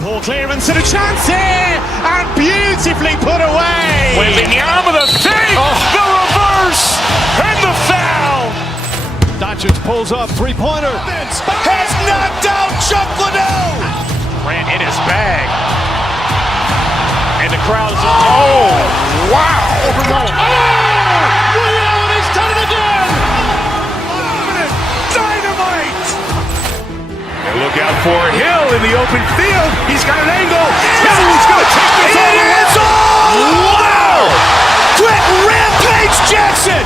Poor clearance and a chance here, and beautifully put away. Wembanyama with a fake, the reverse, and the foul. Doncic pulls up, three-pointer. Has knocked out Chuck Liddell. Ran in his bag. And the crowd is, oh, wow. Reality's done it again. Dynamite. And look out for Hill in the open field. He's got an angle. He's going to take this all the way. Wow. Quick Rampage Jackson.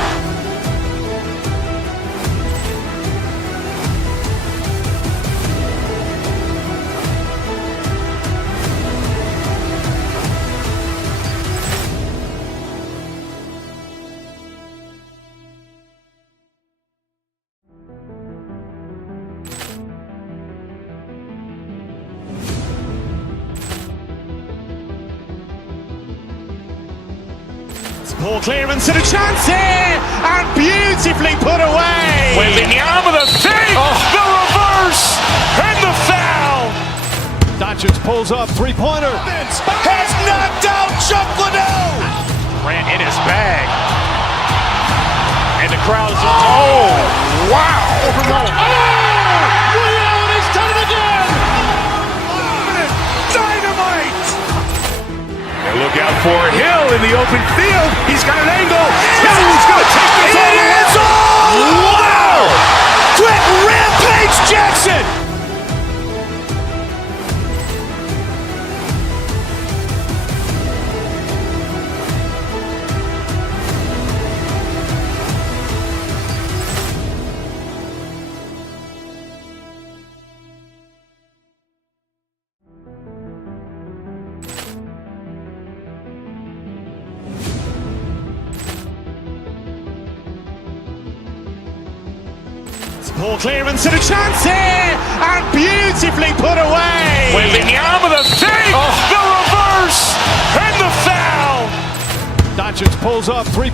Poor clearance and a chance here, and beautifully put away. Wembanyama with a fake, the reverse, and the foul. Doncic pulls up, three-pointer. Has knocked out Chuck Liddell. Ran in his bag. And the crowd is, oh, wow. Reality's done it again. Dynamite. And look out for Hill in the open field. He's got an angle. He's going to take this all the way. Wow. Quick Rampage Jackson. Poor clearance and a chance here, and beautifully put away. Wembanyama with a fake, the reverse, and the foul. Doncic pulls up, three.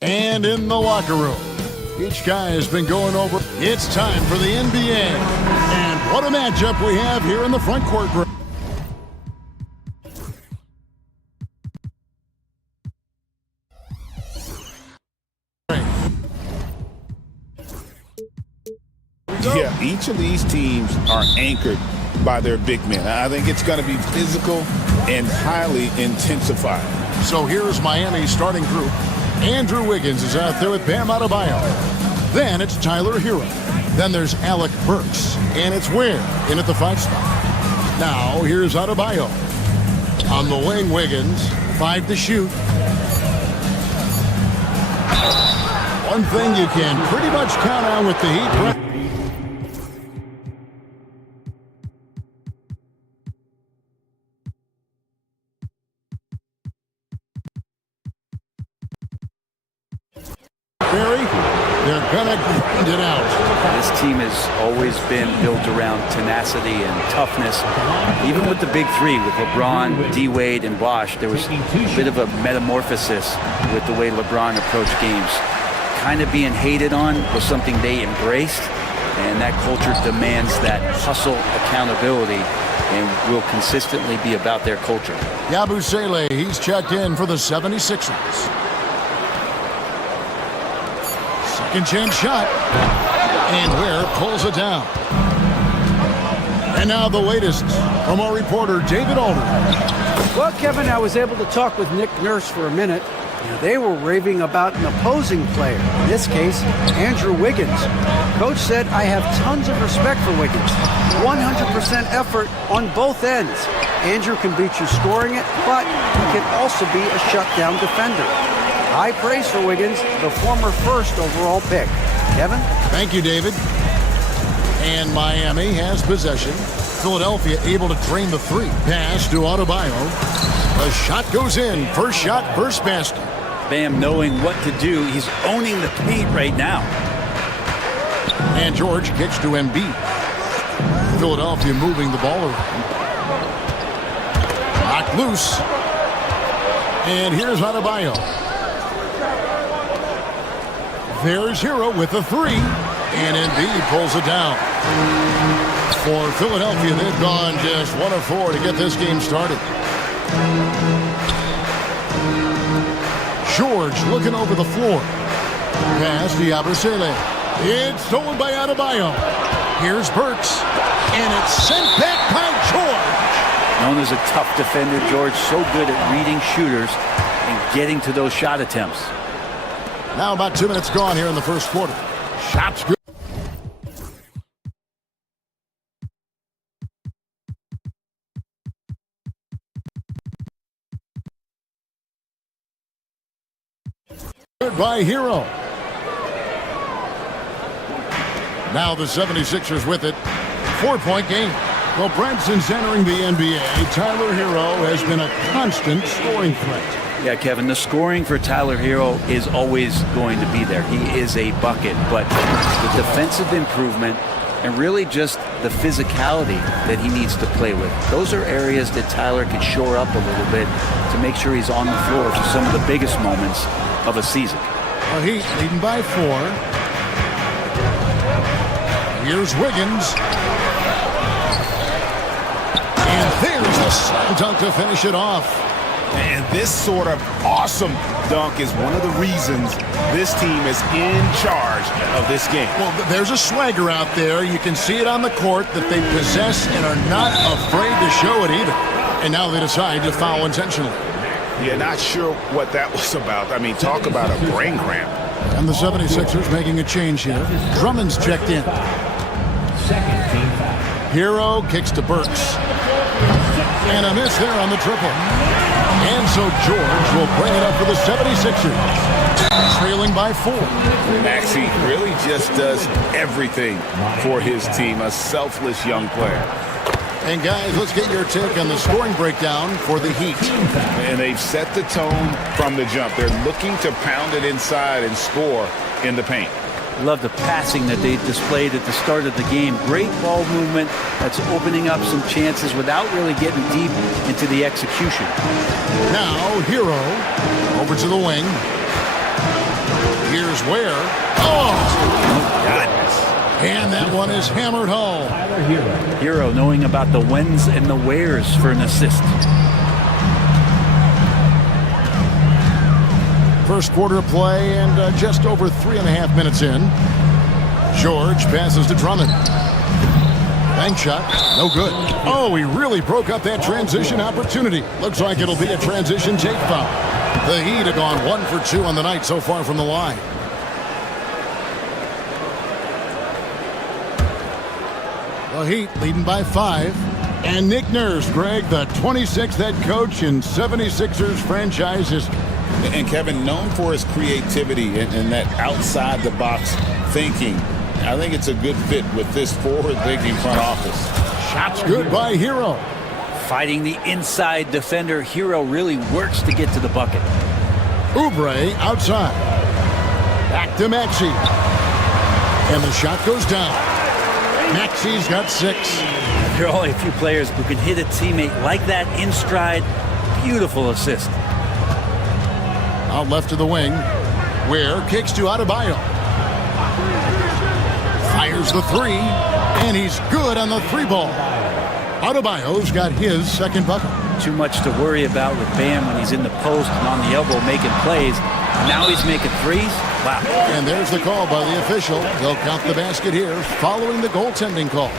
And in the locker room, each guy has been going over. It's time for the NBA. And what a matchup we have here in the front court. Yeah, each of these teams are anchored by their big men. I think it's going to be physical and highly intensified. So here's Miami's starting group. Andrew Wiggins is out there with Bam Adebayo. Then it's Tyler Hero. Then there's Alec Burks. And it's Ware in at the 5 spot. Now here's Adebayo. On the wing, Wiggins. 5 to shoot. One thing you can pretty much count on with the Heat. They're gonna grind it out. This team has always been built around tenacity and toughness. Even with the big three, with LeBron, D-Wade, and Bosh, there was a bit of a metamorphosis with the way LeBron approached games. Kind of being hated on was something they embraced, and that culture demands that hustle accountability and will consistently be about their culture. Yabusele, he's checked in for the 76ers. Second chance shot. And Ware pulls it down. And now the latest from our reporter, David Aldridge. Well, Kevin, I was able to talk with Nick Nurse for a minute. They were raving about an opposing player, in this case, Andrew Wiggins. Coach said, I have tons of respect for Wiggins. 100% effort on both ends. Andrew can beat you scoring it, but he can also be a shutdown defender. High praise for Wiggins, the former first overall pick. Kevin? Thank you, David. And Miami has possession. Philadelphia able to drain the 3. Pass to Adebayo. The shot goes in. First shot, first basket. Bam knowing what to do. He's owning the paint right now. And George kicks to Embiid. Philadelphia moving the ball around. Knocked loose. And here's Adebayo. There's Hero with a three. And Embiid pulls it down. For Philadelphia, they've gone just 1 of 4 to get this game started. George looking over the floor. Pass to Yabusele. It's stolen by Adebayo. Here's Burks. And it's sent back by George. Known as a tough defender, George so good at reading shooters and getting to those shot attempts. Now about 2 minutes gone here in the first quarter. Shots good. Good by Hero. Now the 76ers with it. 4-point game. Well, Brent, since entering the NBA, Tyler Hero has been a constant scoring threat. Yeah, Kevin, the scoring for Tyler Hero is always going to be there. He is a bucket, but the defensive improvement and really just the physicality that he needs to play with. Those are areas that Tyler can shore up a little bit to make sure he's on the floor for some of the biggest moments of a season. Well, Heat leading by 4. Here's Wiggins. And there's the slam dunk to finish it off. And this sort of awesome dunk is one of the reasons this team is in charge of this game. Well, there's a swagger out there. You can see it on the court that they possess and are not afraid to show it either. And now they decide to foul intentionally. Yeah, not sure what that was about. I mean, talk about a brain cramp. And the 76ers making a change here. Drummond's checked in. Hero kicks to Burks. And a miss there on the triple. And so George will bring it up for the 76ers. Trailing by 4. Maxey really just does everything for his team. A selfless young player. And guys, let's get your take on the scoring breakdown for the Heat. And they've set the tone from the jump. They're looking to pound it inside and score in the paint. Love the passing that they displayed at the start of the game. Great ball movement that's opening up some chances without really getting deep into the execution. Now, Hero over to the wing. Here's Ware. Oh! Goodness. And that one is hammered home. Hero knowing about the whens and the wheres for an assist. First quarter play and just over 3.5 minutes in. George passes to Drummond. Bank shot, no good. Oh, he really broke up that transition opportunity. Looks like it'll be a transition take foul. The Heat have gone 1 for 2 on the night so far from the line. The Heat leading by 5. And Nick Nurse, Greg, the 26th head coach in 76ers franchise history. And Kevin, known for his creativity and that outside-the-box thinking, I think it's a good fit with this forward-thinking front office. Shots good by Hero. Fighting the inside defender, Hero really works to get to the bucket. Oubre outside. Back to Maxey. And the shot goes down. Maxey's got 6. There are only a few players who can hit a teammate like that in stride. Beautiful assist. Out left to the wing. Ware kicks to Adebayo. Fires the 3. And he's good on the 3-ball. Adebayo's got his second bucket. Too much to worry about with Bam when he's in the post and on the elbow making plays. Now he's making threes. Wow. And there's the call by the official. They'll count the basket here following the goaltending call.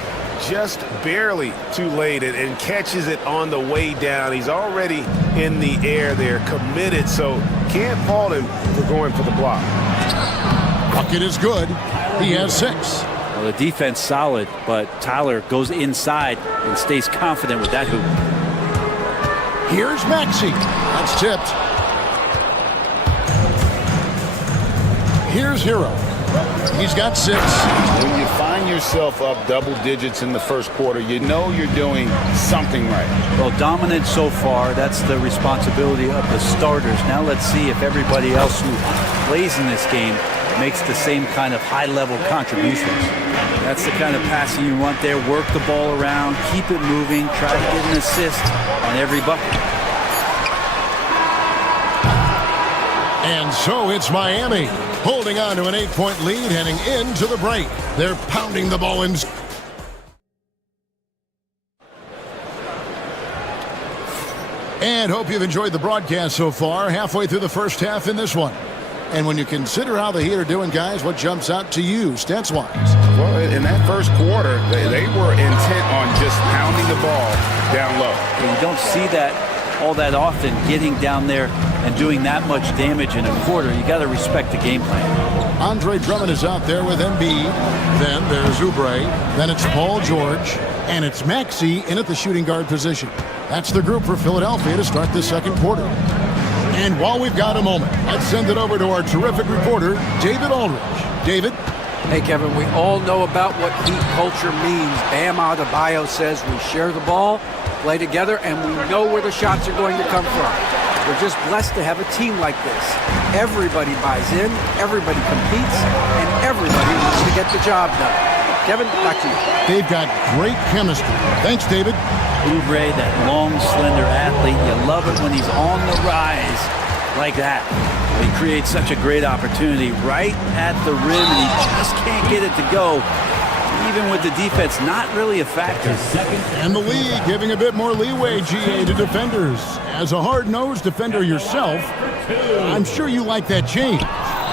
Just barely too late and catches it on the way down. He's already in the air there, committed, so can't fault him for going for the block. Bucket is good. He has 6. Well, the defense solid, but Tyler goes inside and stays confident with that hoop. Here's Maxey. That's tipped. Here's Hero. He's got 6. When you find yourself up double digits in the first quarter, you know you're doing something right. Well, dominant so far. That's the responsibility of the starters. Now let's see if everybody else who plays in this game makes the same kind of high-level contributions. That's the kind of passing you want there. Work the ball around, keep it moving, try to get an assist on every bucket. And so it's Miami holding on to an 8-point lead heading into the break. They're pounding the ball in. And hope you've enjoyed the broadcast so far. Halfway through the first half in this one. And when you consider how the Heat are doing, guys, what jumps out to you, stats-wise? Well, in that first quarter, they were intent on just pounding the ball down low. And you don't see that all that often, getting down there and doing that much damage in a quarter. You got to respect the game plan. Andre Drummond is out there with Embiid. Then there's Oubre. Then it's Paul George. And it's Maxey in at the shooting guard position. That's the group for Philadelphia to start the second quarter. And while we've got a moment, let's send it over to our terrific reporter, David Aldridge. David? Hey, Kevin, we all know about what Heat culture means. Bam Adebayo says we share the ball, play together, and we know where the shots are going to come from. We're just blessed to have a team like this. Everybody buys in, everybody competes, and everybody wants to get the job done. Kevin, back to you. They've got great chemistry. Thanks, David. Oubre, that long, slender athlete, you love it when he's on the rise like that. He creates such a great opportunity right at the rim, and he just can't get it to go. Even with the defense not really a factor. And the league giving a bit more leeway, GA, to defenders. As a hard-nosed defender yourself, I'm sure you like that change.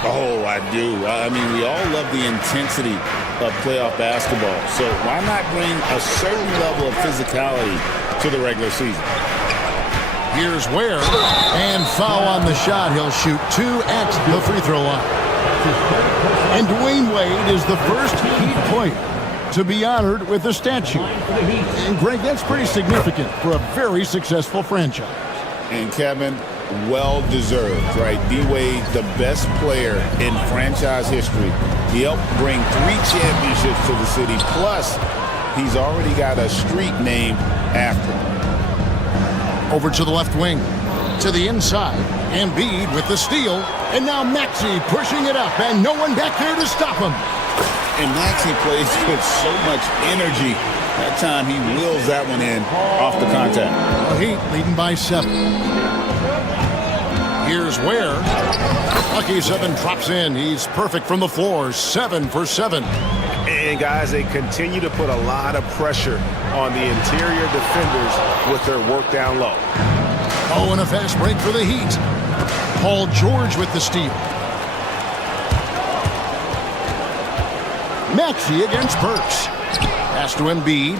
Oh, I do. I mean, we all love the intensity of playoff basketball. So why not bring a certain level of physicality to the regular season? Here's Ware. And foul on the shot. He'll shoot 2 at the free throw line. And Dwayne Wade is the first Heat player to be honored with a statue. And Greg, that's pretty significant for a very successful franchise. And Kevin, well-deserved, right? D-Wade, the best player in franchise history. He helped bring 3 championships to the city. Plus, he's already got a street named after him. Over to the left wing. To the inside. Embiid with the steal. And now Maxey pushing it up. And no one back there to stop him. And Maxey plays with so much energy. That time he wheels that one in off the contact. The Heat leading by 7. Here's Ware. Lucky 7 drops in. He's perfect from the floor. 7 for 7. And guys, they continue to put a lot of pressure on the interior defenders with their work down low. Oh, and a fast break for the Heat. Paul George with the steal. Maxey against Burks. Pass to Embiid.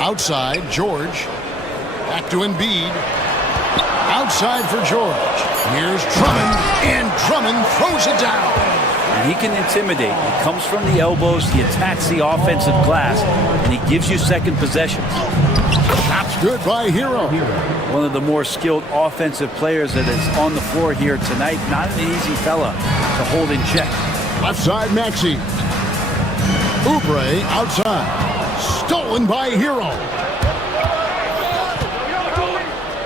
Outside, George. Back to Embiid. Outside for George. Here's Drummond, and Drummond throws it down. And he can intimidate. He comes from the elbows, he attacks the offensive glass, and he gives you second possessions. Shot's good by Hero. One of the more skilled offensive players that is on the floor here tonight. Not an easy fella to hold in check. Left side, Maxey. Oubre outside. Stolen by Hero.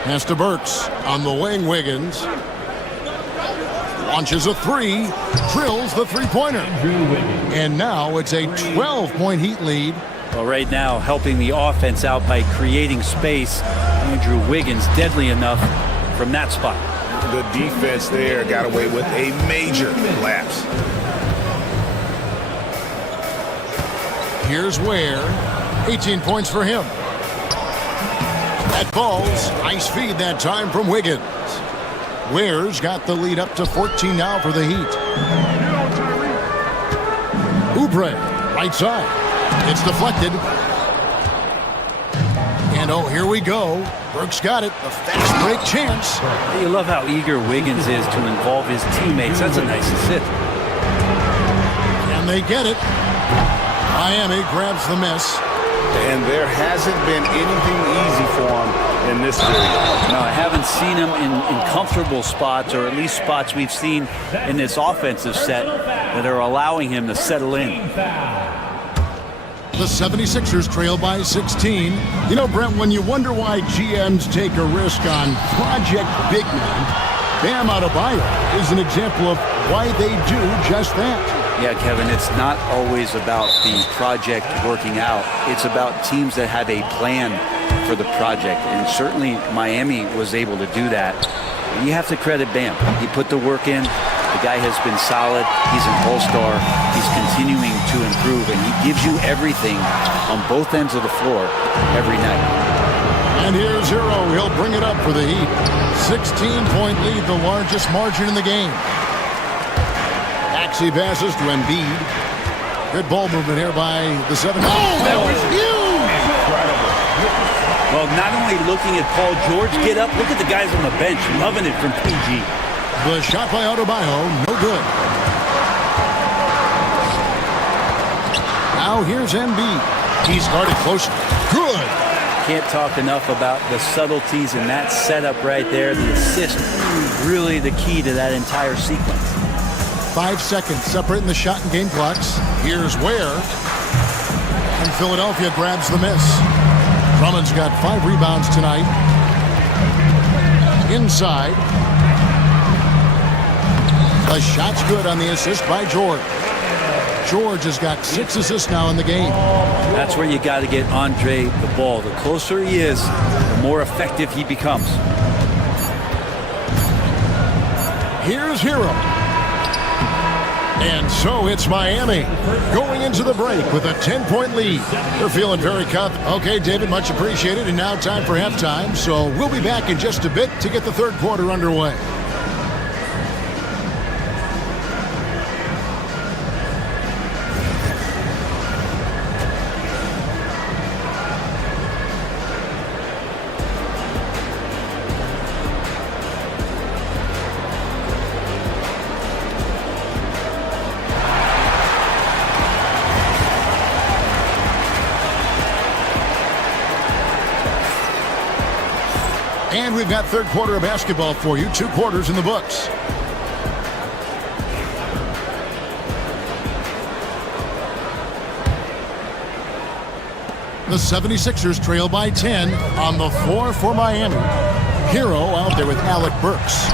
Pass to Burks on the wing. Wiggins launches a 3, drills the three-pointer, and now it's a 12-point Heat lead. Well, right now, helping the offense out by creating space. Andrew Wiggins deadly enough from that spot. The defense there got away with a major lapse. Here's Ware. 18 points for him. That falls. Nice feed that time from Wiggins. Ware's got the lead up to 14 now for the Heat. Oubre, right side. It's deflected. And oh, here we go. Burks got it. A fast break chance. You love how eager Wiggins is to involve his teammates. That's a nice assist. And they get it. Miami grabs the miss. And there hasn't been anything easy for him in this period. No, I haven't seen him in comfortable spots, or at least spots we've seen in this offensive set that are allowing him to settle in. The 76ers trail by 16. You know, Brent, when you wonder why GMs take a risk on Project Big Man, Bam Adebayo is an example of why they do just that. Yeah, Kevin, it's not always about the project working out. It's about teams that have a plan for the project, and certainly Miami was able to do that. And you have to credit Bam. He put the work in. The guy has been solid. He's an all-star. He's continuing to improve, and he gives you everything on both ends of the floor every night. And here's Hero. He'll bring it up for the Heat. 16-point lead, the largest margin in the game. Maxey passes to Embiid. Good ball movement here by the 7. Oh, that was huge! Incredible. Well, not only looking at Paul George get up, look at the guys on the bench loving it from PG. The shot by Adebayo, no good. Now here's Embiid. He's guarded close. Good. Can't talk enough about the subtleties in that setup right there. The assist, really the key to that entire sequence. 5 seconds separating the shot and game clocks. Here's Ware. And Philadelphia grabs the miss. Drummond's got 5 rebounds tonight. Inside. The shot's good on the assist by George. George has got 6 assists now in the game. That's where you got to get Andre the ball. The closer he is, the more effective he becomes. Here's Hero. And so it's Miami going into the break with a 10-point lead. They're feeling very confident. Okay, David, much appreciated. And now time for halftime. So we'll be back in just a bit to get the third quarter underway. And we've got third quarter of basketball for you. 2 quarters in the books. The 76ers trail by 10 on the floor for Miami. Hero out there with Alec Burks.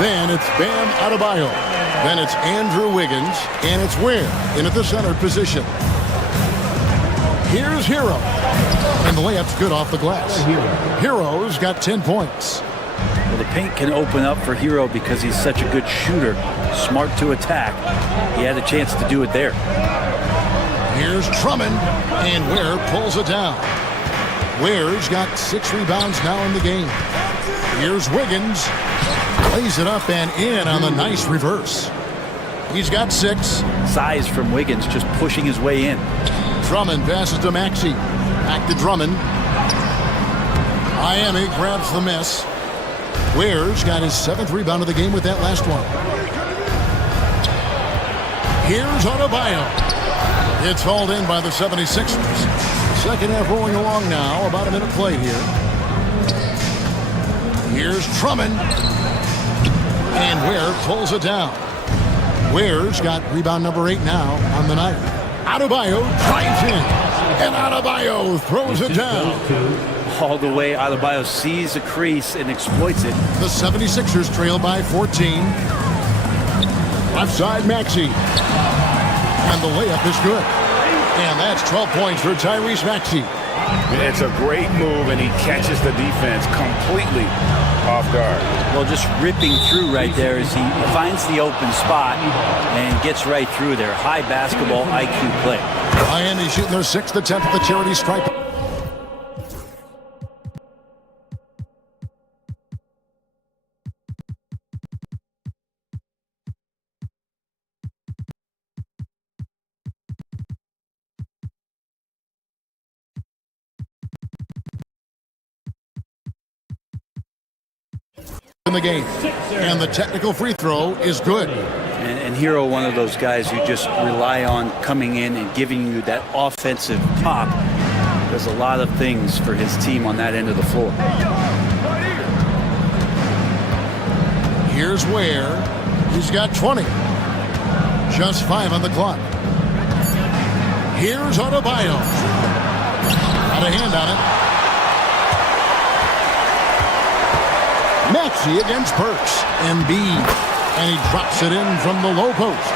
Then it's Bam Adebayo. Then it's Andrew Wiggins. And it's Ware in at the center position. Here's Hero. And the layup's good off the glass. Hero's got 10 points. Well, the paint can open up for Hero because he's such a good shooter. Smart to attack. He had a chance to do it there. Here's Drummond. And Ware pulls it down. Ware's got 6 rebounds now in the game. Here's Wiggins. Lays it up and in on the nice reverse. He's got 6. Size from Wiggins just pushing his way in. Drummond passes to Maxey. Back to Drummond. Miami grabs the miss. Ware's got his 7th rebound of the game with that last one. Here's Adebayo. It's hauled in by the 76ers. Second half rolling along now. About a minute played here. Here's Drummond. And Ware pulls it down. Ware's got rebound number 8 now on the night. Adebayo drives in. And Adebayo throws it down. All the way, Adebayo sees a crease and exploits it. The 76ers trail by 14. Left side, Maxey. And the layup is good. And that's 12 points for Tyrese Maxey. It's a great move, and he catches the defense completely off guard. Well, just ripping through right there as he finds the open spot and gets right through there. High basketball IQ play. Miami shooting their 6th attempt at the charity stripe. In the game, and the technical free throw is good. And Hero, one of those guys you just rely on coming in and giving you that offensive pop. Does a lot of things for his team on that end of the floor. Here's Ware. He's got 20. Just 5 on the clock. Here's Adebayo. Got a hand on it. Maxey against Burks. Embiid. And he drops it in from the low post.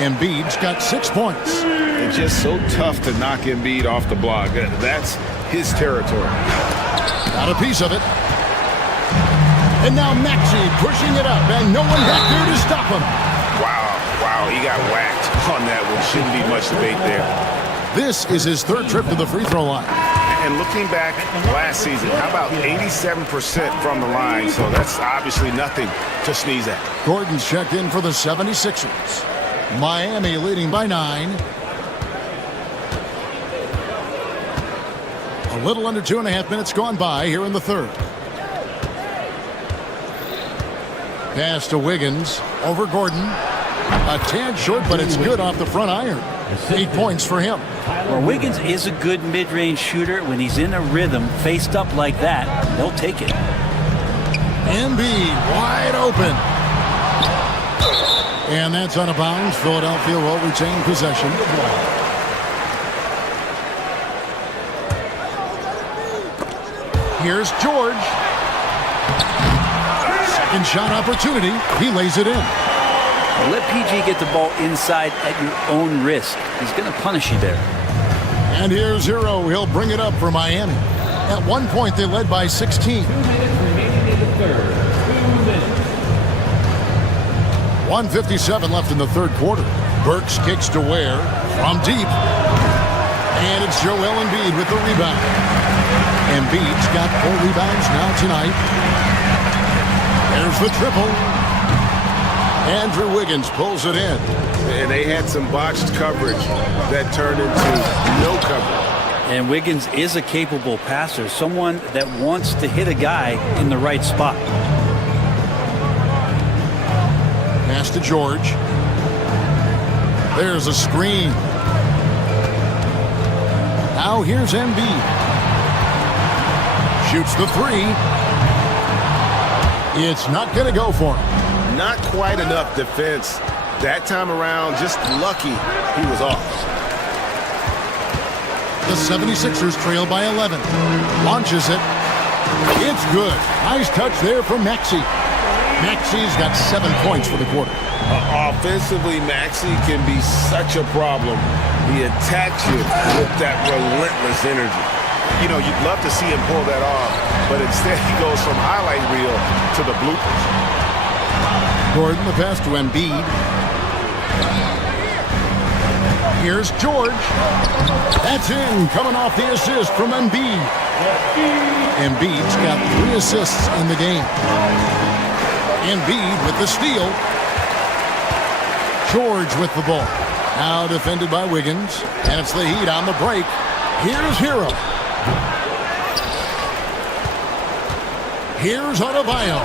Embiid's got 6 points. It's just so tough to knock Embiid off the block. That's his territory. Got a piece of it. And now Maxey pushing it up, and no one back there to stop him. Wow, he got whacked on that one. Shouldn't be much debate there. This is his 3rd trip to the free throw line. And looking back last season, how about 87% from the line? So that's obviously nothing to sneeze at. Gordon's checked in for the 76ers. Miami leading by 9. A little under 2.5 minutes gone by here in the 3rd. Pass to Wiggins over Gordon. A tad short, but it's good off the front iron. 8 points for him. Well, Wiggins is a good mid-range shooter. When he's in a rhythm, faced up like that, they'll take it. Embiid wide open. And that's out of bounds. Philadelphia will retain possession. Here's George. Second shot opportunity. He lays it in. Well, let PG get the ball inside at your own risk. He's going to punish you there. And here's Hero. He'll bring it up for Miami. At one point, they led by 16. 2 minutes remaining in the 3rd. 2 minutes. 1:57 left in the 3rd quarter. Burks kicks to Ware from deep. And it's Joel Embiid with the rebound. Embiid's got 4 rebounds now tonight. There's the triple. Andrew Wiggins pulls it in. And they had some botched coverage that turned into no coverage. And Wiggins is a capable passer, someone that wants to hit a guy in the right spot. Pass to George. There's a screen. Now here's Embiid. Shoots the 3. It's not going to go for him. Not quite enough defense. That time around, just lucky he was off. The 76ers trail by 11. Launches it. It's good. Nice touch there from Maxey. Maxey's got 7 points for the quarter. Offensively, Maxey can be such a problem. He attacks you with that relentless energy. You know, you'd love to see him pull that off, but instead he goes from highlight reel to the bloopers. Gordon, the pass to Embiid. Here's George. That's in, coming off the assist from Embiid. Embiid's got 3 assists in the game. Embiid with the steal. George with the ball. Now defended by Wiggins. And it's the Heat on the break. Here's Hero. Here's Adebayo.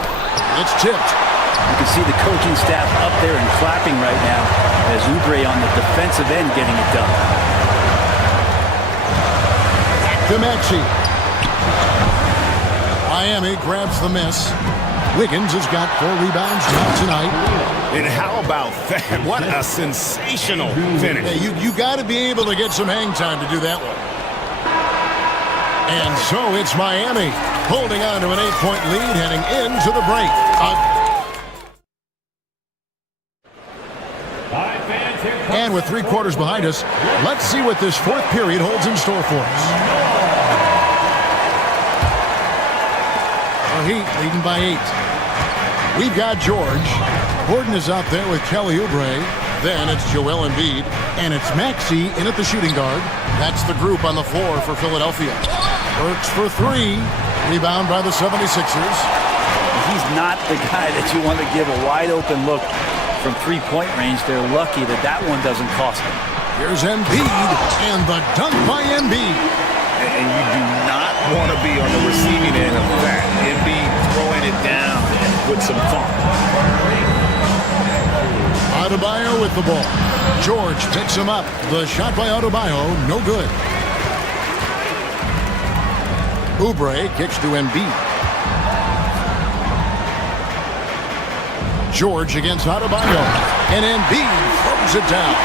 It's tipped. You can see the coaching staff up there and clapping right now as Oubre on the defensive end getting it done. Back to Maxey. Miami grabs the miss. Wiggins has got 4 rebounds now tonight. And how about that? What a sensational finish. Yeah, you got to be able to get some hang time to do that one. And so it's Miami holding on to an 8-point lead heading into the break. And with 3 quarters behind us, let's see what this 4th period holds in store for us. The Heat leading by 8. We've got George. Gordon is out there with Kelly Oubre. Then it's Joel Embiid. And it's Maxey in at the shooting guard. That's the group on the floor for Philadelphia. Burks for 3. Rebound by the 76ers. He's not the guy that you want to give a wide open look from 3-point range. They're lucky that that one doesn't cost them. Here's Embiid, and the dunk by Embiid. And you do not want to be on the receiving end of that. Embiid throwing it down with some fun. Adebayo with the ball. George picks him up. The shot by Adebayo, no good. Oubre kicks to Embiid. George against Adebayo. And Embiid throws it down.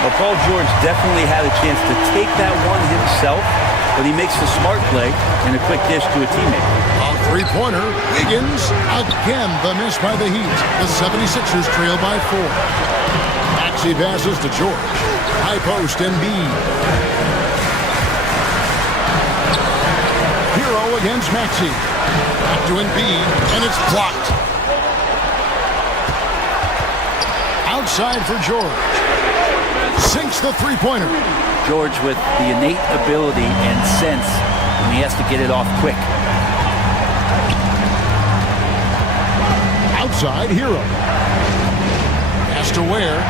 Well, Paul George definitely had a chance to take that one himself, but he makes the smart play and a quick dish to a teammate. A three-pointer. Wiggins. Again, the miss by the Heat. The 76ers trail by 4. Maxey passes to George. High post, Embiid. Hero against Maxey. Back to Embiid, and it's blocked. Outside for George. Sinks the three-pointer. George with the innate ability and sense when he has to get it off quick. Outside, Hero. Has to Ware.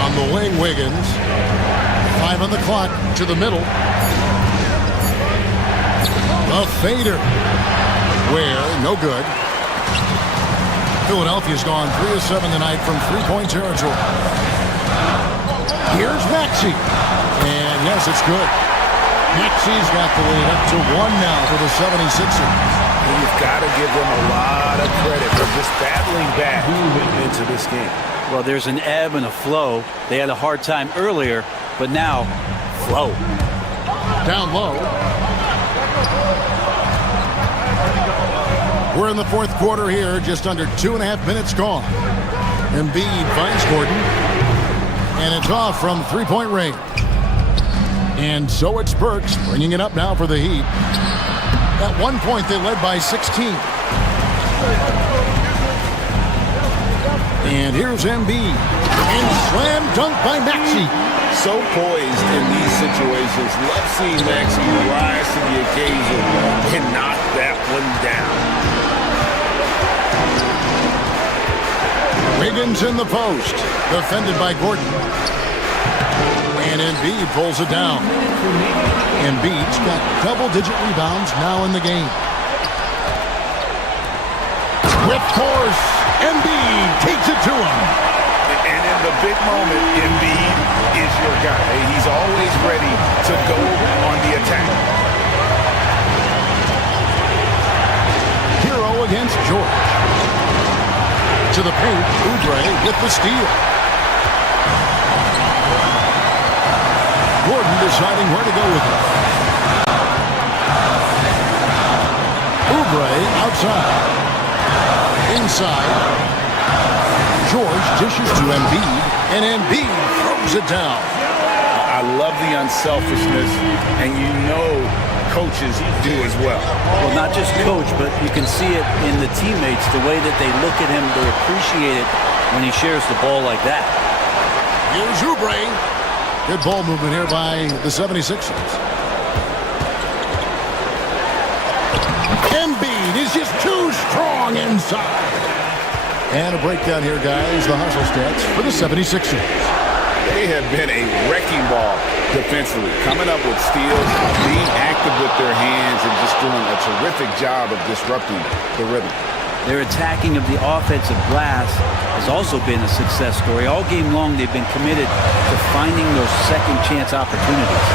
On the wing, Wiggins. 5 on the clock, to the middle. The fader. Ware, no good. Philadelphia's gone 3 of 7 tonight from three-point territory. Here's Maxey. And yes, it's good. Maxey's got the lead up to 1 now for the 76ers. You've got to give them a lot of credit for just battling back into this game. Well, there's an ebb and a flow. They had a hard time earlier, but now, flow. Down low. We're in the fourth quarter here, just under 2.5 minutes gone. Embiid finds Gordon, and it's off from three-point range. And so it's Burks bringing it up now for the Heat. At one point, they led by 16. And here's Embiid. And slam dunk by Maxey. So poised in these situations. Love seeing Maxey rise to the occasion and knock that one down. Wiggins in the post. Defended by Gordon. And Embiid pulls it down. Embiid's got double-digit rebounds now in the game. With force, Embiid takes it to him. And in the big moment, Embiid is your guy. He's always ready to go on the attack. Hero against George. To the paint, Oubre with the steal. Gordon deciding where to go with it. Oubre outside. Inside. George dishes to Embiid, and Embiid throws it down. I love the unselfishness, and you know coaches do as well. Well, not just coach, but you can see it in the teammates, the way that they look at him, they appreciate it when he shares the ball like that. Here's Oubre. Good ball movement here by the 76ers. Embiid is just too strong inside. And a breakdown here, guys. The hustle stats for the 76ers. They have been a wrecking ball defensively, coming up with steals, being active with their hands, and just doing a terrific job of disrupting the rhythm. Their attacking of the offensive glass has also been a success story. All game long, they've been committed to finding those second chance opportunities.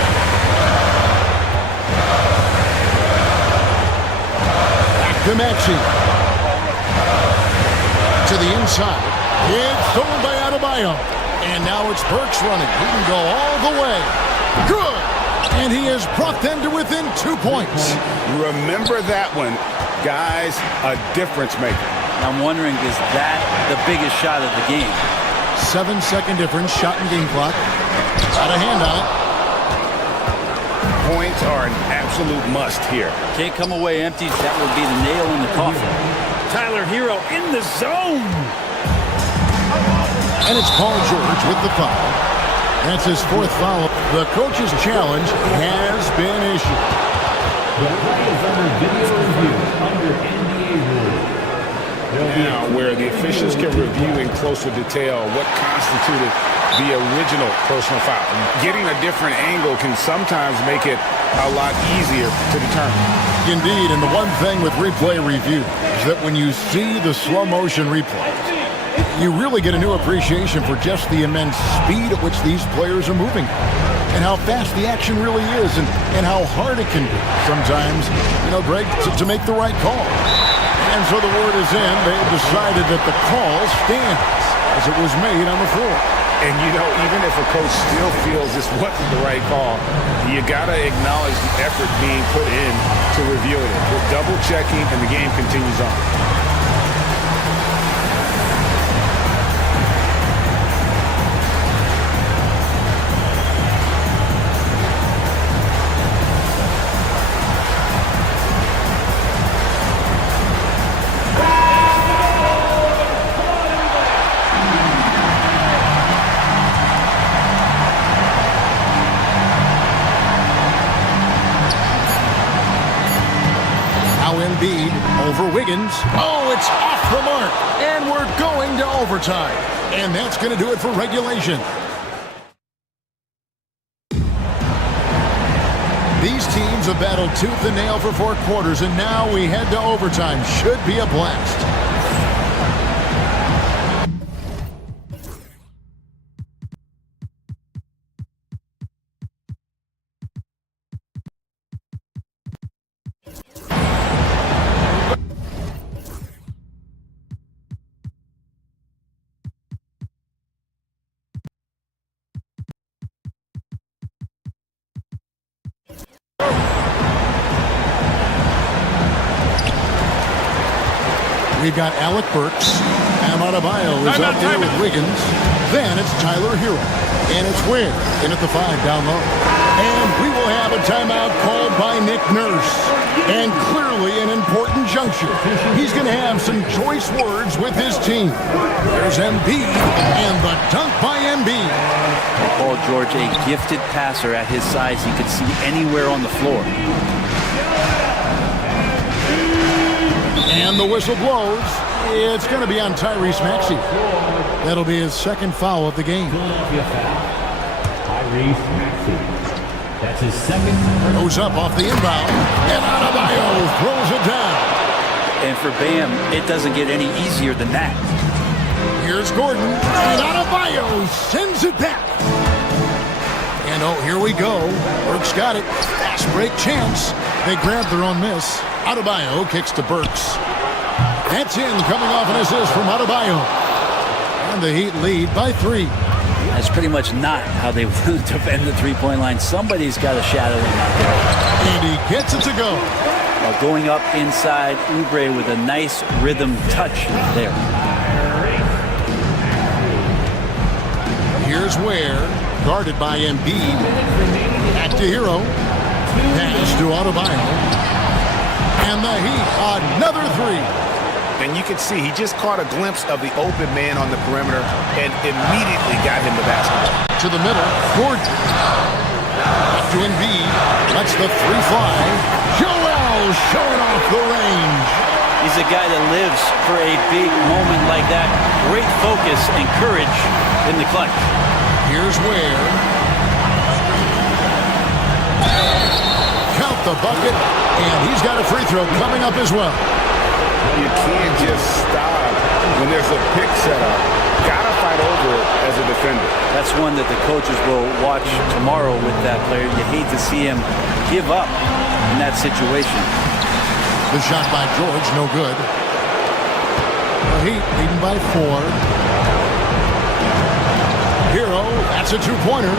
Back to Maxey. To the inside. It's stolen by Adebayo. And now it's Burks running. He can go all the way. Good. And he has brought them to within 2 points. Remember that one. Guys, a difference maker. I'm wondering, is that the biggest shot of the game? 7-second difference, shot and game clock. Got a hand on it. Points are an absolute must here. Can't come away empty. That would be the nail in the coffin. Tyler Hero in the zone. And it's Paul George with the foul. That's his 4th foul. The coach's challenge has been issued. The play is under video review under NBA rules. Now, where the officials can review in closer detail what constituted the original personal foul. Getting a different angle can sometimes make it a lot easier to determine. Indeed, and the one thing with replay review is that when you see the slow motion replays, you really get a new appreciation for just the immense speed at which these players are moving and how fast the action really is and how hard it can be sometimes, Greg, to make the right call. And so the word is in. They've decided that the call stands as it was made on the floor. And, you know, even if a coach still feels this wasn't the right call, you got to acknowledge the effort being put in to reviewing it. We're double-checking, and the game continues on. Embiid over Wiggins. Oh, it's off the mark. And we're going to overtime. And that's going to do it for regulation. These teams have battled tooth and nail for 4 quarters, and now we head to overtime. Should be a blast. We've got Alec Burks. And Adebayo is up there with Wiggins. Then it's Tyler Hero. And it's Ware in at the 5 down low. And we will have a timeout called by Nick Nurse. And clearly an important juncture. He's going to have some choice words with his team. There's Embiid and the dunk by Embiid. Paul George, a gifted passer at his size. He could see anywhere on the floor. And the whistle blows. It's going to be on Tyrese Maxey. That'll be his second foul of the game. Tyrese Maxey. That's his second. Goes up off the inbound. And Adebayo throws it down. And for Bam, it doesn't get any easier than that. Here's Gordon. And Adebayo sends it back. And oh, here we go. Burks got it. Fast break chance. They grabbed their own miss. Adebayo kicks to Burks. That's in, coming off an assist from Adebayo. And the Heat lead by 3. That's pretty much not how they defend the three-point line. Somebody's got to shadow him out there. And he gets it to go. While going up inside, Oubre with a nice rhythm touch there. Here's Ware, guarded by Embiid. Back to Hero. Pass to Adebayo. And the Heat, another 3. And you can see he just caught a glimpse of the open man on the perimeter and immediately got him the basketball. To the middle, Gordon. Back to Embiid. Lets the 3 fly. Joel showing off the range. He's a guy that lives for a big moment like that. Great focus and courage in the clutch. Here's Ware. Count the bucket. And he's got a free throw coming up as well. You can't just stop when there's a pick set up. Gotta fight over it as a defender. That's one that the coaches will watch tomorrow with that player. You hate to see him give up in that situation. The shot by George, no good. The Heat leading by 4. Hero, that's a 2-pointer.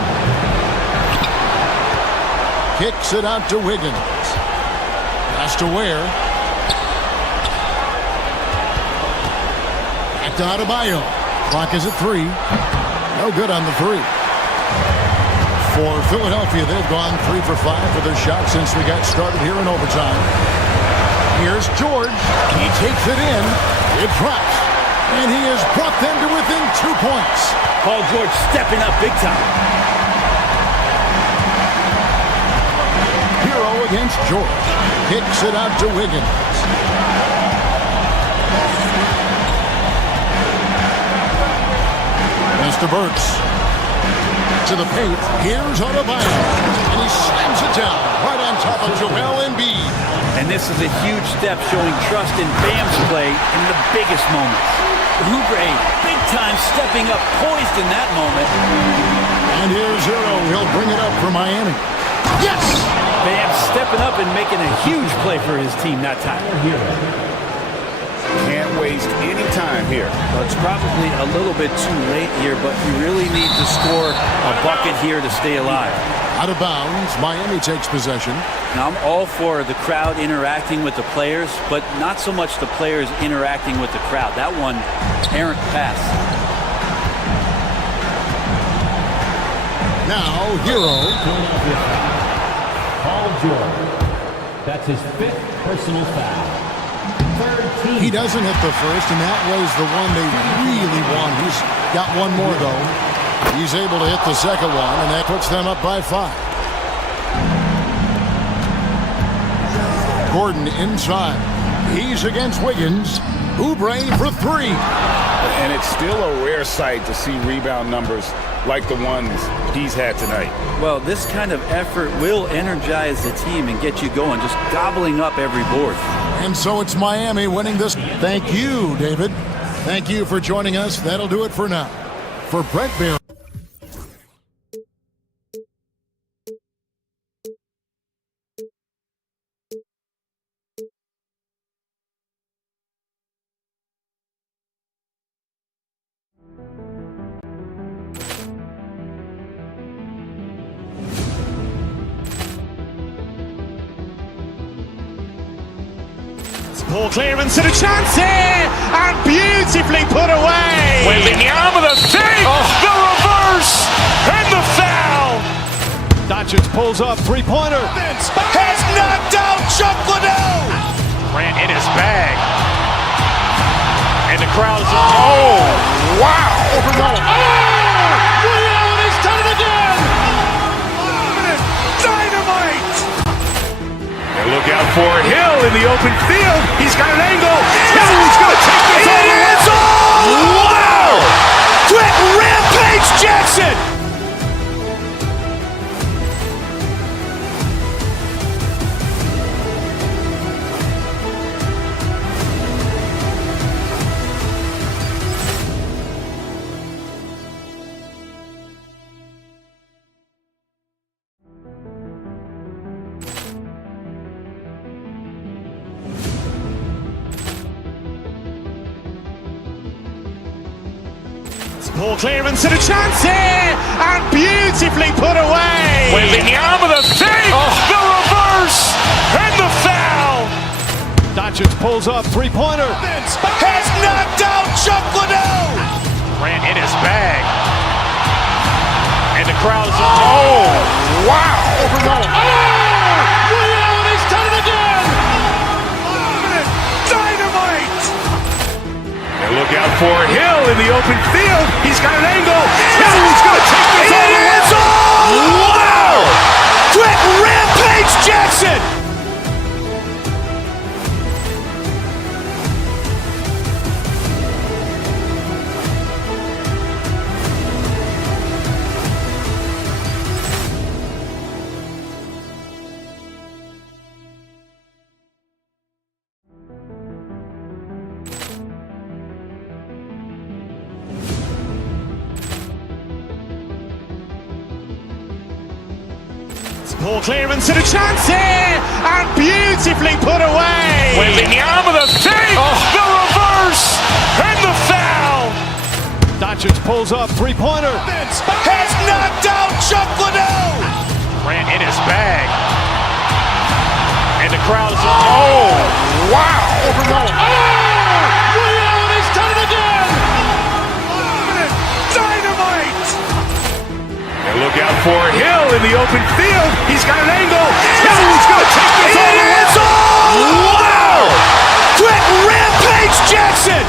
Kicks it out to Wiggins. Pass to Ware. Back to Adebayo. Clock is at 3. No good on the 3. For Philadelphia, they've gone 3 for 5 for their shot since we got started here in overtime. Here's George. He takes it in. It drops. And he has brought them to within 2 points. Paul George stepping up big time. Hero against George. Kicks it out to Wiggins. Mr. Burks. To the paint. Here's Adebayo. And he slams it down right on top of Joel Embiid. And this is a huge step showing trust in Bam's play in the biggest moments. Oubre, big time stepping up, poised in that moment. And here's Hero. He'll bring it up for Miami. Yes! Bam stepping up and making a huge play for his team that time. Can't waste any time here? Well, it's probably a little bit too late here, but you really need to score a bucket here to stay alive. Out of bounds, Miami takes possession. Now, I'm all for the crowd interacting with the players, but not so much the players interacting with the crowd. That one, errant pass. Now, Hero. Philadelphia foul. Paul George. That's his 5th personal foul. Third team. He doesn't hit the first, and that was the one they really won. He's got one more, though. He's able to hit the second one, and that puts them up by 5. Gordon inside. He's against Wiggins. Oubre for 3. And it's still a rare sight to see rebound numbers like the ones he's had tonight. Well, this kind of effort will energize the team and get you going, just gobbling up every board. And so it's Miami winning this. Thank you, David. Thank you for joining us. That'll do it for now. For Brett Barry. Poor clearance and a chance here, and beautifully put away. Wembanyama the fake, the reverse, and the foul. Doncic pulls up, three-pointer. Has knocked out Chuck Liddell. Grant in his bag. And the crowd is, oh, wow. Ray Allen has done it again. Dynamite. And look out for Hill in the open field. He's got an angle. He's going to take this all the way. Wow. Quick Rampage Jackson. Poor clearance and a chance here, and beautifully put away. Wembanyama the fake, the reverse, and the foul. Doncic pulls up, three-pointer. Has knocked out Chuck Liddell. Grant in his bag. And the crowd is, oh, wow. Ray Allen has done it again. Dynamite. And look out for Hill in the open field. He's got an angle. He's going to take this all the way. Wow. Quick Rampage Jackson. Poor clearance and a chance here, and beautifully put away. Wembanyama the fake, the reverse, and the foul. Doncic pulls up, three-pointer. Has knocked out Chuck Liddell. Grant in his bag. And the crowd is, oh, wow. Ray Allen has done it again. Dynamite. And look out for Hill in the open field. He's got an angle. He's going to take this all the way. Wow. Quick Rampage Jackson.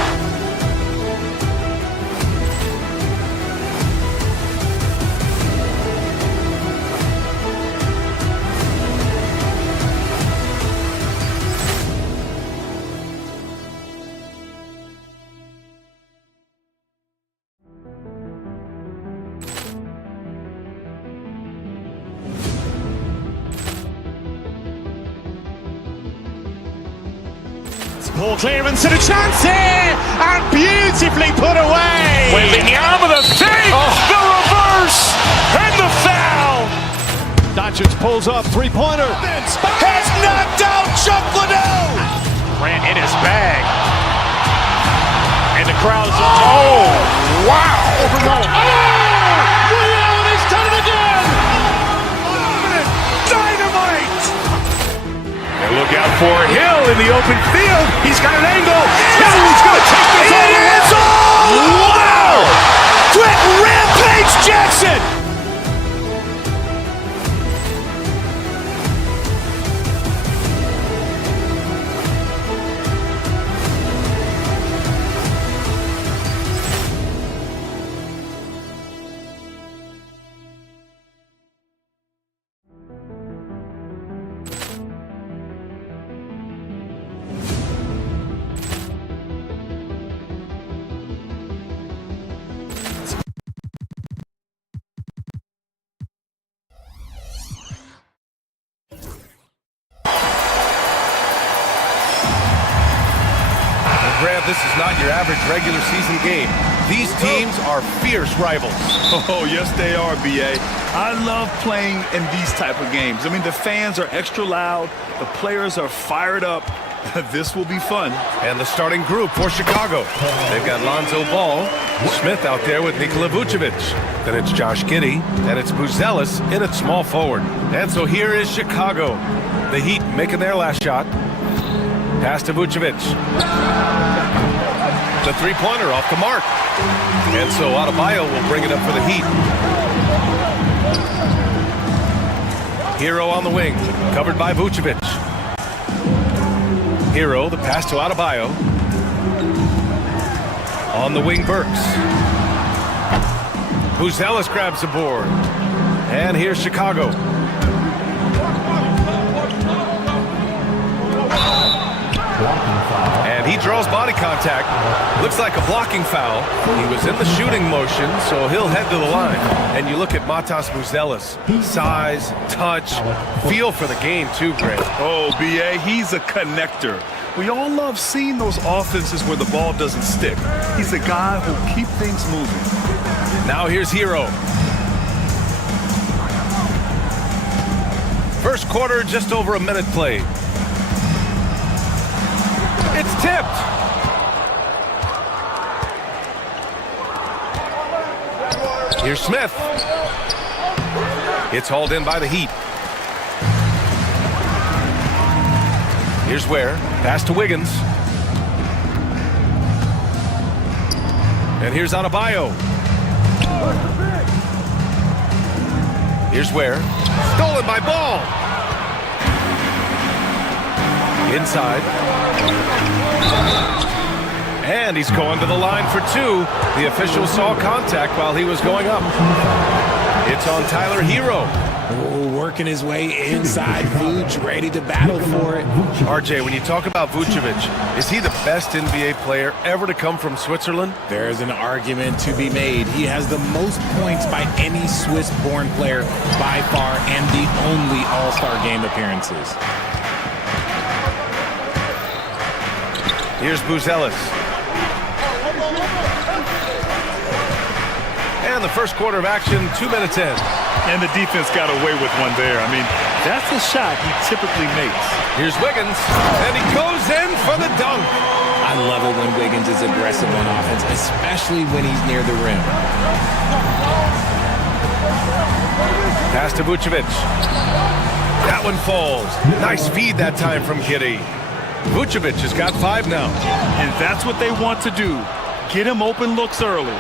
Poor clearance and a chance here, and beautifully put away. Wembanyama the fake, the reverse, and the foul. Doncic pulls up, three-pointer. Has knocked out Chuck Liddell. Grant in his bag. And the crowd is... Oh, wow! Woody Allen has done it again! Dynamite! And look out for Hill in the open field. He's got an angle. Hill's going to take this all the way. Wow! Quick Rampage Jackson! Grant, this is not your average regular season game. These teams are fierce rivals. Oh, yes, they are, B.A. I love playing in these type of games. I mean, the fans are extra loud. The players are fired up. This will be fun. And the starting group for Chicago. They've got Lonzo Ball, Smith out there with Nikola Vucevic. Then it's Josh Giddey, and it's Buzelis in at small forward. And so here is Chicago. The Heat making their last shot. Pass to Vucevic. The three-pointer off the mark. And so Adebayo will bring it up for the Heat. Hero on the wing, covered by Vucevic. Hero, the pass to Adebayo. On the wing, Burks. Buzelis grabs the board. And here's Chicago. And he draws body contact. Looks like a blocking foul. He was in the shooting motion, so he'll head to the line. And you look at Matas Buzelis. Size, touch, feel for the game too, Grant. Oh, B.A., he's a connector. We all love seeing those offenses where the ball doesn't stick. He's a guy who'll keep things moving. Now here's Hero. First quarter, just over a minute played. It's tipped. Here's Smith. It's hauled in by the Heat. Here's Ware. Pass to Wiggins. And here's Adebayo. Here's Ware. Stolen by Ball. Inside. And he's going to the line for two. The official saw contact while he was going up. It's on Tyler Hero. Oh, working his way inside. Vooch ready to battle for it. RJ, when you talk about Vucevic, is he the best NBA player ever to come from Switzerland? There's an argument to be made. He has the most points by any Swiss-born player by far and the only All-Star game appearances. Here's Buzelis. And the first quarter of action, 2 minutes in. And the defense got away with one there. I mean, that's a shot he typically makes. Here's Wiggins, and he goes in for the dunk. I love it when Wiggins is aggressive on offense, especially when he's near the rim. Pass to Vucevic. That one falls. Nice feed that time from Giddey. Vucevic has got 5 now. And that's what they want to do. Get him open looks early.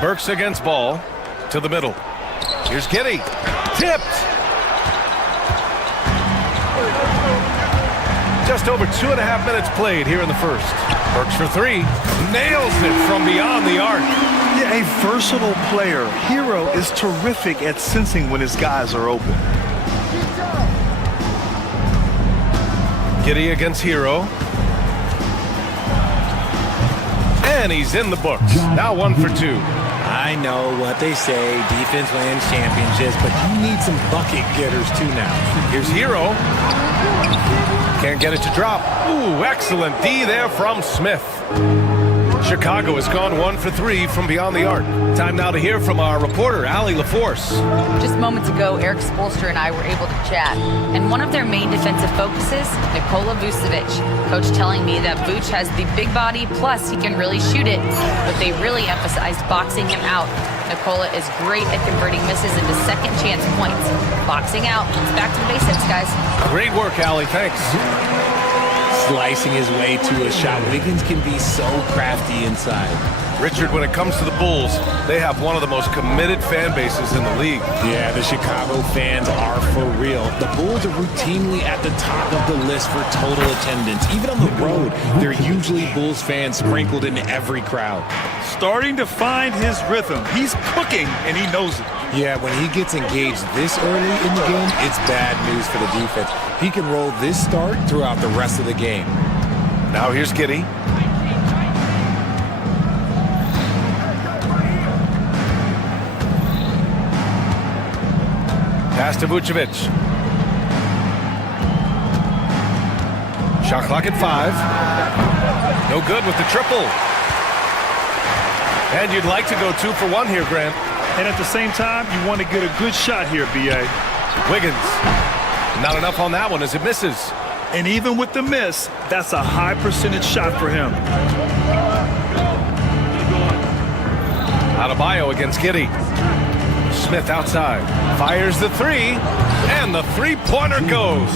Burks against Ball. To the middle. Here's Giddey. Tipped. Just over 2.5 minutes played here in the first. Burks for 3. Nails it from beyond the arc. Yeah, a versatile player. Hero is terrific at sensing when his guys are open. Giddey against Hero. And he's in the books. Now 1 for 2. I know what they say, defense wins championships, but you need some bucket getters too now. Here's Hero. Can't get it to drop. Ooh, excellent D there from Smith. Chicago has gone 1 for 3 from beyond the arc. Time now to hear from our reporter, Allie LaForce. Just moments ago, Eric Spoelstra and I were able to chat, and one of their main defensive focuses, Nikola Vucevic. Coach telling me that Vuce has the big body, plus he can really shoot it, but they really emphasized boxing him out. Nikola is great at converting misses into second chance points. Boxing out. It's back to the basics, guys. Great work, Allie. Thanks. Slicing his way to a shot. Wiggins can be so crafty inside. Richard, when it comes to the Bulls, they have one of the most committed fan bases in the league. Yeah, the Chicago fans are for real. The Bulls are routinely at the top of the list for total attendance. Even on the road, there are usually Bulls fans sprinkled in every crowd. Starting to find his rhythm. He's cooking, and he knows it. Yeah, when he gets engaged this early in the game, it's bad news for the defense. He can roll this start throughout the rest of the game. Now here's Giddey. Pass to Vucevic. Shot clock at 5. No good with the triple. And you'd like to go 2 for 1 here, Grant. And at the same time, you want to get a good shot here, B.A. Wiggins. Not enough on that one as it misses. And even with the miss, that's a high percentage shot for him. Adebayo against Giddey. Smith outside. Fires the 3. And the three-pointer goes.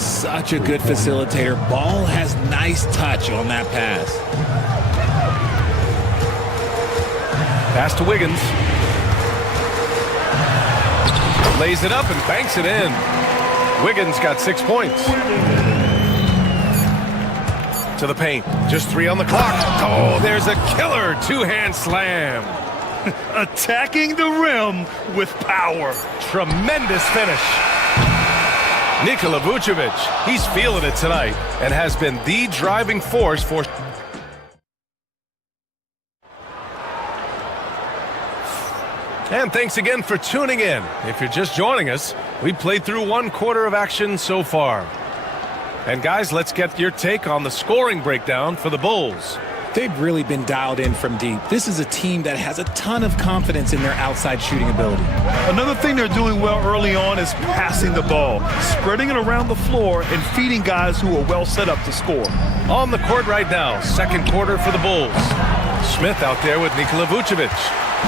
Such a good facilitator. Ball has nice touch on that pass. Pass to Wiggins. Lays it up and banks it in. Wiggins got 6 points. To the paint. Just 3 on the clock. Oh, there's a killer two-hand slam. Attacking the rim with power. Tremendous finish. Nikola Vucevic, he's feeling it tonight and has been the driving force for... And thanks again for tuning in. If you're just joining us, we played through 1 quarter of action so far. And guys, let's get your take on the scoring breakdown for the Bulls. They've really been dialed in from deep. This is a team that has a ton of confidence in their outside shooting ability. Another thing they're doing well early on is passing the ball, spreading it around the floor and feeding guys who are well set up to score. On the court right now, 2nd quarter for the Bulls. Smith out there with Nikola Vucevic.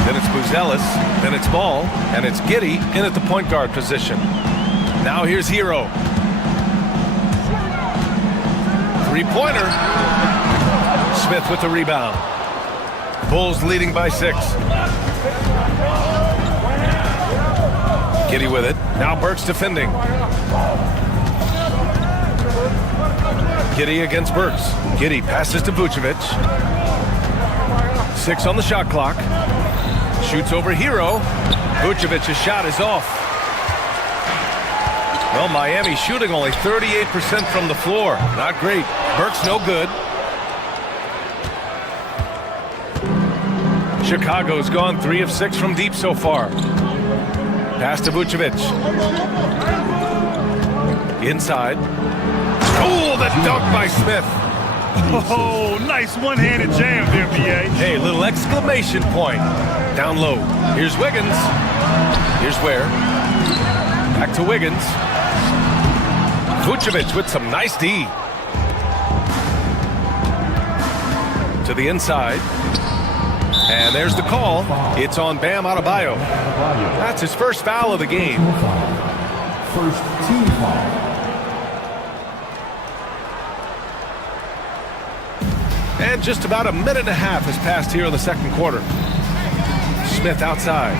Then it's Buzelis, then it's Ball, and it's Giddey in at the point guard position. Now here's Hero. 3-pointer. Smith with the rebound. Bulls leading by 6. Giddey with it. Now Burks defending. Giddey against Burks. Giddey passes to Vucevic. 6 on the shot clock. Shoots over Hero. Vucevic's shot is off. Well, Miami shooting only 38% from the floor. Not great. Burks no good. Chicago's gone 3 of 6 from deep so far. Pass to Vucevic. Inside. Oh, the dunk by Smith. Oh, nice one-handed jam there, B.A. Hey, little exclamation point. Down low. Here's Wiggins. Here's Ware. Back to Wiggins. Vucevic with some nice D. To the inside. And there's the call. It's on Bam Adebayo. That's his first foul of the game. First team foul. And just about a minute and a half has passed here in the 2nd quarter. Smith outside.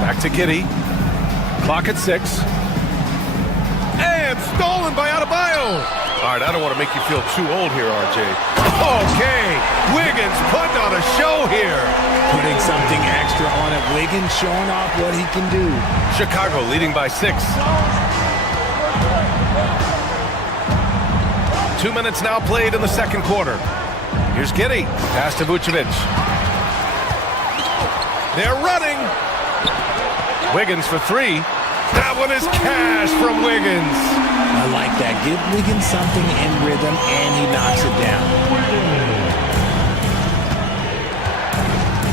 Back to Giddey. Clock at 6. And stolen by Adebayo. All right, I don't want to make you feel too old here, RJ. Okay, Wiggins putting on a show here. Putting something extra on it. Wiggins showing off what he can do. Chicago leading by 6. 2 minutes now played in the 2nd quarter. Here's Giddey. Pass to Vucevic. They're running. Wiggins for 3. That one is cash from Wiggins. I like that. Give Wiggins something in rhythm, and he knocks it down.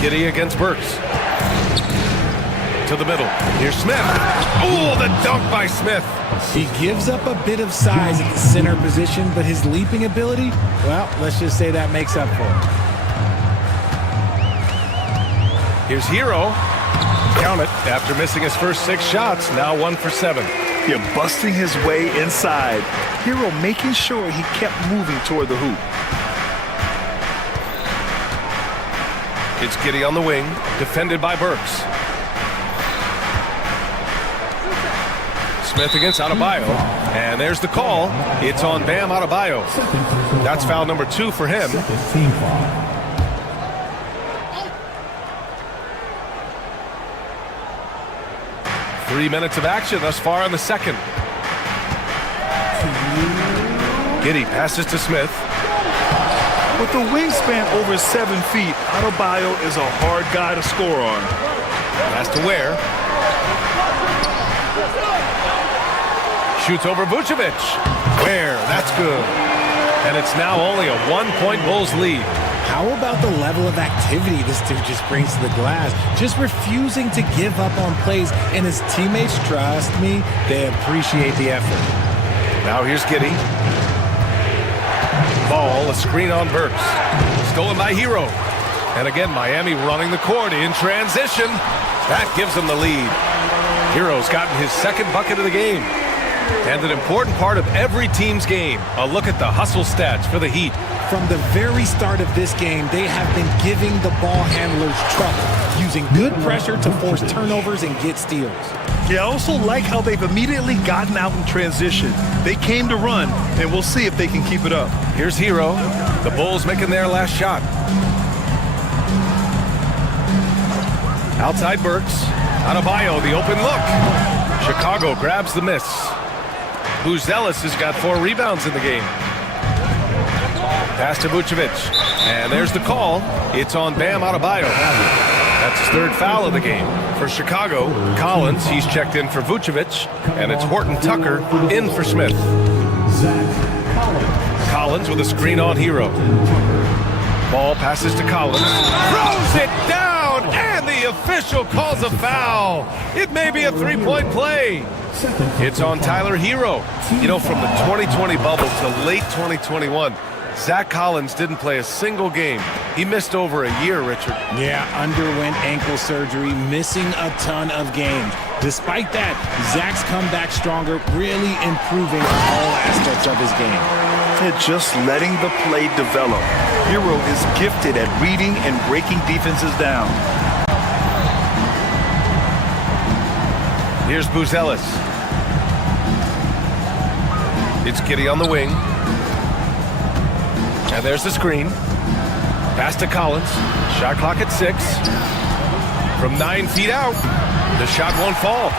Giddey against Burks. To the middle. Here's Smith. Oh, the dunk by Smith. He gives up a bit of size at the center position, but his leaping ability, well, let's just say that makes up for it. Here's Hero. Count it. After missing his first 6 shots, now 1 for 7. You're busting his way inside. Hero making sure he kept moving toward the hoop. It's Giddey on the wing, defended by Burks. Smith against Adebayo, and there's the call. It's on Bam Adebayo. That's foul number 2 for him. Team foul. 3 minutes of action thus far in the second. Giddey passes to Smith. With a wingspan over 7 feet, Adebayo is a hard guy to score on. Pass to Ware. Shoots over Vucevic. Ware, that's good. And it's now only a 1-point Bulls lead. How about the level of activity this dude just brings to the glass? Just refusing to give up on plays, and his teammates, trust me, they appreciate the effort. Now here's Giddey. Ball, a screen on Burks. Stolen by Hero. And again, Miami running the court in transition. That gives them the lead. Hero's gotten his second bucket of the game. And an important part of every team's game, a look at the hustle stats for the Heat. From the very start of this game, they have been giving the ball handlers trouble, using good pressure to force turnovers and get steals. Yeah, I also like how they've immediately gotten out in transition. They came to run, and we'll see if they can keep it up. Here's Hero. The Bulls making their last shot. Outside Burks. Adebayo, the open look. Chicago grabs the miss. Buzelis has got 4 rebounds in the game. Pass to Vucevic. And there's the call. It's on Bam Adebayo. That's his 3rd foul of the game. For Chicago, Collins, he's checked in for Vucevic. And it's Horton Tucker in for Smith. Collins with a screen on Hero. Ball passes to Collins. Throws it down, and the official calls a foul. It may be a 3-point play. It's on Tyler Hero. You know, from the 2020 bubble to late 2021, Zach Collins didn't play a single game. He missed over a year, Richard. Yeah, underwent ankle surgery, missing a ton of games. Despite that, Zach's come back stronger, really improving all aspects of his game. And just letting the play develop. Hero is gifted at reading and breaking defenses down. Here's Buzelis. It's Giddey on the wing. And there's the screen. Pass to Collins. Shot clock at 6. From 9 feet out. The shot won't fall.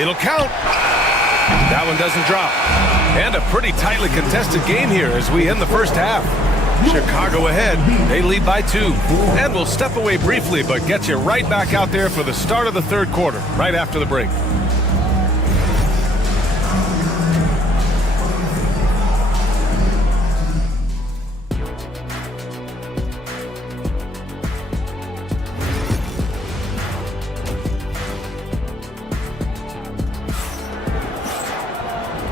It'll count. That one doesn't drop. And a pretty tightly contested game here as we end the first half. Chicago ahead. They lead by 2. And we'll step away briefly, but get you right back out there for the start of the 3rd quarter, right after the break.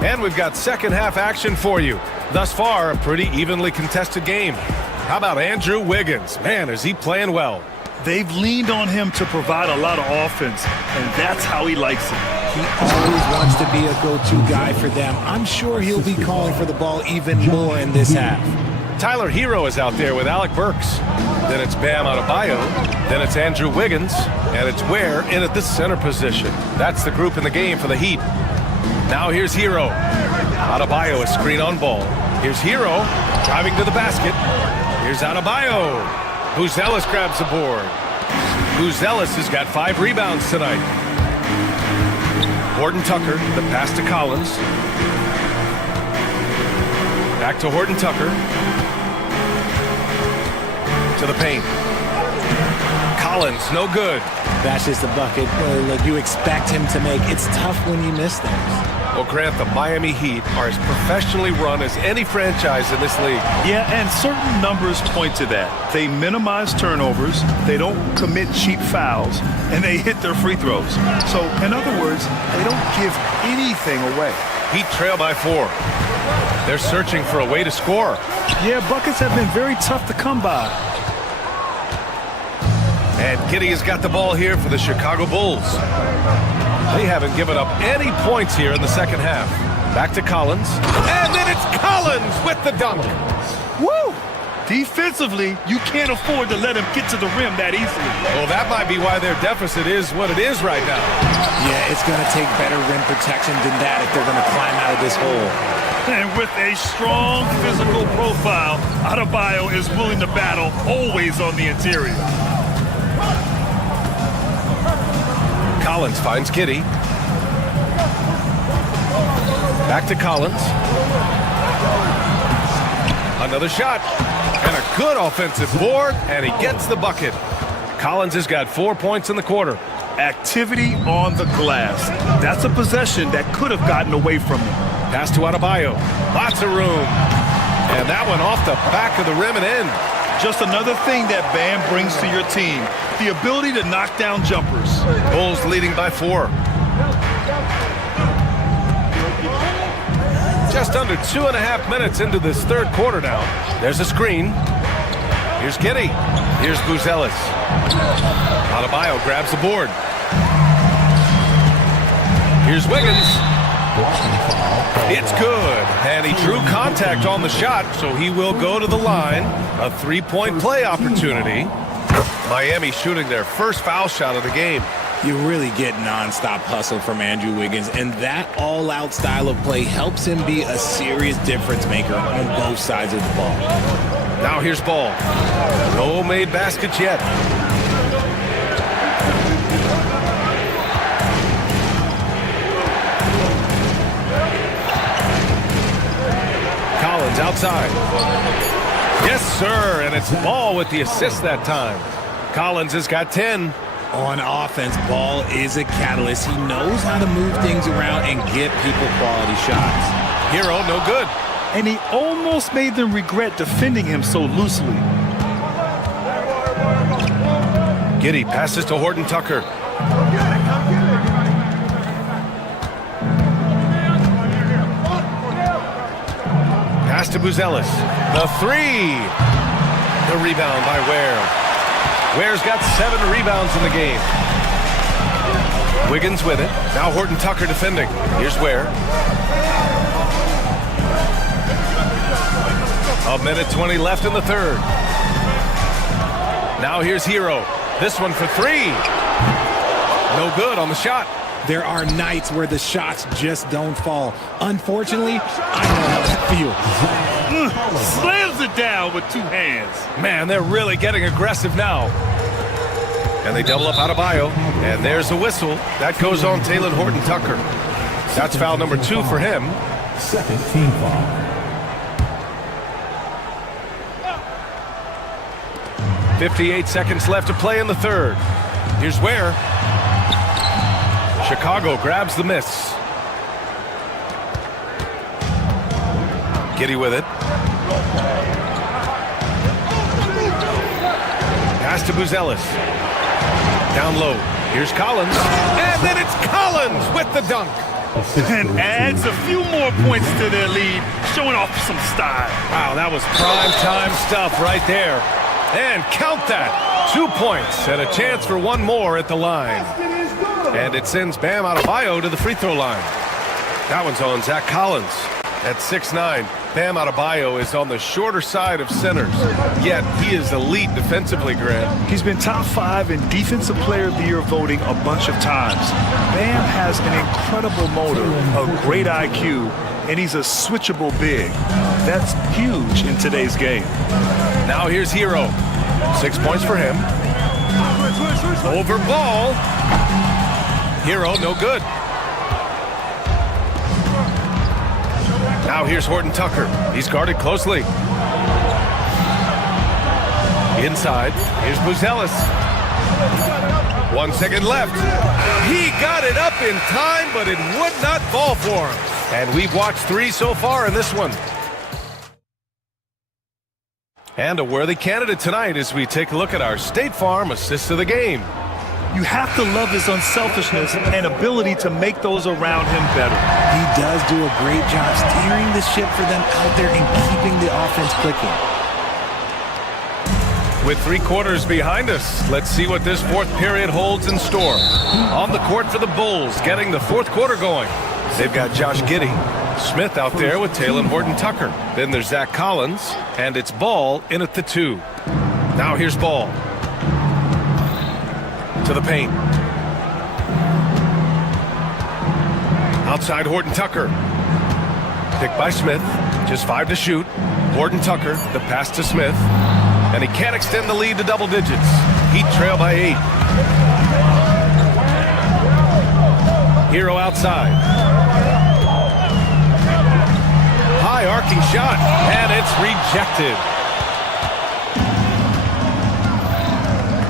And we've got second half action for you. Thus far, a pretty evenly contested game. How about Andrew Wiggins? Man, is he playing well. They've leaned on him to provide a lot of offense, and that's how he likes it. He always wants to be a go-to guy for them. I'm sure he'll be calling for the ball even more in this half. Tyler Hero is out there with Alec Burks. Then it's Bam Adebayo. Then it's Andrew Wiggins. And it's Ware in at the center position. That's the group in the game for the Heat. Now here's Hero. Adebayo, a screen on ball. Here's Hero driving to the basket. Here's Adebayo. Buzelis grabs the board. Buzelis has got 5 rebounds tonight. Horton Tucker, the pass to Collins. Back to Horton Tucker. To the paint. Collins, no good. That's just the bucket. Look, you expect him to make. It's tough when you miss things. Well, Grant, the Miami Heat are as professionally run as any franchise in this league. Yeah, and certain numbers point to that. They minimize turnovers, they don't commit cheap fouls, and they hit their free throws. So, in other words, they don't give anything away. Heat trail by 4. They're searching for a way to score. Yeah, buckets have been very tough to come by. And Giddey has got the ball here for the Chicago Bulls. They haven't given up any points here in the second half. Back to Collins. And then it's Collins with the dunk. Woo! Defensively, you can't afford to let him get to the rim that easily. Well, that might be why their deficit is what it is right now. Yeah, it's going to take better rim protection than that if they're going to climb out of this hole. And with a strong physical profile, Adebayo is willing to battle, always on the interior. Collins finds Giddey. Back to Collins. Another shot. And a good offensive board, and he gets the bucket. Collins has got 4 points in the quarter. Activity on the glass. That's a possession that could have gotten away from him. Pass to Adebayo. Lots of room. And that one off the back of the rim and in. Just another thing that Bam brings to your team, the ability to knock down jumpers. Bulls leading by 4. Just under 2.5 minutes into this third quarter now. There's a screen. Here's Giddey. Here's Buzelis. Adebayo grabs the board. Here's Wiggins. It's good. And he drew contact on the shot, so he will go to the line. A 3-point play opportunity. Miami shooting their first foul shot of the game. You really get nonstop hustle from Andrew Wiggins, and that all-out style of play helps him be a serious difference maker on both sides of the ball. Now here's Ball. No made baskets yet. Collins outside. Yes, sir, and it's Ball with the assist that time. Collins has got 10. On offense, Ball is a catalyst. He knows how to move things around and get people quality shots. Hero, no good. And he almost made them regret defending him so loosely. Giddey passes to Horton Tucker. Pass to Buzelis. The 3. The rebound by Ware. Ware's got 7 rebounds in the game. Wiggins with it. Now Horton Tucker defending. Here's Ware. 1:20 left in the third. Now here's Hero. This one for 3. No good on the shot. There are nights where the shots just don't fall. Unfortunately, I know how that feels. Slams it down with 2 hands. Man, they're really getting aggressive now. And they double up Adebayo. And there's a whistle. That goes on Taylor Horton Tucker. That's foul number 2 for him. Second team foul. .58 seconds left to play in the third. Here's Ware. Chicago grabs the miss. Giddey with it. Pass to Buzelis. Down low. Here's Collins. And then it's Collins with the dunk. And adds a few more points to their lead, showing off some style. Wow, that was prime time stuff right there. And count that. 2 points and a chance for one more at the line. And it sends Bam Adebayo to the free throw line. That one's on Zach Collins. At 6'9", Bam Adebayo is on the shorter side of centers. Yet he is elite defensively, Grant. He's been top 5 in Defensive Player of the Year voting a bunch of times. Bam has an incredible motor, a great IQ, and he's a switchable big. That's huge in today's game. Now here's Hero. 6 points for him. Over Ball. Hero, no good. Now here's Horton Tucker. He's guarded closely. Inside, here's Buzelis. 1 second left. He got it up in time, but it would not fall for him. And we've watched 3 so far in this one. And a worthy candidate tonight as we take a look at our State Farm assist of the game. You have to love his unselfishness and ability to make those around him better. He does do a great job steering the ship for them out there and keeping the offense clicking. With 3 quarters behind us, let's see what this 4th period holds in store. On the court for the Bulls, getting the 4th quarter going. They've got Josh Giddey, Smith out there with Taylor Horton-Tucker. Then there's Zach Collins, and it's Ball in at the 2. Now here's Ball. To the paint. Outside Horton-Tucker. Picked by Smith. Just 5 to shoot. Horton-Tucker, the pass to Smith. And he can't extend the lead to double digits. Heat trail by 8. Hero outside. High arcing shot, and it's rejected.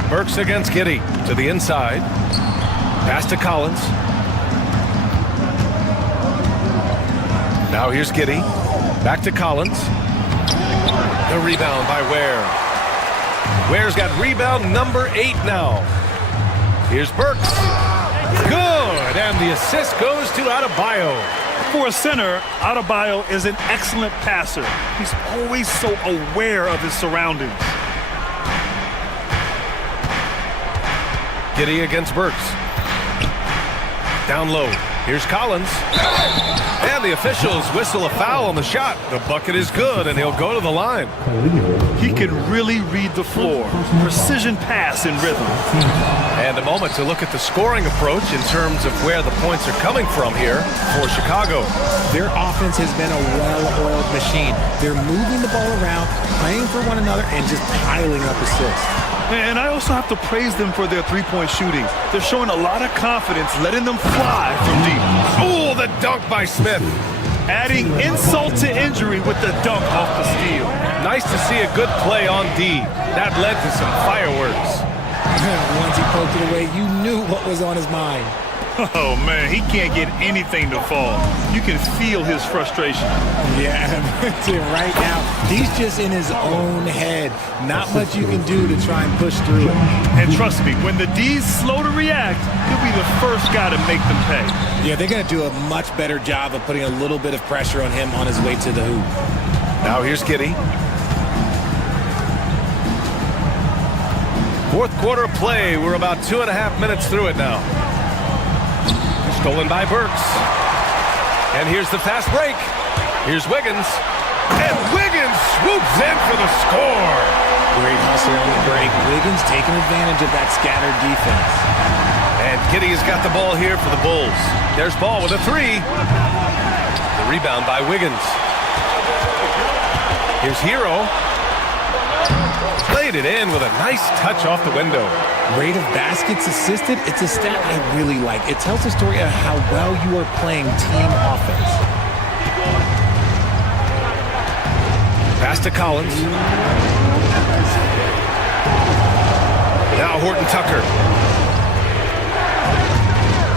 Burks against Giddey to the inside. Pass to Collins. Now here's Giddey. Back to Collins. The rebound by Ware. Ware's got rebound number 8 now. Here's Burks. Good, and the assist goes to Adebayo. For a center, Adebayo is an excellent passer. He's always so aware of his surroundings. Giddey against Burks. Down low. Here's Collins. And the officials whistle a foul on the shot. The bucket is good, and he'll go to the line. He can really read the floor. Precision pass in rhythm. And a moment to look at the scoring approach in terms of where the points are coming from here for Chicago. Their offense has been a well-oiled machine. They're moving the ball around, playing for one another, and just piling up assists. And I also have to praise them for their three-point shooting. They're showing a lot of confidence, letting them fly from deep. Oh, the dunk by Smith. Adding insult to injury with the dunk off the steal. Nice to see a good play on D. That led to some fireworks. Once he poked it away, you knew what was on his mind. Oh, man, he can't get anything to fall. You can feel his frustration. Yeah, right now, he's just in his own head. Not much you can do to try and push through it. And trust me, when the D's slow to react, he'll be the first guy to make them pay. Yeah, they're going to do a much better job of putting a little bit of pressure on him on his way to the hoop. Now here's Giddey. 4th quarter of play. We're about 2.5 minutes through it now. Stolen by Burks. And here's the fast break. Here's Wiggins. And Wiggins swoops in for the score. Great hustle on the break. Wiggins taking advantage of that scattered defense. And Giddey has got the ball here for the Bulls. There's Ball with a 3. The rebound by Wiggins. Here's Hero. Played it in with a nice touch off the window. Rate of baskets assisted, it's a stat I really like. It tells a story of how well you are playing team offense. Pass to Collins. Now Horton-Tucker.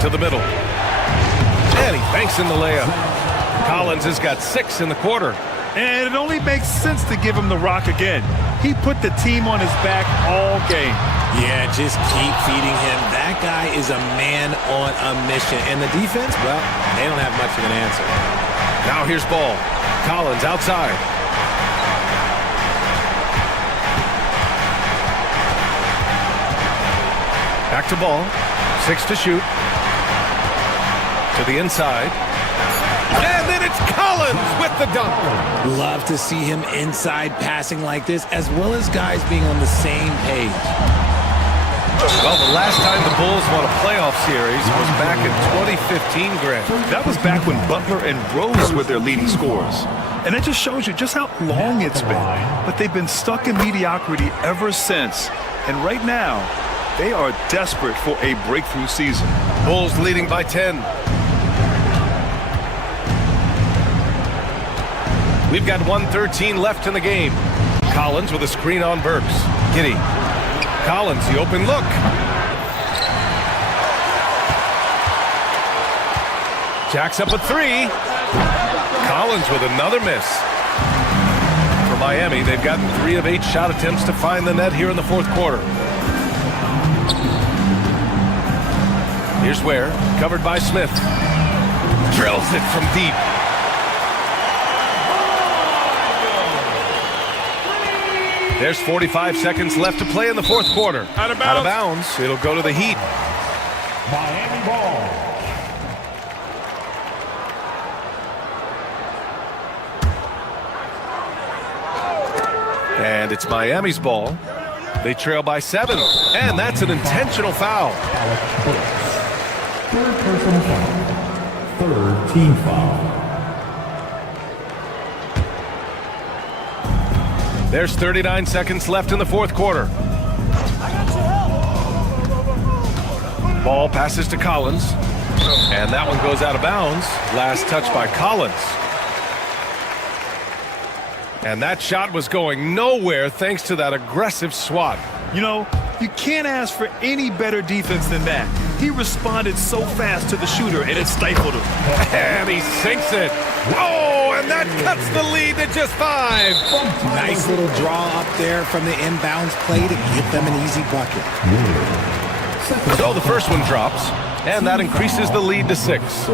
To the middle. And he banks in the layup. Collins has got 6 in the quarter. And it only makes sense to give him the rock again. He put the team on his back all game. Yeah, just keep feeding him. That guy is a man on a mission. And the defense, well, they don't have much of an answer. Now here's Ball. Collins outside. Back to Ball. 6 to shoot. To the inside. And then it's Collins with the dunk. Love to see him inside passing like this, as well as guys being on the same page. Well, the last time the Bulls won a playoff series was back in 2015, Grant. That was back when Butler and Rose were their leading scorers. And it just shows you just how long it's been. But they've been stuck in mediocrity ever since. And right now, they are desperate for a breakthrough season. Bulls leading by 10. We've got 1:13 left in the game. Collins with a screen on Burks. Giddey. Collins, the open look. Jacks up a three. Collins with another miss. For Miami, they've gotten 3 of 8 shot attempts to find the net here in the fourth quarter. Here's Ware, covered by Smith. Drills it from deep. There's 45 seconds left to play in the fourth quarter. Out of bounds. It'll go to the Heat. Miami ball. And it's Miami's ball. They trail by 7. And that's an intentional foul. Third personal foul. Third team foul. There's 39 seconds left in the fourth quarter. Ball passes to Collins. And that one goes out of bounds. Last touch by Collins. And that shot was going nowhere thanks to that aggressive swat. You know, you can't ask for any better defense than that. He responded so fast to the shooter, and it stifled him. And he sinks it. Oh, and that cuts the lead to just 5. Nice little draw up there from the inbounds play to give them an easy bucket. So the first one drops, and that increases the lead to 6.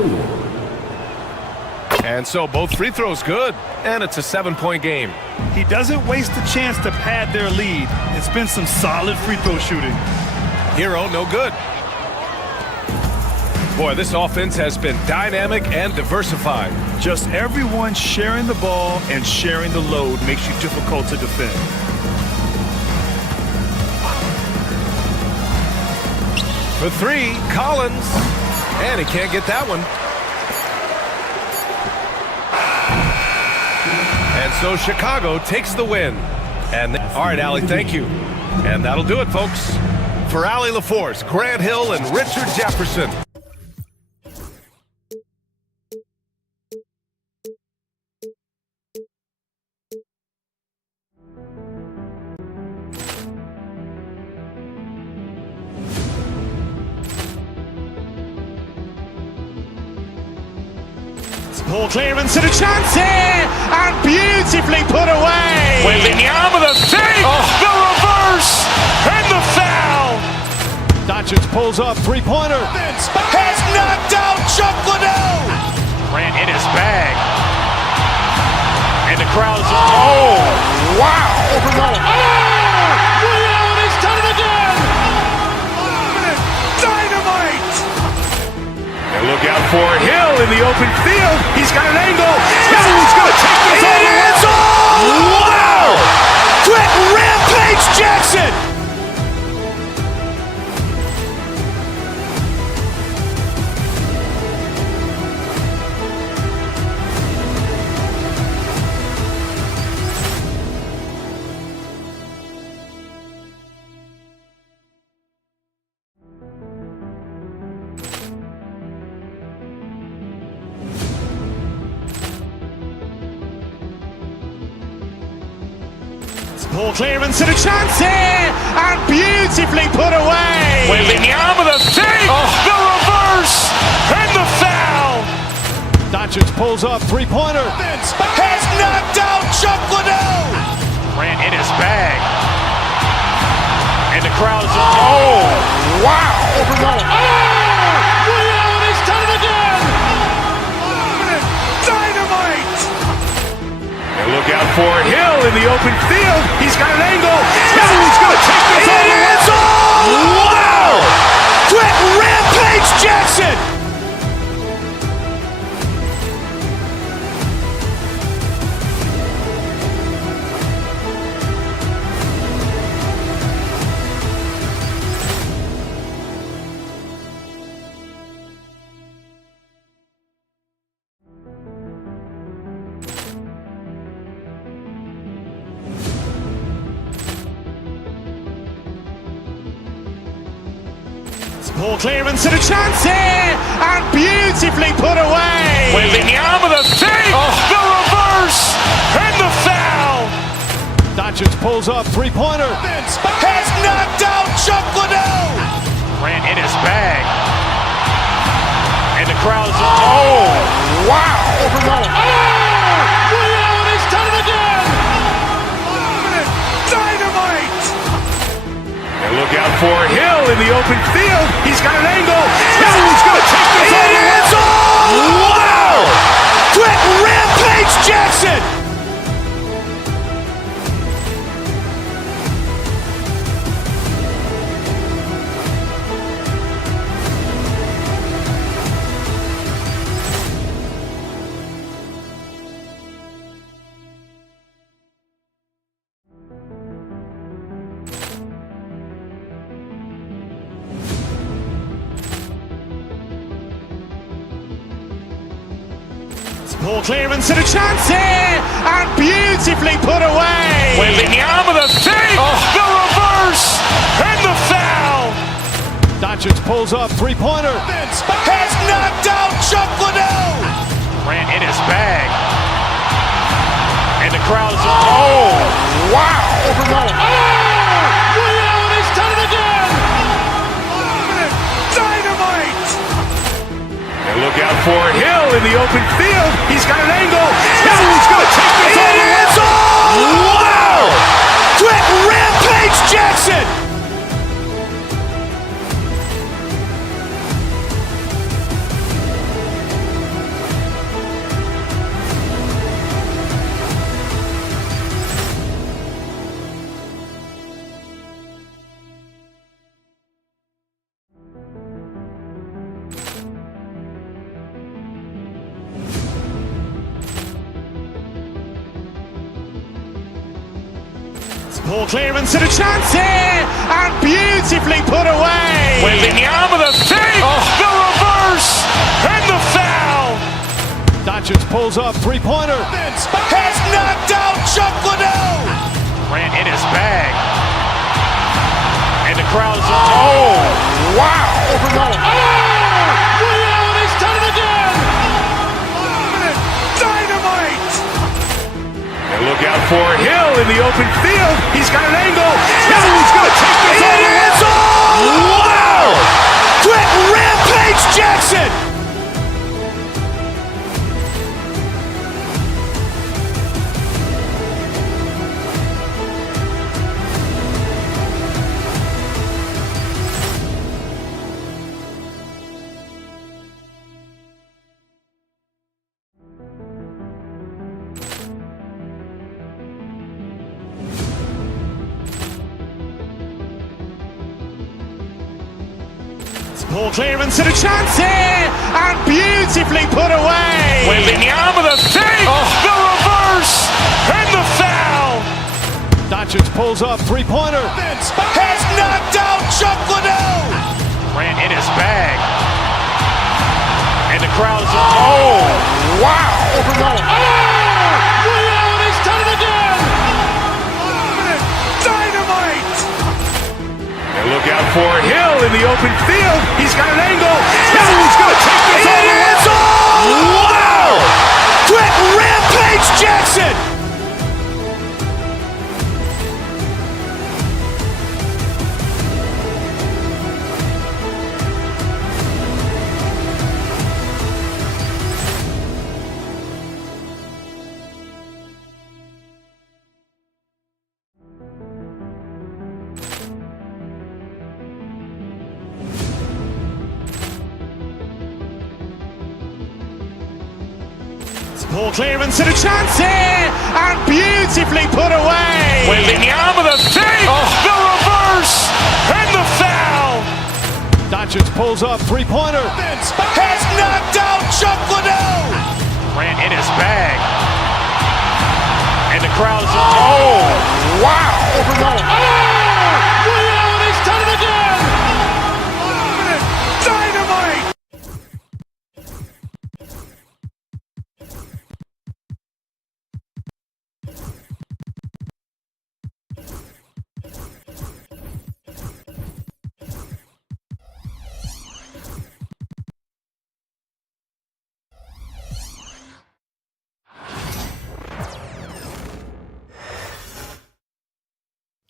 And so both free throws good, and it's a 7-point game. He doesn't waste a chance to pad their lead. It's been some solid free throw shooting. Hero, no good. Boy, this offense has been dynamic and diversified. Just everyone sharing the ball and sharing the load makes you difficult to defend. For 3, Collins. And he can't get that one. And so Chicago takes the win. And all right, Allie, thank you. And that'll do it, folks. For Allie LaForce, Grant Hill, and Richard Jefferson. Poor clearance and a chance here, and beautifully put away. Wembanyama the fake, the reverse, and the foul. Doncic pulls up, three-pointer. Has knocked out Chuck Liddell. Ran in his bag. And the crowd is, oh, wow. He's done it again. Dynamite. And look out for Hill in the open field. He's got an angle. He's going to take this all the way. Wow! Quick Rampage Jackson. Poor clearance and a chance here, and beautifully put away. Wembanyama the fake, the reverse, and the foul. Doncic pulls up, three-pointer. Has knocked out Chuck Liddell. Ran in his bag. And the crowd is, oh, wow. He's done it again. Dynamite. And look out for Hill in the open field. He's got an angle. He's going to take this all the way. Wow! Quick Rampage Jackson. Poor clearance and a chance here, and beautifully put away. Wembanyama the fake, the reverse, and the foul. Doncic pulls up, three-pointer. Has knocked out Chuck Liddell. Ran in his bag. And And the crowd is... Oh, wow! Ray Allen has done it again! Dynamite! And look out for Hill in the open field. He's got an angle. Hill's going to take this all the way. Wow! Quick Rampage Jackson! Ball clearance and a chance here, and beautifully put away. Waving the arm of the fake, the reverse, and the foul. Doncic pulls up, three-pointer. Has knocked out Chuck Liddell. Grant in his bag. And the crowd is... Oh, wow. Ray Allen has done it again! Dynamite. And look out for Hill in the open field. He's got an angle. Hill's going to take this all the way. Wow. Quick Rampage Jackson. Ball clearance and a chance here, and beautifully put away. Waving the arm of the fake, the reverse, and the foul. Doncic pulls up, three-pointer. Has knocked out Chuck Liddell. Grant in his bag. And the crowd is... Oh, wow. Ray Allen has done it again! Dynamite. And look out for Hill in the open field. He's got an angle. Hill's going to take this all the way. Wow. Quick Rampage Jackson. Ball clearance and a chance here, and beautifully put away. Waving the arm of the fake, the reverse, and the foul. Doncic pulls up, three-pointer. Has knocked out Chuck Liddell. Grant in his bag. And the crowd is... Oh, wow. Ray Allen has done it again! Dynamite. And look out for Hill in the open field. He's got an angle. Hill's going to take this all the way. Wow. Quick Rampage Jackson. Ball clearance and a chance here, and beautifully put away. Waving the arm of the fake, the reverse, and the foul. Doncic pulls up, three-pointer. Has knocked out Chuck Liddell. Grant in his bag. And the crowd is... Oh, wow. Ray Allen has done it again! Dynamite.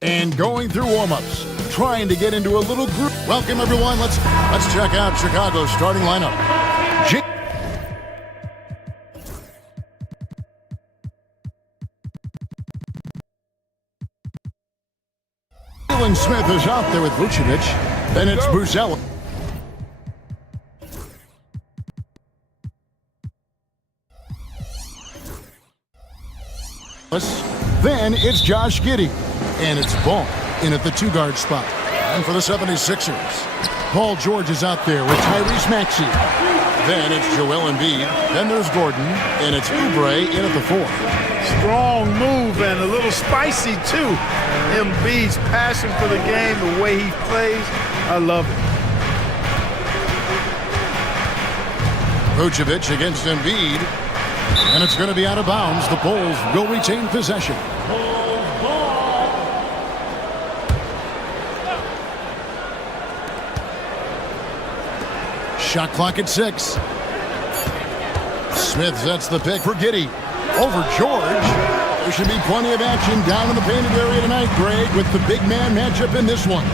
And going through warm-ups, trying to get into a little group. Welcome, everyone. Let's check out Chicago's starting lineup. Jalen Smith is out there with Vucevic. Then it's Buzelis. Then it's Josh Giddey. And it's Ball in at the two-guard spot. And for the 76ers, Paul George is out there with Tyrese Maxey. Then it's Joel Embiid. Then there's Gordon. And it's Oubre in at the 4. Strong move and a little spicy, too. Embiid's passion for the game, the way he plays, I love it. Vucevic against Embiid. And it's going to be out of bounds. The Bulls will retain possession. Shot clock at 6. Smith sets the pick for Giddey. Over George. There should be plenty of action down in the painted area tonight, Greg, with the big man matchup in this one.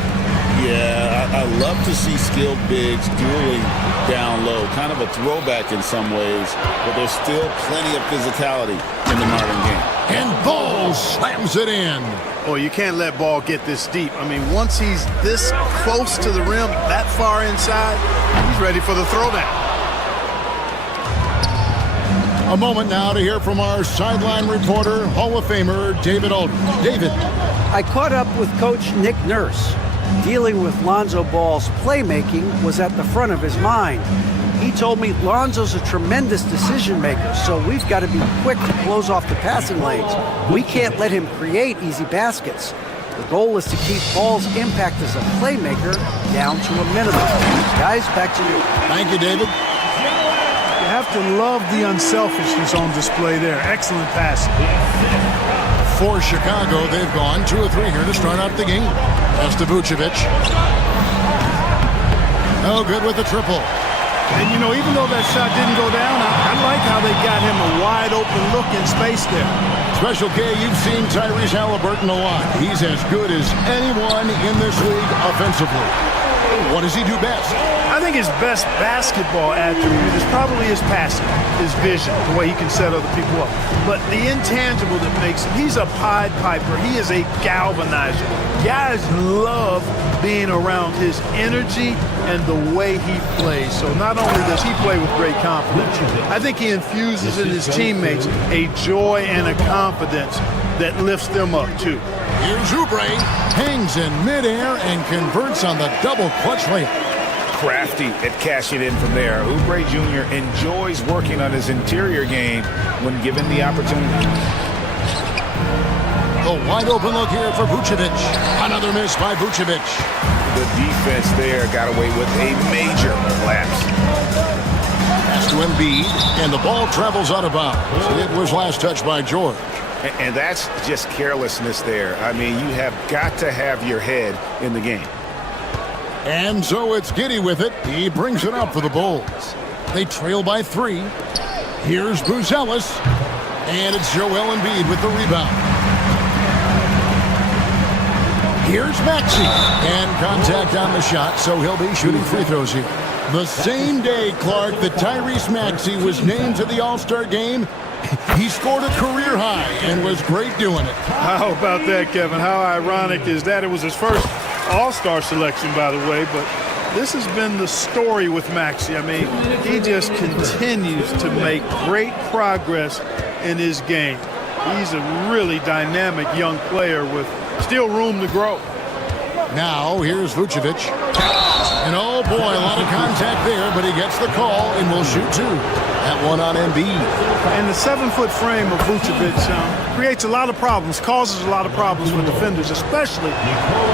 Yeah, I love to see skilled bigs dueling down low. Kind of a throwback in some ways, but there's still plenty of physicality in the modern game. And Ball slams it in. Oh, you can't let Ball get this deep. I mean, once he's this close to the rim, that far inside, he's ready for the throwdown. A moment now to hear from our sideline reporter, Hall of Famer David Aldridge. David. I caught up with Coach Nick Nurse. Dealing with Lonzo Ball's playmaking was at the front of his mind. He told me Lonzo's a tremendous decision maker, so we've got to be quick to close off the passing lanes. We can't let him create easy baskets. The goal is to keep Ball's impact as a playmaker down to a minimum. Guys, back to you. Thank you, David. You have to love the unselfishness on display there. Excellent passing. For Chicago, they've gone 2 of 3 here to start out the game. That's to Vucevic. Oh, good with the triple. And, you know, even though that shot didn't go down, I like how they got him a wide-open look in space there. Special K, you've seen Tyrese Halliburton a lot. He's as good as anyone in this league offensively. What does he do best? I think his best basketball attribute is probably his passing, his vision, the way he can set other people up. But the intangible that makes him, he's a Pied Piper. He is a galvanizer. Guys love being around his energy and the way he plays. So not only does he play with great confidence, I think he infuses in his teammates a joy and a confidence that lifts them up too. Here's Oubre, hangs in midair and converts on the double clutch layup. Crafty at cashing in from there. Oubre Jr. enjoys working on his interior game when given the opportunity. A wide open look here for Vucevic. Another miss by Vucevic. The defense there got away with a major lapse. Pass to Embiid, and the ball travels out of bounds. It was last touched by George. And that's just carelessness there. I mean, you have got to have your head in the game. And so it's Giddey with it. He brings it up for the Bulls. They trail by 3. Here's Buzelis. And it's Joel Embiid with the rebound. Here's Maxey. And contact on the shot, so he'll be shooting free throws here. The same day, Clark, that Tyrese Maxey was named to the All-Star game, he scored a career high and was great doing it. How about that, Kevin? How ironic is that? It was his first All-Star selection, by the way, but this has been the story with Maxey. I mean, he just continues to make great progress in his game. He's a really dynamic young player with still room to grow. Now, here's Vucevic. And oh boy, a lot of contact there, but he gets the call and will shoot 2. That one on Embiid. And the 7-foot frame of Vucevic creates a lot of problems, causes a lot of problems for defenders, especially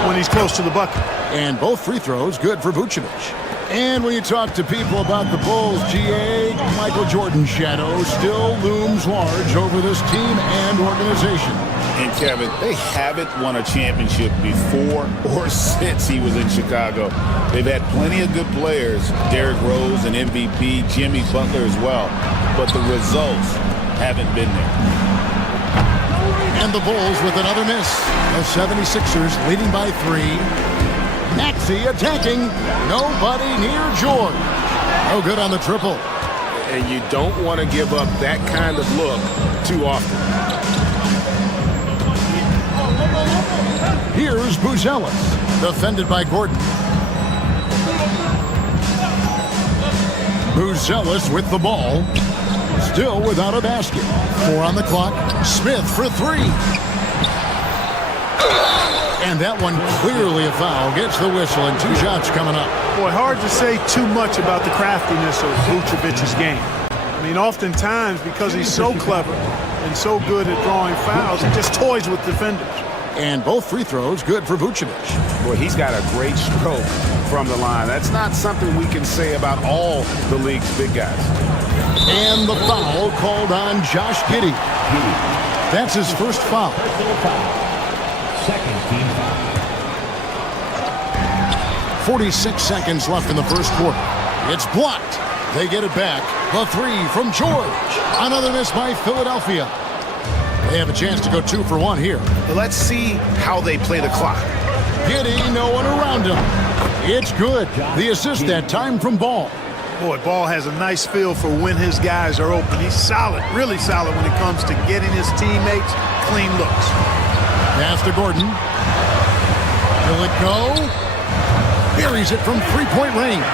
when he's close to the bucket. And both free throws good for Vucevic. And when you talk to people about the Bulls, GA, Michael Jordan's shadow still looms large over this team and organization. And Kevin, they haven't won a championship before or since he was in Chicago. They've had plenty of good players, Derrick Rose and MVP, Jimmy Butler as well, but the results haven't been there. And the Bulls with another miss. The 76ers leading by 3. Maxey attacking. Nobody near George. No good on the triple. and you don't want to give up that kind of look too often. Here's Buzelis, defended by Gordon. Buzelis with the ball, still without a basket. 4 on the clock. Smith for 3. And that one clearly a foul. Gets the whistle, and 2 shots coming up. Boy, hard to say too much about the craftiness of Vucevic's game. I mean, oftentimes, because he's so clever and so good at drawing fouls, he just toys with defenders. And both free throws good for Vucevic. Boy, he's got a great stroke from the line. That's not something we can say about all the league's big guys. And the foul called on Josh Giddey. That's his first foul. Second team foul. 46 seconds left in the first quarter. It's blocked. They get it back. The 3 from George. Another miss by Philadelphia. They have a chance to go 2 for 1 here. Let's see how they play the clock. Giddey, no one around him. It's good. The assist that time from Ball. Boy, Ball has a nice feel for when his guys are open. He's solid, really solid when it comes to getting his teammates clean looks. Pass to Gordon. Will it go? Buries it from three-point range.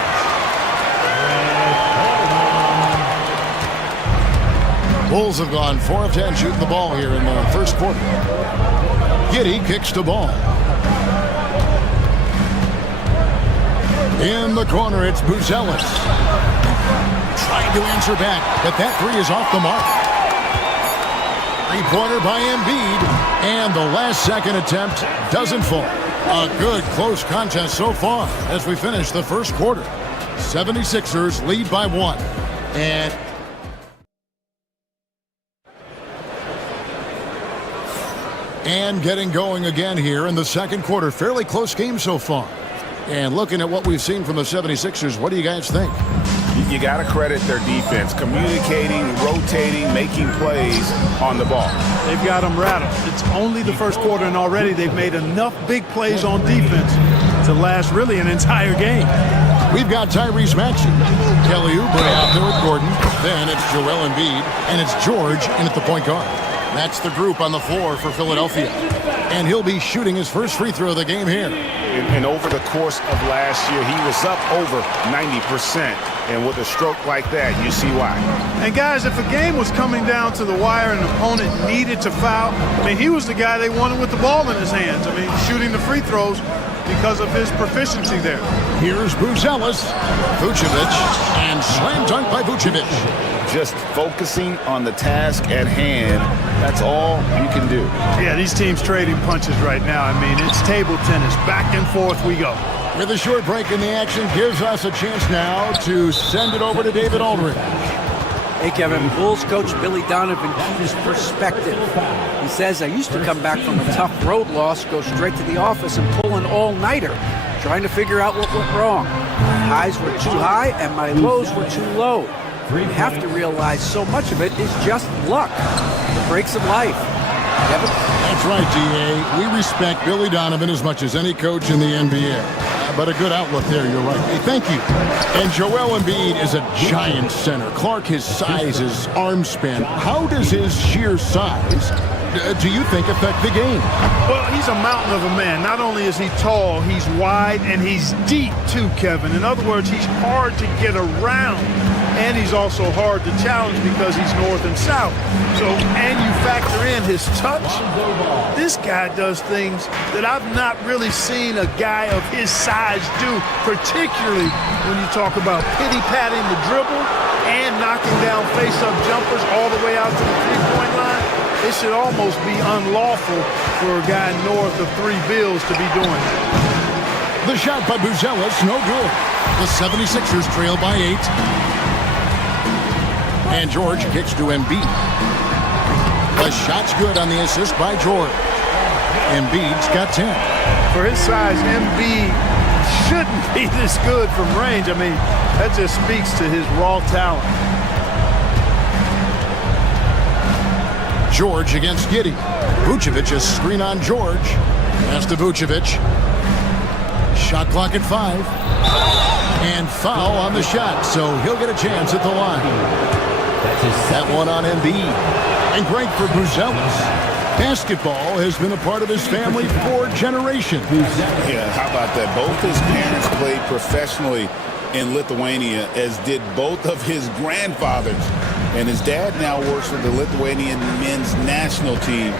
Bulls have gone 4 of 10 shooting the ball here in the first quarter. Giddey kicks the ball. In the corner, it's Buzelis. Trying to answer back, but that 3 is off the mark. 3-pointer by Embiid, and the last second attempt doesn't fall. A good close contest so far as we finish the first quarter. 76ers lead by 1. And getting going again here in the second quarter. Fairly close game so far. And looking at what we've seen from the 76ers, what do you guys think? You got to credit their defense, communicating, rotating, making plays on the ball. They've got them rattled. It's only the first quarter, and already they've made enough big plays on defense to last really an entire game. We've got Tyrese Maxey, Kelly Oubre out there with Gordon. Then it's Joel Embiid, and it's George in at the point guard. That's the group on the floor for Philadelphia. And he'll be shooting his first free throw of the game here. And over the course of last year, he was up over 90%. And with a stroke like that, you see why. And guys, if a game was coming down to the wire and an opponent needed to foul, I mean, he was the guy they wanted with the ball in his hands. I mean, shooting the free throws because of his proficiency there. Here's Buzelis, Vucevic, and slam dunk by Vucevic. Just focusing on the task at hand, that's all you can do. Yeah, these teams trading punches right now. I mean, it's table tennis. Back and forth we go. With a short break in the action, gives us a chance now to send it over to David Aldridge. Hey, Kevin, Bulls coach Billy Donovan keeps perspective. He says, I used to come back from a tough road loss, go straight to the office and pull an all-nighter, trying to figure out what went wrong. My highs were too high and my lows were too low. You have to realize so much of it is just luck, the breaks of life. Kevin? That's right, D.A. We respect Billy Donovan as much as any coach in the NBA. But a good outlook there, you're right. Hey, thank you. And Joel Embiid is a giant center. Clark, his size, his arm span. How does his sheer size, do you think, affect the game? Well, he's a mountain of a man. Not only is he tall, he's wide, and he's deep too, Kevin. In other words, he's hard to get around. And he's also hard to challenge because he's north and south. So, and you factor in his touch, this guy does things that I've not really seen a guy of his size do, particularly when you talk about pity-patting the dribble and knocking down face-up jumpers all the way out to the three-point line. It should almost be unlawful for a guy north of 3 bills to be doing it. The shot by Buzelis, no good. The 76ers trail by 8. And George kicks to Embiid. The shot's good on the assist by George. Embiid's got 10. For his size, Embiid shouldn't be this good from range. I mean, that just speaks to his raw talent. George against Giddey. Vucevic, a screen on George. Pass to Vucevic. Shot clock at 5. And foul on the shot, so he'll get a chance at the line. That one on Embiid. And great for Buzelis. Basketball has been a part of his family for generations. Yeah, how about that? Both his parents played professionally in Lithuania, as did both of his grandfathers. And his dad now works with the Lithuanian men's national team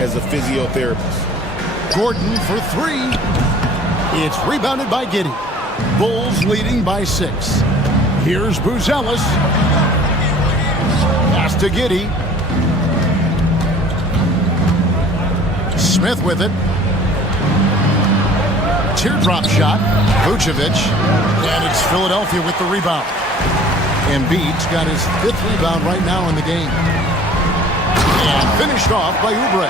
as a physiotherapist. Gordon for 3. It's rebounded by Giddey. Bulls leading by 6. Here's Buzelis. Pass to Giddey. Smith with it. Teardrop shot. Vucevic. And it's Philadelphia with the rebound. Embiid's got his 5th rebound right now in the game. And finished off by Oubre.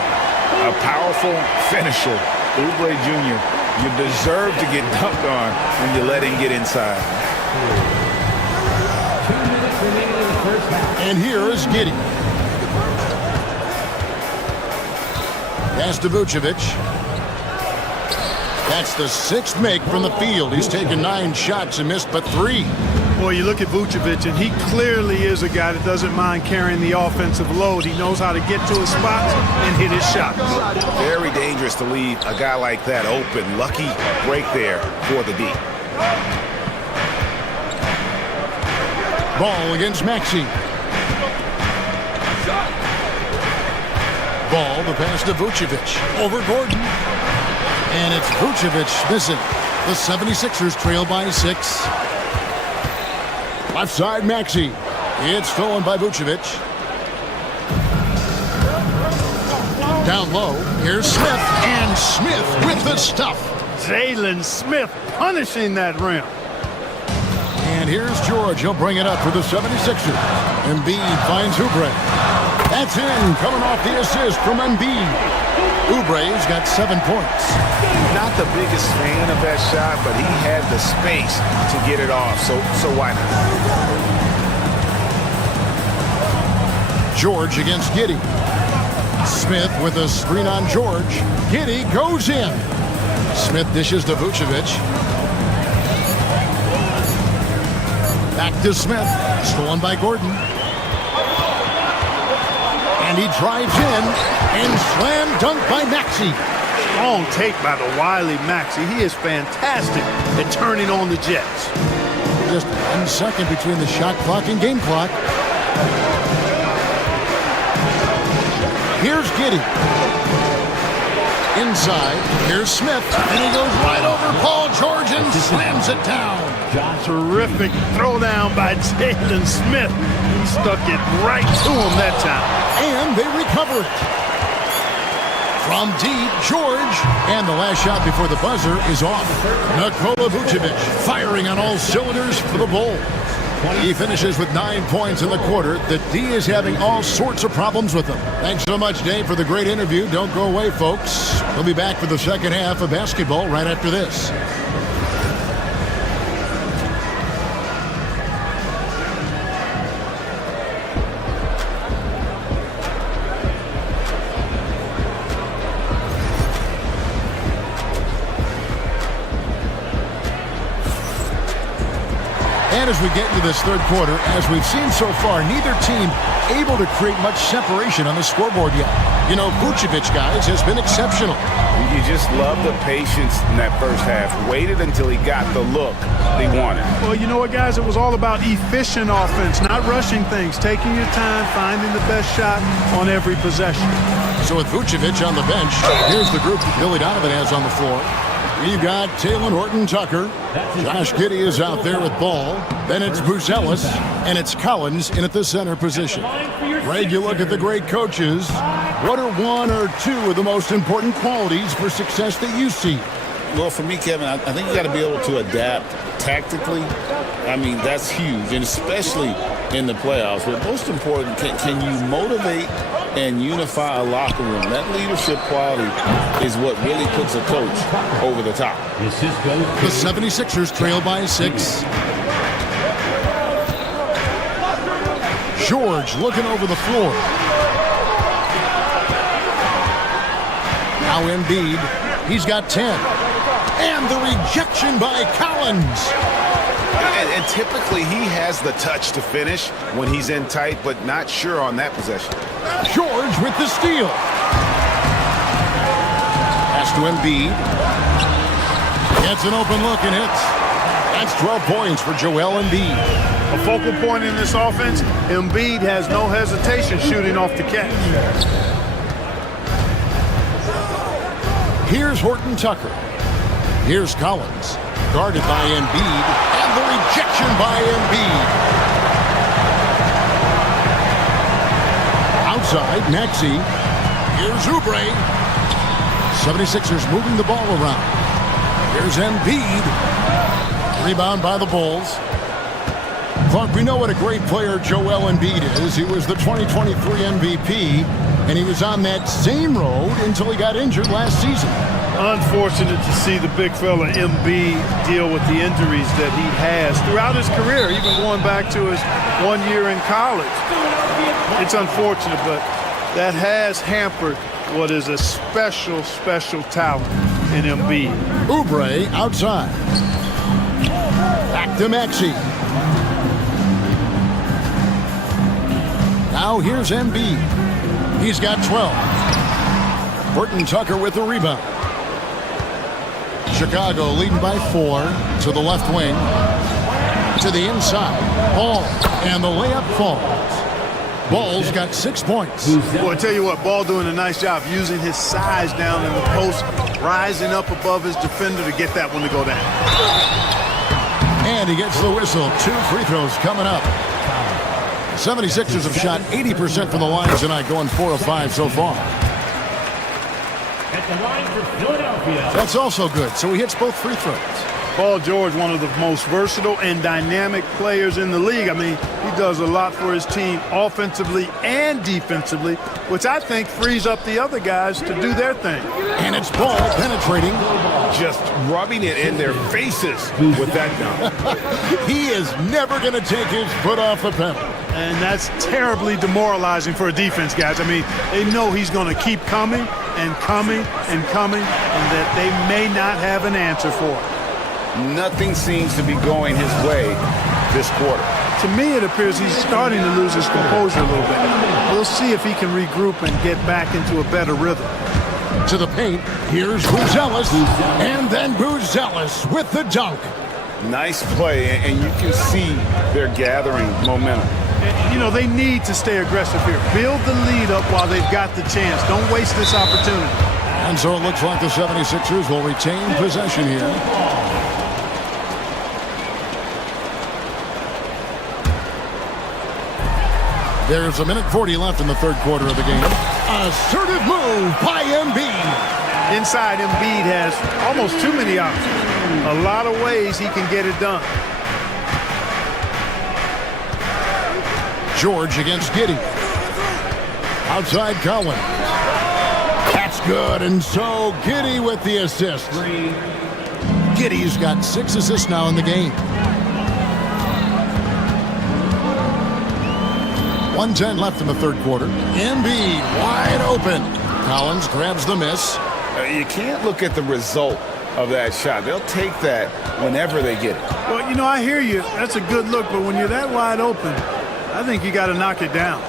A powerful finisher. Oubre Jr. You deserve to get dunked on when you let him get inside. 2 minutes remaining in the first half. And here is Giddey. Pass to Vucevic. That's the 6th make from the field. He's taken 9 shots and missed but 3. Boy, you look at Vucevic, and he clearly is a guy that doesn't mind carrying the offensive load. He knows how to get to his spots and hit his shots. Very dangerous to leave a guy like that open. Lucky break there for the D. Ball against Maxey. Ball, the pass to Vucevic. Over Gordon. And it's Vucevic missing. The 76ers trail by 6. Left side, Maxey. It's stolen by Vucevic. Down low, here's Smith. And Smith with the stuff. Jalen Smith punishing that rim. And here's George. He'll bring it up for the 76ers. Embiid finds Oubre. That's in, coming off the assist from Embiid. Oubre's got 7 points. Not the biggest fan of that shot, but he had the space to get it off, so why not? George against Giddey. Smith with a screen on George. Giddey goes in. Smith dishes to Vucevic. Back to Smith. Stolen by Gordon. And he drives in and slam dunk by Maxey. Strong take by the wily Maxey. He is fantastic at turning on the Jets. Just 1 second between the shot clock and game clock. Here's Giddey. Inside, here's Smith. And he goes right over Paul George and slams it down. Terrific throwdown by Jalen Smith. He stuck it right to him that time. And they recover it. From deep, George. And the last shot before the buzzer is off. Nikola Vucevic firing on all cylinders for the Bulls. He finishes with 9 points in the quarter. The D is having all sorts of problems with him. Thanks so much, Dave, for the great interview. Don't go away, folks. We'll be back for the second half of basketball right after this. And as we get into this third quarter, as we've seen so far, neither team able to create much separation on the scoreboard yet. You know, Vucevic, guys, has been exceptional. You just love the patience in that first half. Waited until he got the look they wanted. Well, you know what, guys? It was all about efficient offense, not rushing things, taking your time, finding the best shot on every possession. So with Vucevic on the bench, here's the group that Billy Donovan has on the floor. We've got Taylor Horton-Tucker. Josh Giddey is out there with ball. Then it's Buzelis, and it's Collins in at the center position. Greg, you look at the great coaches. What are 1 or 2 of the most important qualities for success that you see? Well, for me, Kevin, I think you got to be able to adapt tactically. I mean, that's huge, and especially in the playoffs. But most important, can you motivate and unify a locker room? That leadership quality is what really puts a coach over the top. The 76ers trail by 6. George looking over the floor. Now Embiid, he's got 10. And the rejection by Collins. And typically he has the touch to finish when he's in tight, but not sure on that possession. George with the steal. Pass to Embiid. Gets an open look and hits. That's 12 points for Joel Embiid. A focal point in this offense, Embiid has no hesitation shooting off the catch. Here's Horton Tucker. Here's Collins. Guarded by Embiid. And the rejection by Embiid. Outside, Maxey. Here's Oubre. 76ers moving the ball around. Here's Embiid. Rebound by the Bulls. Clark, we know what a great player Joel Embiid is. He was the 2023 MVP, and he was on that same road until he got injured last season. Unfortunate to see the big fella Embiid deal with the injuries that he has throughout his career, even going back to his 1 year in college. It's unfortunate, but that has hampered what is a special, special talent in Embiid. Oubre outside. Back to Maxey. Now here's Embiid. He's got 12. Horton Tucker with the rebound. Chicago leading by 4 to the left wing. To the inside. Ball. And the layup falls. Ball's got 6 points. Boy, I tell you what, Ball doing a nice job using his size down in the post, rising up above his defender to get that one to go down. And he gets the whistle. 2 free throws coming up. 76ers have shot 80% from the line tonight, going 4 of 5 so far. At the line for Philadelphia. That's also good, so he hits both free throws. Paul George, one of the most versatile and dynamic players in the league. I mean, he does a lot for his team offensively and defensively, which I think frees up the other guys to do their thing. And it's Ball penetrating. Just rubbing it in their faces with that dunk. He is never going to take his foot off the pedal. And that's terribly demoralizing for a defense, guys. I mean, they know he's going to keep coming and coming and coming, and that they may not have an answer for it. Nothing seems to be going his way this quarter. To me, it appears he's starting to lose his composure a little bit. We'll see if he can regroup and get back into a better rhythm. To the paint, here's Buzelis, and then Buzelis with the dunk. Nice play, and you can see they're gathering momentum. You know, they need to stay aggressive here. Build the lead up while they've got the chance. Don't waste this opportunity. And so it looks like the 76ers will retain possession here. There's a minute 40 left in the third quarter of the game. Assertive move by Embiid. Inside, Embiid has almost too many options. A lot of ways he can get it done. George against Giddey. Outside Collins. That's good, and so Giddey with the assist. Giddey's got 6 assists now in the game. 1:10 left in the third quarter. Embiid wide open. Collins grabs the miss. You can't look at the result of that shot. They'll take that whenever they get it. Well, you know, I hear you. That's a good look, but when you're that wide open, I think you got to knock it down.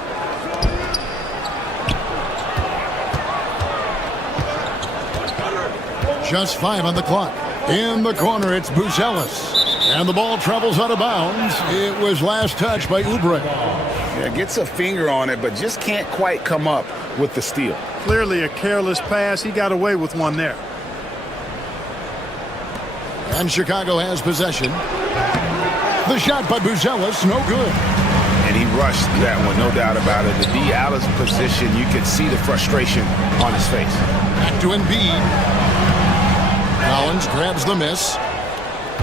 Just 5 on the clock. In the corner, it's Buzelis. And the ball travels out of bounds. It was last touched by Oubre. Yeah, gets a finger on it, but just can't quite come up with the steal. Clearly a careless pass. He got away with one there. And Chicago has possession. The shot by Buzelis, no good. And he rushed that one, no doubt about it. To be out of position, you could see the frustration on his face. Back to Embiid. Collins grabs the miss.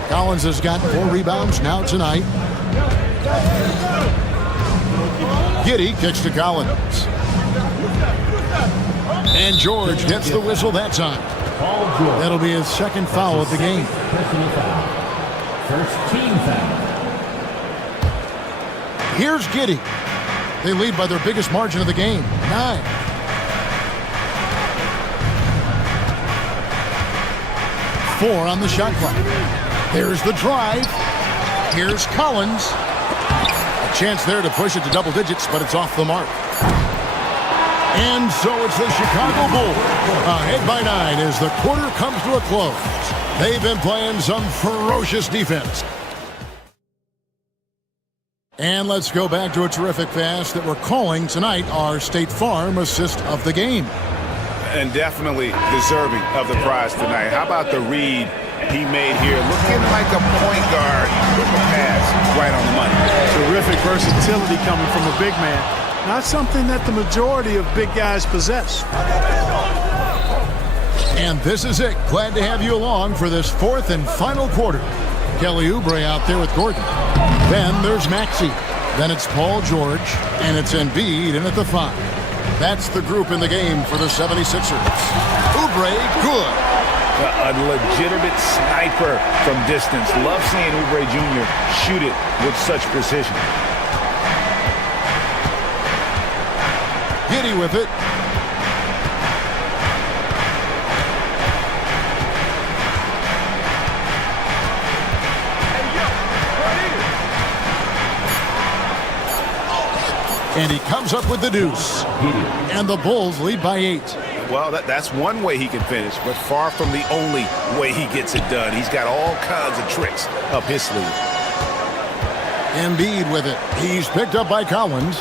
Collins has got 4 rebounds now tonight. Giddey kicks to Collins. And George gets the whistle that time. That'll be his second foul of the game. First team foul. Here's Giddey. They lead by their biggest margin of the game, 9. 4 on the shot clock. There's the drive. Here's Collins. A chance there to push it to double digits, but it's off the mark. And so it's the Chicago Bulls ahead by 9 as the quarter comes to a close. They've been playing some ferocious defense. And let's go back to a terrific pass that we're calling tonight our State Farm assist of the game. And definitely deserving of the prize tonight. How about the read he made here? Looking like a point guard with a pass right on the money. Terrific versatility coming from a big man. Not something that the majority of big guys possess. And this is it. Glad to have you along for this fourth and final quarter. Kelly Oubre out there with Gordon. Then there's Maxey. Then it's Paul George. And it's Embiid in at the 5. That's the group in the game for the 76ers. Oubre, good. A legitimate sniper from distance. Love seeing Oubre Jr. shoot it with such precision. Giddey with it. And he comes up with the deuce. And the Bulls lead by 8. Well, that's one way he can finish, but far from the only way he gets it done. He's got all kinds of tricks up his sleeve. Embiid with it. He's picked up by Collins.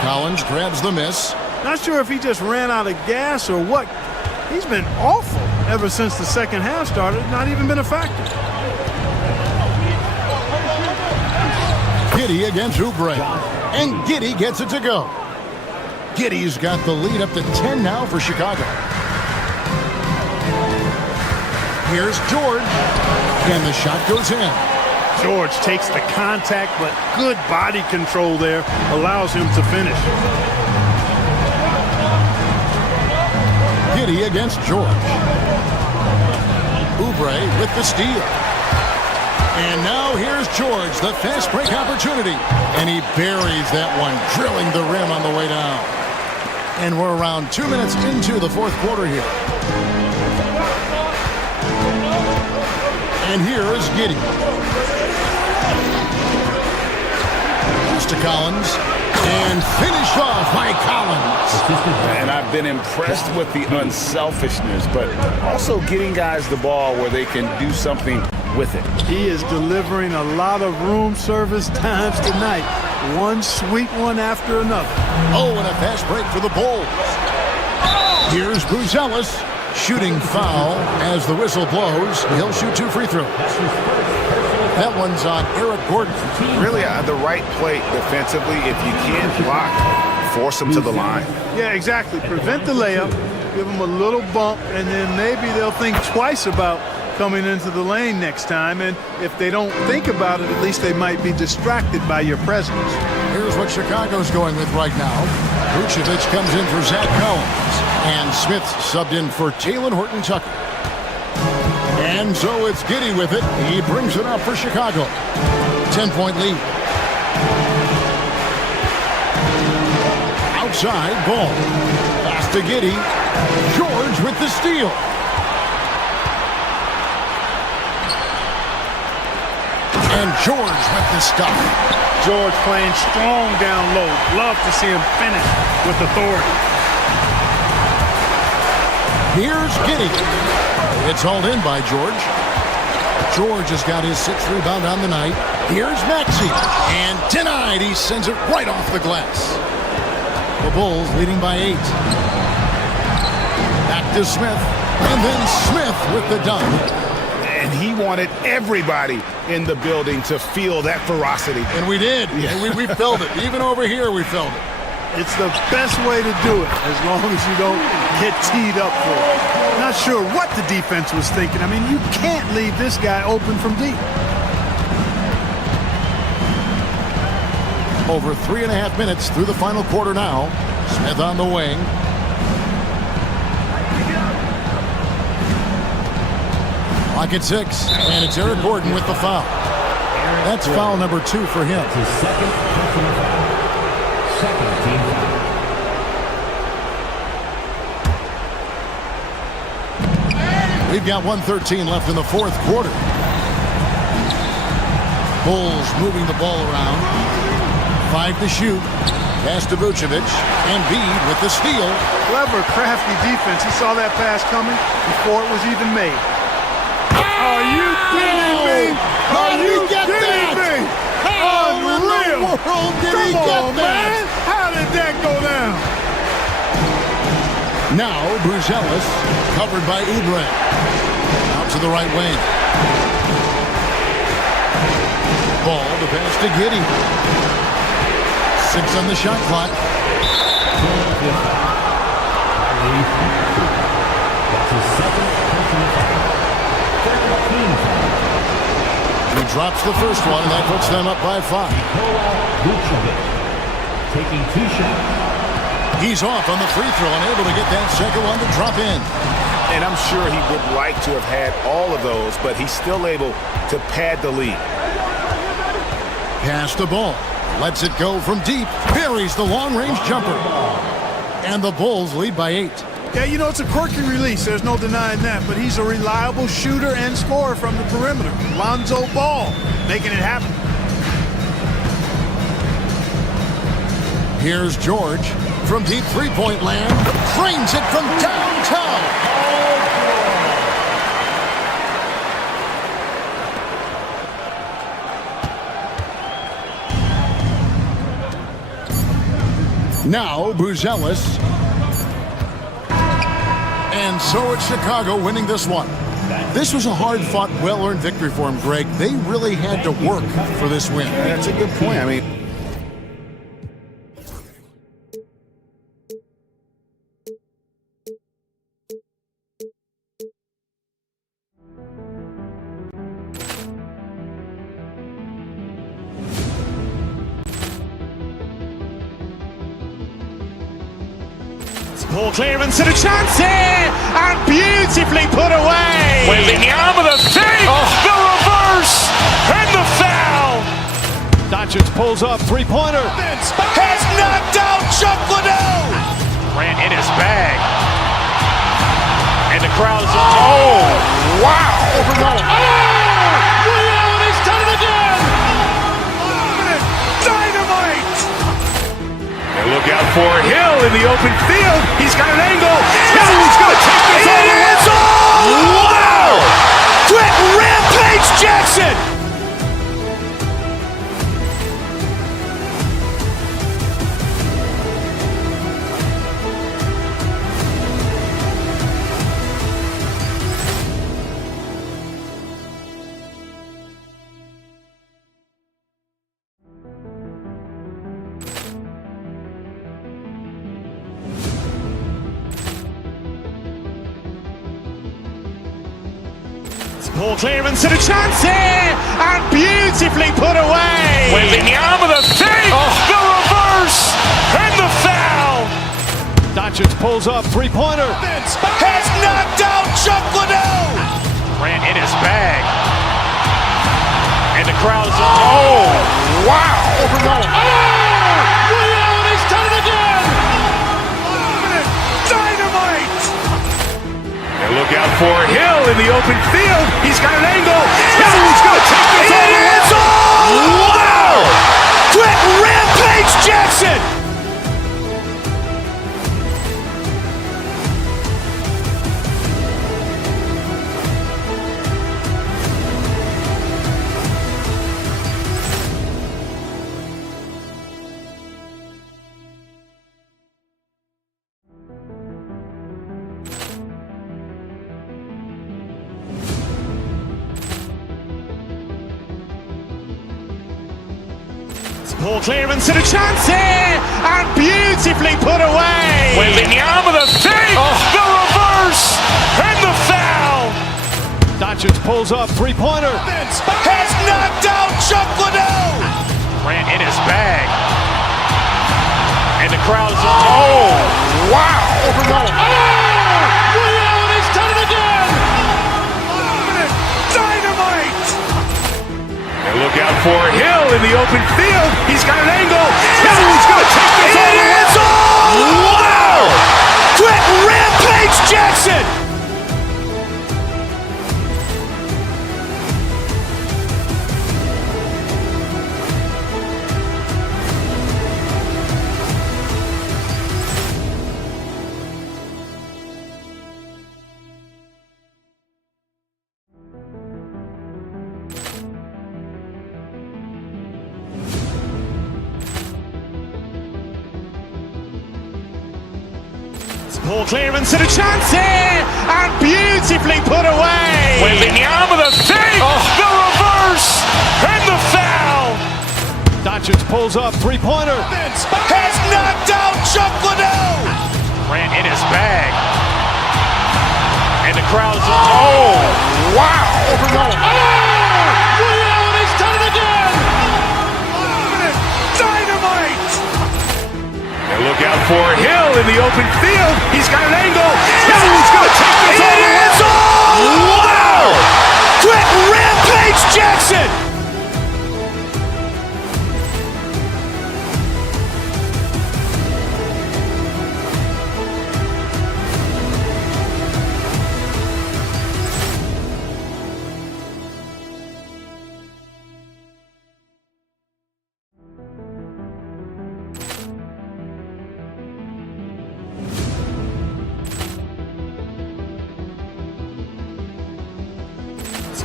Collins grabs the miss. Not sure if he just ran out of gas or what. He's been awful ever since the second half started. Not even been a factor. Giddey against Oubre. And Giddey gets it to go. Giddey's got the lead up to 10 now for Chicago. Here's George. And the shot goes in. George takes the contact, but good body control there allows him to finish. Giddey against George. Oubre with the steal. And now here's George, the fast break opportunity. And he buries that one, drilling the rim on the way down. And we're around 2 minutes into the fourth quarter here. And here is Giddey. To Collins, and finished off by Collins. And I've been impressed with the unselfishness, but also getting guys the ball where they can do something with it. He is delivering a lot of room service times tonight. One sweet one after another. Oh, and a fast break for the Bulls. Here's Buzelis, shooting foul as the whistle blows. He'll shoot 2 free throws. That one's on Eric Gordon. Really the right play defensively. If you can't block, force them to the line. Yeah, exactly. Prevent the layup, give them a little bump, and then maybe they'll think twice about coming into the lane next time. And if they don't think about it, at least they might be distracted by your presence. Here's what Chicago's going with right now. Vucevic comes in for Zach Collins. And Smith subbed in for Talen Horton-Tucker. And so it's Giddey with it. He brings it up for Chicago. 10-point lead. Outside ball. Pass to Giddey. George with the steal. And George with the stuff. George playing strong down low. Love to see him finish with authority. Here's Giddey. It's hauled in by George. George has got his 6th rebound on the night. Here's Maxey. And denied. He sends it right off the glass. The Bulls leading by 8. Back to Smith. And then Smith with the dunk. And he wanted everybody in the building to feel that ferocity. And we did. Yeah. And we felt it. Even over here, we felt it. It's the best way to do it, as long as you don't get teed up for it. Not sure what the defense was thinking. I mean, you can't leave this guy open from deep. Over 3.5 minutes through the final quarter now. Smith on the wing. Clock at 6, and it's Eric Gordon with the foul. That's foul number 2 for him. His second personal foul. Second team foul. We've got 1:13 left in the fourth quarter. Bulls moving the ball around. 5 to shoot. Pass to Vucevic. Embiid with the steal. Clever, crafty defense. He saw that pass coming before it was even made. Are you kidding me? How did he get that? How in the world did he get that? Man. How did that go down? Now Bruzelis covered by Oubre. Out to the right wing. Ball to pass to Giddey. 6 on the shot clock. That's his second personal foul. 13 foul. He drops the first one, and that puts them up by 5. Vucevic taking 2 shots. He's off on the free throw and able to get that second one to drop in. And I'm sure he would like to have had all of those, but he's still able to pad the lead. Pass the ball. Lets it go from deep. Buries the long-range jumper. And the Bulls lead by 8. Yeah, you know, it's a quirky release. There's no denying that. But he's a reliable shooter and scorer from the perimeter. Lonzo Ball making it happen. Here's George from deep three-point land. Frames it from downtown. Now Bruzelis. And so it's Chicago winning this one. This was a hard-fought, well-earned victory for him, Greg. They really had to work for this win. That's a good point. I mean, Ball clearance and a chance here, and beautifully put away. Wembanyama the fake, the reverse, and the foul. Doncic pulls up, three-pointer. Has knocked out Chuck Liddell. Ran in his bag. And the crowd is, oh, wow. Reality's done it again. Dynamite. And look out for Hill in the open field. He's got an angle. He's going to take this all the way. Wow. Quick Rampage Jackson. Ball clearance and a chance here, and beautifully put away. Wembanyama the fake, the reverse, and the foul. Doncic pulls up, three-pointer. Has knocked out Chuck Liddell. Ran in his bag. And the crowd is, oh, wow. Reality's done it again. Dynamite. And look out for Hill in the open field. He's got an angle. He's going to take this all the way. Wow. Quick Rampage Jackson. Ball clearance and a chance here, and beautifully put away. Wembanyama the fake, the reverse, and the foul. Doncic pulls up, three-pointer. Has knocked out Chuck Liddell. Ran in his bag. And the crowd is, oh, wow. Reality's done it again. Dynamite. And look out for Hill in the open field. He's got an angle. He's going to take this all the way. Wow. Quick Rampage Jackson. Poor clearance and a chance here, and beautifully put away. Wembanyama the save, the reverse, and the foul. Doncic pulls up, three-pointer. Has knocked out Chuck Liddell. Grant in his bag. And the crowd's, oh, wow. Ray Allen has done it again. Dynamite. And look out for Hill in the open field. He's got an angle. He's going to take this all the way. Wow. Quick Rampage Jackson.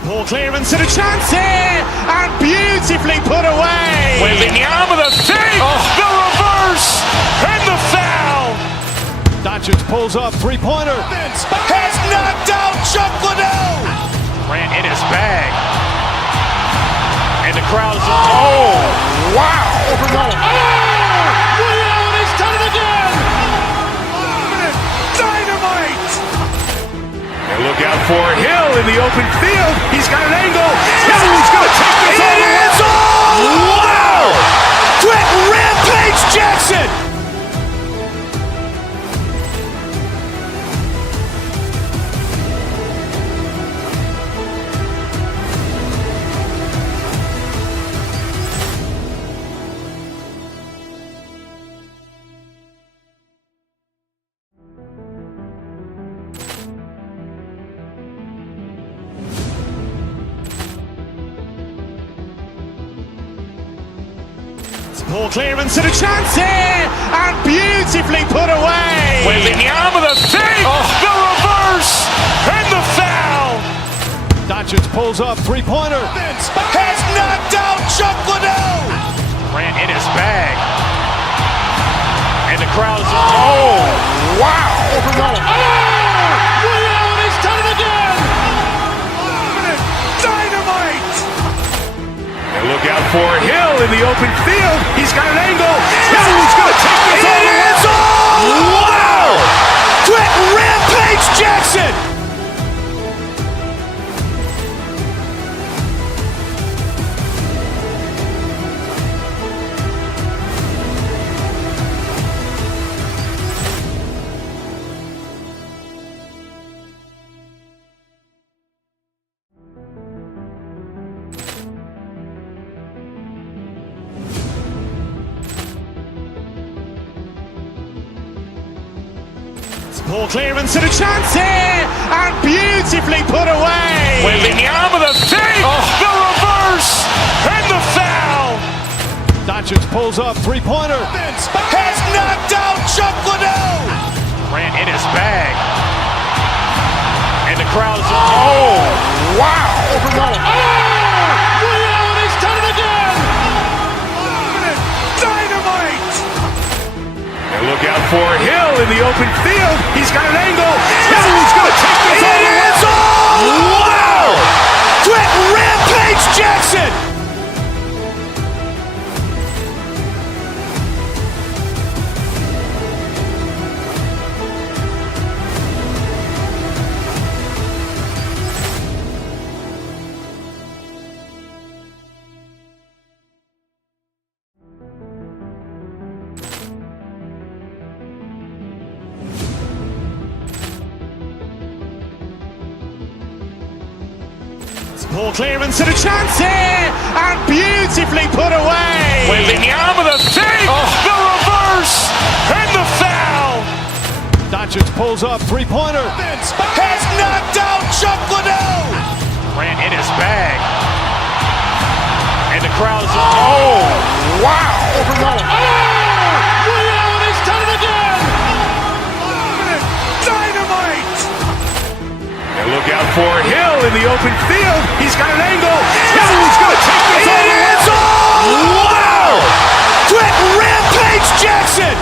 Poor clearance and a chance here, and beautifully put away. Wembanyama the save, the reverse, and the foul. Doncic pulls up, three-pointer. Has knocked out Chuck Liddell. Grant in his bag. And the crowd's, oh, wow. Ray Allen has done it again. Dynamite. And look out for Hill in the open field. He's got an angle. He's going to take this all the way. Wow. Quick Rampage Jackson. Poor clearance and a chance here, and beautifully put away. Wembanyama the save, the reverse, and the foul. Doncic pulls up, three-pointer. Has knocked out Chuck Liddell. Grant in his bag. And the crowd's, oh, wow. Ray Allen has done it again. Dynamite. And look out for Hill in the open field. He's got an angle. He's going to take this all the way. Wow. Quick Rampage Jackson. Poor clearance and a chance here, and beautifully put away. Wembanyama the save, the reverse, and the foul. Doncic pulls up, three-pointer. Has knocked out Chuck Liddell. Grant in his bag. And the crowd's, oh, wow. Ray Allen has done it again. Dynamite. And look out for Hill in the open field. He's got an angle. He's going to take this all the way. Wow. Quick Rampage Jackson. Poor clearance and a chance here, and beautifully put away. Wembanyama the save, the reverse, and the foul. Doncic pulls up, three-pointer. Has knocked out Chuck Liddell. Grant in his bag. And the crowd's, oh, wow. Ray Allen has done it again. Dynamite. And look out for Hill in the open field. He's got an angle. He's going to take this all the way. Wow. Quick Rampage Jackson.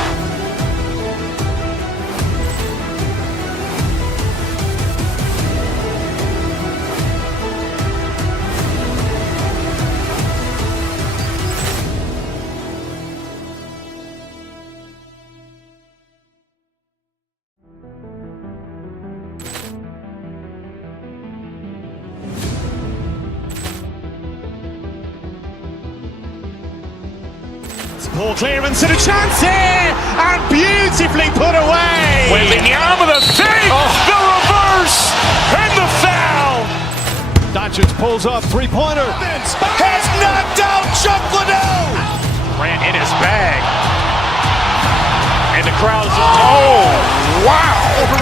Ball clearance and a chance here, and beautifully put away. Wembanyama with a fake, the reverse, and the foul. Doncic pulls up, three-pointer. Has knocked out Chuck Liddell. Ran in his bag. And the crowd is, oh, wow. He's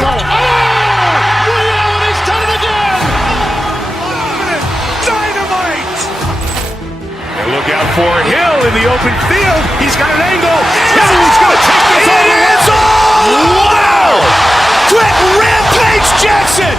done it again. Dynamite. And look out for Hill in the open field. He's got an angle. He's going to take this all the way. Wow! Quick Rampage Jackson.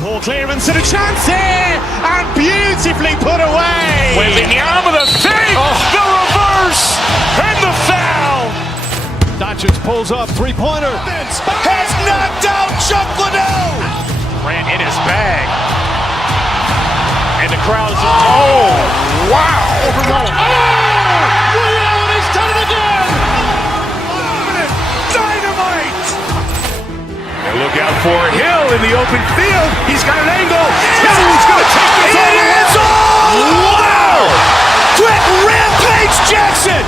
Ball clearance and a chance here, and beautifully put away. Wembanyama with a fake, the reverse, and the foul. Doncic pulls up, three-pointer. Has knocked out Chuck Liddell. Ran in his bag. And the crowd is, oh, wow. He's done it again. Dynamite. And look out for Hill in the open field. He's got an angle. He's going to take this all the way. Wow! Quick Rampage Jackson.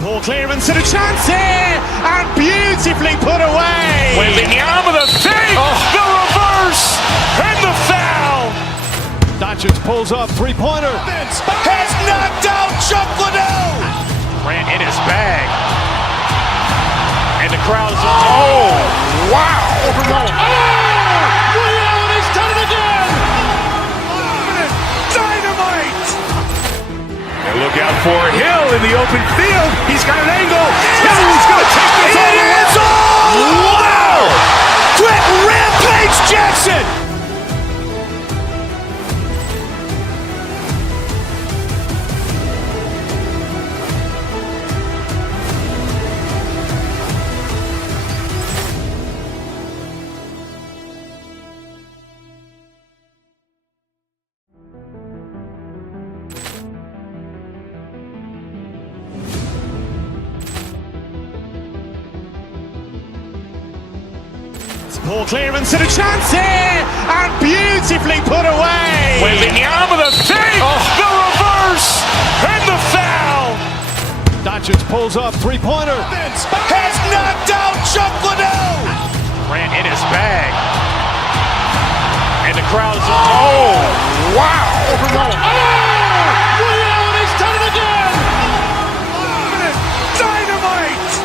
Ball clearance and a chance here, and beautifully put away. Wembanyama with a fake, the reverse, and the foul. Doncic pulls up, three-pointer. Has knocked out Chuck Liddell. Ran in his bag. And the crowd is, oh, wow. He's done it again. Dynamite. And look out for Hill in the open field. He's got an angle. He's going to take this all the way. Wow! Quick Rampage Jackson. Ball clearance and a chance here, and beautifully put away. Wembanyama with a fake, the reverse, and the foul. Doncic pulls up, three-pointer. Has knocked out Chuck Liddell. Ran in his bag. And the crowd is, oh, wow. He's done it again. Dynamite.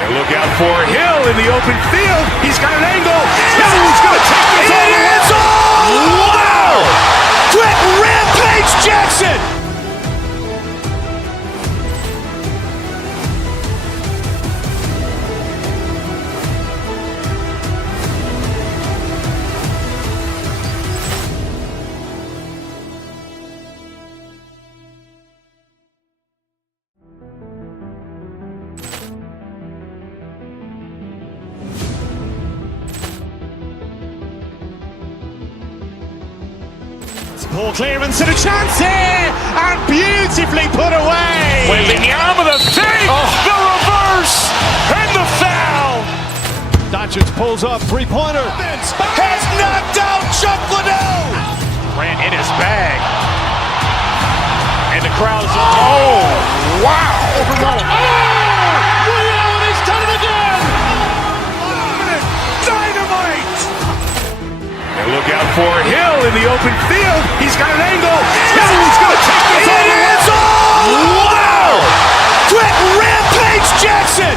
And look out for Hill in the open field. He's got an angle. He's going to take this all the way. Wow! Quick Rampage Jackson. Ball clearance and a chance here, and beautifully put away. Wembanyama with a fake, the reverse, and the foul. Doncic pulls up, three-pointer. Has knocked out Chuck Liddell. Ran in his bag. And the crowd is, oh, wow. He's done it again. Dynamite. And look out for Hill in the open field. He's got an angle. He's going to take this all the way. Wow! Quick Rampage Jackson.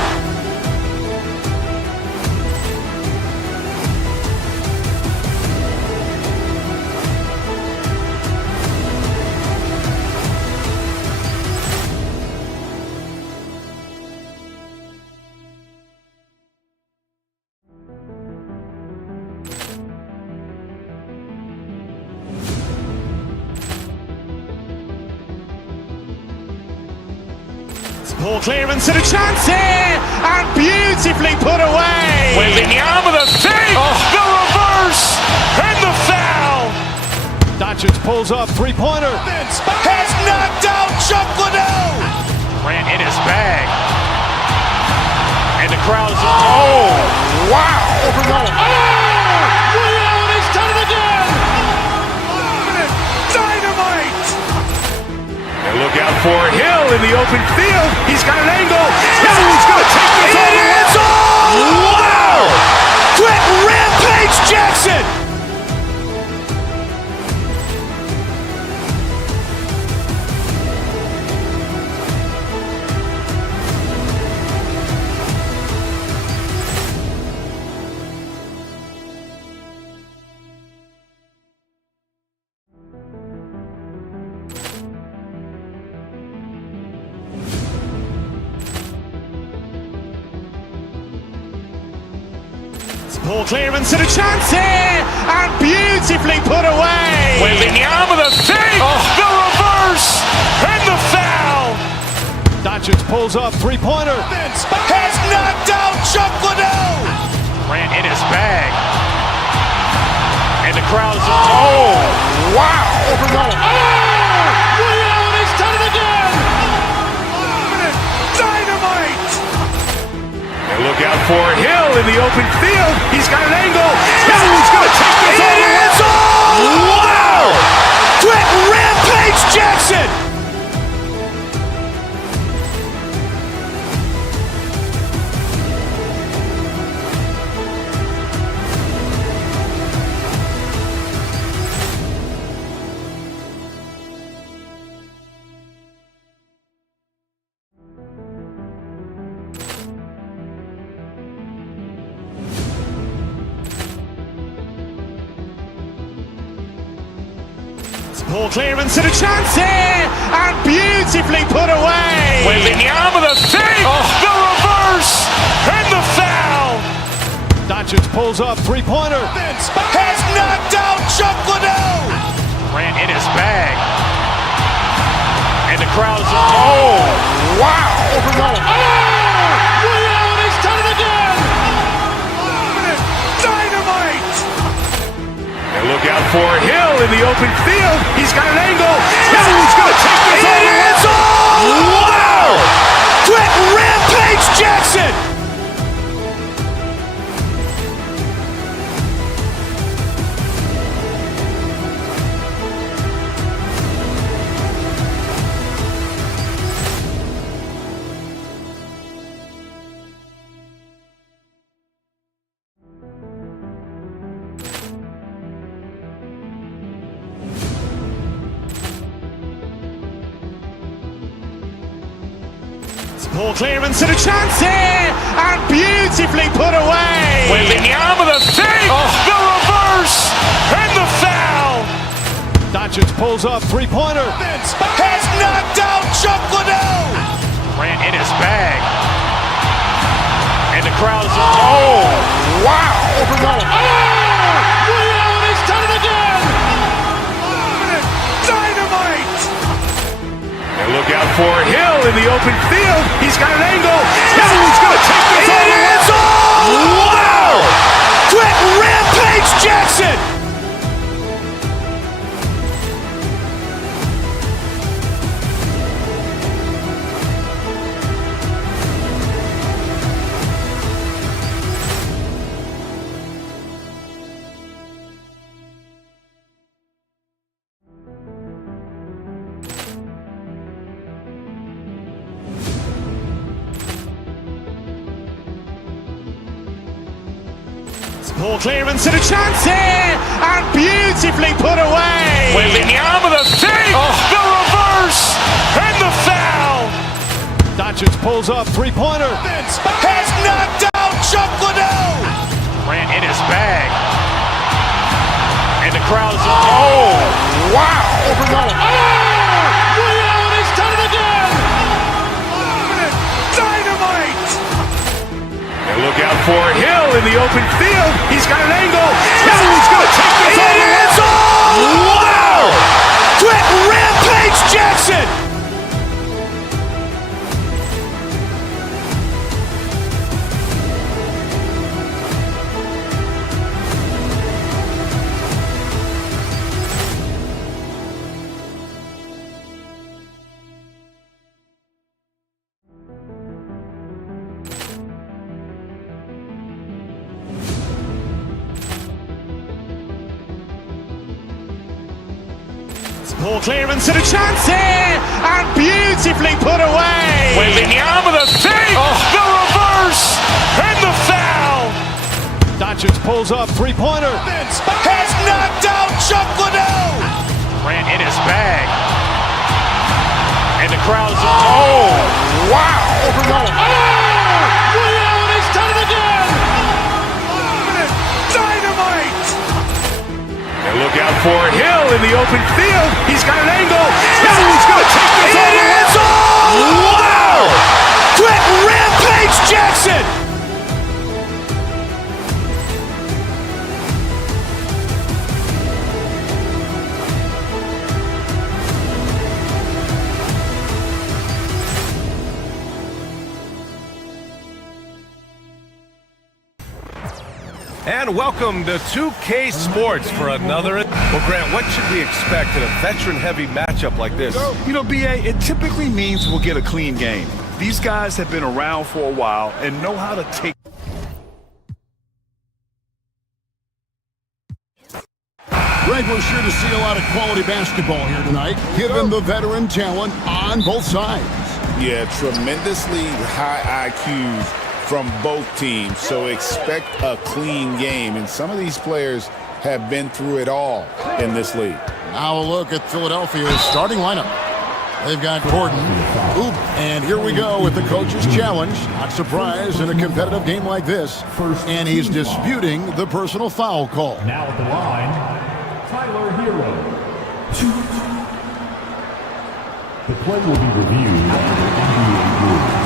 Poor clearance and a chance here, and beautifully put away. Waving the arm of the save, the reverse, and the foul. Doncic pulls up, three-pointer. Has knocked out Chuck Liddell. Grant in his bag. And the crowd is, oh, wow. He's done it again. Dynamite. And look out for Hill in the open field. He's got an angle. He's going to take this all the way. Wow! Quick Rampage Jackson. Poor clearance and a chance here, and beautifully put away. Waving the arm of the save, the reverse, and the foul. Doncic pulls up, three-pointer. Has knocked out Chuck Liddell. Grant in his bag. And the crowd is, oh, wow. He's done it again. Dynamite. And look out for Hill in the open field. He's got an angle. He's going to take this all the way. Wow! Quick Rampage Jackson. Poor clearance and a chance here, and beautifully put away. Waving the arm of the save, the reverse, and the foul. Doncic pulls up, three-pointer. Has knocked out Chuck Liddell. Grant in his bag. And the crowd is, oh, wow. He's done it again. Dynamite. And look out for Hill in the open field. He's got an angle. He's going to take this all the way. Wow! Quick Rampage Jackson. Poor clearance and a chance here, and beautifully put away. Waving the arm of the save, the reverse, and the foul. Doncic pulls up, three-pointer. Has knocked out Chuck Liddell. Grant in his bag. And the crowd is, oh, wow. He's done it again. Dynamite. And look out for Hill in the open field. He's got an angle. He's going to take this all the way. Wow! Quick Rampage Jackson. Poor clearance and a chance here, and beautifully put away. Waving the arm of the save, the reverse, and the foul. Doncic pulls up, three-pointer. Has knocked out Chuck Liddell. Grant in his bag. And the crowd is, oh, wow. He's done it again. Dynamite. And look out for Hill in the open field. He's got an angle. He's going to take this all the way. Wow! Quick Rampage Jackson. Poor clearance and a chance here, and beautifully put away. Wembanyama the fake, the reverse, and the foul. Doncic pulls up, three-pointer. Has knocked out Chuck Liddell. Ran in his bag. And the crowd's wow. He's done it again. Dynamite. And look out for Hill in the open field. He's got an angle. He's going to take this all the way. Wow. Quick rampage Jackson. And welcome to 2K Sports for another. Well, Grant, what should we expect in a veteran-heavy matchup like this? You know, BA, it typically means we'll get a clean game. These guys have been around for a while and know how to take. Greg, we're sure to see a lot of quality basketball here tonight, given the veteran talent on both sides. Yeah, tremendously high IQs from both teams, so expect a clean game. And some of these players have been through it all in this league. Now a look at Philadelphia's starting lineup. They've got Gordon, Oop, and here we go with the coach's challenge. Not surprised in a competitive game like this. And he's disputing the personal foul call. Now at the line, Tyler Hero. The play will be reviewed under the NBA rules.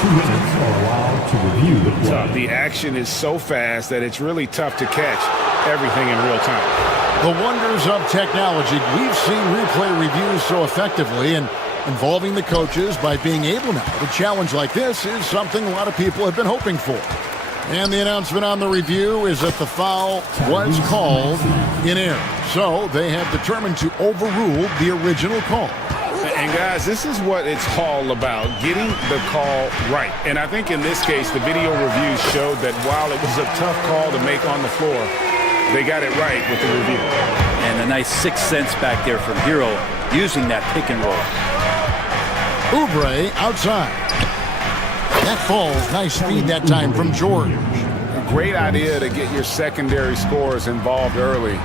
2 minutes are allowed to review the play. The action is so fast that it's really tough to catch everything in real time. The wonders of technology. We've seen replay reviews so effectively, and involving the coaches by being able now to challenge like this is something a lot of people have been hoping for. And the announcement on the review is that the foul was called in error. So they have determined to overrule the original call. And guys, this is what it's all about, getting the call right. And I think in this case, the video review showed that while it was a tough call to make on the floor, they got it right with the review. And a nice 6 cents back there from Hero using that pick and roll. Oubre outside. That falls. Nice speed that time from George. A great idea to get your secondary scorers involved early.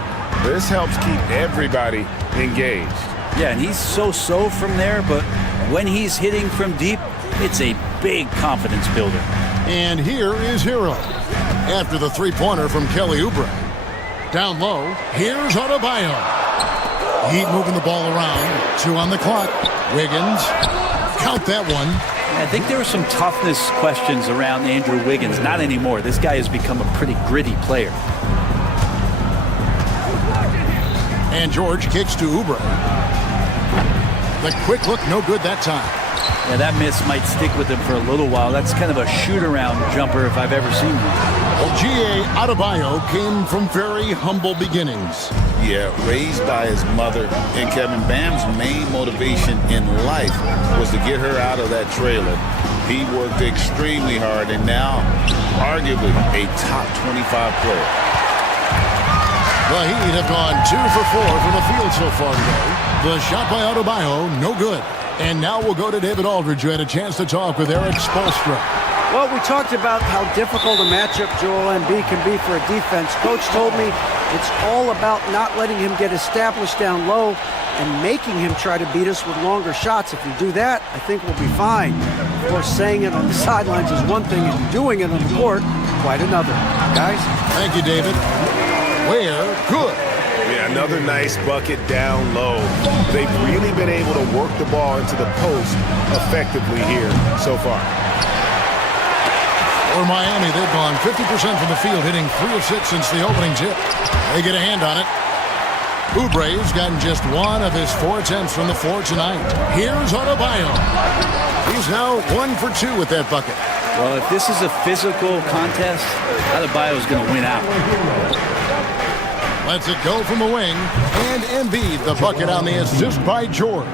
This helps keep everybody engaged. Yeah, and he's so-so from there, but when he's hitting from deep, it's a big confidence builder. And here is Hero. After the three-pointer from Kelly Oubre. Down low, here's Adebayo. Heat moving the ball around. 2 on the clock. Wiggins, count that one. I think there were some toughness questions around Andrew Wiggins. Not anymore. This guy has become a pretty gritty player. And George kicks to Oubre. The quick look, no good that time. Yeah, that miss might stick with him for a little while. That's kind of a shoot-around jumper if I've ever seen one. Well, G.A. Adebayo came from very humble beginnings. Yeah, raised by his mother. And Kevin, Bam's main motivation in life was to get her out of that trailer. He worked extremely hard and now, arguably, a top 25 player. The Heat have gone 2 for 4 from the field so far today. The shot by Adebayo, no good. And now we'll go to David Aldridge, who had a chance to talk with Eric Spoelstra. Well, we talked about how difficult a matchup Joel Embiid can be for a defense. Coach told me it's all about not letting him get established down low and making him try to beat us with longer shots. If we do that, I think we'll be fine. Of course, saying it on the sidelines is one thing, and doing it on the court, quite another. Guys? Thank you, David. Where? Good. Yeah, another nice bucket down low. They've really been able to work the ball into the post effectively here so far. For Miami, they've gone 50% from the field, hitting 3 of 6 since the opening tip. They get a hand on it. Oubre's gotten just 1 of his 4 attempts from the floor tonight. Here's Adebayo. He's now 1 for 2 with that bucket. Well, if this is a physical contest, Adebayo's going to win out. Lets it go from the wing. And Embiid, the bucket on the assist by George.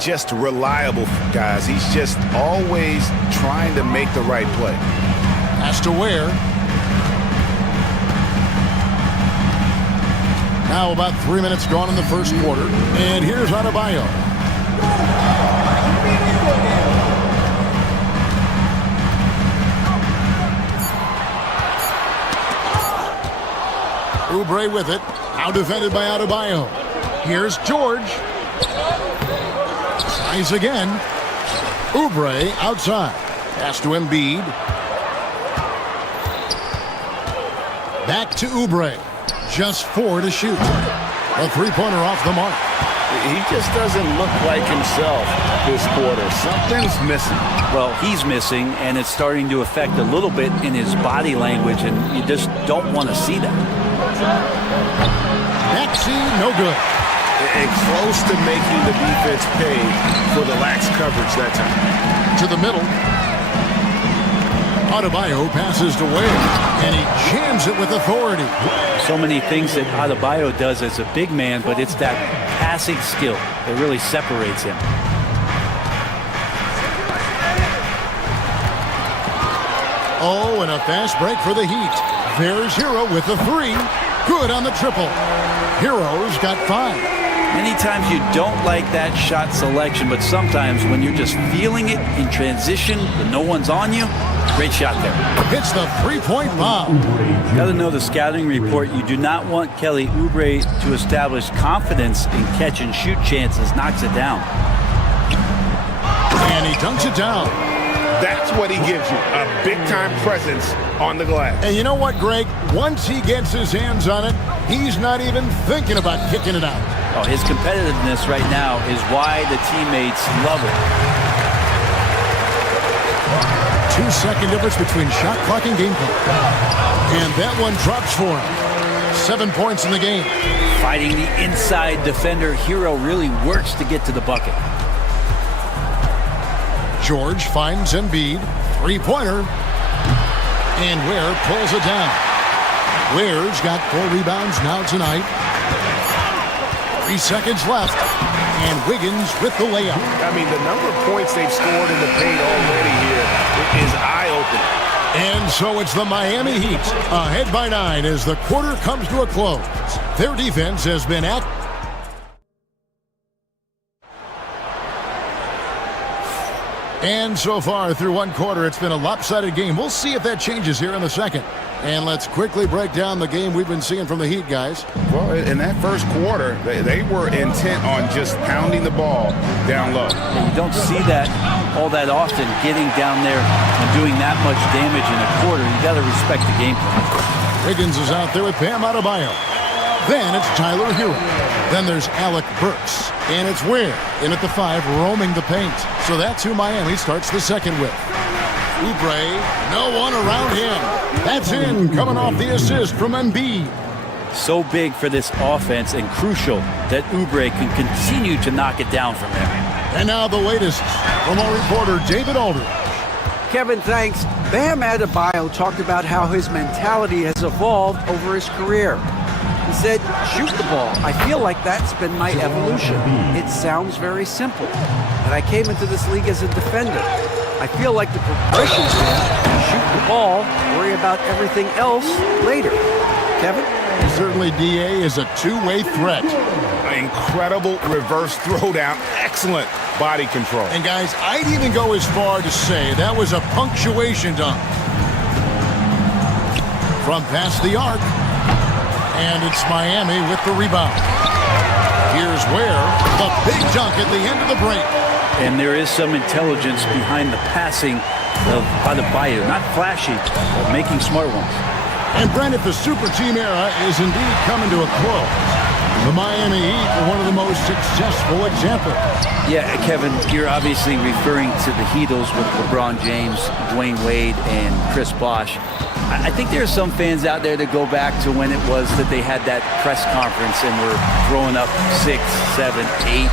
Just reliable, guys. He's just always trying to make the right play. Has to wear. Now about 3 minutes gone in the first quarter. And here's Adebayo. Oubre with it. Now defended by Adebayo. Here's George. Tries again. Oubre outside. Pass to Embiid. Back to Oubre. Just 4 to shoot. A three-pointer off the mark. He just doesn't look like himself this quarter. Something's missing. Well, he's missing, and it's starting to affect a little bit in his body language, and you just don't want to see that. Maxey, no good. And close to making the defense pay for the lax coverage that time. To the middle. Adebayo passes to Wade, and he jams it with authority. So many things that Adebayo does as a big man, but it's that passing skill that really separates him. Oh, and a fast break for the Heat. There's Hero with the 3. Good on the triple. Hero's got 5. Many times you don't like that shot selection, but sometimes when you're just feeling it in transition, when no one's on you, great shot there. Hits the three-point bomb. Got to know the scouting report. You do not want Kelly Oubre to establish confidence in catch-and-shoot chances. Knocks it down. And he dunks it down. That's what he gives you, a big-time presence on the glass. And you know what, Greg? Once he gets his hands on it, he's not even thinking about kicking it out. Oh, his competitiveness right now is why the teammates love it. 2-second difference between shot clock and game clock. And that one drops for him. 7 points in the game. Fighting the inside defender, Hero really works to get to the bucket. George finds Embiid. Three-pointer. And Ware pulls it down. Ware's got 4 rebounds now tonight. 3 seconds left. And Wiggins with the layup. I mean, the number of points they've scored in the paint already here is eye-opening. And so it's the Miami Heat ahead by 9 as the quarter comes to a close. Their defense has been And so far through one quarter, it's been a lopsided game. We'll see if that changes here in the second. And let's quickly break down the game we've been seeing from the Heat, guys. Well, in that first quarter, they were intent on just pounding the ball down low. You don't see that all that often, getting down there and doing that much damage in a quarter. You got to respect the game plan. Wiggins is out there with Bam Adebayo. Then it's Tyler Hero. Then there's Alec Burks. And it's Ware in at the 5, roaming the paint. So that's who Miami starts the second with. Oubre, no one around him. That's in, coming off the assist from Embiid. So big for this offense and crucial that Oubre can continue to knock it down from there. And now the latest from our reporter, David Aldridge. Kevin, thanks. Bam Adebayo talked about how his mentality has evolved over his career. He said, shoot the ball. I feel like that's been my evolution. It sounds very simple, but I came into this league as a defender. I feel like the progression's been shoot the ball, worry about everything else later. Kevin? Certainly, DA is a two-way threat. Incredible reverse throwdown. Excellent body control. And guys, I'd even go as far to say that was a punctuation dunk. From past the arc. And it's Miami with the rebound. Here's Ware, the big dunk at the end of the break. And there is some intelligence behind the passing of Adebayo. Not flashy, but making smart ones. And Brent, if the super team era is indeed coming to a close, the Miami Heat are one of the most successful examples. Yeah, Kevin, you're obviously referring to the Heatles with LeBron James, Dwayne Wade, and Chris Bosh. I think there are some fans out there that go back to when it was that they had that press conference and were throwing up 6, 7, 8.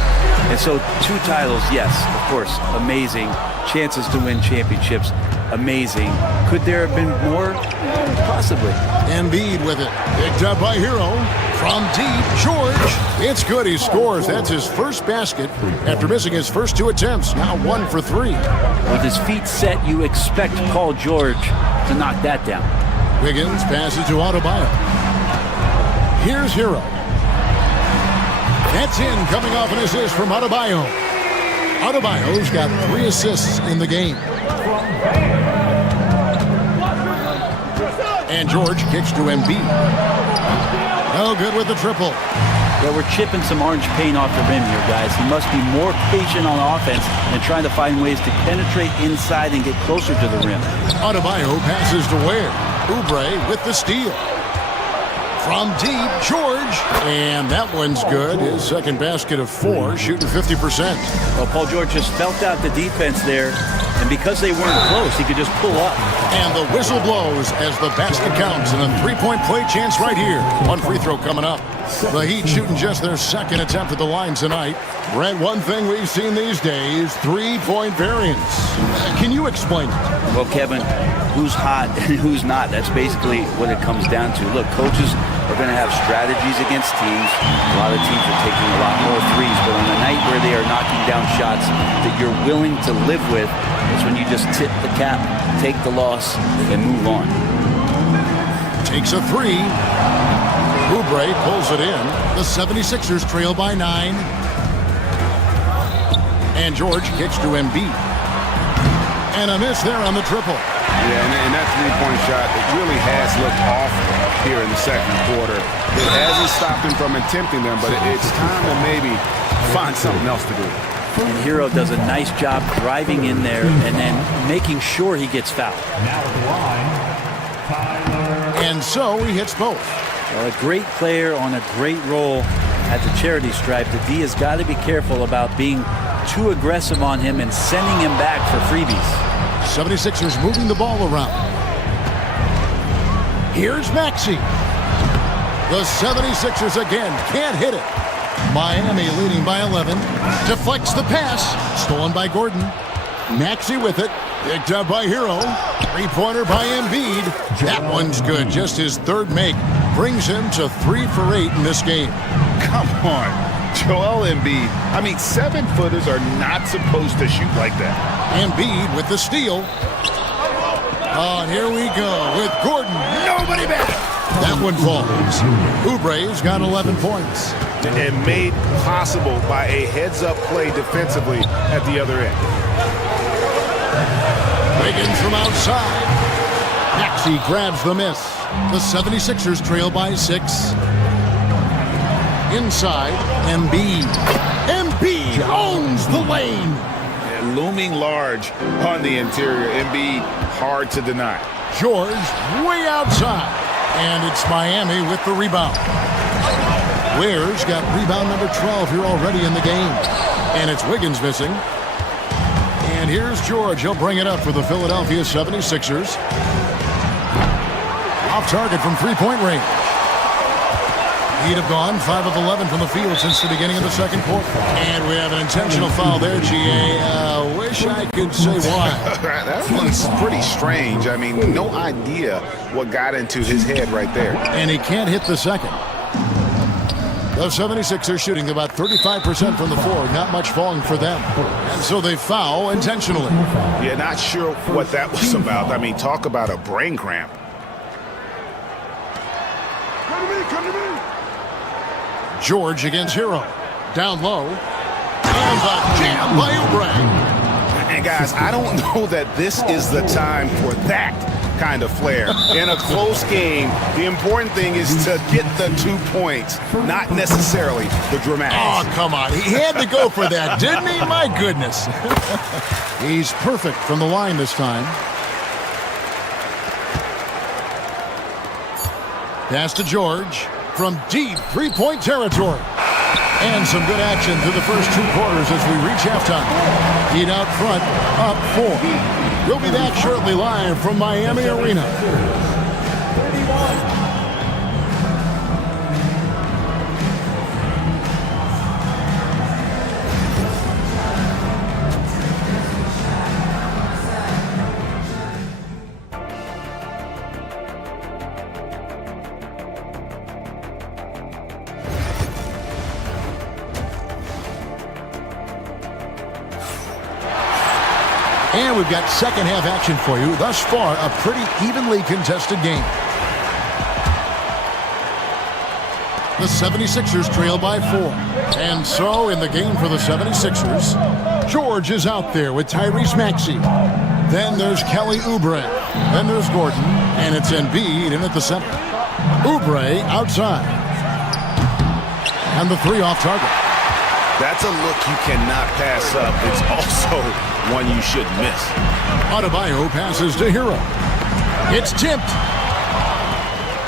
And so 2 titles, yes, of course, amazing. Chances to win championships, amazing. Could there have been more? Possibly. Embiid with it. Picked up by Hero. From deep, George. It's good. He scores. That's his first basket after missing his first 2 attempts. Now 1 for 3. With his feet set, you expect Paul George to knock that down. Wiggins passes to Adebayo. Here's Hero. That's in, coming off an assist from Adebayo. Adebayo's got 3 assists in the game. And George kicks to Embiid. No good with the triple. Yeah, we're chipping some orange paint off the rim here, guys. He must be more patient on offense and trying to find ways to penetrate inside and get closer to the rim. Adebayo passes to Ware. Oubre with the steal. From deep, George. And that one's good. His second basket of 4, shooting 50%. Well, Paul George just felt out the defense there, and because they weren't close, he could just pull up. And the whistle blows as the basket counts, and a 3-point play chance right here. One free throw coming up. The Heat shooting just their second attempt at the line tonight. Brett, one thing we've seen these days, 3-point variance. Can you explain it? Well, Kevin, who's hot and who's not? That's basically what it comes down to. Look, coaches are going to have strategies against teams. A lot of teams are taking a lot more threes, but on a night where they are knocking down shots that you're willing to live with, it's when you just tip the cap, take the loss, and move on. Takes a 3. Oubre pulls it in. The 76ers trail by 9. And George kicks to Embiid. And a miss there on the triple. Yeah, and that three-point shot, it really has looked off here in the second quarter. It hasn't stopped him from attempting them, but it's time to maybe find something else to do. And Hero does a nice job driving in there and then making sure he gets fouled. Now at the line, Tyler. And so he hits both. Well, a great player on a great role at the charity stripe. The D has got to be careful about being too aggressive on him and sending him back for freebies. 76ers moving the ball around. Here's Maxey. The 76ers again can't hit it. Miami leading by 11. Deflects the pass. Stolen by Gordon. Maxey with it. Picked up by Hero. 3-pointer by Embiid. That one's good. Just his third make. Brings him to 3 for 8 in this game. Come on. Joel Embiid. I mean, 7-footers are not supposed to shoot like that. Embiid with the steal. Oh, and here we go with Gordon. Nobody back. That one falls. Oubre's got 11 points. And made possible by a heads-up play defensively at the other end. Wiggins from outside. Maxey grabs the miss. The 76ers trail by 6. Inside, Embiid. Embiid owns the lane. Yeah, looming large on the interior. Embiid, hard to deny. George way outside. And it's Miami with the rebound. Ware's got rebound number 12 here already in the game. And it's Wiggins missing. And here's George. He'll bring it up for the Philadelphia 76ers. Off target from 3-point range. He'd have gone 5 of 11 from the field since the beginning of the second quarter. And we have an intentional foul there, GA. Wish I could say why. That one's pretty strange. I mean, no idea what got into his head right there. And he can't hit the second. The 76ers shooting about 35% from the floor. Not much falling for them. And so they foul intentionally. Yeah, not sure what that was about. I mean, talk about a brain cramp. Come to me. George against Hero. Down low. And the jam by Oubre. And guys, I don't know that this is the time for that kind of flair. In a close game, the important thing is to get the 2 points, not necessarily the dramatics. Oh, come on. He had to go for that, didn't he? My goodness. He's perfect from the line this time. Pass to George from deep 3-point territory. And some good action through the first 2 quarters as we reach halftime. Heat out front, up 4. We'll be back shortly live from Miami Arena. And we've got second half action for you. Thus far, a pretty evenly contested game. The 76ers trail by 4. And so in the game for the 76ers, George is out there with Tyrese Maxey. Then there's Kelly Oubre. Then there's Gordon. And it's Embiid in at the center. Oubre outside. And the 3 off target. That's a look you cannot pass up. It's also one you should miss. Adebayo passes to Hero. It's tipped.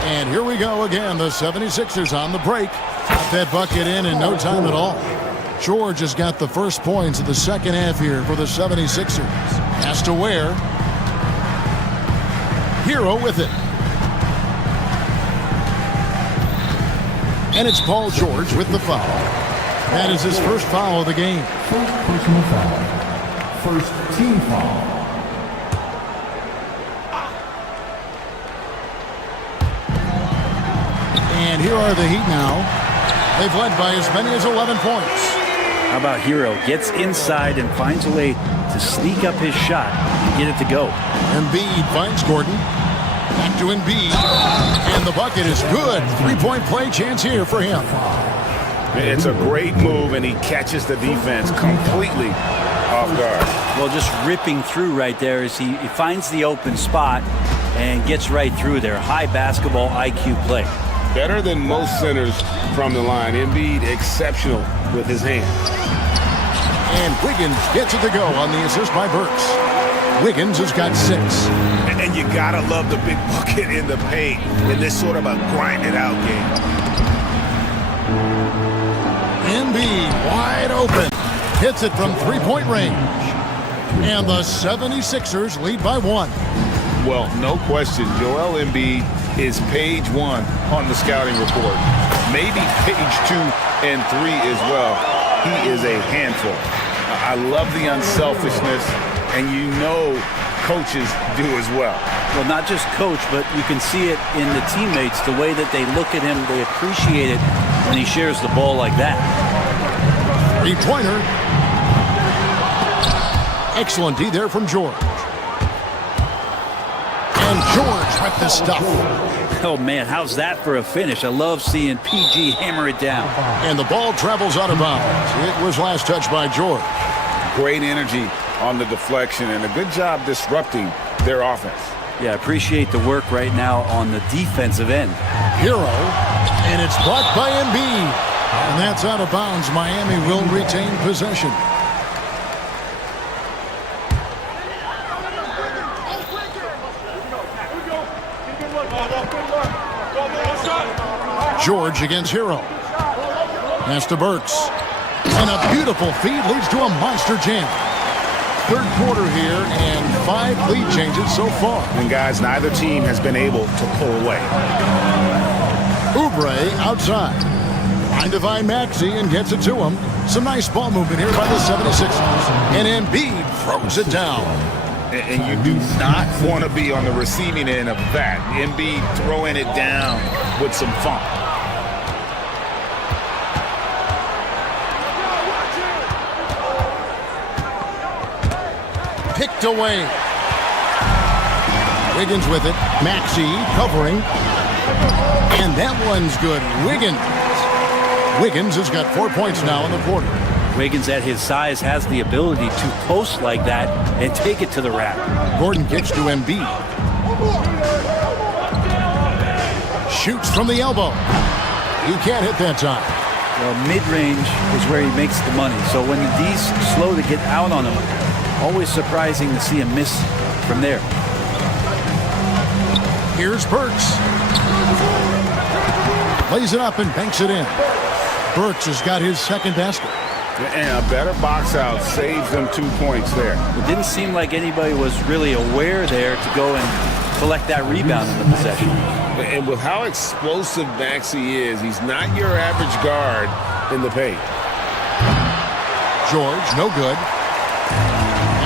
And here we go again. The 76ers on the break. Got that bucket in no time at all. George has got the first points of the second half here for the 76ers. Has to wear. Hero with it. And it's Paul George with the foul. That is his first foul of the game. First personal foul. First team foul. And here are the Heat now. They've led by as many as 11 points. How about Hero? Gets inside and finds a way to sneak up his shot and get it to go. Embiid finds Gordon. Back to Embiid. And the bucket is good. 3-point play chance here for him. It's a great move, and he catches the defense completely off guard. Well, just ripping through right there as he finds the open spot and gets right through there. High basketball IQ play. Better than most centers from the line. Embiid exceptional with his hands. And Wiggins gets it to go on the assist by Burks. Wiggins has got 6. And you gotta love the big bucket in the paint in this sort of a grind-it-out game. Embiid wide open. Hits it from 3-point range. And the 76ers lead by 1. Well, no question, Joel Embiid is page 1 on the scouting report. Maybe page 2 and 3 as well. He is a handful. I love the unselfishness, and you know coaches do as well. Well, not just coach, but you can see it in the teammates, the way that they look at him. They appreciate it when he shares the ball like that. 3-pointer. Excellent D there from George. And George with the stuff. Oh, man, how's that for a finish? I love seeing PG hammer it down. And the ball travels out of bounds. It was last touched by George. Great energy on the deflection, and a good job disrupting their offense. Yeah, appreciate the work right now on the defensive end. Hero, and it's blocked by Embiid. And that's out of bounds. Miami will retain possession. George against Hero. Pass to Burks. And a beautiful feed leads to a monster jam. Third quarter here and 5 lead changes so far. And guys, neither team has been able to pull away. Oubre outside. Find Divine Maxey and gets it to him. Some nice ball movement here by the 76ers. And Embiid throws it down. And you do not want to be on the receiving end of that. Embiid throwing it down with some funk. Picked away. Wiggins with it. Maxey covering. And that one's good. Wiggins has got 4 points now in the quarter. Wiggins at his size has the ability to post like that and take it to the rack. Gordon gets to Embiid. Shoots from the elbow. He can't hit that time. Well, mid-range is where he makes the money. So when the D's slow to get out on him, always surprising to see him miss from there. Here's Burks. Lays it up and banks it in. Burks has got his second basket. And a better box out saves them 2 points there. It didn't seem like anybody was really aware there to go and collect that rebound in the possession. And with how explosive Maxey is, he's not your average guard in the paint. George, no good.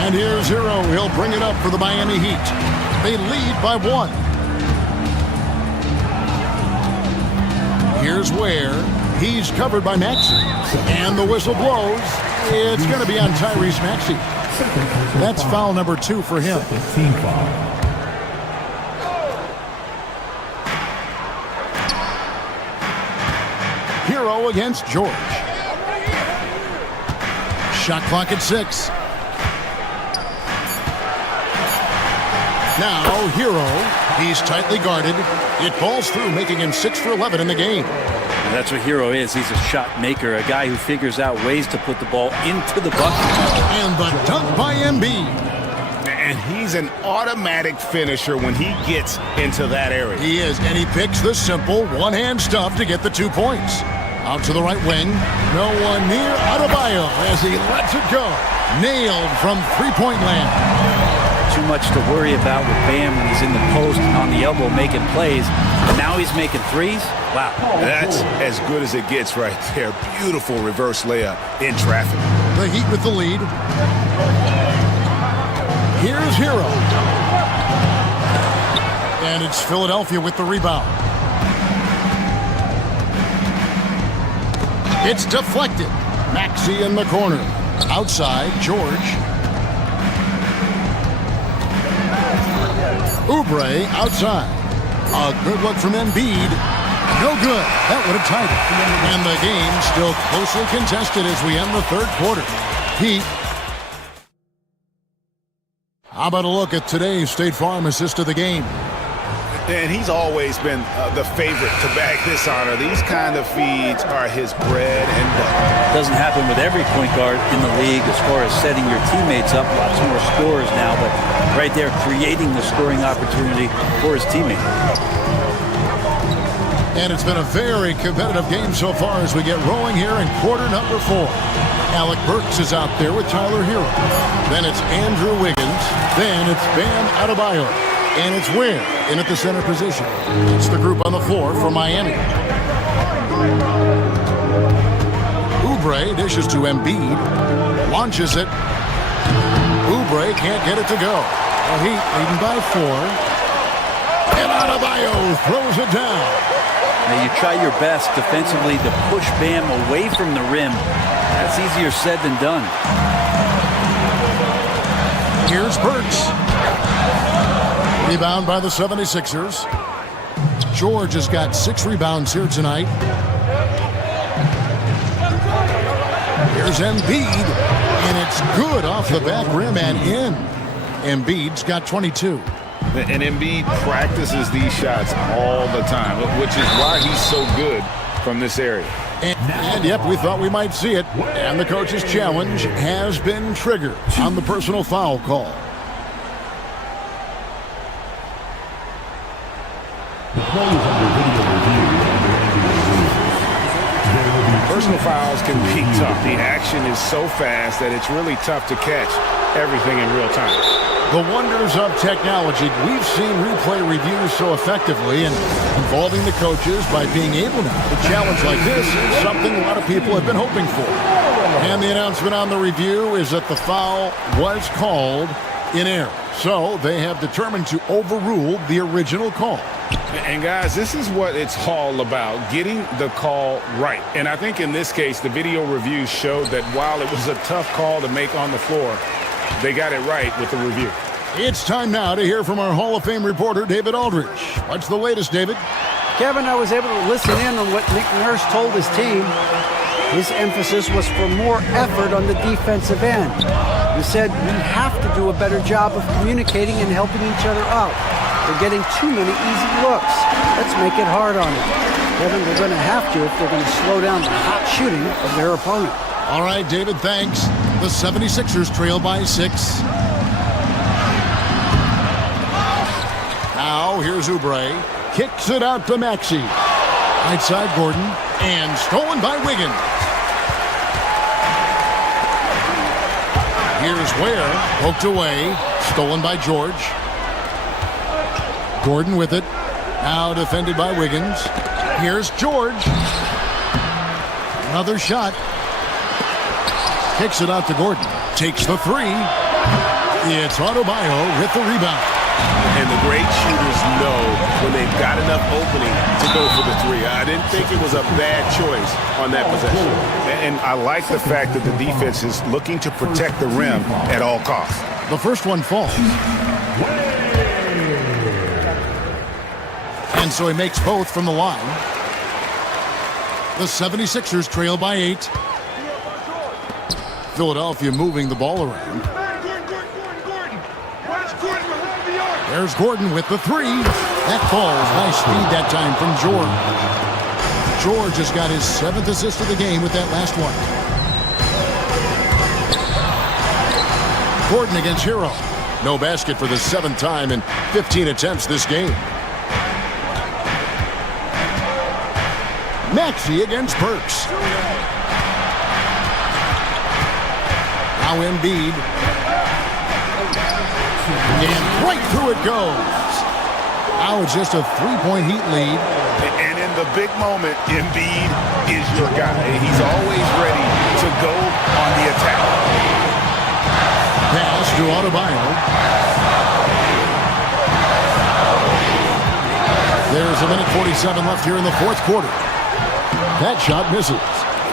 And here's Hero. He'll bring it up for the Miami Heat. They lead by 1. Here's Ware. He's covered by Maxey. And the whistle blows. It's going to be on Tyrese Maxey. That's foul number 2 for him. Team foul. Hero against George. Shot clock at 6. Now, Hero. He's tightly guarded. It falls through, making him 6 for 11 in the game. And that's what Hero is. He's a shot maker, a guy who figures out ways to put the ball into the bucket. And the dunk by Embiid. And he's an automatic finisher when he gets into that area. He is, and he picks the simple one-hand stuff to get the 2 points. Out to the right wing. No one near Adebayo as he lets it go. Nailed from three-point land. Too much to worry about with Bam when he's in the post and on the elbow making plays. And now he's making threes. Wow. That's as good as it gets right there. Beautiful reverse layup in traffic. The Heat with the lead. Here's Hero. And it's Philadelphia with the rebound. It's deflected. Maxey in the corner. Outside, George. Oubre outside. A good look from Embiid. No good. That would have tied it. And the game still closely contested as we end the third quarter. Heat. How about a look at today's State Farm assist of the game? And he's always been the favorite to bag this honor. These kind of feeds are his bread and butter. Doesn't happen with every point guard in the league as far as setting your teammates up. Lots more scorers now, but right there creating the scoring opportunity for his teammate. And it's been a very competitive game so far as we get rolling here in quarter number 4. Alec Burks is out there with Tyler Hero. Then it's Andrew Wiggins. Then it's Bam Adebayo. And it's Ware in at the center position. It's the group on the floor for Miami. Oubre dishes to Embiid. Launches it. Oubre can't get it to go. The Heat leading by 4. And Adebayo throws it down. Now you try your best defensively to push Bam away from the rim. That's easier said than done. Here's Burks. Rebound by the 76ers. George has got 6 rebounds here tonight. Here's Embiid. And it's good off the back rim and in. Embiid's got 22. And Embiid practices these shots all the time, which is why he's so good from this area. And yep, we thought we might see it. And the coach's challenge has been triggered on the personal foul call. The play is under video review. Personal fouls can be tough. The action is so fast that it's really tough to catch everything in real time. The wonders of technology. We've seen replay reviews so effectively and involving the coaches by being able now. A challenge like this is something a lot of people have been hoping for. And the announcement on the review is that the foul was called in error. So they have determined to overrule the original call. And guys, this is what it's all about, getting the call right. And I think in this case, the video review showed that while it was a tough call to make on the floor, they got it right with the review. It's time now to hear from our Hall of Fame reporter, David Aldridge. What's the latest, David? Kevin, I was able to listen in on what Nick Nurse told his team. His emphasis was for more effort on the defensive end. He said we have to do a better job of communicating and helping each other out. They're getting too many easy looks. Let's make it hard on them. Kevin, they're going to have to if they're going to slow down the hot shooting of their opponent. All right, David, thanks. The 76ers trail by 6. Now, here's Oubre. Kicks it out to Maxey. Right side, Gordon. And stolen by Wiggins. Here's Ware. Poked away. Stolen by George. Gordon with it. Now defended by Wiggins. Here's George. Another shot. Kicks it out to Gordon. Takes the 3. It's Adebayo with the rebound. And the great shooters know when they've got enough opening to go for the 3. I didn't think it was a bad choice on that possession. And I like the fact that the defense is looking to protect the rim at all costs. The first one falls. And so he makes both from the line. The 76ers trail by 8. Philadelphia moving the ball around. There's Gordon with the 3. That falls. Nice speed that time from George. George has got his 7th assist of the game with that last one. Gordon against Hero. No basket for the 7th time in 15 attempts this game. Maxey against Burks. Now Embiid. And right through it goes. Now it's just a 3-point Heat lead. And in the big moment, Embiid is your guy. He's always ready to go on the attack. Pass to Adebayo. There's a minute 47 left here in the fourth quarter. That shot misses.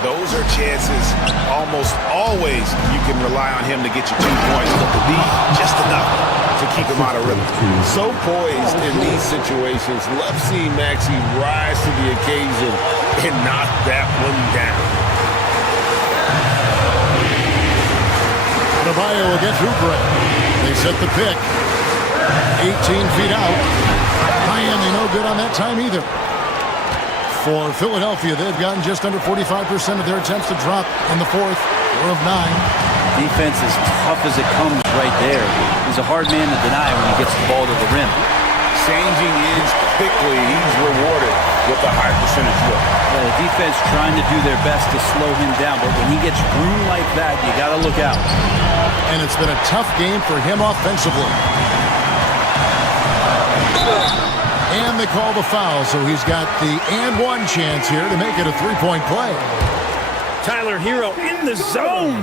Those are chances almost always you can rely on him to get you 2 points, but to be just enough to keep him out of rhythm. So poised in these situations, love seeing Maxey rise to the occasion and knock that one down. Adebayo against Oubre. They set the pick. 18 feet out. Miami no good on that time either. For Philadelphia, they've gotten just under 45% of their attempts to drop in the fourth. 4 of 9. Defense is tough as it comes right there. He's a hard man to deny when he gets the ball to the rim. Changing ends quickly, he's rewarded with a high percentage look. The defense trying to do their best to slow him down, but when he gets room like that, you got to look out. And it's been a tough game for him offensively. And they call the foul, so he's got the and one chance here to make it a 3-point play. Tyler Hero in the zone.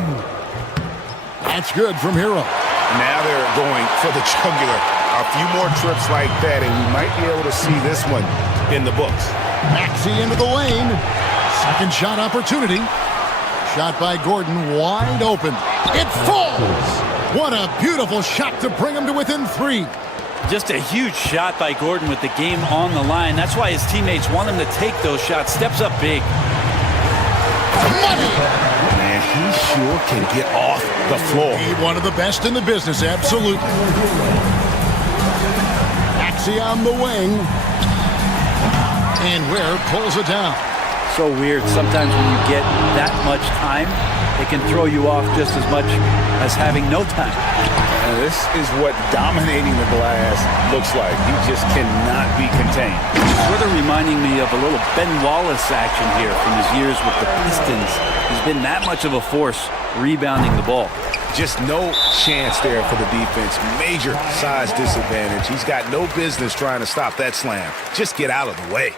That's good from Hero. Now they're going for the jugular. A few more trips like that, and we might be able to see this one in the books. Maxey into the lane. Second shot opportunity. Shot by Gordon, wide open. It falls. What a beautiful shot to bring him to within 3. Just a huge shot by Gordon with the game on the line. That's why his teammates want him to take those shots. Steps up big. Money. Man, he sure can get off the floor. He's one of the best in the business, absolutely. Maxey on the wing. And Ware pulls it down. So weird. Sometimes when you get that much time, it can throw you off just as much as having no time. And this is what dominating the glass looks like. He just cannot be contained. Sort of reminding me of a little Ben Wallace action here from his years with the Pistons. He's been that much of a force rebounding the ball. Just no chance there for the defense. Major size disadvantage. He's got no business trying to stop that slam. Just get out of the way.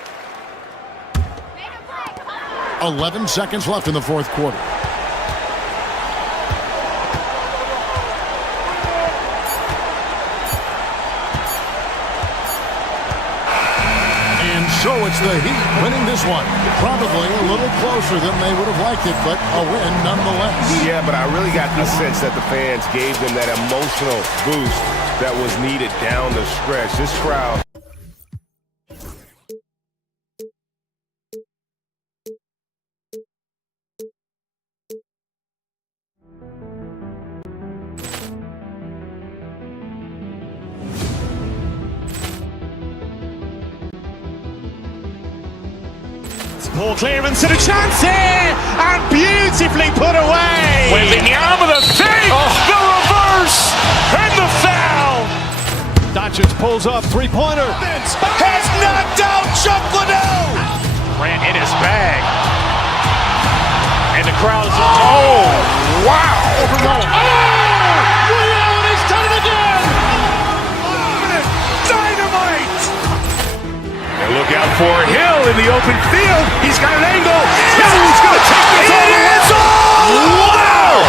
11 seconds left in the fourth quarter. So it's the Heat winning this one. Probably a little closer than they would have liked it, but a win nonetheless. Yeah, but I really got the sense that the fans gave them that emotional boost that was needed down the stretch. This crowd. Poor clearance and a chance here, and beautifully put away. Wembanyama the fake, the reverse, and the foul. Doncic pulls up, three-pointer. Has knocked out Chuck Liddell. Grant in his bag. And the crowd is, oh, wow. He's done it again. Dynamite. And look out for Hill in the open field. He's got an angle. Hill's going to take this all the way. Wow.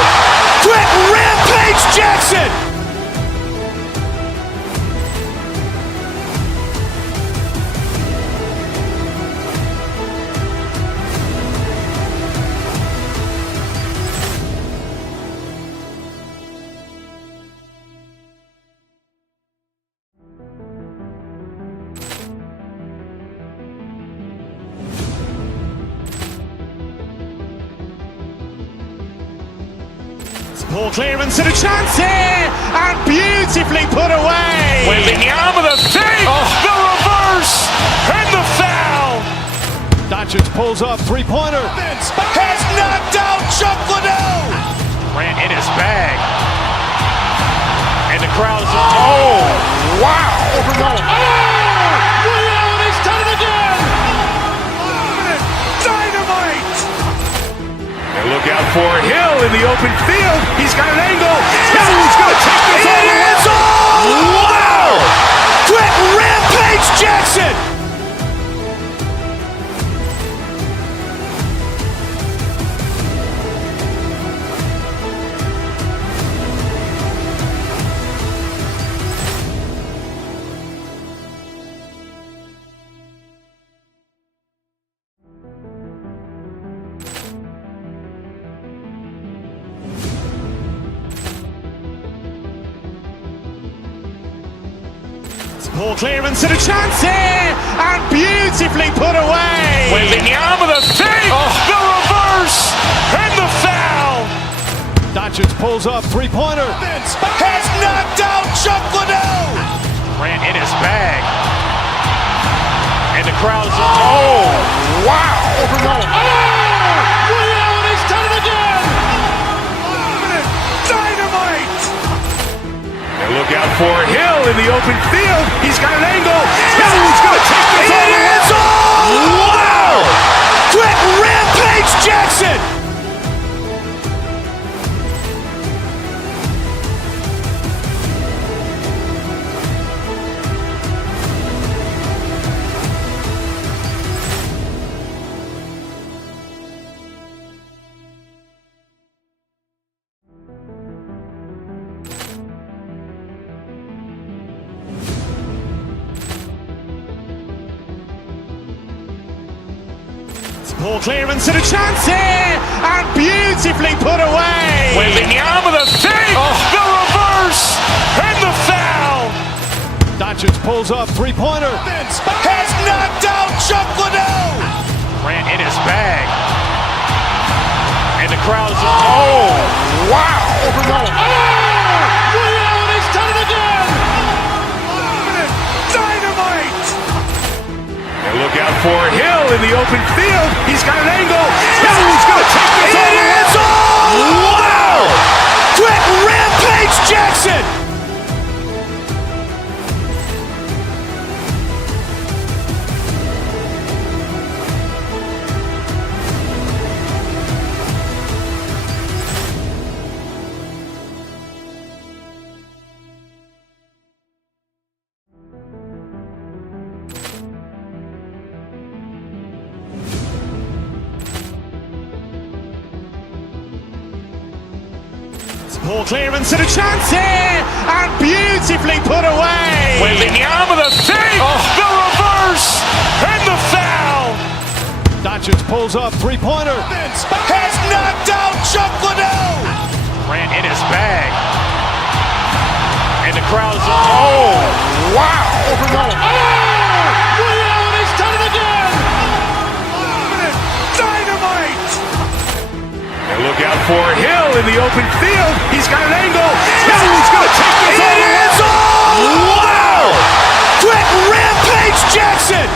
Quick rampage Jackson. Poor clearance and a chance here, and beautifully put away. Wembanyama the fake, the reverse, and the foul. Doncic pulls up, three-pointer. Has knocked out Chuck Liddell. Ran in his bag. And the crowd is, oh, wow. He's done it again. Dynamite. And look out for Hill in the open field. He's got an angle. He's going to take this all the way. Wow! Quick Rampage Jackson. Poor clearance and a chance here, and beautifully put away. Wembanyama the fake, the reverse, and the foul. Doncic pulls up, three-pointer. Has knocked out Chuck Liddell. Ran in his bag. And the crowd is, oh, wow. He's done it again. Dynamite. And look out for Hill in the open field. He's got an angle. He's going to take this all the way. Wow! Quick Rampage Jackson. Poor clearance and a chance here, and beautifully put away. Wembanyama the fake, the reverse, and the foul. Doncic pulls up, three-pointer. Has knocked out Chuck Liddell. Ran in his bag. And the crowd is, oh, wow. He's done it again. Dynamite. And look out for Hill in the open field. He's got an angle. He's going to take this all the way. Wow! Quick Rampage Jackson. Poor clearance and a chance here, and beautifully put away. Wembanyama the fake, the reverse, and the foul. Doncic pulls up, three-pointer. Has knocked out Chuck Liddell. Ran in his bag. And the crowd is, oh, wow. He's done it again. Dynamite. And look out for Hill in the open field. He's got an angle. He's going to take this all the way. Wow! Quick Rampage Jackson.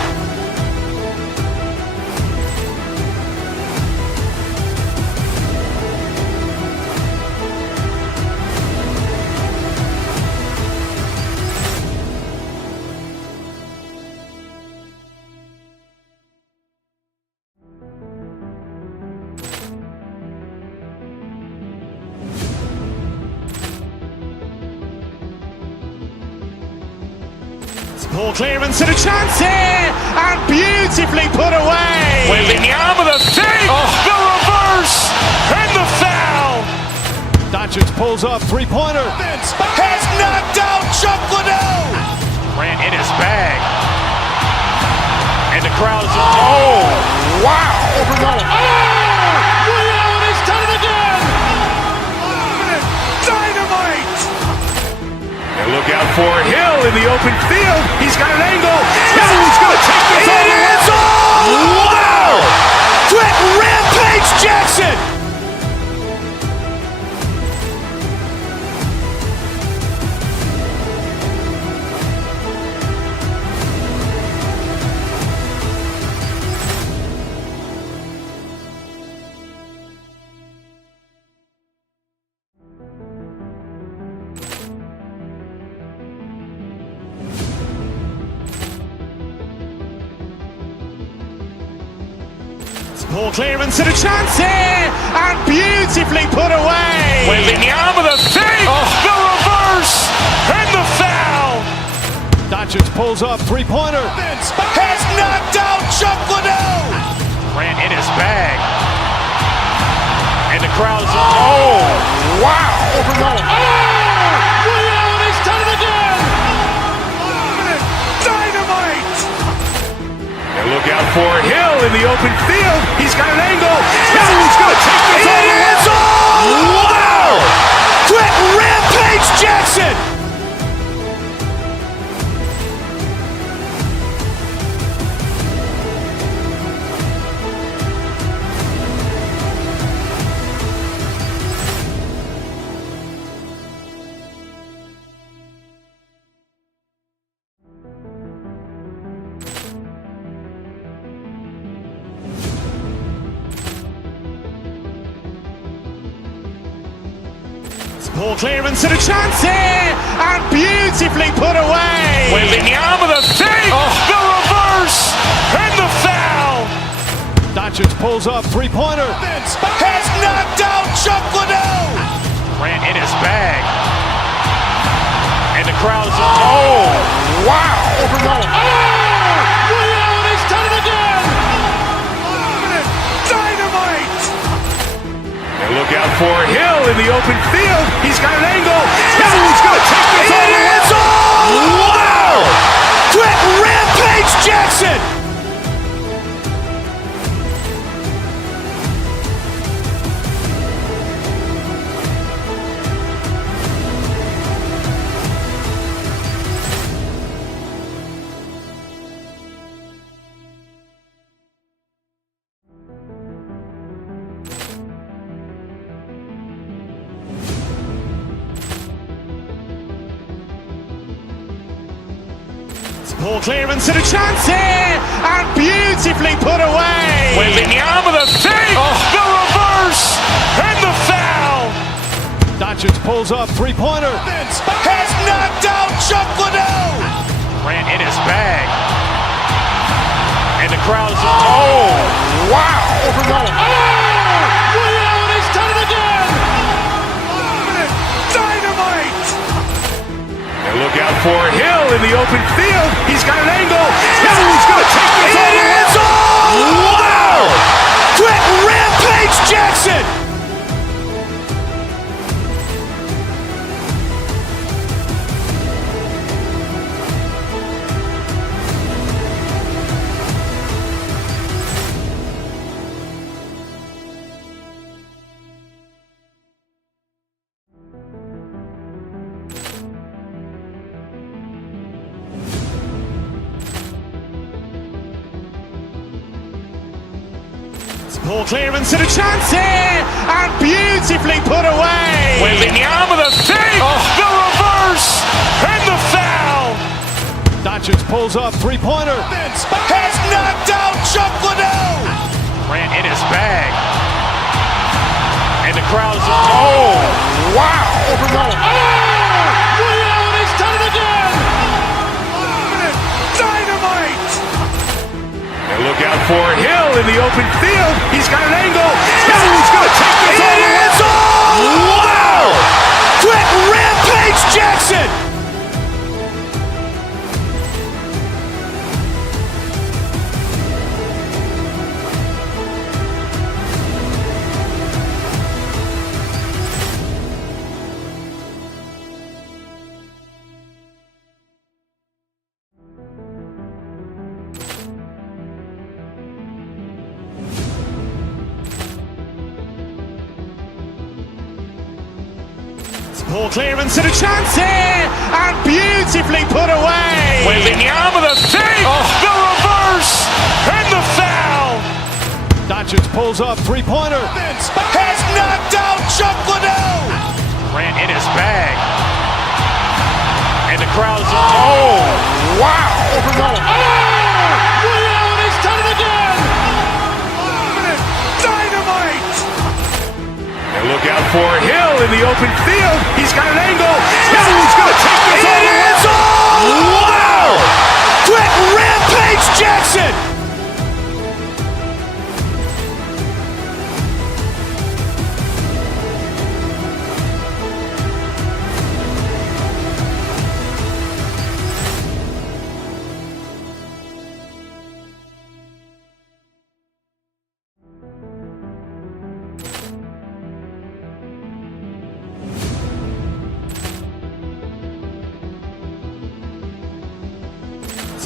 Poor clearance and a chance here, and beautifully put away. Wembanyama the fake, the reverse, and the foul. Doncic pulls up, three-pointer. Has knocked out Chuck Liddell. Ran in his bag. And the crowd is, oh, wow. He's done it again. Dynamite. And look out for Hill in the open field. He's got an angle. He's going to take this all the way. Wow! Quick Rampage Jackson. Poor clearance and a chance here, and beautifully put away. Wembanyama the fake, the reverse, and the foul. Doncic pulls up, three-pointer. Has knocked out Chuck Liddell. Grant in his bag. And the crowd's, oh, wow. He's done it again. Dynamite. And look out for Hill in the open field. He's got an angle. He's going to take this all the way. Wow! Quick Rampage Jackson. Poor clearance and a chance here, and beautifully put away. Wembanyama the fake, the reverse, and the foul. Doncic pulls up, three-pointer. Has knocked out Chuck Liddell. Grant in his bag. And the crowd's, oh, wow. He's done it again. Dynamite. And look out for Hill in the open field. He's got an angle. He's going to take this all the way. Wow! Quick Rampage Jackson. Poor clearance and a chance here, and beautifully put away. Wembanyama the fake, the reverse, and the foul. Doncic pulls up, three-pointer. Has knocked out Chuck Liddell. Grant in his bag. And the crowd's, oh, wow. He's done it again. Dynamite. And look out for Hill in the open field. He's got an angle. He's going to take this all the way. Wow! Quick Rampage Jackson. Poor clearance and a chance here, and beautifully put away. Wembanyama the fake, the reverse, and the foul. Doncic pulls up, three-pointer. Has knocked out Chuck Liddell. Grant in his bag. And the crowd's, oh, wow. He's done it again. Dynamite. And look out for Hill in the open field. He's got an angle. He's going to take this all the way. Wow! Quick Rampage Jackson. Poor clearance and a chance here, and beautifully put away. Wembanyama the fake, the reverse, and the foul. Doncic pulls up, three-pointer. Has knocked out Chuck Liddell. Grant in his bag. And the crowd's, oh, wow. He's done it again. Dynamite. And look out for Hill in the open field. He's got an angle. He's going to take this all the way. Wow! Quick Rampage Jackson.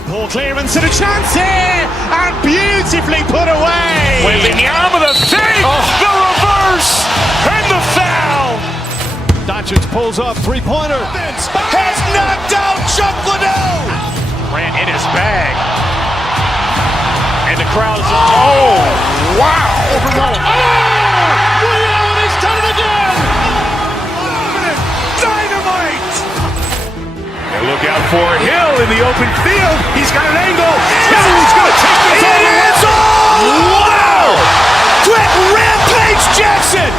Poor clearance and a chance here, and beautifully put away. Wembanyama with a save, the reverse, and the foul. Doncic pulls up, three-pointer. Has knocked out Chuck Liddell. Ran in his bag. And the crowd is, oh, wow. Liddell, and he's done it again. Dynamite. And look out for Hill in the open field. He's got an angle. Hill's going to take this all the way. Wow! Quick rampage Jackson.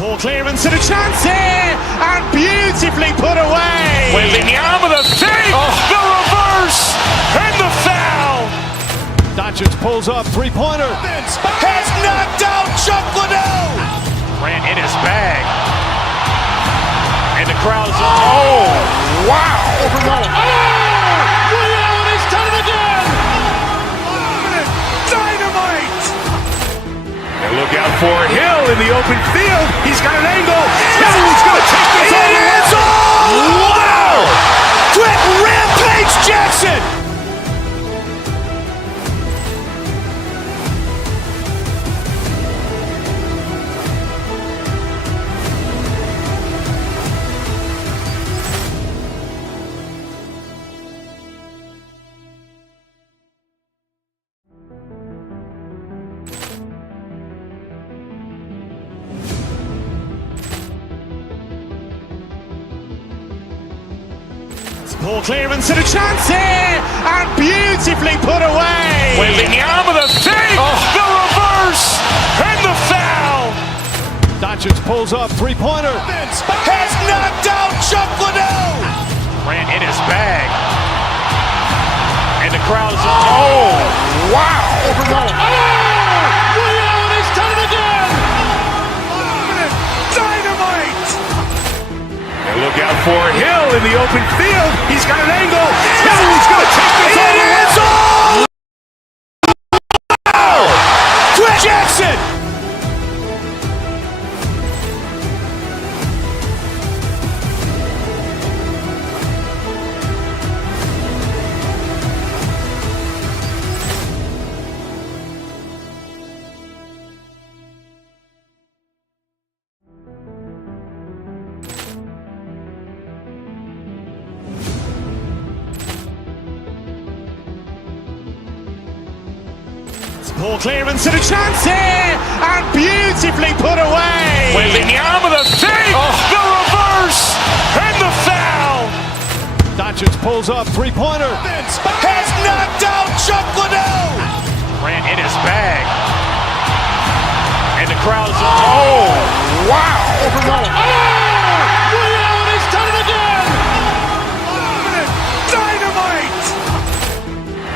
Poor clearance and a chance here, and beautifully put away. Wembanyama with a save, the reverse, and the foul. Doncic pulls up, three-pointer. Has knocked out Chuck Liddell. Ran in his bag. And the crowd is, oh, wow. Liddell, and he's done it again. Dynamite. And look out for Hill in the open field. He's got an angle. Hill's going to take this all the way. Wow! Quick rampage Jackson. Poor clearance and a chance here, and beautifully put away. Wembanyama with a save, the reverse, and the foul. Doncic pulls up, three-pointer. Has knocked out Chuck Liddell. Ran in his bag. And the crowd is, oh, wow. Liddell, and he's done it again. Dynamite. And look out for Hill in the open field. He's got an angle. Hill's going to take this all the way. Wow! Quick Jackson. Poor clearance and a chance here, and beautifully put away. Wembanyama with a save, the reverse, and the foul. Doncic pulls up, three-pointer. Has knocked out Chuck Liddell. Ran in his bag. And the crowd is, oh, wow. Liddell, and he's done it again. Dynamite.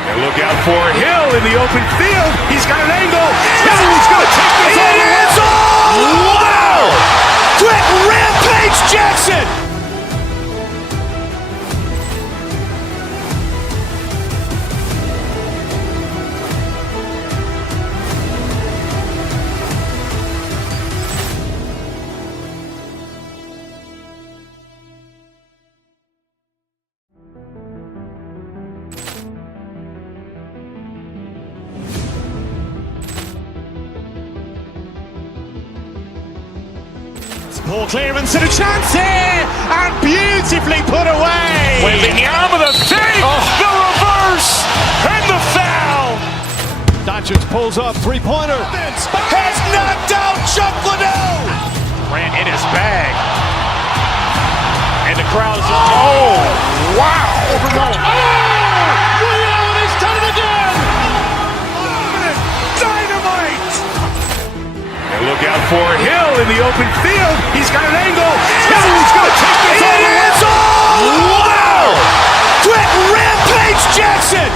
And look out for Hill in the open field. He's got an angle. Hill's going to take this all the way. Wow! Quick rampage Jackson. Poor clearance and a chance here, and beautifully put away. Wembanyama with a save, the reverse, and the foul. Doncic pulls up, three-pointer. Has knocked out Chuck Liddell. Ran in his bag. And the crowd is, oh, wow. Liddell, and he's done it again. Dynamite. And look out for Hill in the open field. He's got an angle. Hill's going to take this all the way. Wow! Quick rampage Jackson.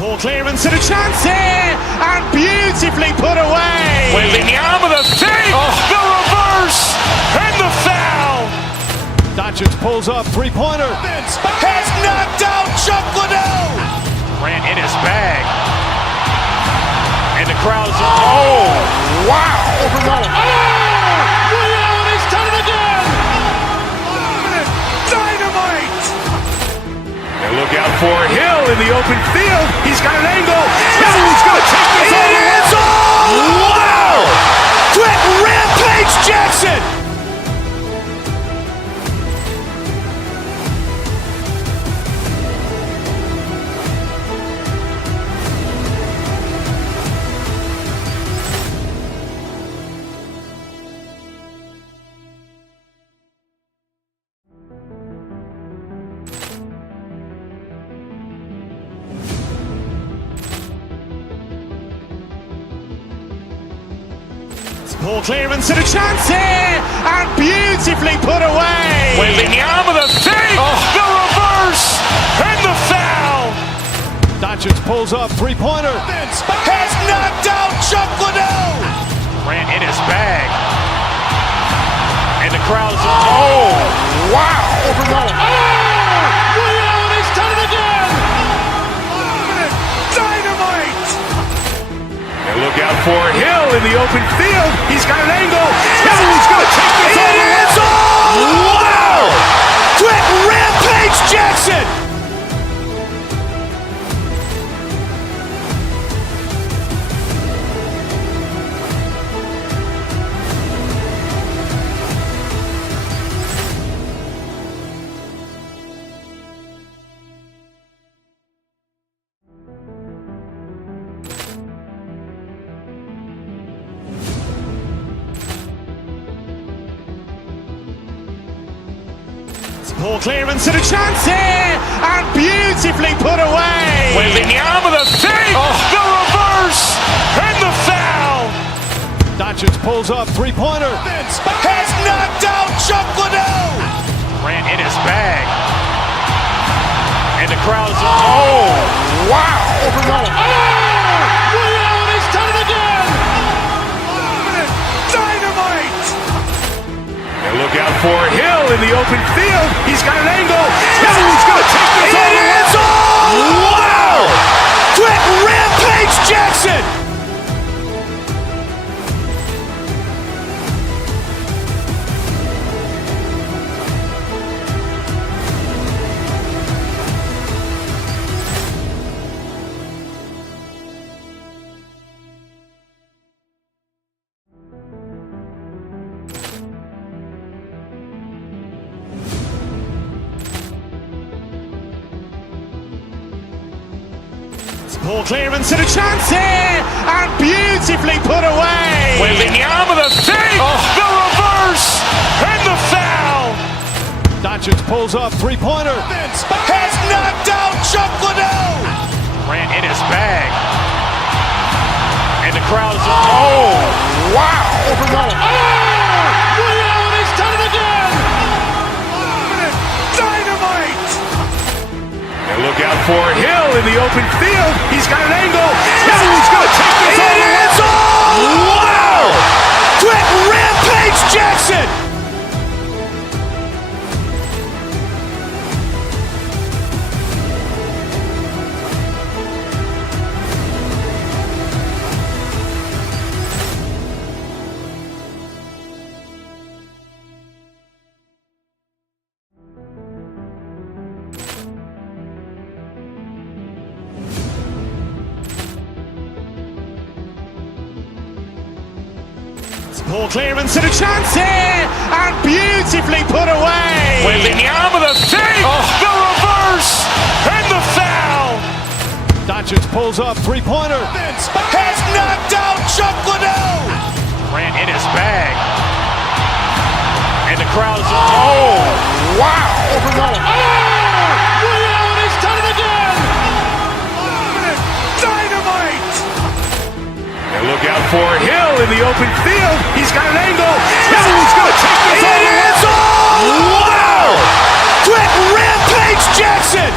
Poor clearance and a chance here, and beautifully put away. Waving the arm of the fake, the reverse, and the foul. Doncic pulls up, three-pointer. Has knocked out Chuck Liddell. Grant in his bag. And the crowd's, oh, wow. He's done it again. Dynamite. And look out for Hill in the open field. He's got an angle. He's going to take this all the way. Wow. Quick Rampage Jackson. Poor clearance and a chance here, and beautifully put away. Waving the arm of the fake, the reverse, and the foul. Doncic pulls up, three-pointer. Has knocked out Chuck Liddell. Grant in his bag. And the crowd's, oh, wow. He's done it again. Dynamite. And look out for Hill in the open field. He's got an angle. He's going to take this all the way. Wow. Quick Rampage Jackson. Poor clearance and a chance here, and beautifully put away. Waving the arm of the fake, the reverse, and the foul. Doncic pulls up, three-pointer. Has knocked out Chuck Liddell. Grant in his bag. And the crowd's, oh, wow. He's done it again. Dynamite. And look out for Hill in the open field. He's got an angle. He's going to take this all the way. Wow. Quick Rampage Jackson. Poor clearance and a chance here, and beautifully put away. Waving the arm of the fake, the reverse, and the foul. Doncic pulls up, three-pointer. Has knocked out Chuck Liddell. Grant in his bag. And the crowd's, oh, wow. He's done it again. Dynamite. And look out for Hill in the open field. He's got an angle. He's going to take this all the way. Wow. Quick Rampage Jackson. Poor clearance and a chance here, and beautifully put away. Waving the arm of the fake, the reverse, and the foul. Doncic pulls up, three-pointer. Has knocked out Chuck Liddell. Grant in his bag. And the crowd's, oh, wow. He's done it again. Dynamite. And look out for Hill in the open field. He's got an angle. He's going to take this all the way. Wow. Quick Rampage Jackson.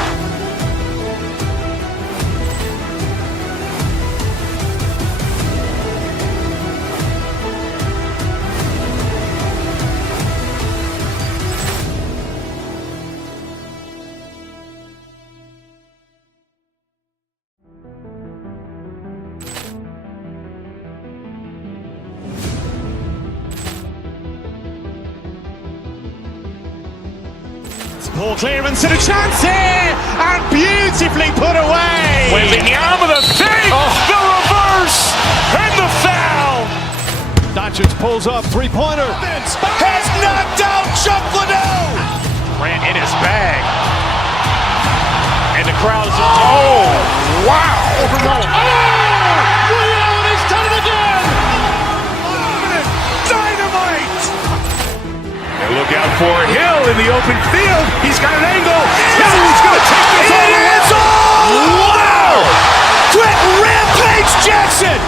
Ball clearance and a chance here, and beautifully put away. Wembanyama with a fake, the reverse, and the foul. Doncic pulls up, three-pointer. Has knocked out Chuck Liddell. Grant in his bag. And the crowd is, oh, wow. Allen has done it again. Dynamite. And look out for Hill in the open field. He's got an angle. He's going to take this all the way. Wow! Quick Rampage Jackson.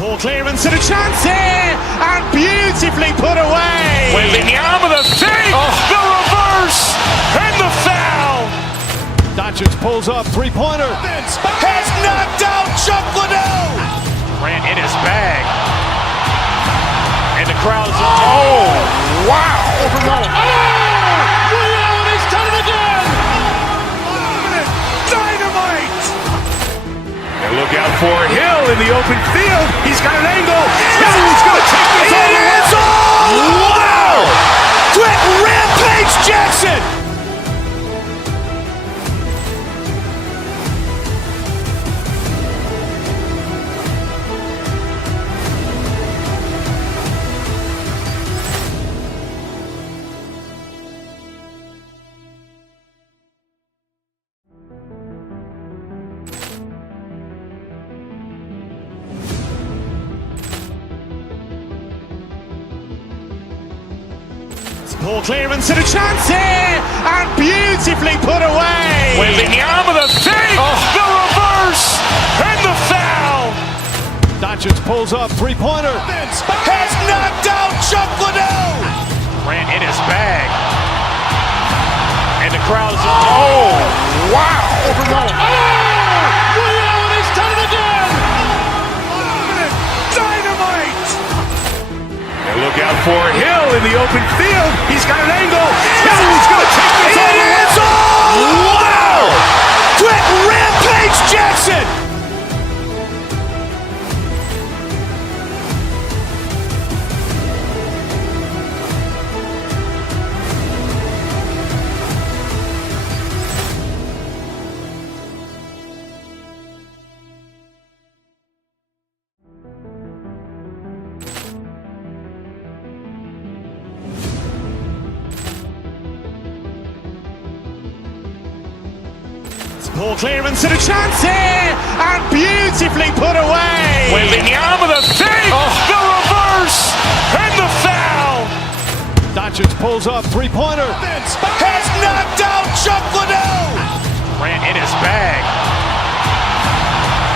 Ball clearance and a chance here, and beautifully put away. Wembanyama with a fake, the reverse, and the foul. Doncic pulls up, three-pointer. Has knocked out Chuck Liddell. Grant in his bag. And the crowd is, oh, wow. Allen has done it again. Dynamite. And look out for Hill in the open field. He's got an angle. He's going to take this all the way. Wow! Quick Rampage Jackson. Ball clearance and a chance here, and beautifully put away. Wembanyama with a fake, the reverse, and the foul. Doncic pulls up, three-pointer. Has knocked out Chuck Liddell. Grant in his bag. And the crowd is, oh, wow. Allen has done it again. Dynamite. And look out for Hill in the open field. He's got an angle. He's going to take this all the way. Wow! Quick Rampage Jackson. Ball clearance and a chance here, and beautifully put away. Wembanyama with a fake, the reverse, and the foul. Doncic pulls up, three-pointer. Has knocked out Chuck Liddell. Grant in his bag.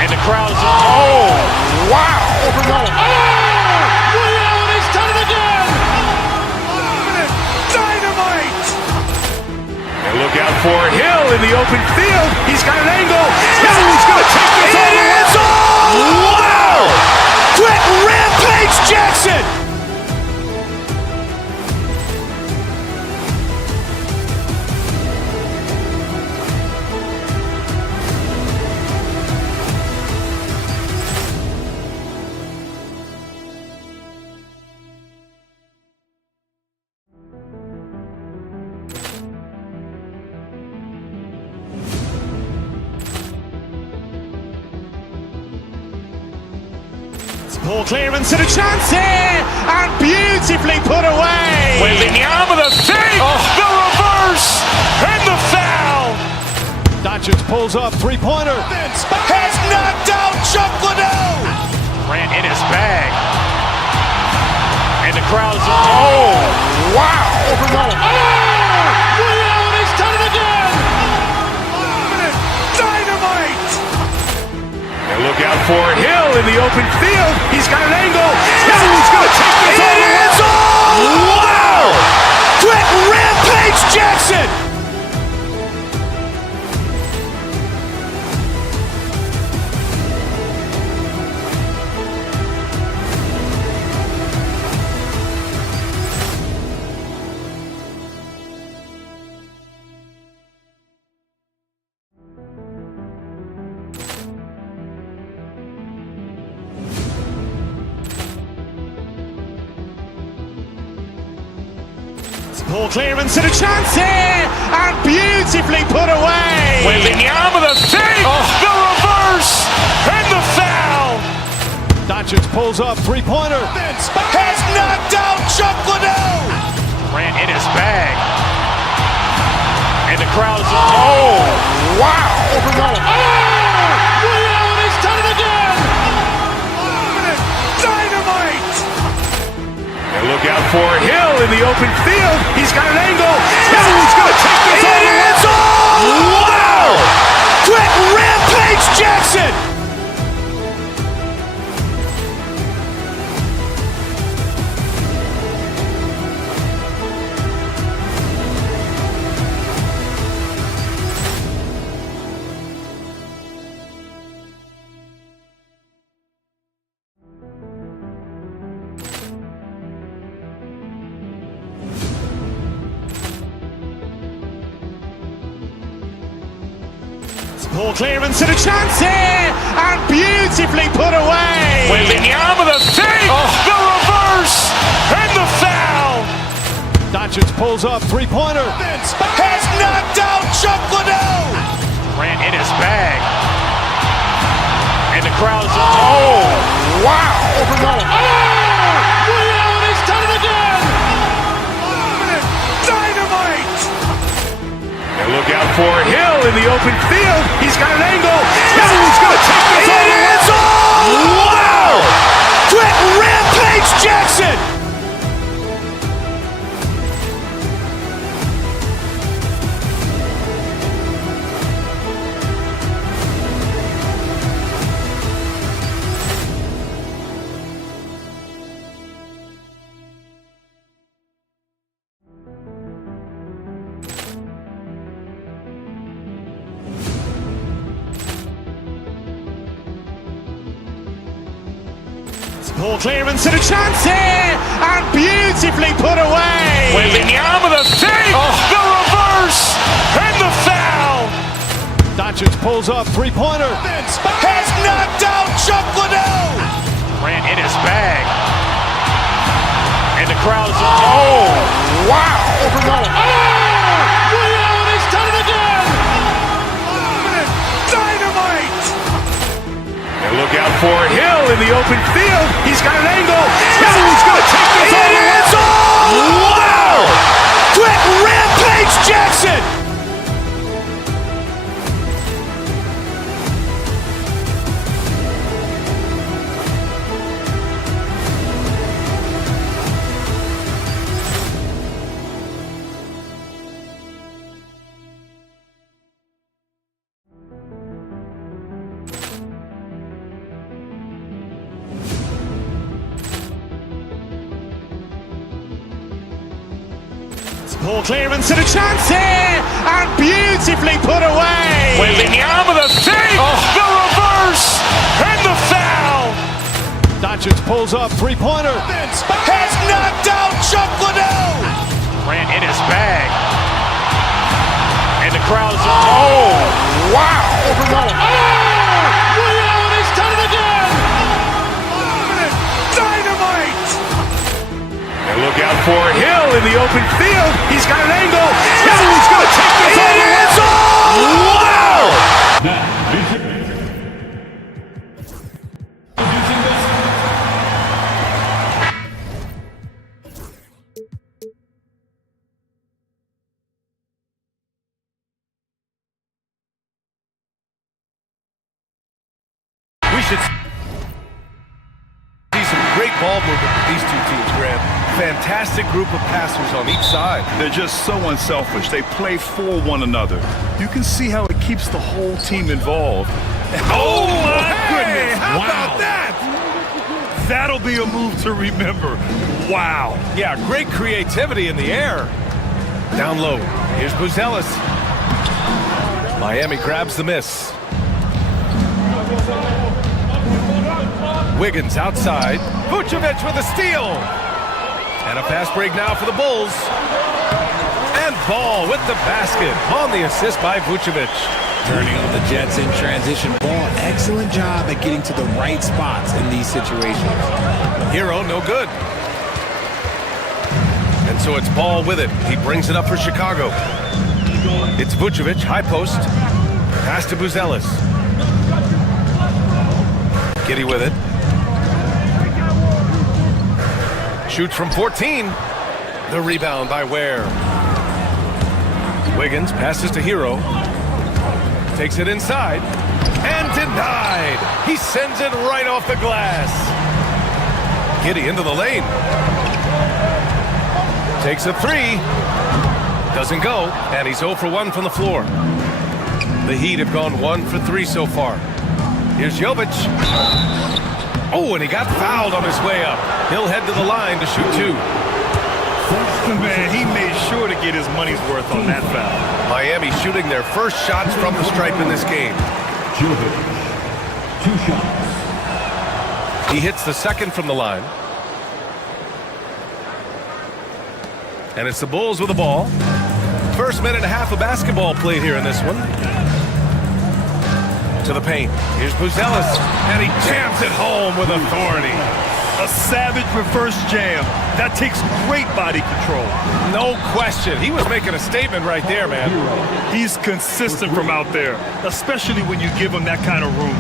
And the crowd is, oh, wow. Allen has done it again. Dynamite. And look out for Hill in the open field. He's got an angle. He's going to take this all the way. Wow! Quick Rampage Jackson. Ball clearance and a chance here, and beautifully put away. Wembanyama with a fake, the reverse, and the foul. Doncic pulls up, three-pointer. Has knocked out Chuck Liddell. Grant in his bag. And the crowd is, oh, wow. Allen has done it again. Dynamite. And look out for Hill in the open field. He's got an angle. He's going to take this all the way. Wow! Quick Rampage Jackson. Poor clearance and a chance here, and beautifully put away. Wembanyama the save, the reverse, and the foul. Doncic pulls up, three-pointer. Has knocked out Chuck Liddell. Grant in his bag. And the crowd is, oh, wow. He's done it again. Dynamite. And look out for Hill in the open field. He's got an angle. He's going to take this all the way. Wow! Quick Rampage Jackson. Poor clearance and a chance here, and beautifully put away. Wembanyama the save, the reverse, and the foul. Doncic pulls up, three-pointer. Has knocked out Chuck Liddell. Grant in his bag. And the crowd is, oh, wow. He's done it again. Dynamite. And look out for Hill in the open field. He's got an angle. He's going to take this all the way. Wow! Quick Rampage Jackson. Poor clearance and a chance here, and beautifully put away. Wembanyama the save, the reverse, and the foul. Doncic pulls up, three-pointer. Has knocked out Chuck Liddell. Grant in his bag. And the crowd is, oh, wow. He's done it again. Dynamite. And look out for Hill in the open field. He's got an angle. He's going to take this all the way. Wow! Quick Rampage Jackson. Poor clearance and a chance here, and beautifully put away. Wembanyama the save, the reverse, and the foul. Doncic pulls up, three-pointer. Has knocked out Chuck Liddell. Grant in his bag. And the crowd is, oh, wow. He's done it again. Dynamite. And look out for Hill in the open field. He's got an angle. He's going to take this all the way. Wow! We should see some great ball movement with these two teams, Grant. Fantastic group of passers on each side. They're just so unselfish. They play for one another. You can see how it keeps the whole team involved. Oh, my goodness. How about that? That'll be a move to remember. Wow. Yeah, great creativity in the air. Down low. Here's Buzelis. Miami grabs the miss. Wiggins outside. Vucevic with a steal. And a fast break now for the Bulls. And Ball with the basket on the assist by Vucevic. Turning on the Jets in transition. Ball, excellent job at getting to the right spots in these situations. Hero, no good. And so it's Ball with it. He brings it up for Chicago. It's Vucevic, high post. Pass to Buzelis. Giddey with it. Shoots from 14. The rebound by Ware. Wiggins passes to Hero. Takes it inside. And denied. He sends it right off the glass. Giddey into the lane. Takes a three. Doesn't go. And he's 0 for 1 from the floor. The Heat have gone 1 for 3 so far. Here's Jovic. Oh, and he got fouled on his way up. He'll head to the line to shoot 2. Man, he made sure to get his money's worth on that foul. Miami shooting their first shots from the stripe in this game. Jovic, 2 shots. He hits the second from the line. And it's the Bulls with the ball. First minute and a half of basketball played here in this one. To the paint. Here's Buzelis, and he jams it home with authority. A savage reverse jam. That takes great body control. No question. He was making a statement right there, man. He's consistent from out there, especially when you give him that kind of room.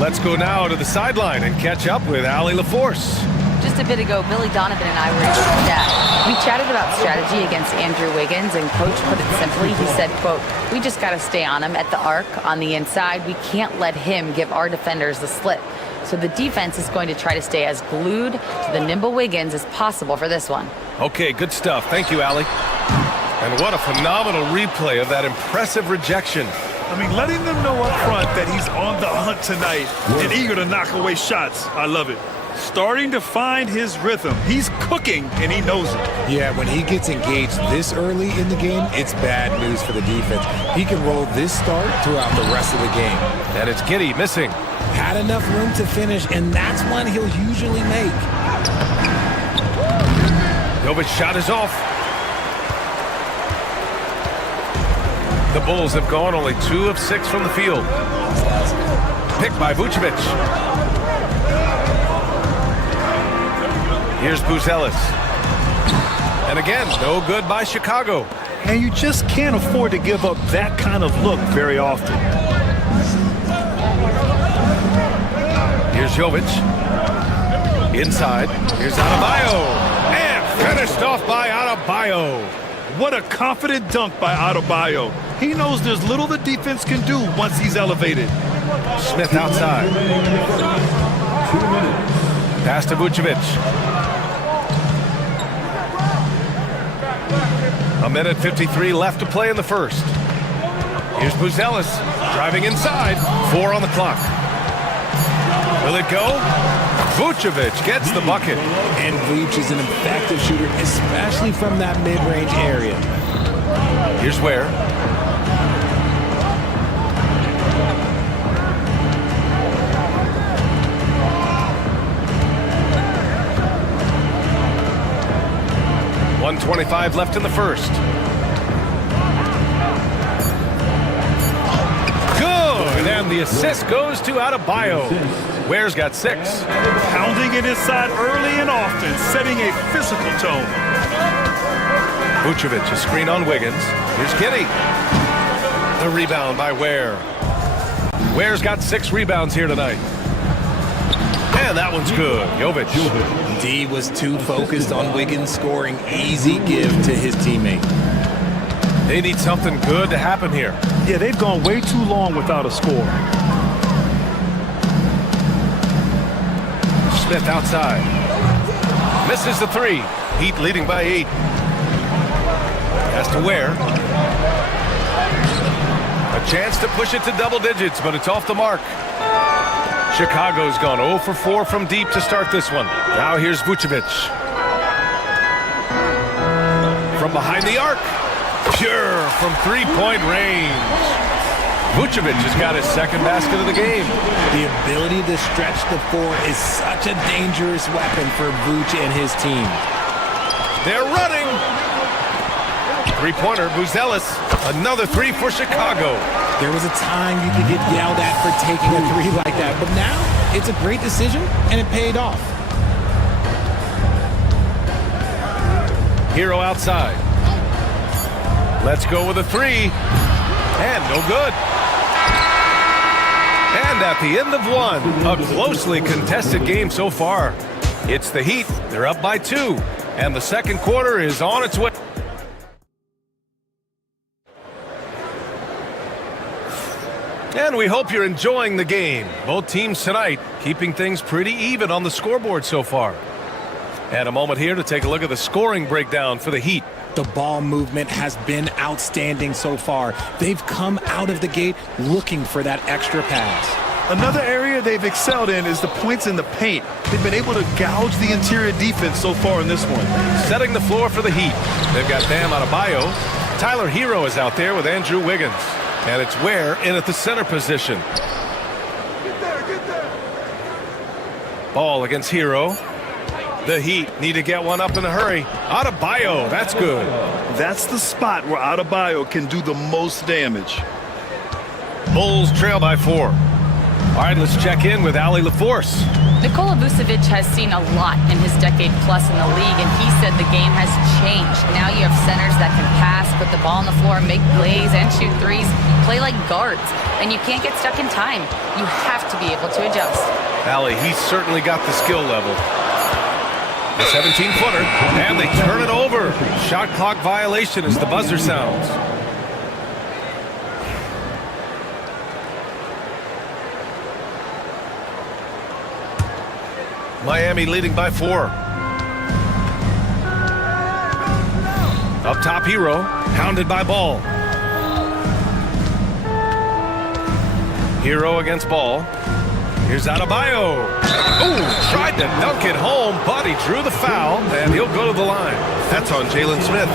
Let's go now to the sideline and catch up with Allie LaForce. Just a bit ago, Billy Donovan and I were able to chat. We chatted about strategy against Andrew Wiggins, and Coach put it simply. He said, quote, "We just got to stay on him at the arc, on the inside. We can't let him give our defenders the slip. So the defense is going to try to stay as glued to the nimble Wiggins as possible for this one." Okay, good stuff. Thank you, Allie. And what a phenomenal replay of that impressive rejection. I mean, letting them know up front that he's on the hunt tonight and eager to knock away shots. I love it. Starting to find his rhythm. He's cooking, and he knows it. Yeah, when he gets engaged this early in the game, it's bad news for the defense. He can roll this start throughout the rest of the game. And it's Giddey missing. Had enough room to finish, and that's one he'll usually make. Jovic's shot is off. The Bulls have gone only 2 of 6 from the field. Picked by Vucevic. Here's Buzelis. And again, no good by Chicago. And you just can't afford to give up that kind of look very often. Here's Jovic. Inside. Here's Adebayo. And finished off by Adebayo. What a confident dunk by Adebayo. He knows there's little the defense can do once he's elevated. Smith outside. 2 minutes. Pass to Vucevic. A minute 53 left to play in the first. Here's Buzelis driving inside. 4 on the clock. Will it go? Vucevic gets the bucket. And Vuce is an effective shooter, especially from that mid-range area. Here's Ware. .125 left in the first. Good, and the assist goes to Adebayo. Ware's got 6. Pounding it inside early and often, setting a physical tone. Vucevic, a screen on Wiggins. Here's Giddey. The rebound by Ware. Ware's got 6 rebounds here tonight. And that one's good. Jovic. D was too focused on Wiggins scoring. Easy give to his teammate. They need something good to happen here. Yeah, they've gone way too long without a score. Smith outside. Misses the 3. Heat leading by 8. Has to Ware. A chance to push it to double digits, but it's off the mark. Chicago's gone 0 for 4 from deep to start this one. Now here's Vucevic. From behind the arc. Pure from 3-point range. Vucevic has got his second basket of the game. The ability to stretch the floor is such a dangerous weapon for Vuce and his team. They're running. 3-pointer, Buzelis. Another 3 for Chicago. There was a time you could get yelled at for taking a 3 like that, but now it's a great decision, and it paid off. Hero outside. Let's go with a three. And no good. And at the end of one, a closely contested game so far. It's the Heat. They're up by 2. And the second quarter is on its way. And we hope you're enjoying the game. Both teams tonight keeping things pretty even on the scoreboard so far. And a moment here to take a look at the scoring breakdown for the Heat. The ball movement has been outstanding so far. They've come out of the gate looking for that extra pass. Another area they've excelled in is the points in the paint. They've been able to gouge the interior defense so far in this one. Setting the floor for the Heat. They've got Bam Adebayo. Tyler Hero is out there with Andrew Wiggins. And it's Ware in at the center position. Get there. Ball against Hero. The Heat need to get one up in a hurry. Adebayo, that's good. That's the spot where Adebayo can do the most damage. Bulls trail by 4. All right, let's check in with Ali LaForce. Nikola Vucevic has seen a lot in his decade plus in the league, and he said the game has changed. Now you have centers that can pass, put the ball on the floor, make plays, and shoot threes, play like guards, and you can't get stuck in time. You have to be able to adjust. Ali, he's certainly got the skill level. The 17-footer, and they turn it over. Shot clock violation as the buzzer sounds. Miami leading by 4. Up top, Hero, hounded by Ball. Hero against Ball. Here's Adebayo. Ooh, tried to dunk it home, but he drew the foul, and he'll go to the line. That's on Jalen Smith.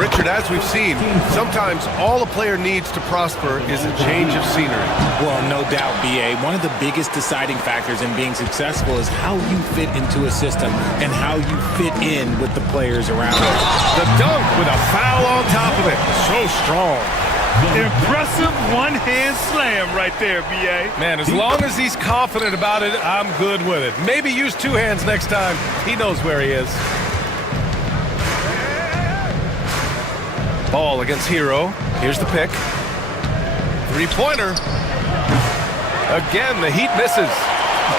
Richard, as we've seen, sometimes all a player needs to prosper is a change of scenery. Well, no doubt, B.A. One of the biggest deciding factors in being successful is how you fit into a system and how you fit in with the players around you. The dunk with a foul on top of it. So strong. Impressive one-hand slam right there, B.A. Man, as long as he's confident about it, I'm good with it. Maybe use 2 hands next time. He knows where he is. Ball against Hero. Here's the pick. 3-pointer. Again, the Heat misses.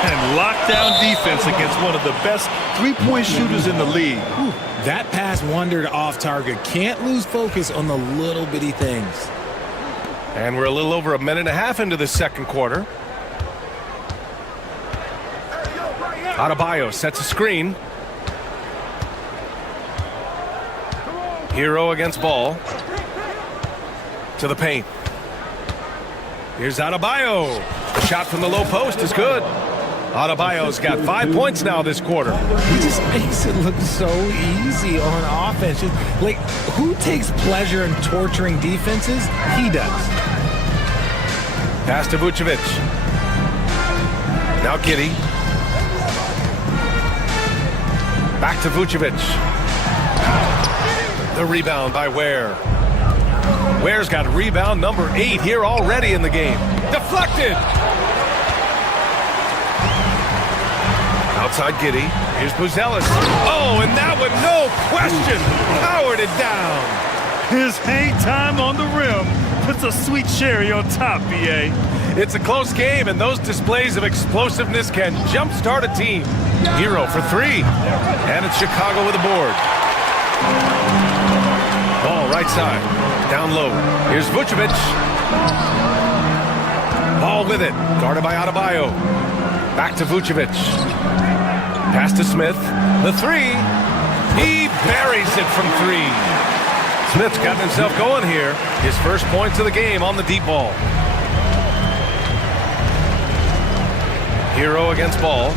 And lockdown defense against one of the best three-point shooters in the league. Whew. That pass wandered off target. Can't lose focus on the little bitty things. And we're a little over a minute and a half into the second quarter. Adebayo sets a screen. Hero against Ball. To the paint. Here's Adebayo. The shot from the low post is good. Adebayo's got 5 points now this quarter. He just makes it look so easy on offense. Like, who takes pleasure in torturing defenses? He does. Pass to Vucevic. Now Giddey. Back to Vucevic. The rebound by Ware. Ware's got rebound number 8 here already in the game. Deflected. Outside Giddey. Here's Buzelis. Oh, and that one, no question, powered it down. His hang time on the rim puts a sweet cherry on top, B.A. It's a close game, and those displays of explosiveness can jumpstart a team. Hero for 3, and it's Chicago with a board. Ball right side, down low. Here's Vucevic. Ball with it, guarded by Adebayo. Back to Vucevic. Pass to Smith. The 3. He buries it from 3. Smith's gotten himself going here. His first points of the game on the deep ball. Hero against Ball.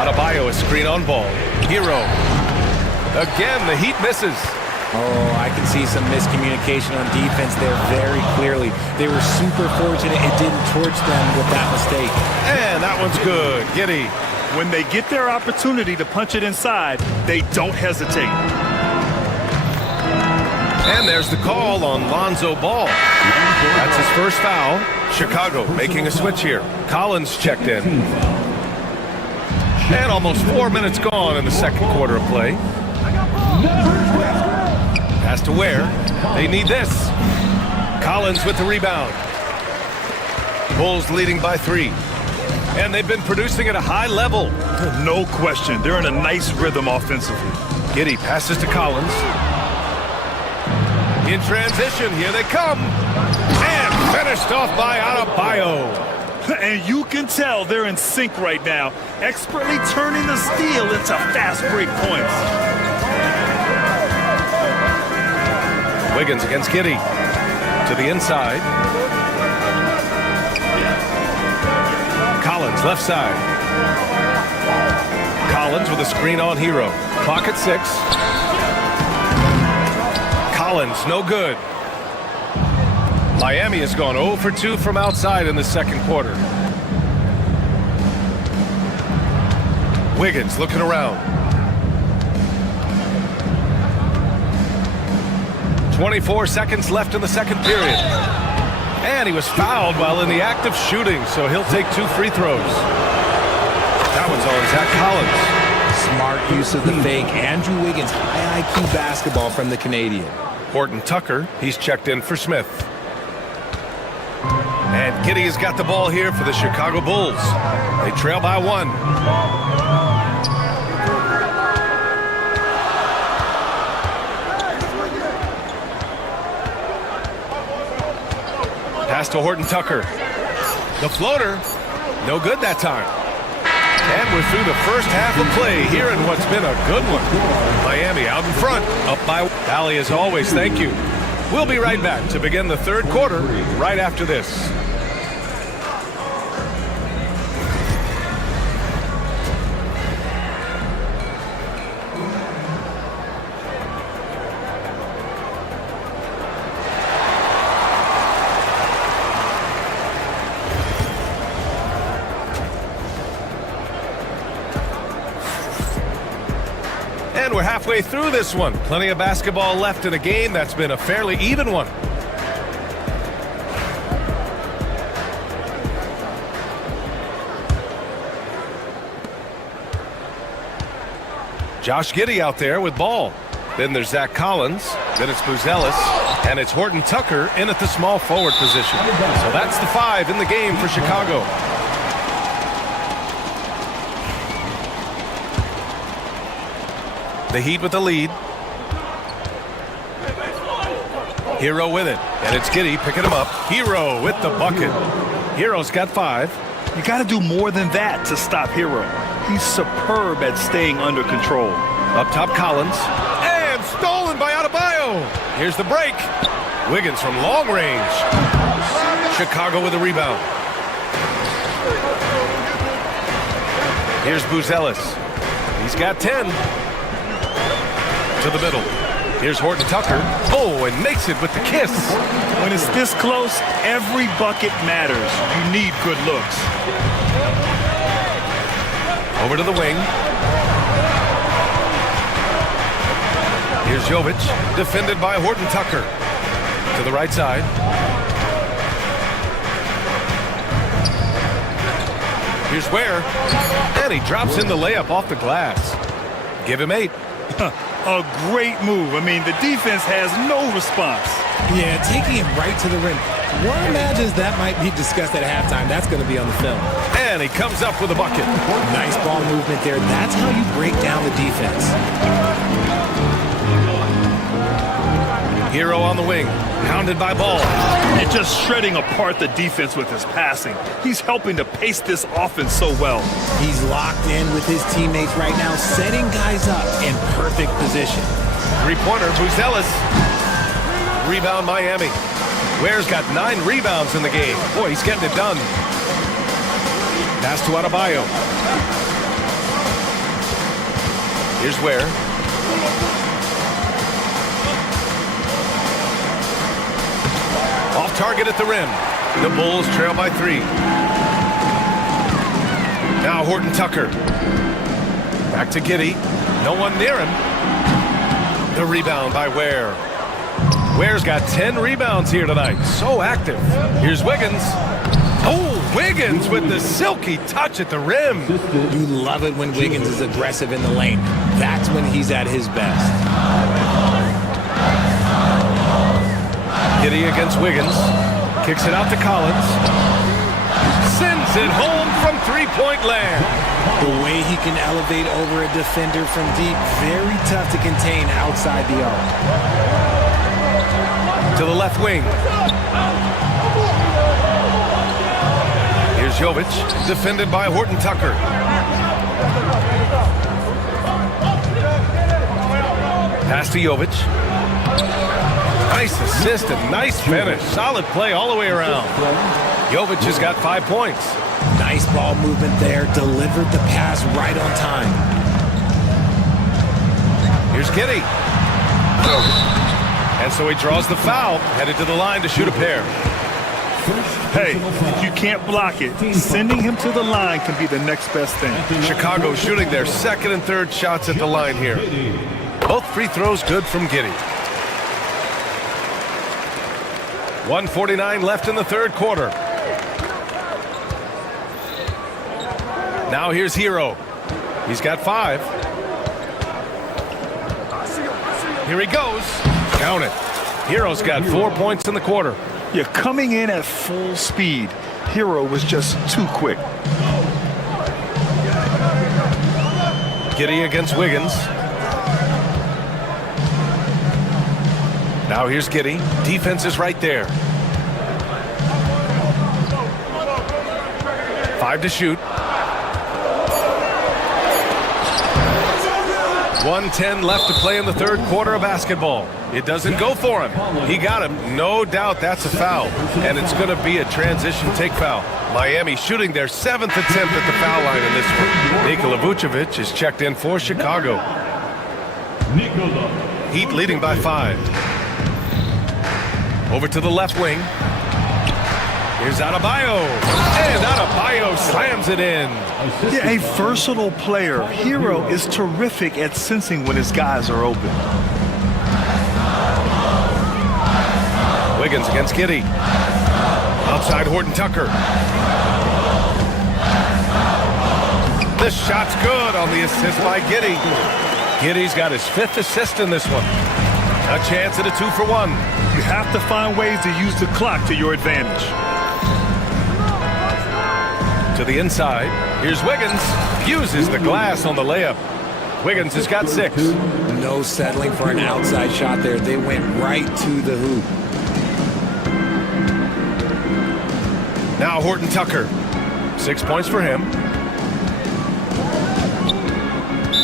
Adebayo is screen on Ball. Hero. Again, the Heat misses. Oh, I can see some miscommunication on defense there very clearly. They were super fortunate it didn't torch them with that mistake. And that one's good. Giddey. When they get their opportunity to punch it inside, they don't hesitate. And there's the call on Lonzo Ball. That's his first foul. Chicago making a switch here. Collins checked in. And almost 4 minutes gone in the second quarter of play. Pass to Ware. They need this. Collins with the rebound. Bulls leading by 3. And they've been producing at a high level. No question. They're in a nice rhythm offensively. Giddey passes to Collins. In transition, here they come. And finished off by Adebayo. And you can tell they're in sync right now, expertly turning the steal into fast break points. Wiggins against Giddey. To the inside. Collins, left side. Collins with a screen on Hero. Clock at 6. Collins, no good. Miami has gone 0 for 2 from outside in the second quarter. Wiggins looking around. 24 seconds left in the second period. And he was fouled while in the act of shooting, so he'll take 2 free throws. That one's on Zach Collins. Smart use of the fake. Andrew Wiggins, high IQ basketball from the Canadian. Horton Tucker, he's checked in for Smith. And Giddey has got the ball here for the Chicago Bulls. They trail by 1. Pass to Horton Tucker. The floater, no good that time. And we're through the first half of play here in what's been a good one. Miami out in front, up by Valley as always, thank you. We'll be right back to begin the third quarter right after this. And we're halfway through this one. Plenty of basketball left in a game that's been a fairly even one. Josh Giddey out there with ball. Then there's Zach Collins. Then it's Buzelis. And it's Horton Tucker in at the small forward position. So that's the 5 in the game for Chicago. The Heat with the lead. Hero with it. And it's Giddey picking him up. Hero with the bucket. Hero's got 5. You got to do more than that to stop Hero. He's superb at staying under control. Up top, Collins. And stolen by Adebayo. Here's the break. Wiggins from long range. Chicago with a rebound. Here's Buzelis. He's got 10. To the middle. Here's Horton Tucker. Oh, and makes it with the kiss. When it's this close, every bucket matters. You need good looks. Over to the wing. Here's Jovic, defended by Horton Tucker. To the right side. Here's Ware. And he drops in the layup off the glass. Give him 8. A great move. I mean, the defense has no response. Yeah, taking it right to the rim. One imagines that might be discussed at halftime. That's going to be on the film. And he comes up with a bucket. Nice ball movement there. That's how you break down the defense. Hero on the wing, pounded by Ball. And just shredding apart the defense with his passing. He's helping to pace this offense so well. He's locked in with his teammates right now, setting guys up in perfect position. Three-pointer, Buzelis. Rebound, Miami. Ware's got 9 rebounds in the game. Boy, he's getting it done. Pass to Adebayo. Here's Ware. Off target at the rim. The Bulls trail by 3. Now Horton Tucker. Back to Giddey. No one near him. The rebound by Ware. Ware's got 10 rebounds here tonight. So active. Here's Wiggins. Oh, Wiggins with the silky touch at the rim. You love it when Wiggins is aggressive in the lane. That's when he's at his best. Giddy against Wiggins. Kicks it out to Collins. Sends it home from three-point land. The way he can elevate over a defender from deep, very tough to contain outside the arc. To the left wing. Here's Jovic, defended by Horton Tucker. Pass to Jovic. Nice assist and nice finish. Solid play all the way around. Jovic has got 5 points. Nice ball movement there. Delivered the pass right on time. Here's Giddy. And so he draws the foul, headed to the line to shoot a pair. Hey, if you can't block it, sending him to the line can be the next best thing. Chicago shooting their second and third shots at the line here. Both free throws good from Giddy. 1:49 left in the third quarter. Now here's Hero. He's got 5. Here he goes. Count it. Hero's got 4 points in the quarter. You're coming in at full speed. Hero was just too quick. Giddy against Wiggins. Now here's Giddy. Defense is right there. 5 to shoot. 1:10 left to play in the third quarter of basketball. It doesn't go for him. He got him. No doubt that's a foul. And it's going to be a transition take foul. Miami shooting their 7th attempt at the foul line in this one. Nikola Vucevic is checked in for Chicago. Heat leading by 5. Over to the left wing. Here's Adebayo. And Adebayo slams it in. Yeah, a versatile player. Hero is terrific at sensing when his guys are open. Wiggins against Giddy. Outside Horton Tucker. This shot's good on the assist by Giddy. Giddy's got his 5th assist in this one. A chance at a 2-for-1. You have to find ways to use the clock to your advantage. To the inside. Here's Wiggins. Uses the glass on the layup. Wiggins has got 6. No settling for an outside shot there. They went right to the hoop. Now Horton Tucker. 6 points for him.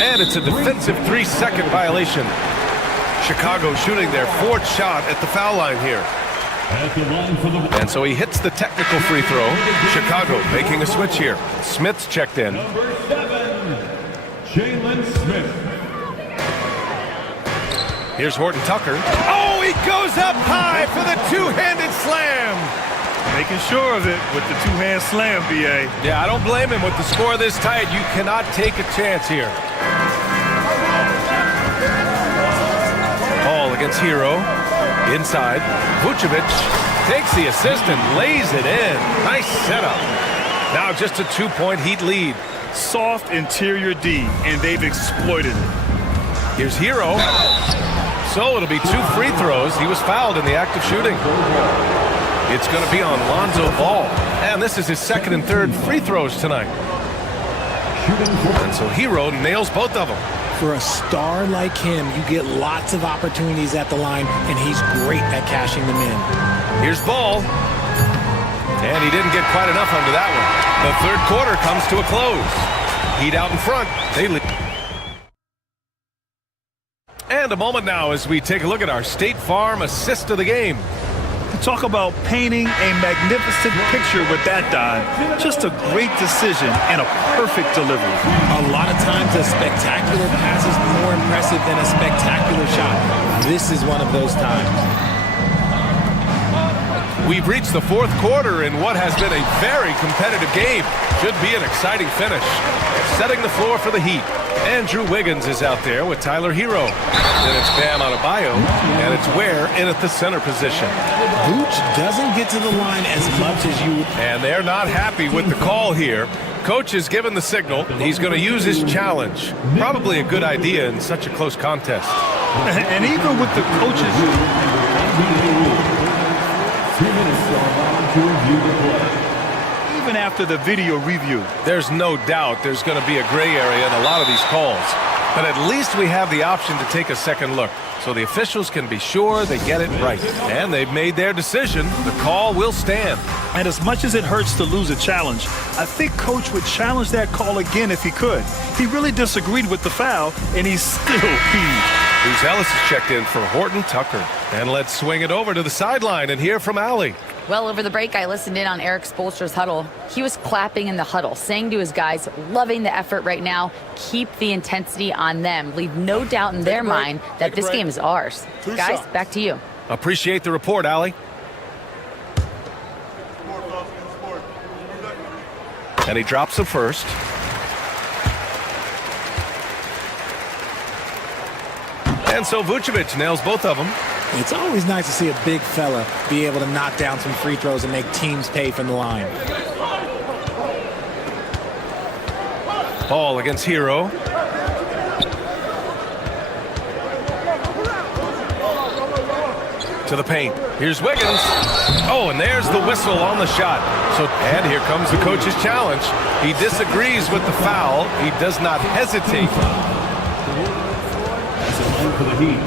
And it's a defensive 3-second violation. Chicago shooting their 4th shot at the foul line here. And so he hits the technical free throw. Chicago making a switch here. Smith's checked in. Number 7, Jalen Smith. Here's Horton Tucker. Oh, he goes up high for the two-handed slam. Making sure of it with the two-hand slam, B.A. Yeah, I don't blame him. With the score this tight, you cannot take a chance here. Ball against Hero. Inside. Vucevic takes the assist and lays it in. Nice setup. Now just a 2-point Heat lead. Soft interior D, and they've exploited it. Here's Hero. So it'll be 2 free throws. He was fouled in the act of shooting. It's going to be on Lonzo Ball. And this is his 2nd and 3rd free throws tonight. And so Hero nails both of them. For a star like him, you get lots of opportunities at the line, and he's great at cashing them in. Here's Ball. And he didn't get quite enough under that one. The third quarter comes to a close. Heat out in front. They lead. And a moment now as we take a look at our State Farm assist of the game. Talk about painting a magnificent picture with that dive. Just a great decision and a perfect delivery. A lot of times a spectacular pass is more impressive than a spectacular shot. This is one of those times. We've reached the 4th quarter in what has been a very competitive game. Should be an exciting finish. Setting the floor for the Heat. Andrew Wiggins is out there with Tyler Hero. Then it's Bam Adebayo, and it's Ware in at the center position. Vooch doesn't get to the line as much as you. And they're not happy with the call here. Coach has given the signal. He's going to use his challenge. Probably a good idea in such a close contest. And even with the coaches. 2 minutes are allowed to review the play. Even after the video review, There's no doubt there's going to be a gray area in a lot of these calls. But at least we have the option to take a second look, so the officials can be sure they get it right. And they've made their decision. The call will stand. and as much as it hurts to lose a challenge, I think Coach would challenge that call again if he could. He really disagreed with the foul, and he's still peeved. Buzelis is checked in for Horton Tucker. And let's swing it over to the sideline and hear from Allie. Well, over the break, I listened in on Eric Spoelstra's huddle. He was clapping in the huddle, saying to his guys, loving the effort right now, keep the intensity on them. Leave no doubt in their mind that this game is ours. Guys, back to you. Appreciate the report, Allie. And he drops the first. And so Vucevic nails both of them. It's always nice to see a big fella be able to knock down some free throws and make teams pay from the line. Ball against Hero. To the paint. Here's Wiggins. Oh, and there's the whistle on the shot. And here comes the coach's challenge. He disagrees with the foul. He does not hesitate. For the Heat.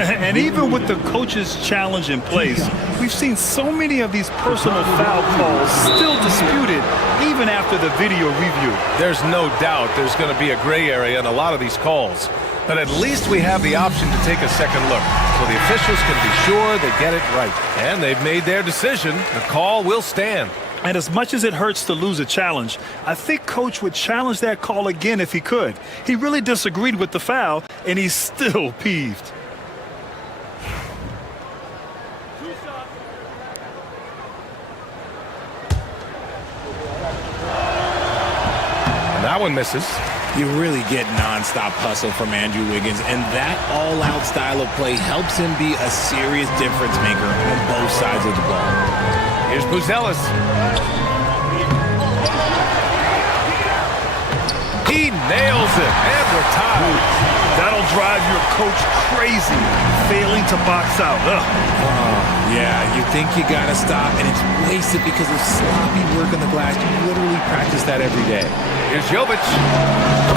And even with the coach's challenge in place, we've seen so many of these personal foul calls still disputed even after the video review. There's no doubt there's going to be a gray area in a lot of these calls. But at least we have the option to take a second look, so the officials can be sure they get it right. And they've made their decision. The call will stand. And as much as it hurts to lose a challenge, I think Coach would challenge that call again if he could. He really disagreed with the foul, and he's still peeved. And that one misses. You really get nonstop hustle from Andrew Wiggins, and that all-out style of play helps him be a serious difference maker on both sides of the ball. Here's Buzelis. He nails it, and we're tied. That'll drive your coach crazy, failing to box out. Yeah, you think you gotta stop, and it's wasted because of sloppy work on the glass. You literally practice that every day. Here's Jovic.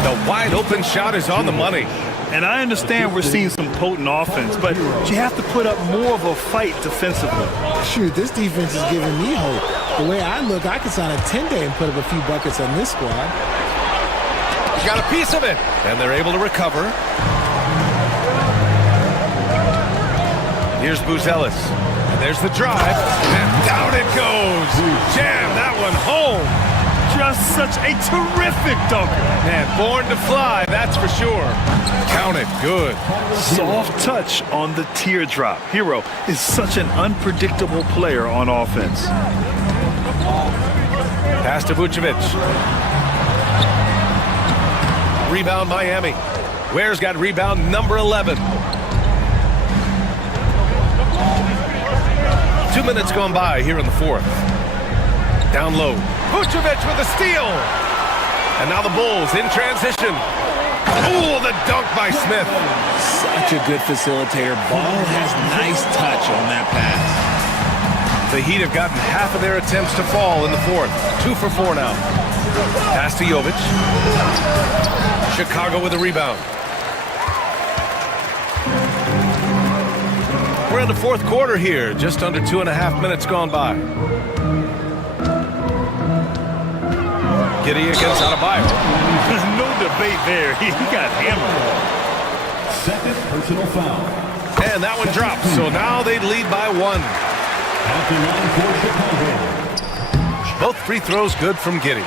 The wide open shot is on the money. And I understand we're seeing some potent offense, but you have to put up more of a fight defensively. Shoot, this defense is giving me hope. The way I look, I could sign a 10-day and put up a few buckets on this squad. Got a piece of it, and they're able to recover. Here's Buzelis, and there's the drive, and down it goes. Jam that one home. Just such a terrific dunker. And born to fly, that's for sure. Count it, good. Soft touch on the teardrop. Hero is such an unpredictable player on offense. Pass to Vucevic. Rebound Miami. Ware's got rebound number 11. 2 minutes gone by here in the fourth. Down low. Vucevic with a steal. And now the Bulls in transition. Ooh, the dunk by Smith. Such a good facilitator. Ball has nice touch on that pass. The Heat have gotten half of their attempts to fall in the fourth. 2 for 4 now. Pass to Jovic. Chicago with a rebound. We're in the fourth quarter here. Just under 2.5 minutes gone by. Giddey against Adebayo. No debate there. He got hammered. Second personal foul. And that one drops. So now they lead by 1. At the line for Chicago. Both free throws good from Giddey.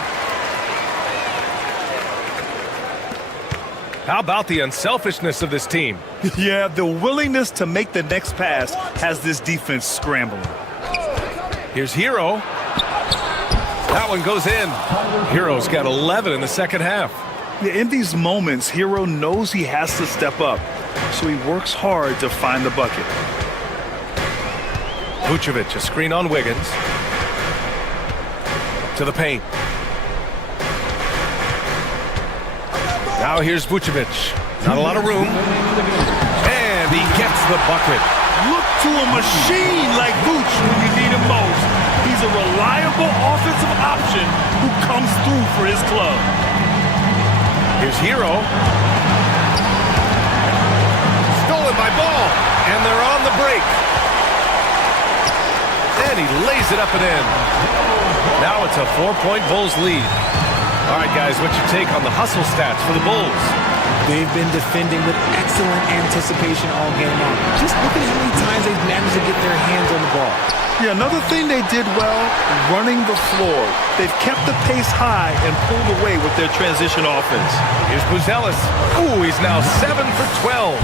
How about the unselfishness of this team? Yeah, the willingness to make the next pass has this defense scrambling. Here's Hero. That one goes in. Hero's got 11 in the second half. Yeah, in these moments, Hero knows he has to step up, so he works hard to find the bucket. Vucevic, a screen on Wiggins. To the paint. Now here's Vucevic. Not a lot of room. And And he gets the bucket. Look to a machine like Vooch when you need him most. He's a reliable offensive option who comes through for his club. Here's Hero. Stolen by Ball. And they're on the break. And he lays it up and in. Now it's a 4-point Bulls lead. All right, guys, what's your take on the hustle stats for the Bulls? They've been defending with excellent anticipation all game long. Just look at how many times they've managed to get their hands on the ball. Yeah, another thing they did well, running the floor. They've kept the pace high and pulled away with their transition offense. Here's Buzelis. Ooh, he's now 7 for 12.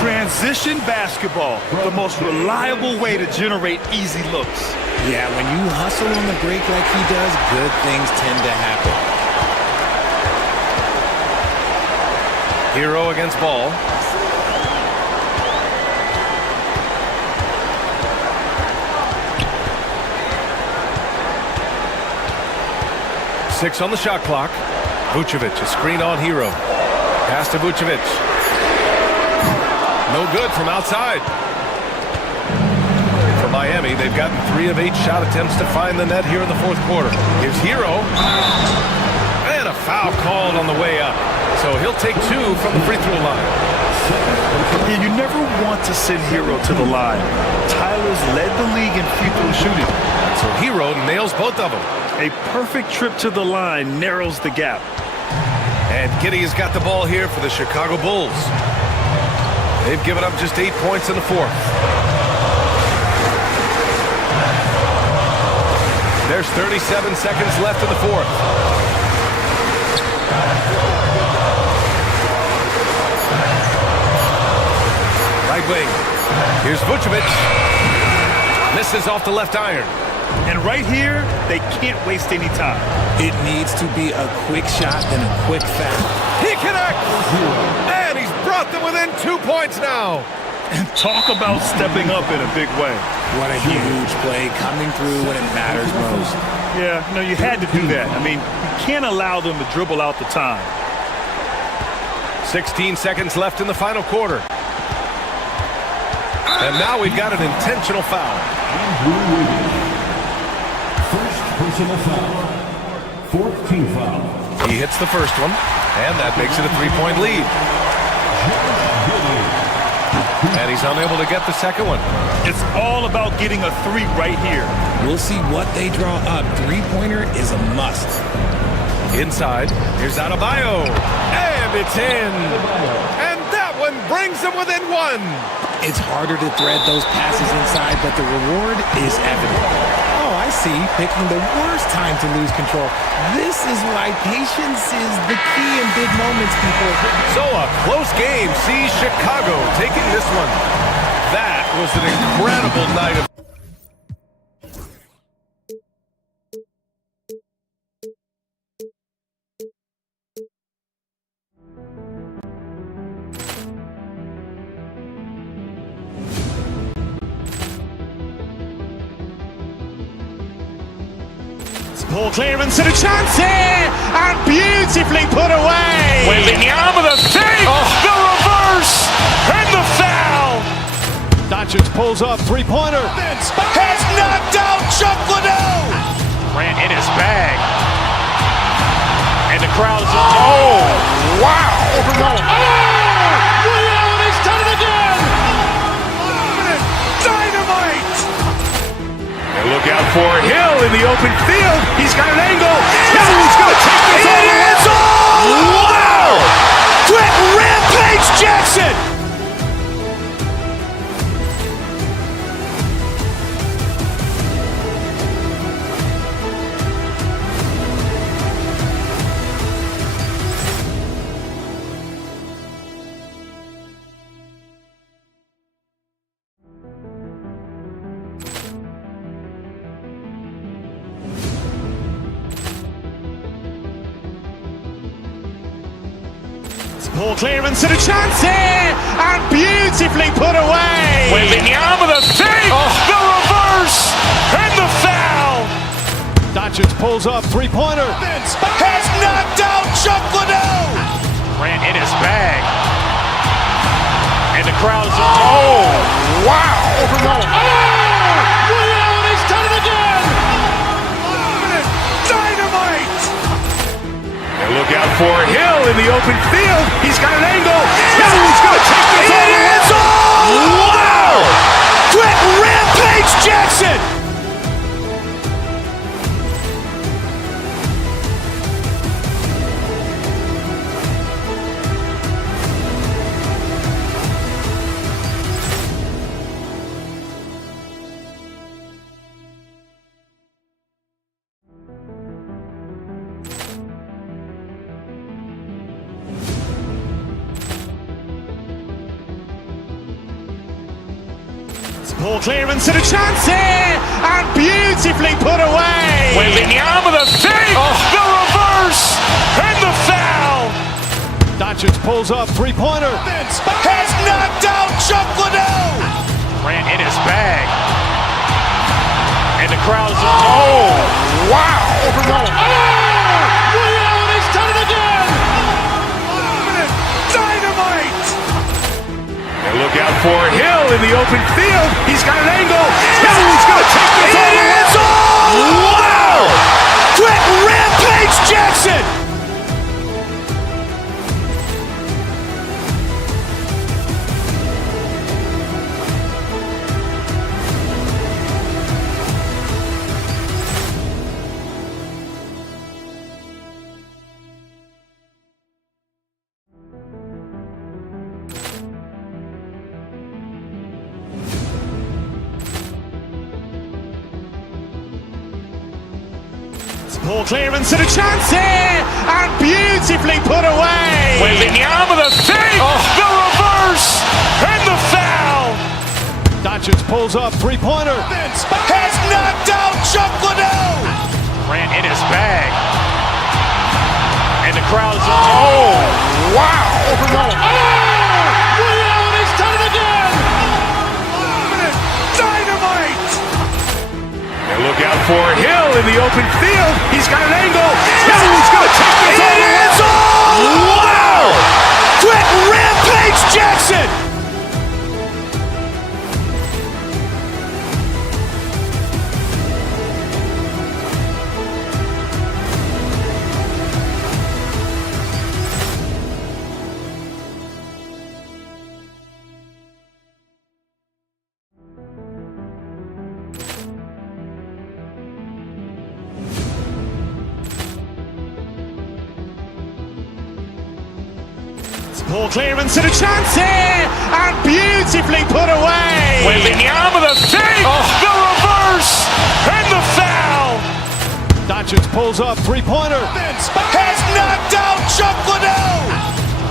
Transition basketball, the most reliable way to generate easy looks. Yeah, when you hustle on the break like he does, good things tend to happen. Hero against Ball. Six on the shot clock. Vucevic, a screen on Hero. Pass to Vucevic. No good from outside. For Miami, they've gotten 3 of 8 shot attempts to find the net here in the fourth quarter. Here's Hero. And a foul called on the way up. So he'll take 2 from the free throw line. Yeah, you never want to send Hero to the line. Tyler's led the league in free throw shooting. So Hero nails both of them. A perfect trip to the line narrows the gap. And Giddey has got the ball here for the Chicago Bulls. They've given up just 8 points in the fourth. There's 37 seconds left in the fourth. Right wing. Here's Vucevic. Misses off the left iron. And right here, they can't waste any time. It needs to be a quick shot and a quick foul. He connects! And he's brought them within 2 points now. And talk about stepping up in a big way. What a huge play, coming through when it matters most. Yeah, no, you had to do that. I mean, you can't allow them to dribble out the time. 16 seconds left in the final quarter. And now we've got an intentional foul. First personal foul. Fourth team foul. He hits the first one, and that makes it a 3-point lead. And he's unable to get the second one. It's all about getting a 3 right here. We'll see what they draw up. Three-pointer is a must. Inside, here's Adebayo. And it's in. And that one brings them within 1. It's harder to thread those passes inside, but the reward is evident. Oh, I see. Picking the worst time to lose control. This is why patience is the key in big moments, people. So a close game sees Chicago taking this one. That was an incredible night of... Poor clearance and a chance here, and beautifully put away. Wembanyama the save, the reverse, and the foul. Doncic pulls up, three-pointer. Has knocked out Chuck Liddell. Ran in his bag. And the crowd is... Oh, wow. He's done it again. Dynamite. And look out for Hill in the open field. He's got an angle. Now he's going to take this all the way. Wow. Quick Rampage Jackson. Poor clearance and a chance here, and beautifully put away. Wembanyama the save, the reverse, and the foul. Doncic pulls up, three-pointer. Has knocked out Chuck Liddell. Ran in his bag. And And the crowd's, oh, wow! Over Nolan. He's done it again! Dynamite! And look out for Hill in the open field. He's got an angle. He's going to take this all the way. Wow! Quick Rampage Jackson! Ball clearance and a chance here, and beautifully put away. Wembanyama the fake, the reverse, and the foul. Doncic pulls up, three-pointer. Has knocked out Chuck Liddell. Ran in his bag. And the crowd's, oh, wow. Over Nolan. He's done it again. Dynamite. And look out for Hill in the open field. He's got an angle. He's going to take this all the way. Wow! Quick Rampage Jackson! Ball clearance and a chance here, and beautifully put away. Wembanyama the fake, the reverse, and the foul. Doncic pulls up, three-pointer. Has knocked out Chuck Liddell. Ran in his bag. And the crowd's, oh, wow. Over Nolan. He's done it again. Dynamite. And look out for Hill in the open field. He's got an angle. He's going to take this all the way. Wow! Quick Rampage Jackson! Ball clearance and a chance here, and beautifully put away. Wembanyama the fake, the reverse, and the foul. Doncic pulls up, three-pointer. Has knocked out Chuck Liddell.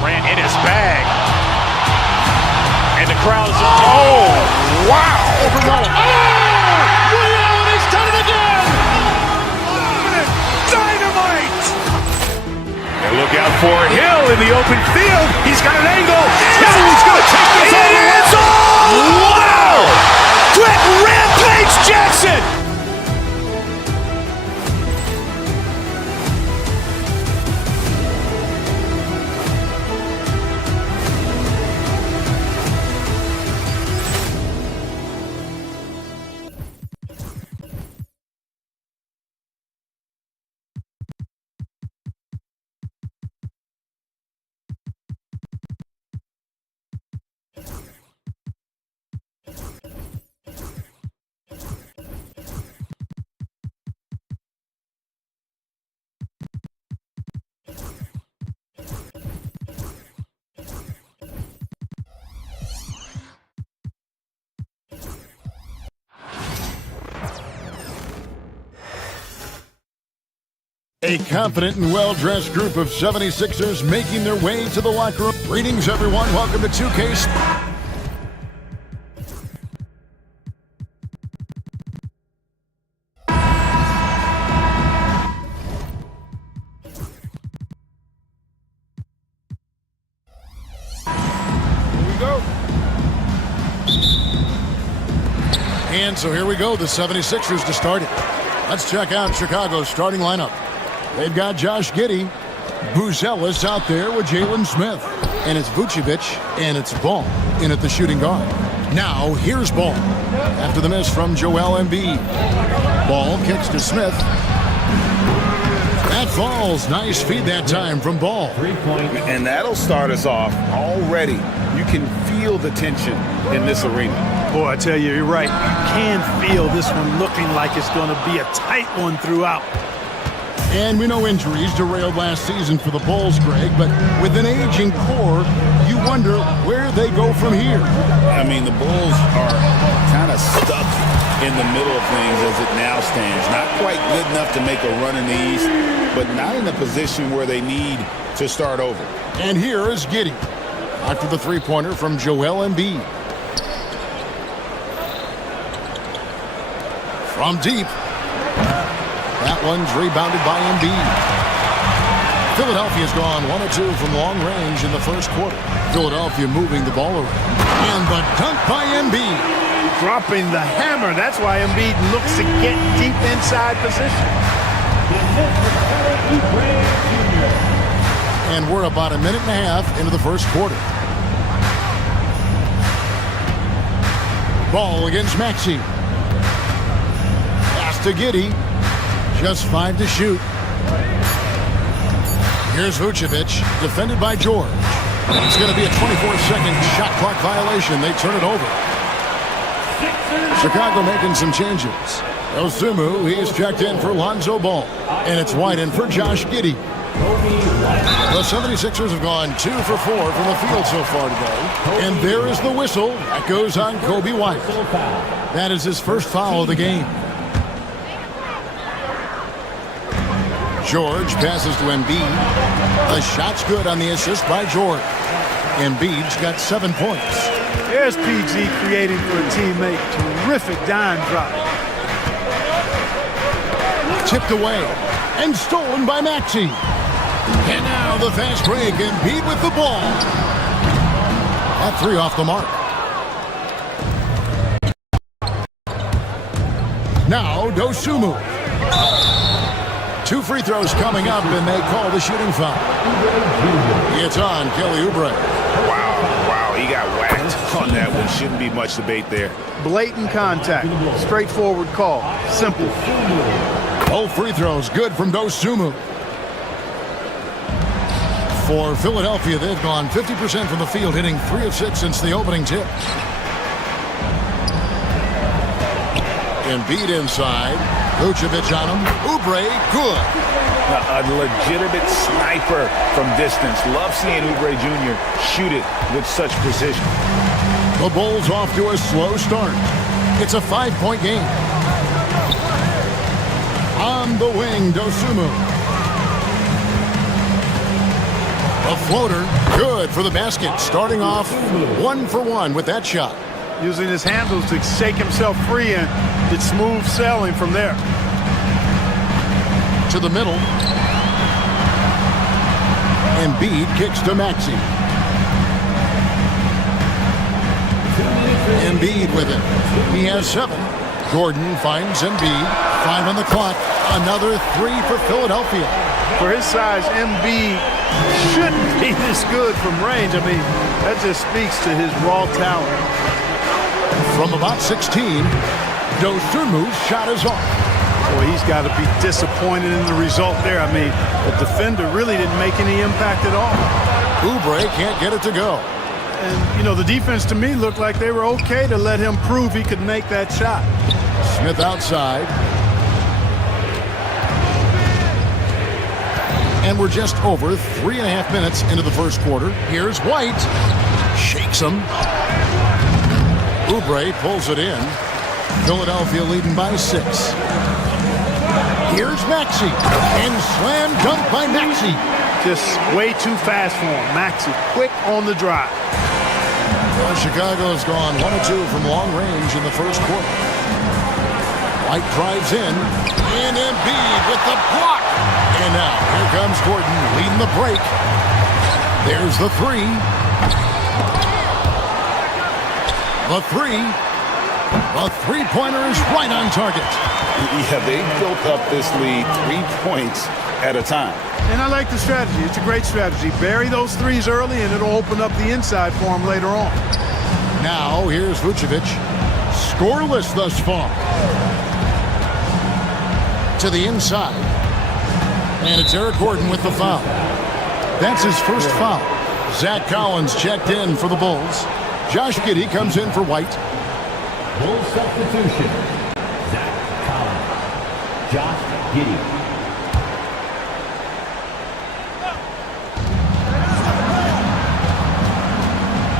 Ran in his bag. And the crowd's, oh, wow. Over Nolan. He's done it again. Dynamite. And look out for Hill in the open field. He's got an angle. He's going to take this all the way. Wow! Quick Rampage Jackson! A confident and well-dressed group of 76ers making their way to the locker room. Greetings, everyone. Welcome to 2K. And so here we go, the 76ers to start it. Let's check out Chicago's starting lineup. They've got Josh Giddey, Buzelis out there with Jalen Smith. And it's Vucevic, and it's Ball in at the shooting guard. Now, here's Ball. After the miss from Joel Embiid. Ball kicks to Smith. That falls. Nice feed that time from Ball. And that'll start us off already. You can feel the tension in this arena. Boy, I tell you, you're right. You can feel this one looking like it's going to be a tight one throughout. And we know injuries derailed last season for the Bulls, Greg, but with an aging core, you wonder where they go from here. I mean, the Bulls are kind of stuck in the middle of things as it now stands. Not quite good enough to make a run in the East, but not in a position where they need to start over. And here is Giddey after the three-pointer from Joel Embiid. From deep. That one's rebounded by Embiid. Philadelphia's gone 1 of 2 from long range in the first quarter. Philadelphia moving the ball around. And the dunk by Embiid. Dropping the hammer. That's why Embiid looks to get deep inside position. And we're about a minute and a half into the first quarter. Ball against Maxey. Pass to Giddey. Just 5 to shoot. Here's Vucevic, defended by George. It's going to be a 24-second shot clock violation. They turn it over. Chicago making some changes. Osumu, he's checked in for Lonzo Ball. And it's White in for Josh Giddey. The 76ers have gone 2 for 4 from the field so far today. And there is the whistle. That goes on Kobe White. That is his first foul of the game. George passes to Embiid. The shot's good on the assist by George. Embiid's got 7 points. There's PG creating for a teammate. Terrific dime drop. Tipped away and stolen by Maxey. And now the fast break. Embiid with the ball. That 3 off the mark. Now Dosunmu. 2 free throws coming up, and they call the shooting foul. It's on Kelly Oubre. Wow, he got whacked on that one. Shouldn't be much debate there. Blatant contact. Straightforward call. Simple. Both free throws good from Dosunmu. For Philadelphia, they've gone 50% from the field, hitting 3 of 6 since the opening tip. Embiid inside. Vucevic on him. Oubre, good. A legitimate sniper from distance. Love seeing Oubre Jr. shoot it with such precision. The Bulls off to a slow start. It's a 5-point game. On the wing, Dosunmu. A floater, good for the basket. Starting off 1 for 1 with that shot. Using his handles to shake himself free, and it's smooth sailing from there. To the middle. Embiid kicks to Maxey. Embiid with it. He has 7. Gordon finds Embiid. 5 on the clock. Another 3 for Philadelphia. For his size, Embiid shouldn't be this good from range. I mean, that just speaks to his raw talent. From about 16, Dosunmu's shot is off. Boy, he's got to be disappointed in the result there. I mean, the defender really didn't make any impact at all. Oubre can't get it to go. And, you know, the defense to me looked like they were okay to let him prove he could make that shot. Smith outside. And we're just over 3.5 minutes into the first quarter. Here's White. Shakes him. Oubre pulls it in. Philadelphia leading by 6. Here's Maxey. And slam dunk by Maxey. Just way too fast for him. Maxey quick on the drive. Well, Chicago's gone 1 of 2 from long range in the first quarter. White drives in. And Embiid with the block. And now here comes Gordon leading the break. There's the 3. The 3. The three-pointer is right on target. Yeah, they built up this lead 3 points at a time. And I like the strategy. It's a great strategy. Bury those threes early, and it'll open up the inside for him later on. Now, here's Vucevic. Scoreless thus far. To the inside. And it's Eric Gordon with the foul. That's his first foul. Zach Collins checked in for the Bulls. Josh Giddey comes in for White. Bulls substitution. Zach Collins. Josh Giddey.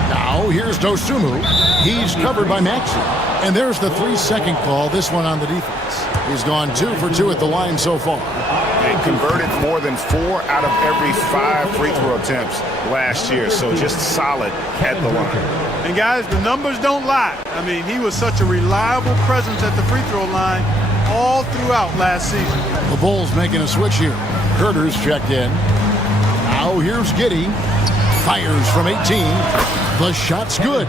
Now, here's Dosunmu. He's covered by Maxey. And there's the 3-second call, this one on the defense. He's gone 2 for 2 at the line so far. They converted more than 4 out of every 5 free throw attempts last year, so just solid at the line. And guys, the numbers don't lie. I mean, he was such a reliable presence at the free throw line all throughout last season. The Bulls making a switch here. Herter's checked in. Now here's Giddey. Fires from 18. The shot's good.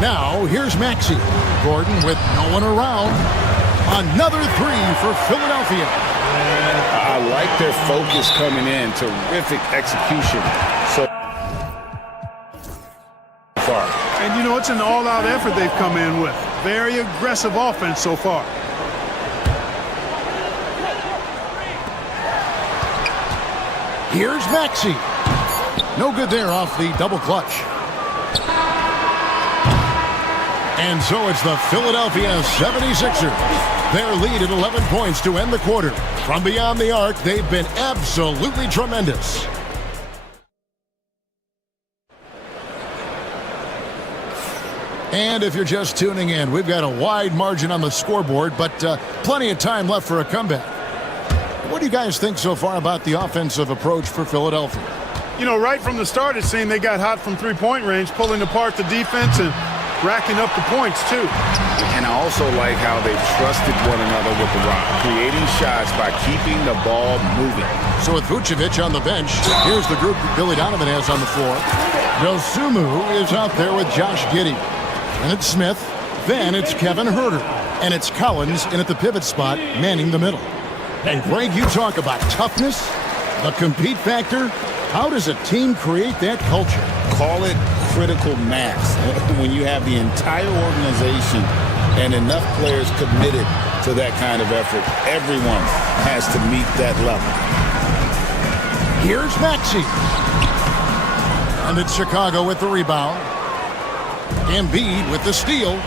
Now here's Maxey. Gordon with no one around. Another 3 for Philadelphia. I like their focus coming in. Terrific execution so far. And, you know, it's an all-out effort they've come in with. Very aggressive offense so far. Here's Maxey. No good there off the double clutch. And so it's the Philadelphia 76ers. Their lead at 11 points to end the quarter. From beyond the arc, they've been absolutely tremendous. And if you're just tuning in, we've got a wide margin on the scoreboard, but plenty of time left for a comeback. What do you guys think so far about the offensive approach for Philadelphia? You know, right from the start, it seemed they got hot from three-point range, pulling apart the defense and racking up the points, too. And I also like how they've trusted one another with the rock, creating shots by keeping the ball moving. So with Vucevic on the bench, here's the group that Billy Donovan has on the floor. Dosunmu is out there with Josh Giddey. And it's Smith. Then it's Kevin Herter. And it's Collins in at the pivot spot, manning the middle. And Greg, you talk about toughness, the compete factor. How does a team create that culture? Call it critical mass. When you have the entire organization and enough players committed to that kind of effort, everyone has to meet that level. Here's Maxey. And it's Chicago with the rebound. Embiid with the steal.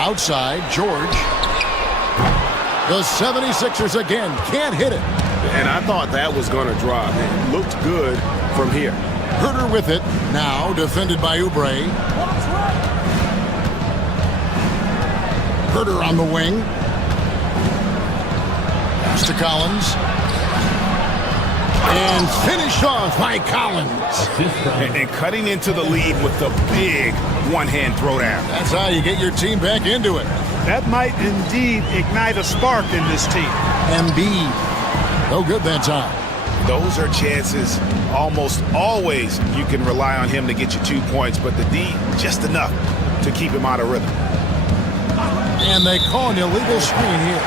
Outside, George. The 76ers again can't hit it. And I thought that was going to drop. It looked good from here. Herter with it. Now defended by Oubre. Herter on the wing. Pass to Collins. And finished off by Collins. And cutting into the lead with the big one-hand throwdown. That's how you get your team back into it. That might indeed ignite a spark in this team. Embiid. No good that time. Those are chances almost always you can rely on him to get you 2 points, but the D just enough to keep him out of rhythm. And they call an illegal screen here.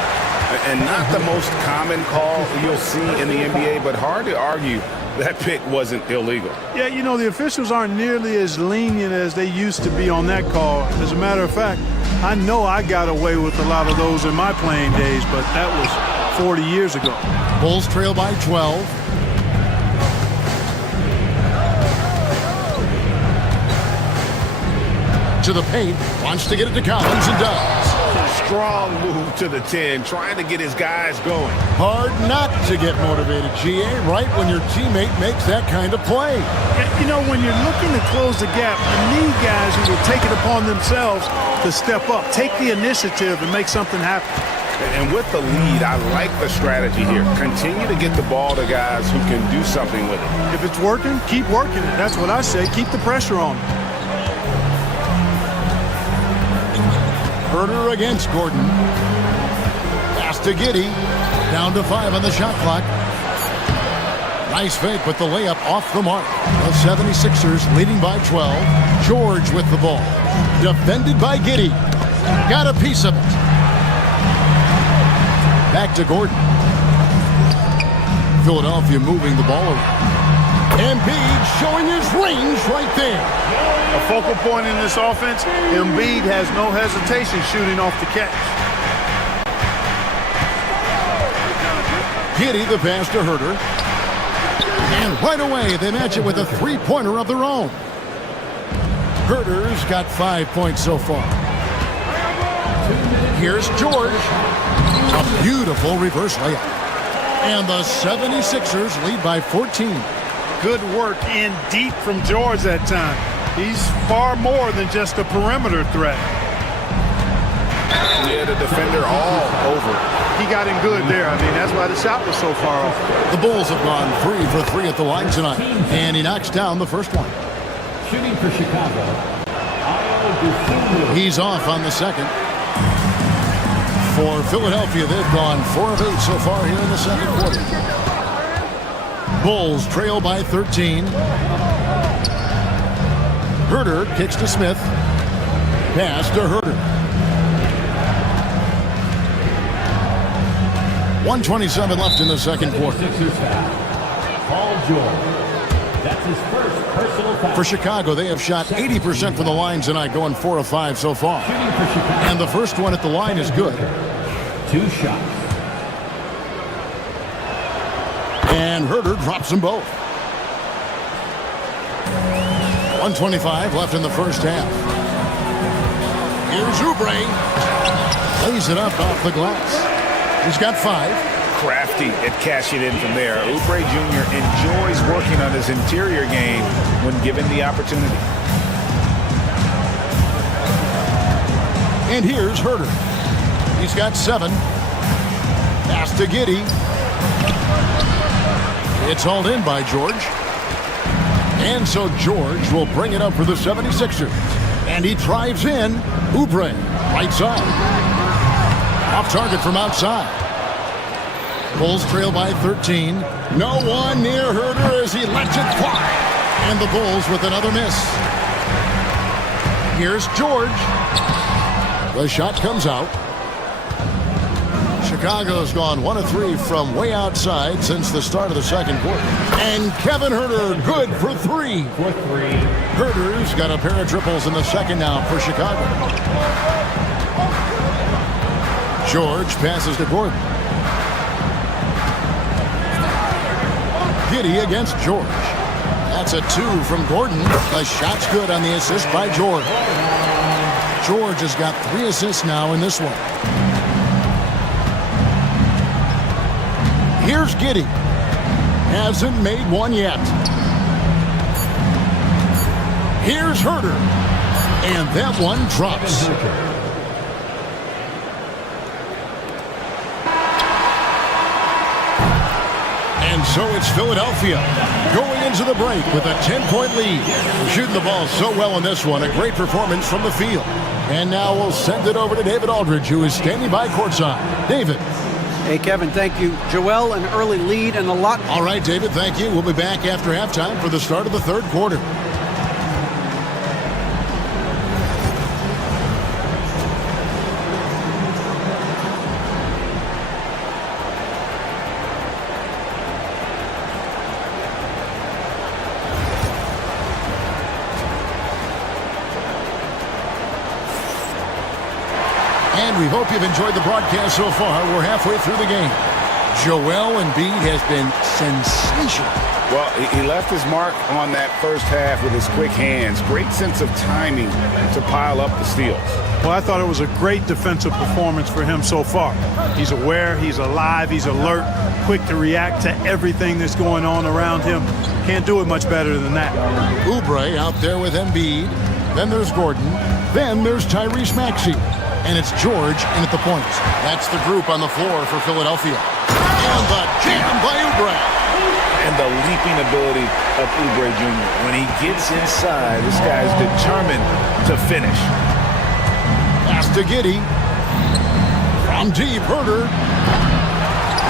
And not the most common call you'll see in the NBA, but hard to argue that pick wasn't illegal. Yeah, you know, the officials aren't nearly as lenient as they used to be on that call. As a matter of fact, I know I got away with a lot of those in my playing days, but that was 40 years ago. Bulls trail by 12. To the paint, wants to get it to Collins and does. Strong move to the 10, trying to get his guys going. Hard not to get motivated, GA, right when your teammate makes that kind of play. You know, when you're looking to close the gap, you need guys who will take it upon themselves to step up, take the initiative, and make something happen. And with the lead, I like the strategy here. Continue to get the ball to guys who can do something with it. If it's working, keep working it. That's what I say. Keep the pressure on. Herter against Gordon. Pass to Giddey. Down to 5 on the shot clock. Nice fake with the layup off the mark. The 76ers leading by 12. George with the ball. Defended by Giddey. Got a piece of it. Back to Gordon. Philadelphia moving the ball around. Embiid showing his range right there. A focal point in this offense, Embiid has no hesitation shooting off the catch. Giddey the pass to Herter. And right away, they match it with a three-pointer of their own. Herter's got 5 points so far. Here's George. A beautiful reverse layup. And the 76ers lead by 14. Good work in deep from George that time. He's far more than just a perimeter threat. Yeah, the defender all over. He got in good there. I mean, that's why the shot was so far off. The Bulls have gone 3 for 3 at the line tonight. And he knocks down the first one. Shooting for Chicago. He's off on the second. For Philadelphia, they've gone 4 of 8 so far here in the second quarter. Bulls trail by 13. Herter kicks to Smith. Pass to Herter. 1:27 left in the second quarter. Paul George. That's his first personal foul. For Chicago, they have shot 80% from the line tonight, going 4 of 5 so far. And the first one at the line is good. 2 shots. And Herter drops them both. 1:25 left in the first half. Here's Oubre. Lays it up off the glass. He's got 5. Crafty at cashing in from there. Oubre Jr. enjoys working on his interior game when given the opportunity. And here's Herter. He's got 7. Pass to Giddey. It's hauled in by George. And so George will bring it up for the 76ers. And he drives in. Oubre, right side. Off target from outside. Bulls trail by 13. No one near Herter as he lets it fly. And the Bulls with another miss. Here's George. The shot comes out. Chicago's gone 1 of 3 from way outside since the start of the second quarter. And Kevin Herter good for 3. For 3. Herter's got a pair of triples in the second now for Chicago. George passes to Gordon. Giddey against George. That's a 2 from Gordon. The shot's good on the assist by George. George has got 3 assists now in this one. Here's Giddey. Hasn't made one yet. Here's Herter. And that one drops. And so it's Philadelphia going into the break with a 10-point lead. Shooting the ball so well in this one. A great performance from the field. And now we'll send it over to David Aldridge, who is standing by courtside. David. Hey, Kevin, thank you. Joel, an early lead and a lot. All right, David, thank you. We'll be back after halftime for the start of the third quarter. And we hope you've enjoyed the broadcast so far. We're halfway through the game. Joel Embiid has been sensational. Well, he left his mark on that first half with his quick hands. Great sense of timing to pile up the steals. Well, I thought it was a great defensive performance for him so far. He's aware, he's alive, he's alert, quick to react to everything that's going on around him. Can't do it much better than that. Oubre out there with Embiid. Then there's Gordon. Then there's Tyrese Maxey. And it's George in at the points. That's the group on the floor for Philadelphia. And the jam by Oubre. And the leaping ability of Oubre Jr. When he gets inside, this guy's determined to finish. Pass to Giddey. From deep, Herter.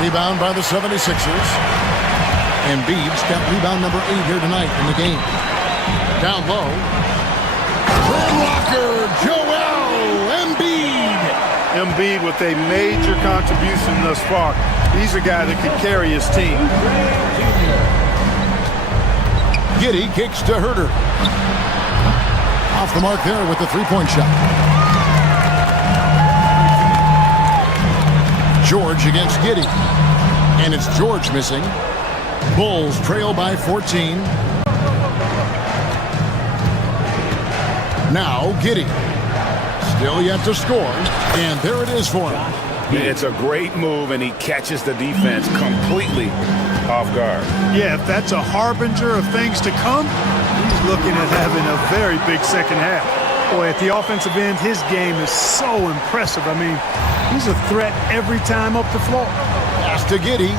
Rebound by the 76ers. Embiid's got rebound number 8 here tonight in the game. Down low. Rim rocker, Joel Embiid. Embiid with a major contribution thus far. He's a guy that can carry his team. Giddey kicks to Herter. Off the mark there with the three-point shot. George against Giddey. And it's George missing. Bulls trail by 14. Now Giddey. Still yet to score. And there it is for him. It's a great move, and he catches the defense completely off guard. Yeah, if that's a harbinger of things to come, he's looking at having a very big second half. Boy, at the offensive end, his game is so impressive. I mean, he's a threat every time up the floor. Pass to Giddey.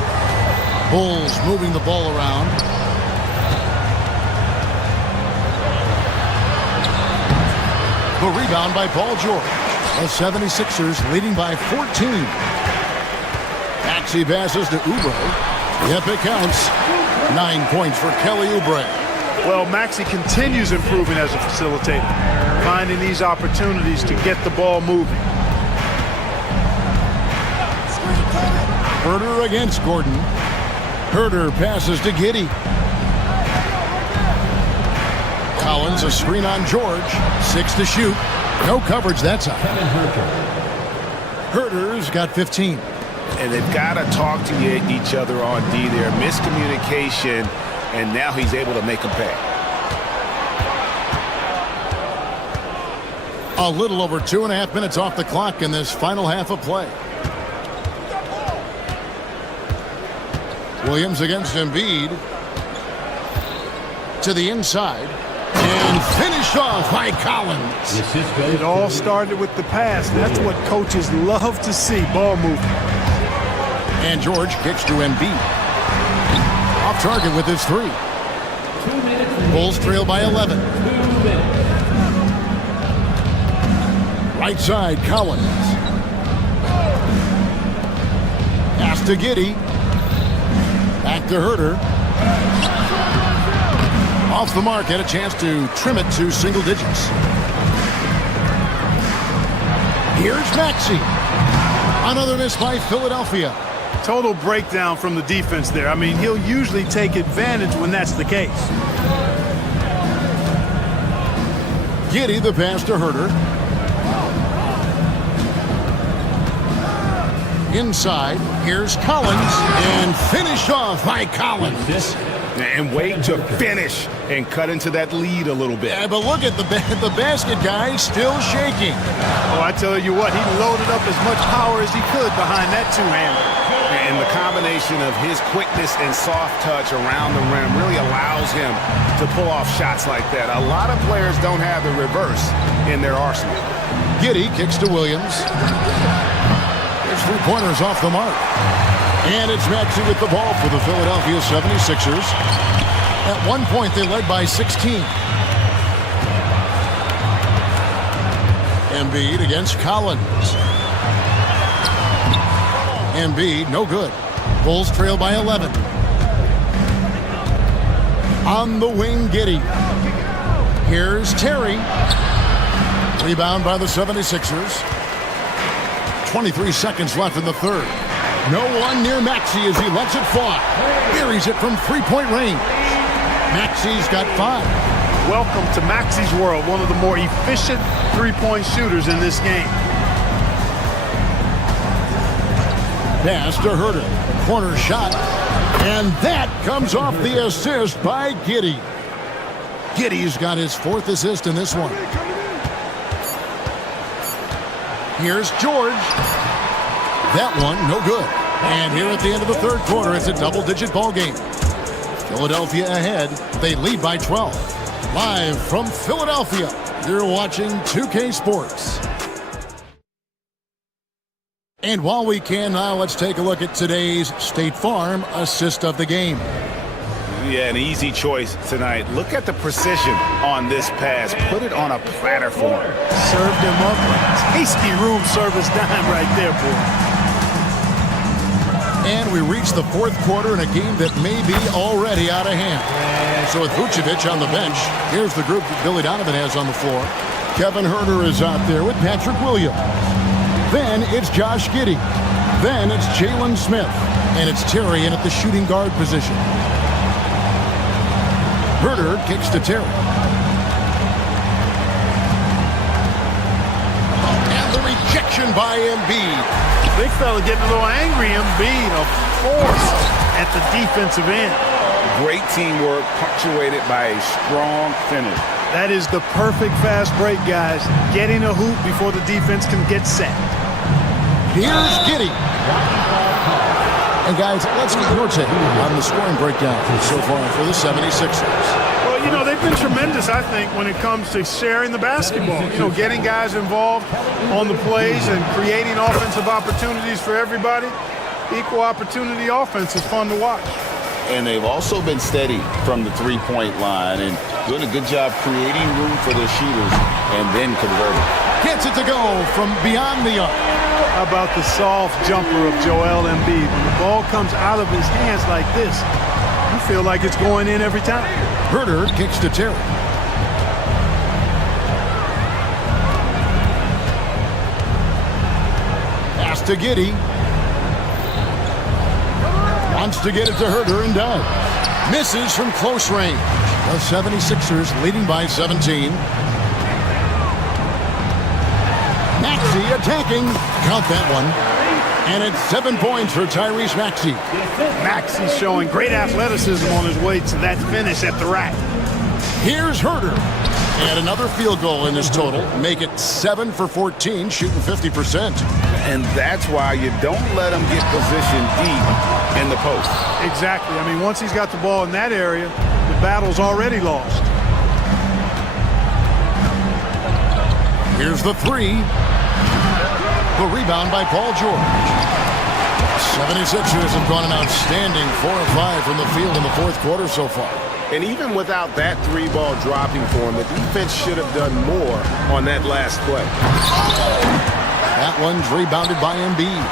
Bulls moving the ball around. The rebound by Paul George. The 76ers leading by 14. Maxey passes to Oubre. Yep, it counts. 9 points for Kelly Oubre. Well, Maxey continues improving as a facilitator, finding these opportunities to get the ball moving. Herter against Gordon. Herter passes to Giddey. Collins a screen on George. 6 to shoot. No coverage that time. Herter's got 15. And they've got to talk to each other on D there. Miscommunication, and now he's able to make them pay. A little over 2.5 minutes off the clock in this final half of play. Williams against Embiid. To the inside. And finished off by Collins. It all started with the pass. That's what coaches love to see, ball movement. And George kicks to Embiid. Off target with his three. Bulls trail by 11. Right side, Collins. Pass to Giddey. Back to Herter. Off the mark, had a chance to trim it to single digits. Here's Maxey. Another miss by Philadelphia. Total breakdown from the defense there. I mean, he'll usually take advantage when that's the case. Giddey the pass to Herter. Inside, here's Collins, and finished off by Collins. And wait to finish and cut into that lead a little bit. Yeah, but look at the basket guy still shaking. Oh, I tell you what, he loaded up as much power as he could behind that two-hander. And the combination of his quickness and soft touch around the rim really allows him to pull off shots like that. A lot of players don't have the reverse in their arsenal. Giddey kicks to Williams. His three-pointers off the mark. And it's Maxey with the ball for the Philadelphia 76ers. At one point, they led by 16. Embiid against Collins. Embiid, no good. Bulls trail by 11. On the wing, Giddey. Here's Terry. Rebound by the 76ers. 23 seconds left in the third. No one near Maxey as he lets it fly. Buries it from three-point range. Maxey's got 5. Welcome to Maxey's world, one of the more efficient three-point shooters in this game. Pass to Herter. Corner shot. And that comes off the assist by Giddey. Giddey's got his 4th assist in this one. Here's George. That one, no good. And here at the end of the third quarter, it's a double-digit ball game. Philadelphia ahead. They lead by 12. Live from Philadelphia, you're watching 2K Sports. And while we can now, let's take a look at today's State Farm assist of the game. Yeah, an easy choice tonight. Look at the precision on this pass. Put it on a platter for him. Served him up a tasty room service dime right there, boy. And we reach the fourth quarter in a game that may be already out of hand. So with Vucevic on the bench, here's the group that Billy Donovan has on the floor. Kevin Herter is out there with Patrick Williams. Then it's Josh Giddey. Then it's Jalen Smith. And it's Terry in at the shooting guard position. Herder kicks to Terry. And the rejection by Embiid. Big fella getting a little angry. Embiid, a force at the defensive end. Great teamwork punctuated by a strong finish. That is the perfect fast break, guys. Getting a hoop before the defense can get set. Here's Giddey. And guys, let's get your take on the scoring breakdown so far for the 76ers. Well, you know, they've been tremendous, I think, when it comes to sharing the basketball. You know, getting guys involved on the plays and creating offensive opportunities for everybody. Equal opportunity offense is fun to watch. And they've also been steady from the three-point line and doing a good job creating room for their shooters and then converting. Gets it to go from beyond the arc. How about the soft jumper of Joel Embiid? When the ball comes out of his hands like this, you feel like it's going in every time. Herder kicks to Terry. Pass to Giddey. Wants to get it to Herder and does. Misses from close range. The 76ers leading by 17. Maxey attacking. Count that one. And it's 7 points for Tyrese Maxey. Maxey's showing great athleticism on his way to that finish at the rack. Here's Herder. And another field goal in his total. Make it 7 for 14, shooting 50%. And that's why you don't let him get positioned deep in the post. Exactly. I mean, once he's got the ball in that area, the battle's already lost. Here's the three. The rebound by Paul George. 76ers have gone an outstanding 4 of 5 from the field in the fourth quarter so far. And even without that three ball dropping for him, the defense should have done more on that last play. That one's rebounded by Embiid.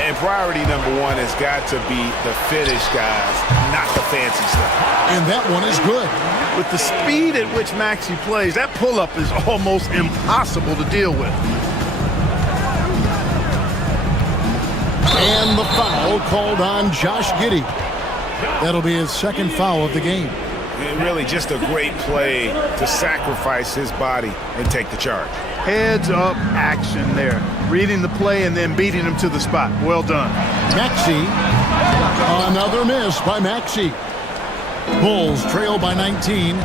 And priority number one has got to be the finish, guys, not the fancy stuff. And that one is good. With the speed at which Maxey plays, that pull-up is almost impossible to deal with. And the foul called on Josh Giddey. That'll be his second foul of the game. And really just a great play to sacrifice his body and take the charge. Heads-up action there. Reading the play and then beating him to the spot. Well done. Maxey. Another miss by Maxey. Bulls trail by 19.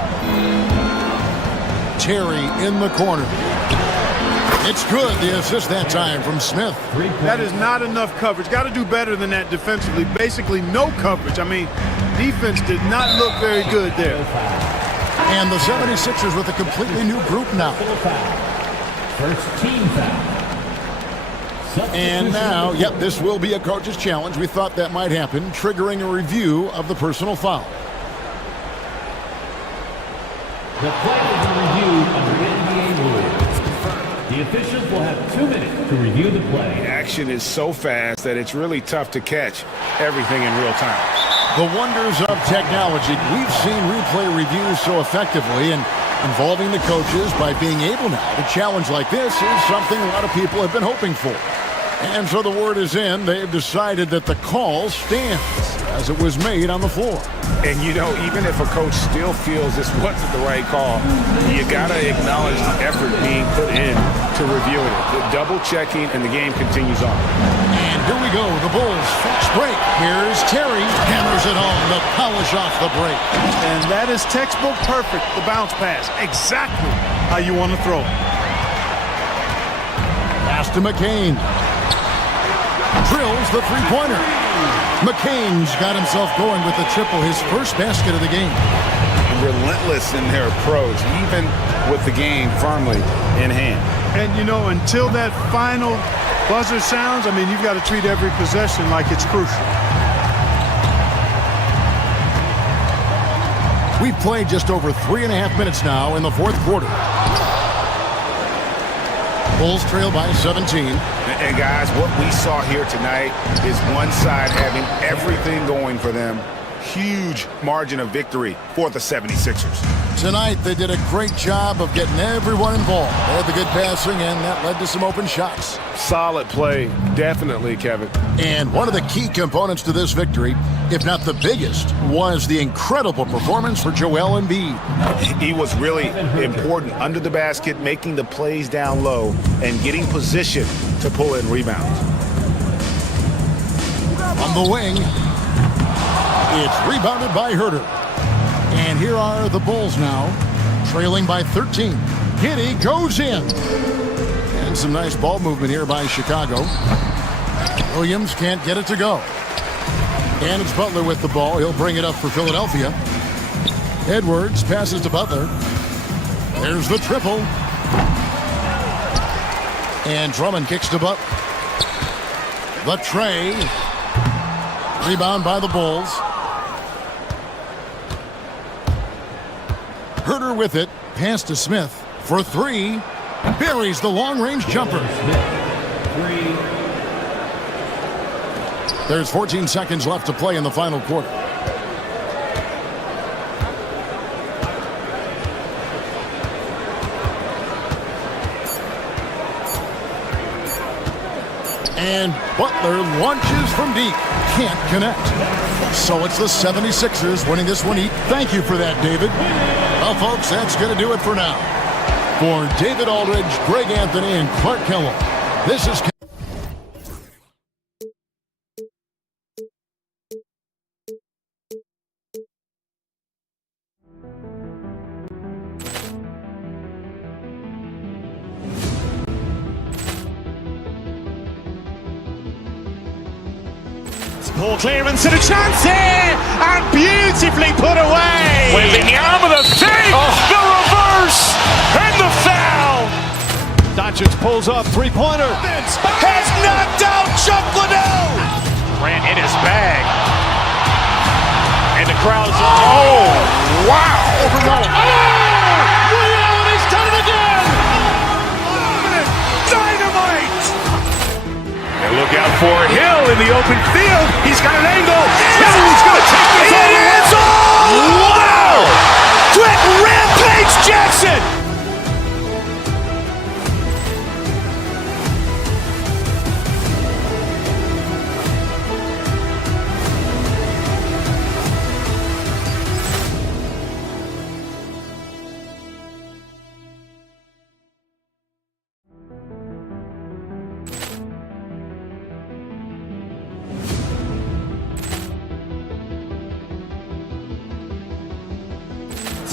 Terry in the corner. It's good. The assist that time from Smith. That is not enough coverage. Got to do better than that defensively. Basically no coverage. I mean, defense did not look very good there. And the 76ers with a completely new group now. First team foul. And now, yep, this will be a coach's challenge. We thought that might happen, triggering a review of the personal foul. The play will be reviewed under NBA rules. The officials will have 2 minutes to review the play. The action is so fast that it's really tough to catch everything in real time. The wonders of technology. We've seen replay reviews so effectively, and involving the coaches by being able now to challenge like this is something a lot of people have been hoping for. And so the word is in. They've decided that the call stands as it was made on the floor. And, you know, even if a coach still feels this wasn't the right call, you got to acknowledge the effort being put in to reviewing it. The double checking, and the game continues on. And here we go. The Bulls fast break. Here's Terry. Hammers it home to polish off the break. And that is textbook perfect. The bounce pass. Exactly how you want to throw it. Pass to McCain. Drills the three-pointer. McCain's got himself going with the triple, his first basket of the game. Relentless in their approach, even with the game firmly in hand. And, you know, until that final buzzer sounds, I mean, you've got to treat every possession like it's crucial. We've played just over 3.5 minutes now in the fourth quarter. Bulls trail by 17. And guys, what we saw here tonight is one side having everything going for them, huge margin of victory for the 76ers. Tonight, they did a great job of getting everyone involved. They had the good passing, and that led to some open shots. Solid play, definitely, Kevin. And one of the key components to this victory, if not the biggest, was the incredible performance for Joel Embiid. He was really important under the basket, making the plays down low and getting position to pull in rebounds. On the wing, it's rebounded by Herter. And here are the Bulls now, trailing by 13. Giddey goes in. And some nice ball movement here by Chicago. Williams can't get it to go. And it's Butler with the ball. He'll bring it up for Philadelphia. Edwards passes to Butler. There's the triple. And Drummond kicks to Butler. The tray. Rebound by the Bulls. Herter with it. Pass to Smith for three. Buries the long-range jumper. There's 14 seconds left to play in the final quarter. And Butler launches from deep. Can't connect. So it's the 76ers winning this one. Thank you for that, David. Well, folks, that's going to do it for now. For David Aldridge, Greg Anthony, and Clark Kellogg, this is... Poor clearance and a chance here, and beautifully put away. Wembanyama the save, the reverse, and the foul. Doncic pulls up, three-pointer. Has knocked out Chuck Liddell. Ran in his bag. And the crowd's oh, wow. He's done it again. Dynamite. And look out for Hill in the open field. He's got an angle. He's going to take this all the way. Wow! Quick Rampage Jackson.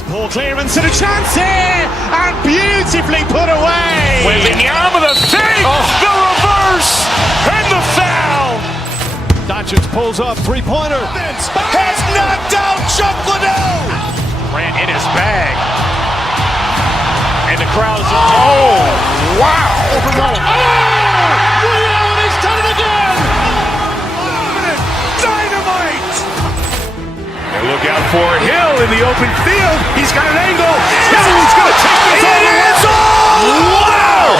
Poor clearance and a chance here, and beautifully put away. Wembanyama the save, the reverse, and the foul. Doncic pulls up, three-pointer. Has knocked out Chuck Liddell. Ran in his bag. And the crowd's oh, wow. He's done it again. Dynamite. And look out for Hill in the open field. He's got an angle. He's going to take this all the way. Wow!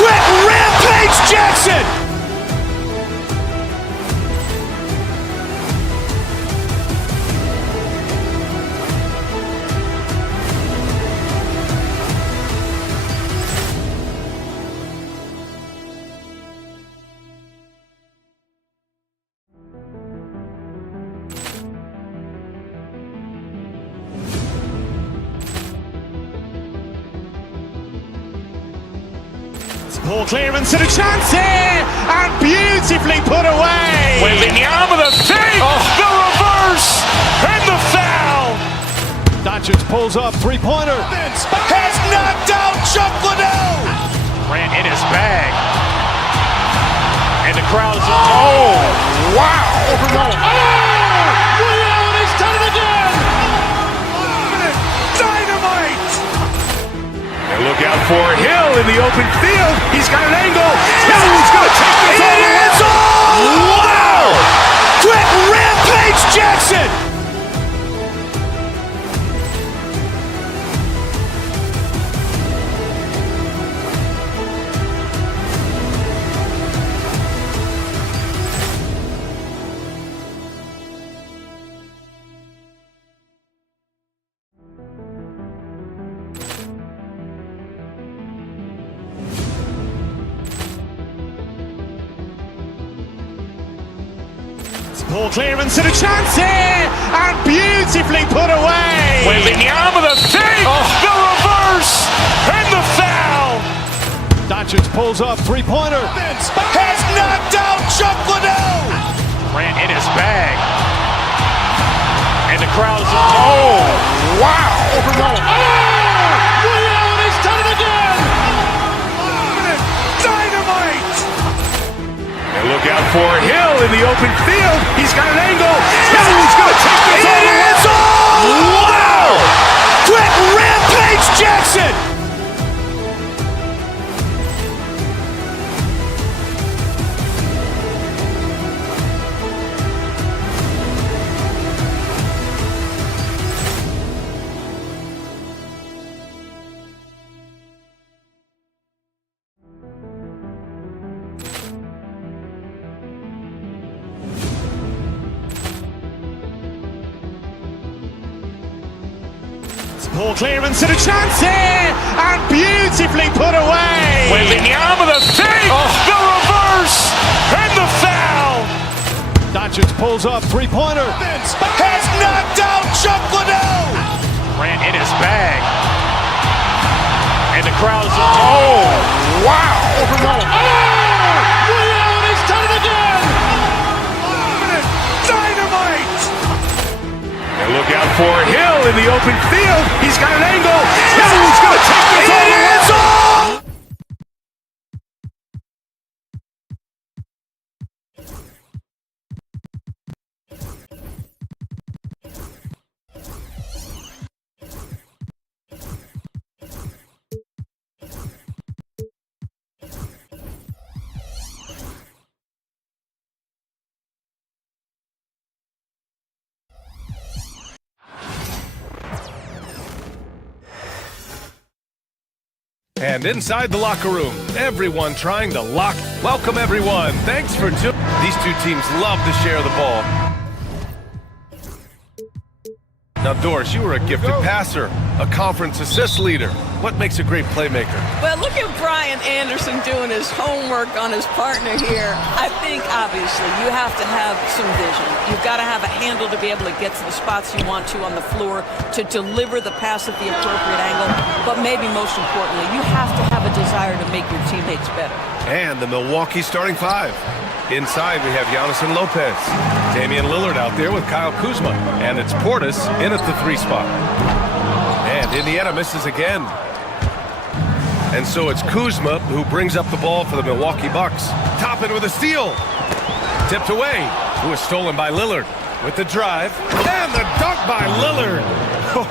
Quick Rampage Jackson. Poor clearance and a chance here, and beautifully put away. Wembanyama the save, the reverse, and the foul. Doncic pulls up, three-pointer. Has knocked out Chuck Liddell. Ran in his bag. And the crowd's oh, wow. He's done it again. Dynamite. And look out for Hill in the open field. He's got an angle. He's going to take this all the way. Wow! Quick Rampage Jackson. Ball clearance and a chance here, and beautifully put away. Wembanyama the fake, the reverse, and the foul. Doncic pulls up, three-pointer. Has knocked out Chuck Liddell. Ran in his bag. And the crowd is, oh, wow. He's done it again. Dynamite. And look out for Hill in the open field. He's got an angle. He's going to take this all the way. Wow. Quick Rampage Jackson. Ball clearance and a chance here, and beautifully put away. Wembanyama the fake, the reverse, and the foul. Doncic pulls up, three-pointer. Has knocked out Chuck Liddell. Ran in his bag. And the crowd is, oh, wow. He's done it again. Dynamite. And look out for Hill in the open field. He's got an angle. He's going to take this all the way. And inside the locker room, everyone trying to lock. Welcome, everyone. Thanks for tuning. These two teams love to share the ball. Now, Doris, you were a gifted passer, a conference assist leader. What makes a great playmaker? Well, look at Brian Anderson doing his homework on his partner here. I think, obviously, you have to have some vision. You've got to have a handle to be able to get to the spots you want to on the floor, to deliver the pass at the appropriate angle. But maybe most importantly, you have to have a desire to make your teammates better. And the Milwaukee starting five. Inside, we have Giannis and Lopez. Damian Lillard out there with Kyle Kuzma. And it's Portis in at the 3 spot. And Indiana misses again. And so it's Kuzma who brings up the ball for the Milwaukee Bucks. Toppin with a steal. Tipped away. Who is stolen by Lillard with the drive. And the dunk by Lillard.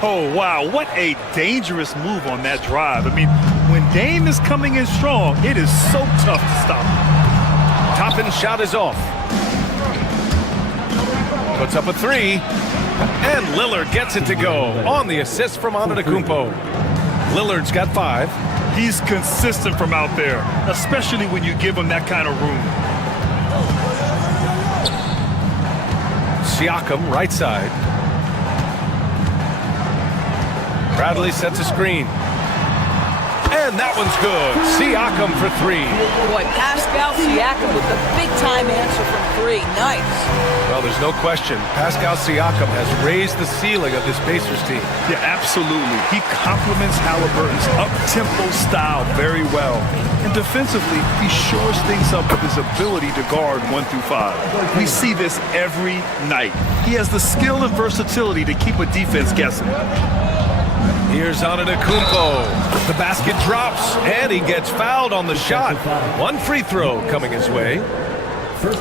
Oh, wow. What a dangerous move on that drive. I mean, when Dame is coming in strong, it is so tough to stop. Toppin's shot is off. Puts up a 3. And Lillard gets it to go on the assist from Antetokounmpo. Lillard's got 5. He's consistent from out there, especially when you give him that kind of room. Siakam, right side. Bradley sets a screen. And that one's good. Siakam for 3. Boy, Pascal Siakam with the big-time answer from 3. Nice. Well, there's no question. Pascal Siakam has raised the ceiling of this Pacers team. Yeah, absolutely. He complements Halliburton's up-tempo style very well. And defensively, he shores things up with his ability to guard 1 through 5. We see this every night. He has the skill and versatility to keep a defense guessing. Here's Antetokounmpo. The basket drops, and he gets fouled on the shot. 1 free throw coming his way.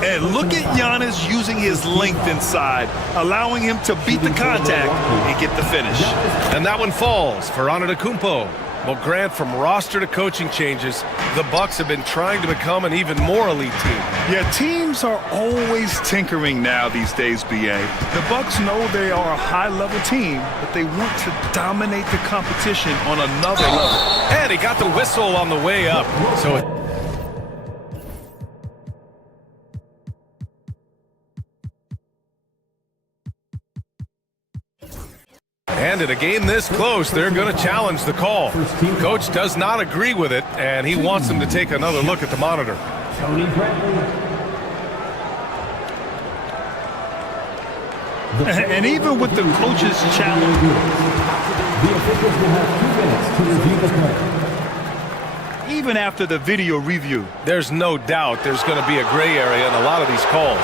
And look at Giannis using his length inside, allowing him to beat the contact and get the finish. And that one falls for Antetokounmpo. Well, Grant, from roster to coaching changes, the Bucks have been trying to become an even more elite team. Yeah, teams are always tinkering now these days, BA. The Bucks know they are a high-level team, but they want to dominate the competition on another level. And he got the whistle on the way up. So and in a game this close, they're going to challenge the call. Coach does not agree with it, and he wants them to take another look at the monitor. And even with the coach's challenge, the officials will have 2 minutes to review the play. even after the video review. There's no doubt there's going to be a gray area in a lot of these calls.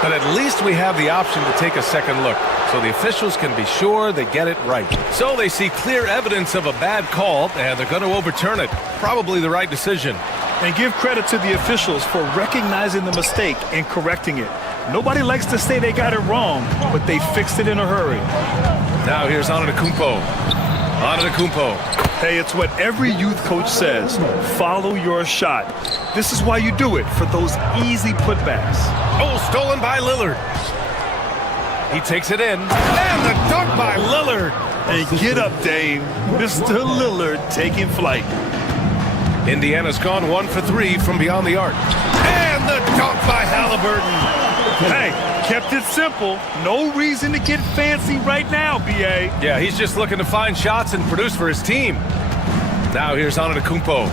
But at least we have the option to take a second look, so the officials can be sure they get it right. So they see clear evidence of a bad call, and they're going to overturn it. Probably the right decision. And give credit to the officials for recognizing the mistake and correcting it. Nobody likes to say they got it wrong, but they fixed it in a hurry. Now here's Antetokounmpo. Antetokounmpo. Hey, it's what every youth coach says. Follow your shot. This is why you do it, for those easy putbacks. Oh, stolen by Lillard. He takes it in. And the dunk by Lillard. Hey, get up, Dame. Mr. Lillard taking flight. Indiana's gone 1 for 3 from beyond the arc. And the dunk by Halliburton. Hey, kept it simple. No reason to get fancy right now, B.A. Yeah, he's just looking to find shots and produce for his team. Now here's Antetokounmpo.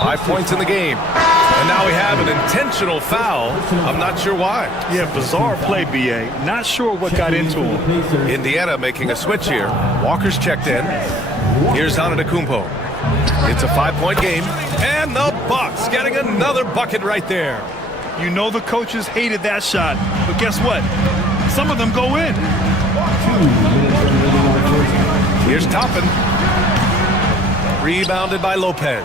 5 points in the game. And now we have an intentional foul. I'm not sure why. Yeah, bizarre play, B.A. Not sure what got into him. Indiana making a switch here. Walker's checked in. Here's Antetokounmpo. It's a 5-point game. And the Bucks getting another bucket right there. You know the coaches hated that shot, but guess what? Some of them go in. Here's Toppin. Rebounded by Lopez.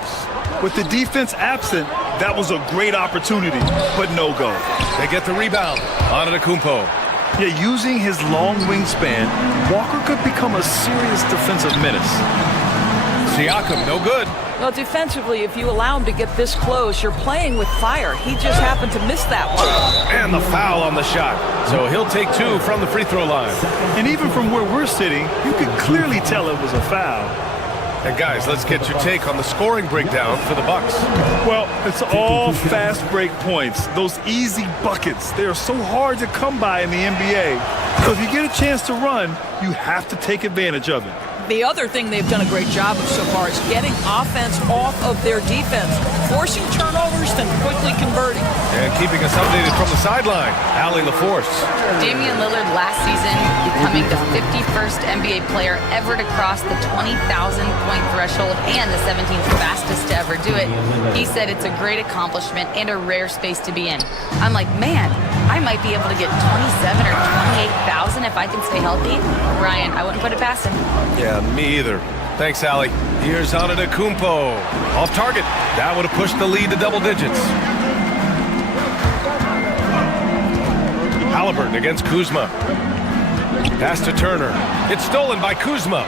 With the defense absent, that was a great opportunity, but no go. They get the rebound. Antetokounmpo. Yeah, using his long wingspan, Walker could become a serious defensive menace. Siakam, no good. Well, defensively, if you allow him to get this close, you're playing with fire. He just happened to miss that one. And the foul on the shot. So he'll take 2 from the free throw line. And even from where we're sitting, you could clearly tell it was a foul. And guys, let's get your take on the scoring breakdown for the Bucks. Well, it's all fast break points. Those easy buckets. They are so hard to come by in the NBA. So if you get a chance to run, you have to take advantage of it. The other thing they've done a great job of so far is getting offense off of their defense, forcing turnovers, then quickly converting. And keeping us updated from the sideline, Allie LaForce. Damian Lillard last season becoming the 51st NBA player ever to cross the 20,000-point threshold and the 17th fastest to ever do it. He said it's a great accomplishment and a rare space to be in. I'm like, man, I might be able to get 27 or 28,000 if I can stay healthy. Ryan, I wouldn't put it past him. Yeah, me either. Thanks, Allie. Here's Antetokounmpo. Off target. That would have pushed the lead to double digits. Halliburton against Kuzma. Pass to Turner. It's stolen by Kuzma.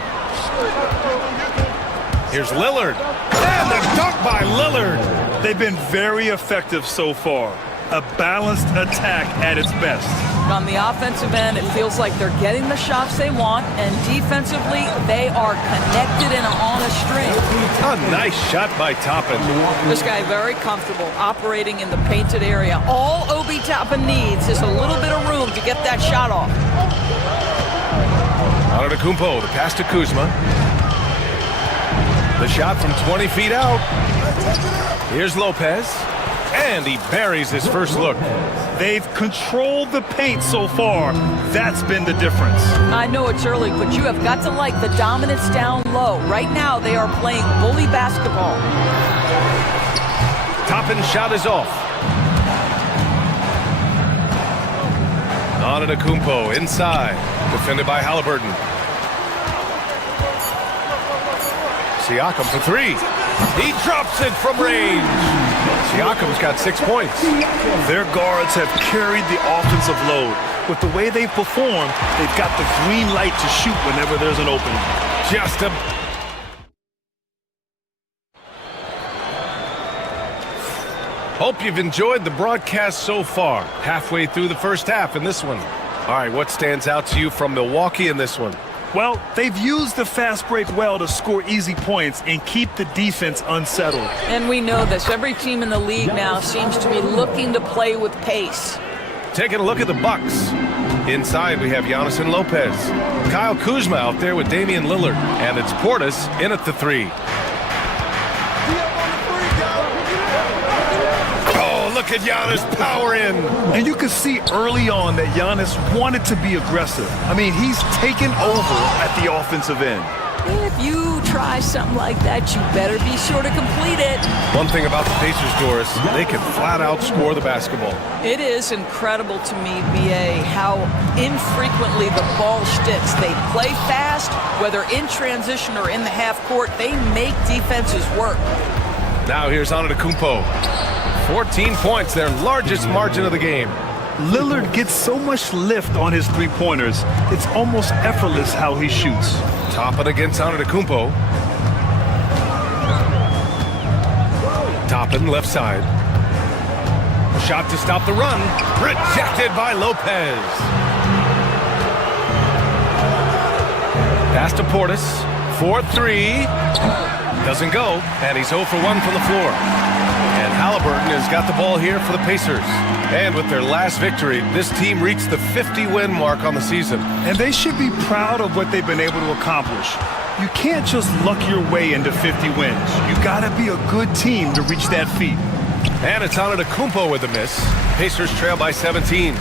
Here's Lillard. And the dunk by Lillard. They've been very effective so far. A balanced attack at its best. On the offensive end, it feels like they're getting the shots they want, and defensively, they are connected and on a string. A nice shot by Toppin. This guy very comfortable operating in the painted area. All Obi Toppin needs is a little bit of room to get that shot off. Antetokounmpo, the pass to Kuzma. The shot from 20 feet out. Here's Lopez. And he buries his first look. They've controlled the paint so far. That's been the difference. I know it's early, but you have got to like the dominance down low. Right now, they are playing bully basketball. Toppin's shot is off. Antetokounmpo inside. Defended by Halliburton. Siakam for 3. He drops it from range. Siakam's got 6 points. Their guards have carried the offensive load. With the way they've performed, they've got the green light to shoot whenever there's an opening. Just a... Hope you've enjoyed the broadcast so far. Halfway through the first half in this one. All right, what stands out to you from Milwaukee in this one? Well, they've used the fast break well to score easy points and keep the defense unsettled. And we know this. Every team in the league now seems to be looking to play with pace. Taking a look at the Bucks. Inside, we have Giannis and Lopez. Kyle Kuzma out there with Damian Lillard. And it's Portis in at the 3. Oh, look Look at Giannis power in. And you could see early on that Giannis wanted to be aggressive. I mean, he's taken over at the offensive end. If you try something like that, you better be sure to complete it. One thing about the Pacers, Doris, they can flat out score the basketball. It is incredible to me, BA, how infrequently the ball sticks. They play fast, whether in transition or in the half court. They make defenses work. Now here's Antetokounmpo. 14 points, their largest margin of the game. Lillard gets so much lift on his three-pointers, it's almost effortless how he shoots. Toppin against Antetokounmpo. Toppin left side. Shot to stop the run. Rejected by Lopez. Pass to Portis. 4-3. Doesn't go. And he's 0 for 1 from the floor. And Halliburton has got the ball here for the Pacers. And with their last victory, this team reached the 50-win mark on the season. And they should be proud of what they've been able to accomplish. You can't just luck your way into 50 wins. You gotta be a good team to reach that feat. And it's Antetokounmpo with a miss. Pacers trail by 17.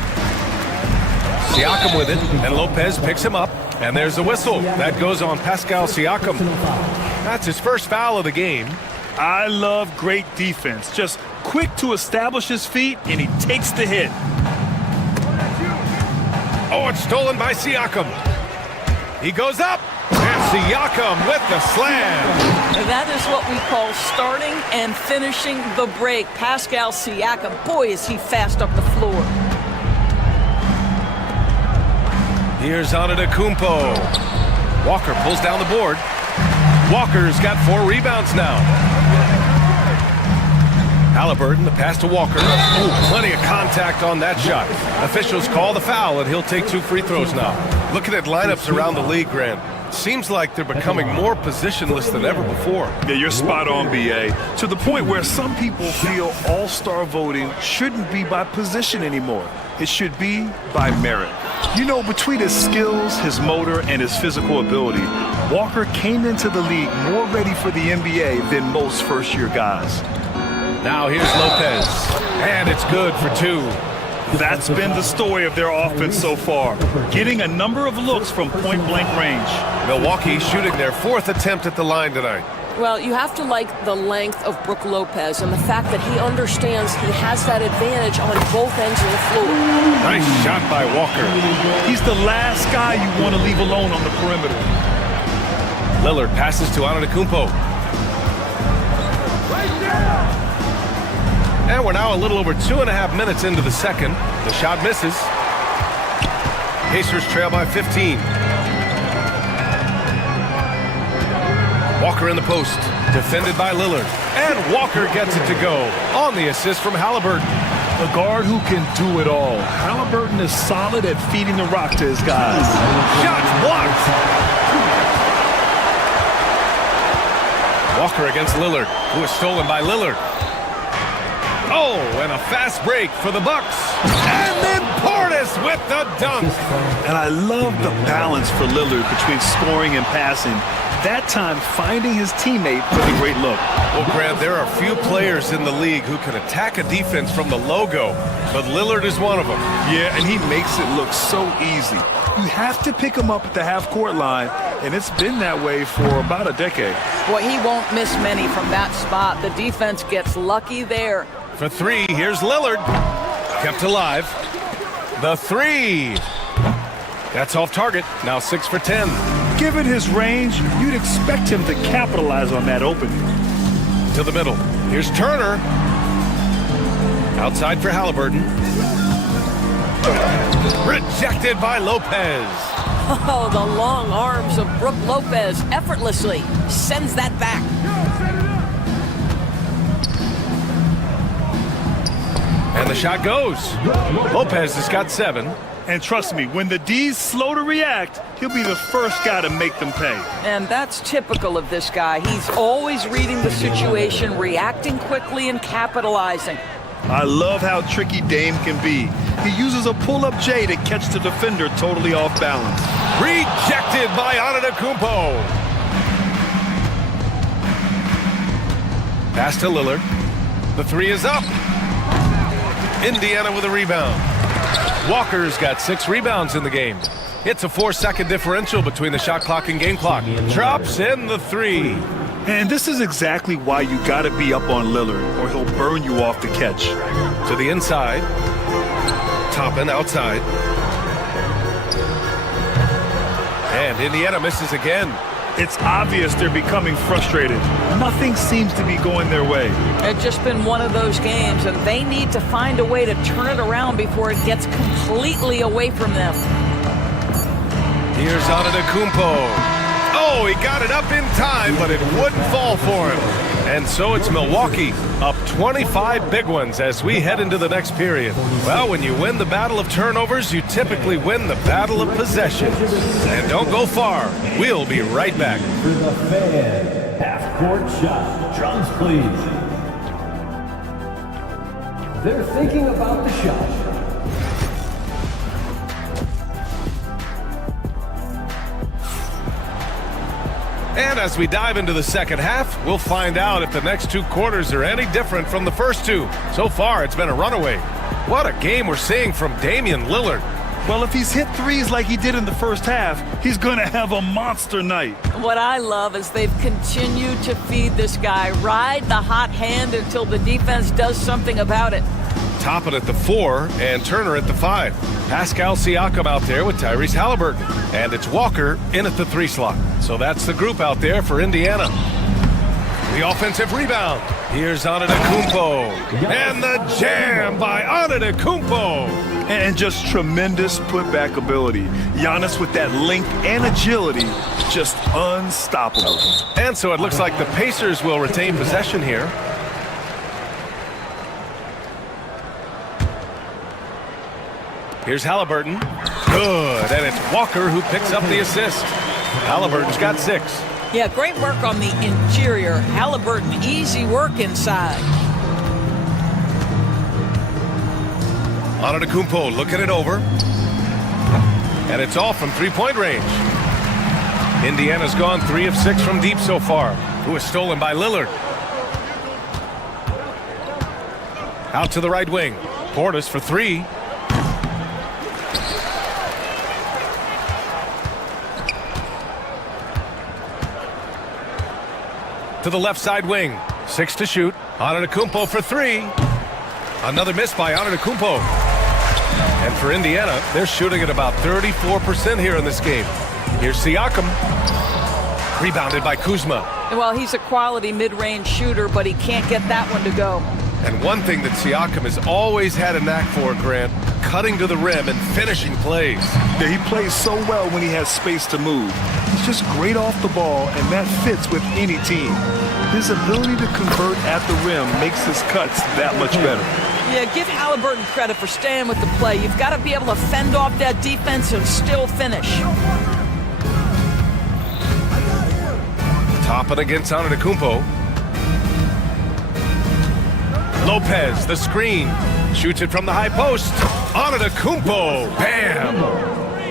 Siakam with it, and Lopez picks him up. And there's a whistle. That goes on Pascal Siakam. That's his first foul of the game. I love great defense. Just quick to establish his feet, and he takes the hit. Oh, it's stolen by Siakam. He goes up, and Siakam with the slam. That is what we call starting and finishing the break. Pascal Siakam, boy, is he fast up the floor. Here's Antetokounmpo. Walker pulls down the board. Walker's got 4 rebounds now. Halliburton, the pass to Walker. Oh, plenty of contact on that shot. Officials call the foul, and he'll take 2 free throws now. Looking at lineups around the league, Grant, seems like they're becoming more positionless than ever before. Yeah, you're spot on, BA. To the point where some people feel all-star voting shouldn't be by position anymore. It should be by merit. You know, between his skills, his motor, and his physical ability, Walker came into the league more ready for the NBA than most first-year guys. Now here's Lopez, and it's good for 2. That's been the story of their offense so far, getting a number of looks from point-blank range. Milwaukee shooting their 4th attempt at the line tonight. Well, you have to like the length of Brook Lopez and the fact that he understands he has that advantage on both ends of the floor. Nice shot by Walker. He's the last guy you want to leave alone on the perimeter. Lillard passes to Antetokounmpo. And we're now a little over 2.5 minutes into the second. The shot misses. Pacers trail by 15. Walker in the post, defended by Lillard. And Walker gets it to go on the assist from Halliburton. A guard who can do it all. Halliburton is solid at feeding the rock to his guys. Shots blocked. Walker against Lillard, who is stolen by Lillard. Oh, and a fast break for the Bucks. And then Portis with the dunk. And I love the balance for Lillard between scoring and passing. That time finding his teammate for the great look. Well, Grant, there are few players in the league who can attack a defense from the logo, but Lillard is one of them. Yeah, and he makes it look so easy. You have to pick him up at the half-court line, and it's been that way for about a decade. Boy, he won't miss many from that spot. The defense gets lucky there. For 3, here's Lillard. Kept alive. The 3. That's off target. Now 6 for 10. Given his range, you'd expect him to capitalize on that opening. To the middle. Here's Turner. Outside for Halliburton. Rejected by Lopez. Oh, the long arms of Brook Lopez effortlessly sends that back. And the shot goes. Lopez has got 7. And trust me, when the D's slow to react, he'll be the first guy to make them pay. And that's typical of this guy. He's always reading the situation, reacting quickly and capitalizing. I love how tricky Dame can be. He uses a pull-up J to catch the defender totally off balance. Rejected by Antetokounmpo. Pass to Lillard. The 3 is up. Indiana with a rebound. Walker's got 6 rebounds in the game. It's a 4-second differential between the shot clock and game clock. Drops in the 3. And this is exactly why you got to be up on Lillard, or he'll burn you off the catch. To the inside. Toppin outside. And Indiana misses again. It's obvious they're becoming frustrated. Nothing seems to be going their way. It's just been one of those games, and they need to find a way to turn it around before it gets completely away from them. Here's Antetokounmpo. Oh, he got it up in time, but it wouldn't fall for him. And so it's Milwaukee up 25 big ones as we head into the next period. Well, when you win the battle of turnovers, you typically win the battle of possession. And don't go far. We'll be right back. For the fan, half-court shot. Drums, please. They're thinking about the shot. And as we dive into the second half, we'll find out if the next 2 quarters are any different from the first 2. So far, it's been a runaway. What a game we're seeing from Damian Lillard. Well, if he's hit threes like he did in the first half, he's going to have a monster night. What I love is they've continued to feed this guy, ride the hot hand until the defense does something about it. Toppin at the 4 and Turner at the 5. Pascal Siakam out there with Tyrese Halliburton. And it's Walker in at the 3 slot. So that's the group out there for Indiana. The offensive rebound. Here's Antetokounmpo. And the jam by Antetokounmpo. And just tremendous putback ability. Giannis with that length and agility, just unstoppable. And so it looks like the Pacers will retain possession here. Here's Halliburton. Good. And it's Walker who picks up the assist. Halliburton's got 6. Yeah, great work on the interior. Halliburton, easy work inside. Antetokounmpo looking it over. And it's off from 3-point range. Indiana's gone 3 of 6 from deep so far. Who is stolen by Lillard. Out to the right wing. Portis for 3. To the left side wing. 6 to shoot. Antetokounmpo for 3. Another miss by Antetokounmpo. And for Indiana, they're shooting at about 34% here in this game. Here's Siakam. Rebounded by Kuzma. Well, he's a quality mid-range shooter, but he can't get that one to go. And one thing that Siakam has always had a knack for, Grant, cutting to the rim and finishing plays. Yeah, he plays so well when he has space to move. He's just great off the ball, and that fits with any team. His ability to convert at the rim makes his cuts that much better. Yeah, give Halliburton credit for staying with the play. You've got to be able to fend off that defense and still finish. Toppin against Antetokounmpo. Lopez, the screen. Shoots it from the high post. Antetokounmpo. Bam!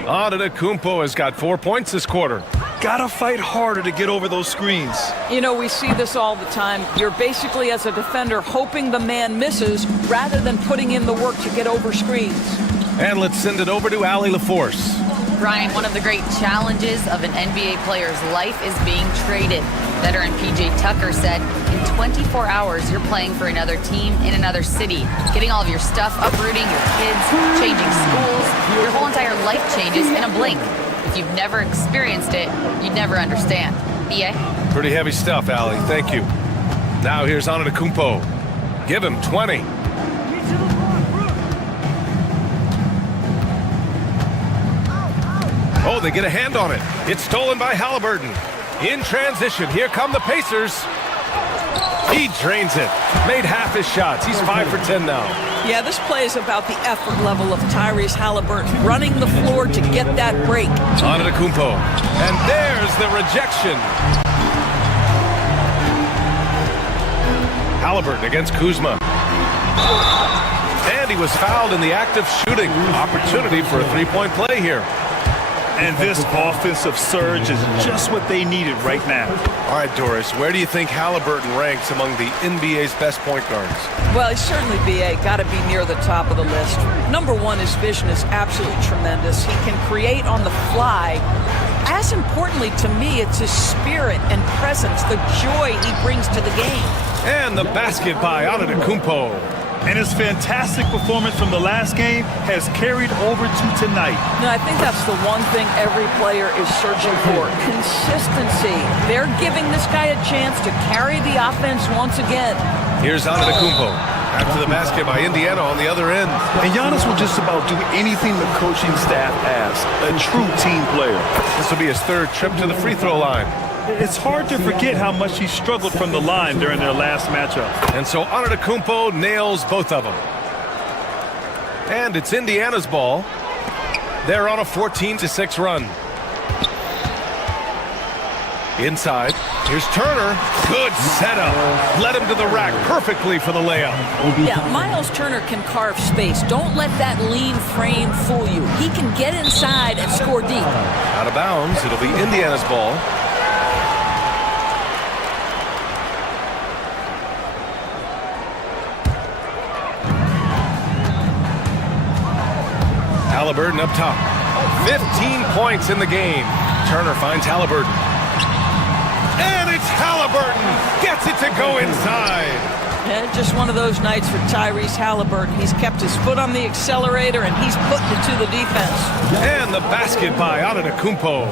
Antetokounmpo has got 4 points this quarter. Gotta fight harder to get over those screens. You know, we see this all the time. You're basically, as a defender, hoping the man misses rather than putting in the work to get over screens. And let's send it over to Allie LaForce. Brian, one of the great challenges of an NBA player's life is being traded. Veteran PJ Tucker said, in 24 hours, you're playing for another team in another city, getting all of your stuff, uprooting your kids, changing schools. Your whole entire life changes in a blink. If you've never experienced it, you'd never understand. BA? Pretty heavy stuff, Allie. Thank you. Now here's Antetokounmpo. Give him 20. Oh, they get a hand on it. It's stolen by Halliburton. In transition, here come the Pacers. He drains it. Made half his shots. He's 5 for 10 now. Yeah, this play is about the effort level of Tyrese Halliburton, running the floor to get that break. Antetokounmpo. And there's the rejection. Halliburton against Kuzma. And he was fouled in the act of shooting. Opportunity for a 3-point play here. And this offensive surge is just what they needed right now. All right, Doris, where do you think Halliburton ranks among the NBA's best point guards? Well, he's certainly, B.A., got to be near the top of the list. Number one, his vision is absolutely tremendous. He can create on the fly. As importantly to me, it's his spirit and presence, the joy he brings to the game. And the basket by Antetokounmpo. And his fantastic performance from the last game has carried over to tonight. No, I think that's the one thing every player is searching for, consistency. They're giving this guy a chance to carry the offense once again. Here's Antetokounmpo after the basket by Indiana on the other end. And Giannis will just about do anything the coaching staff asks, a true team player. This will be his third trip to the free throw line. It's hard to forget how much he struggled from the line during their last matchup. And so Antetokounmpo nails both of them. And it's Indiana's ball. They're on a 14-6 run. Inside, here's Turner. Good setup. Led him to the rack perfectly for the layup. Yeah, Miles Turner can carve space. Don't let that lean frame fool you. He can get inside and score deep. Out of bounds, it'll be Indiana's ball. Halliburton up top. 15 points in the game. Turner finds Halliburton. And it's Halliburton. Gets it to go inside. Yeah, just one of those nights for Tyrese Halliburton. He's kept his foot on the accelerator, and he's putting it to the defense. And the basket by Antetokounmpo.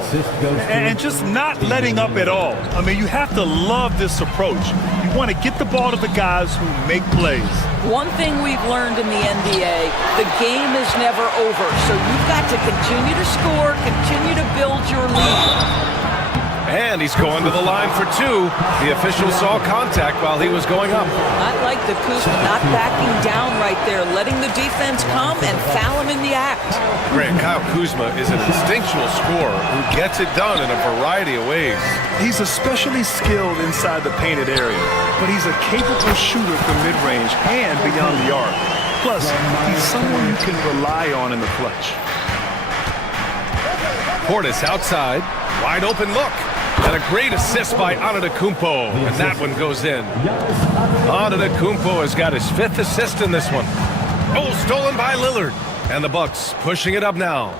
And just not letting up at all. I mean, you have to love this approach. You want to get the ball to the guys who make plays. One thing we've learned in the NBA, the game is never over. So you've got to continue to score, continue to build your lead. And he's going to the line for two. The official saw contact while he was going up. I like the Kuzma not backing down right there, letting the defense come and foul him in the act. Grant, Kyle Kuzma is an instinctual scorer who gets it done in a variety of ways. He's especially skilled inside the painted area, but he's a capable shooter from mid-range and beyond the arc. Plus, he's someone you can rely on in the clutch. Portis outside, wide open look. And a great assist by Antetokounmpo, and that one goes in. Antetokounmpo has got his fifth assist in this one. Oh, stolen by Lillard. And the Bucks pushing it up now.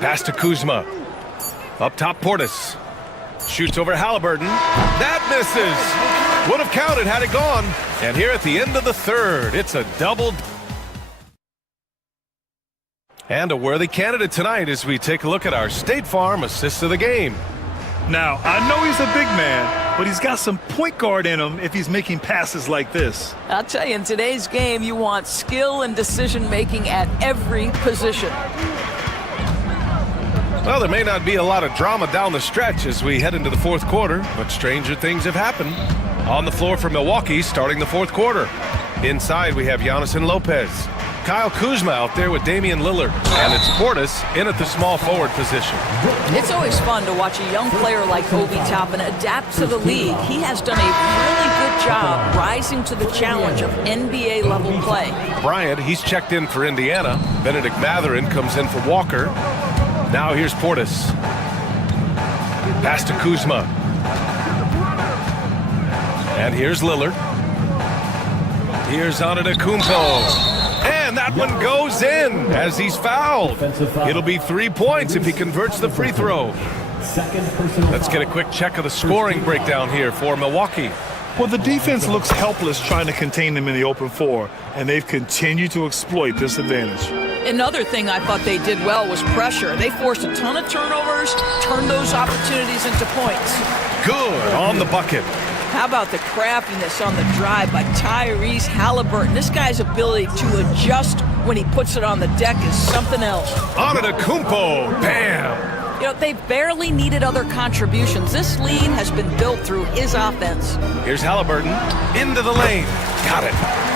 Pass to Kuzma. Up top, Portis. Shoots over Halliburton. That misses. Would have counted had it gone. And here at the end of the third, it's a double. And a worthy candidate tonight as we take a look at our State Farm assist of the game. Now, I know he's a big man, but he's got some point guard in him if he's making passes like this. I'll tell you, in today's game, you want skill and decision-making at every position. Well, there may not be a lot of drama down the stretch as we head into the fourth quarter, but stranger things have happened. On the floor for Milwaukee, starting the fourth quarter. Inside, we have Giannis and Lopez. Kyle Kuzma out there with Damian Lillard. And it's Portis in at the small forward position. It's always fun to watch a young player like Obi Toppin adapt to the league. He has done a really good job rising to the challenge of NBA-level play. Bryant, he's checked in for Indiana. Benedict Mathurin comes in for Walker. Now here's Portis. Pass to Kuzma. And here's Lillard. Here's Antetokounmpo. And that one goes in as he's fouled. It'll be 3 points if he converts the free throw. Let's get a quick check of the scoring breakdown here for Milwaukee. Well, the defense looks helpless trying to contain them in the open floor, and they've continued to exploit this advantage. Another thing I thought they did well was pressure. They forced a ton of turnovers, turned those opportunities into points. Good on the bucket. How about the craftiness on the drive by Tyrese Halliburton? This guy's ability to adjust when he puts it on the deck is something else. Antetokounmpo, bam! You know, they barely needed other contributions. This lead has been built through his offense. Here's Halliburton into the lane. Got it.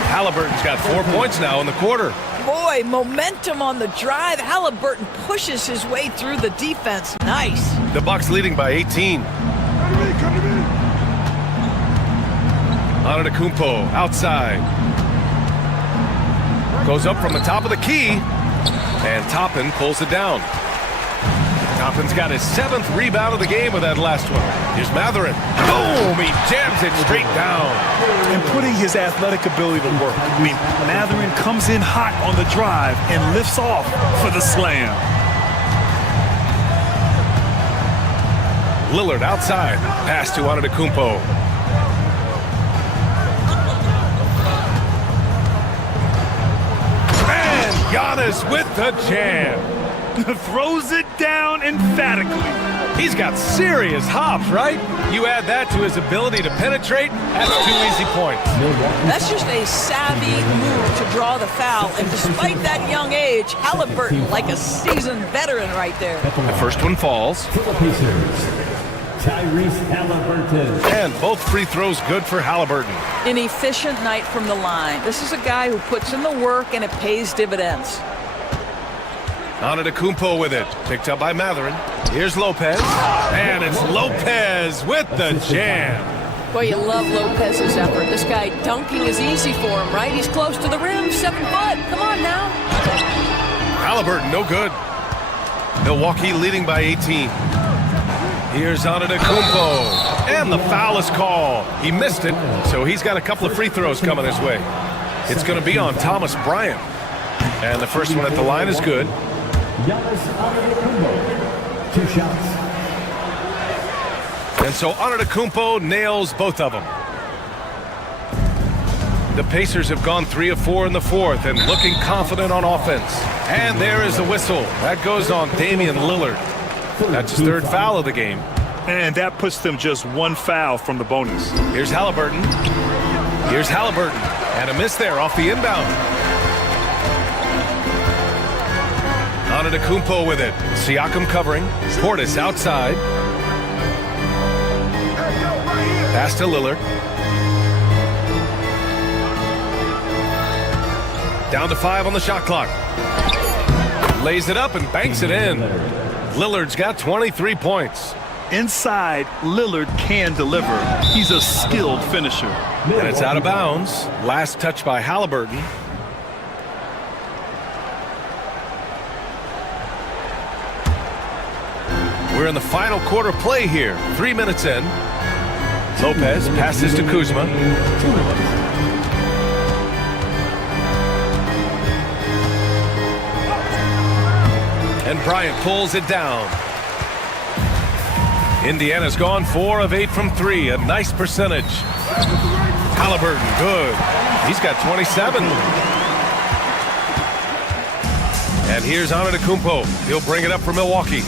Halliburton's got 4 points now in the quarter. Boy, momentum on the drive. Halliburton pushes his way through the defense. Nice. The Bucks leading by 18. Antetokounmpo outside. Goes up from the top of the key, and Toppin pulls it down. Toppin's got his 7th rebound of the game with that last one. Here's Mathurin. Boom! He jams it straight down. And putting his athletic ability to work. I mean, Mathurin comes in hot on the drive and lifts off for the slam. Lillard outside. Pass to Antetokounmpo. And Giannis with the jam. Throws it down emphatically. He's got serious hops, right? You add that to his ability to penetrate, that's 2 easy points. That's just a savvy move to draw the foul. And despite that young age, Halliburton, like a seasoned veteran right there. The first one falls. Tyrese Halliburton. And both free throws good for Halliburton. An efficient night from the line. This is a guy who puts in the work and it pays dividends. Antetokounmpo with it. Picked up by Mathurin. Here's Lopez. And it's Lopez with the jam. Boy, you love Lopez's effort. This guy dunking is easy for him, right? He's close to the rim, 7 foot. Come on now. Halliburton, no good. Milwaukee leading by 18. Here's Antetokounmpo. And the foul is called. He missed it, so he's got a couple of free throws coming his way. It's going to be on Thomas Bryant. And the first one at the line is good. Giannis Antetokounmpo. 2 shots. And so Antetokounmpo nails both of them. The Pacers have gone 3 of 4 in the 4th and looking confident on offense. And there is the whistle. That goes on Damian Lillard. That's his 3rd foul of the game. And that puts them just 1 foul from the bonus. Here's Halliburton. Here's Halliburton. And a miss there off the inbound. Antetokounmpo with it. Siakam covering. Portis outside. Pass to Lillard. Down to 5 on the shot clock. Lays it up and banks it in. Lillard's got 23 points. Inside, Lillard can deliver. He's a skilled finisher. And it's out of bounds. Last touch by Halliburton. We're in the final quarter play here. 3 minutes in. Lopez passes to Kuzma. And Bryant pulls it down. Indiana's gone 4 of 8 from 3. A nice percentage. Halliburton, good. He's got 27. And here's Antetokounmpo. He'll bring it up for Milwaukee.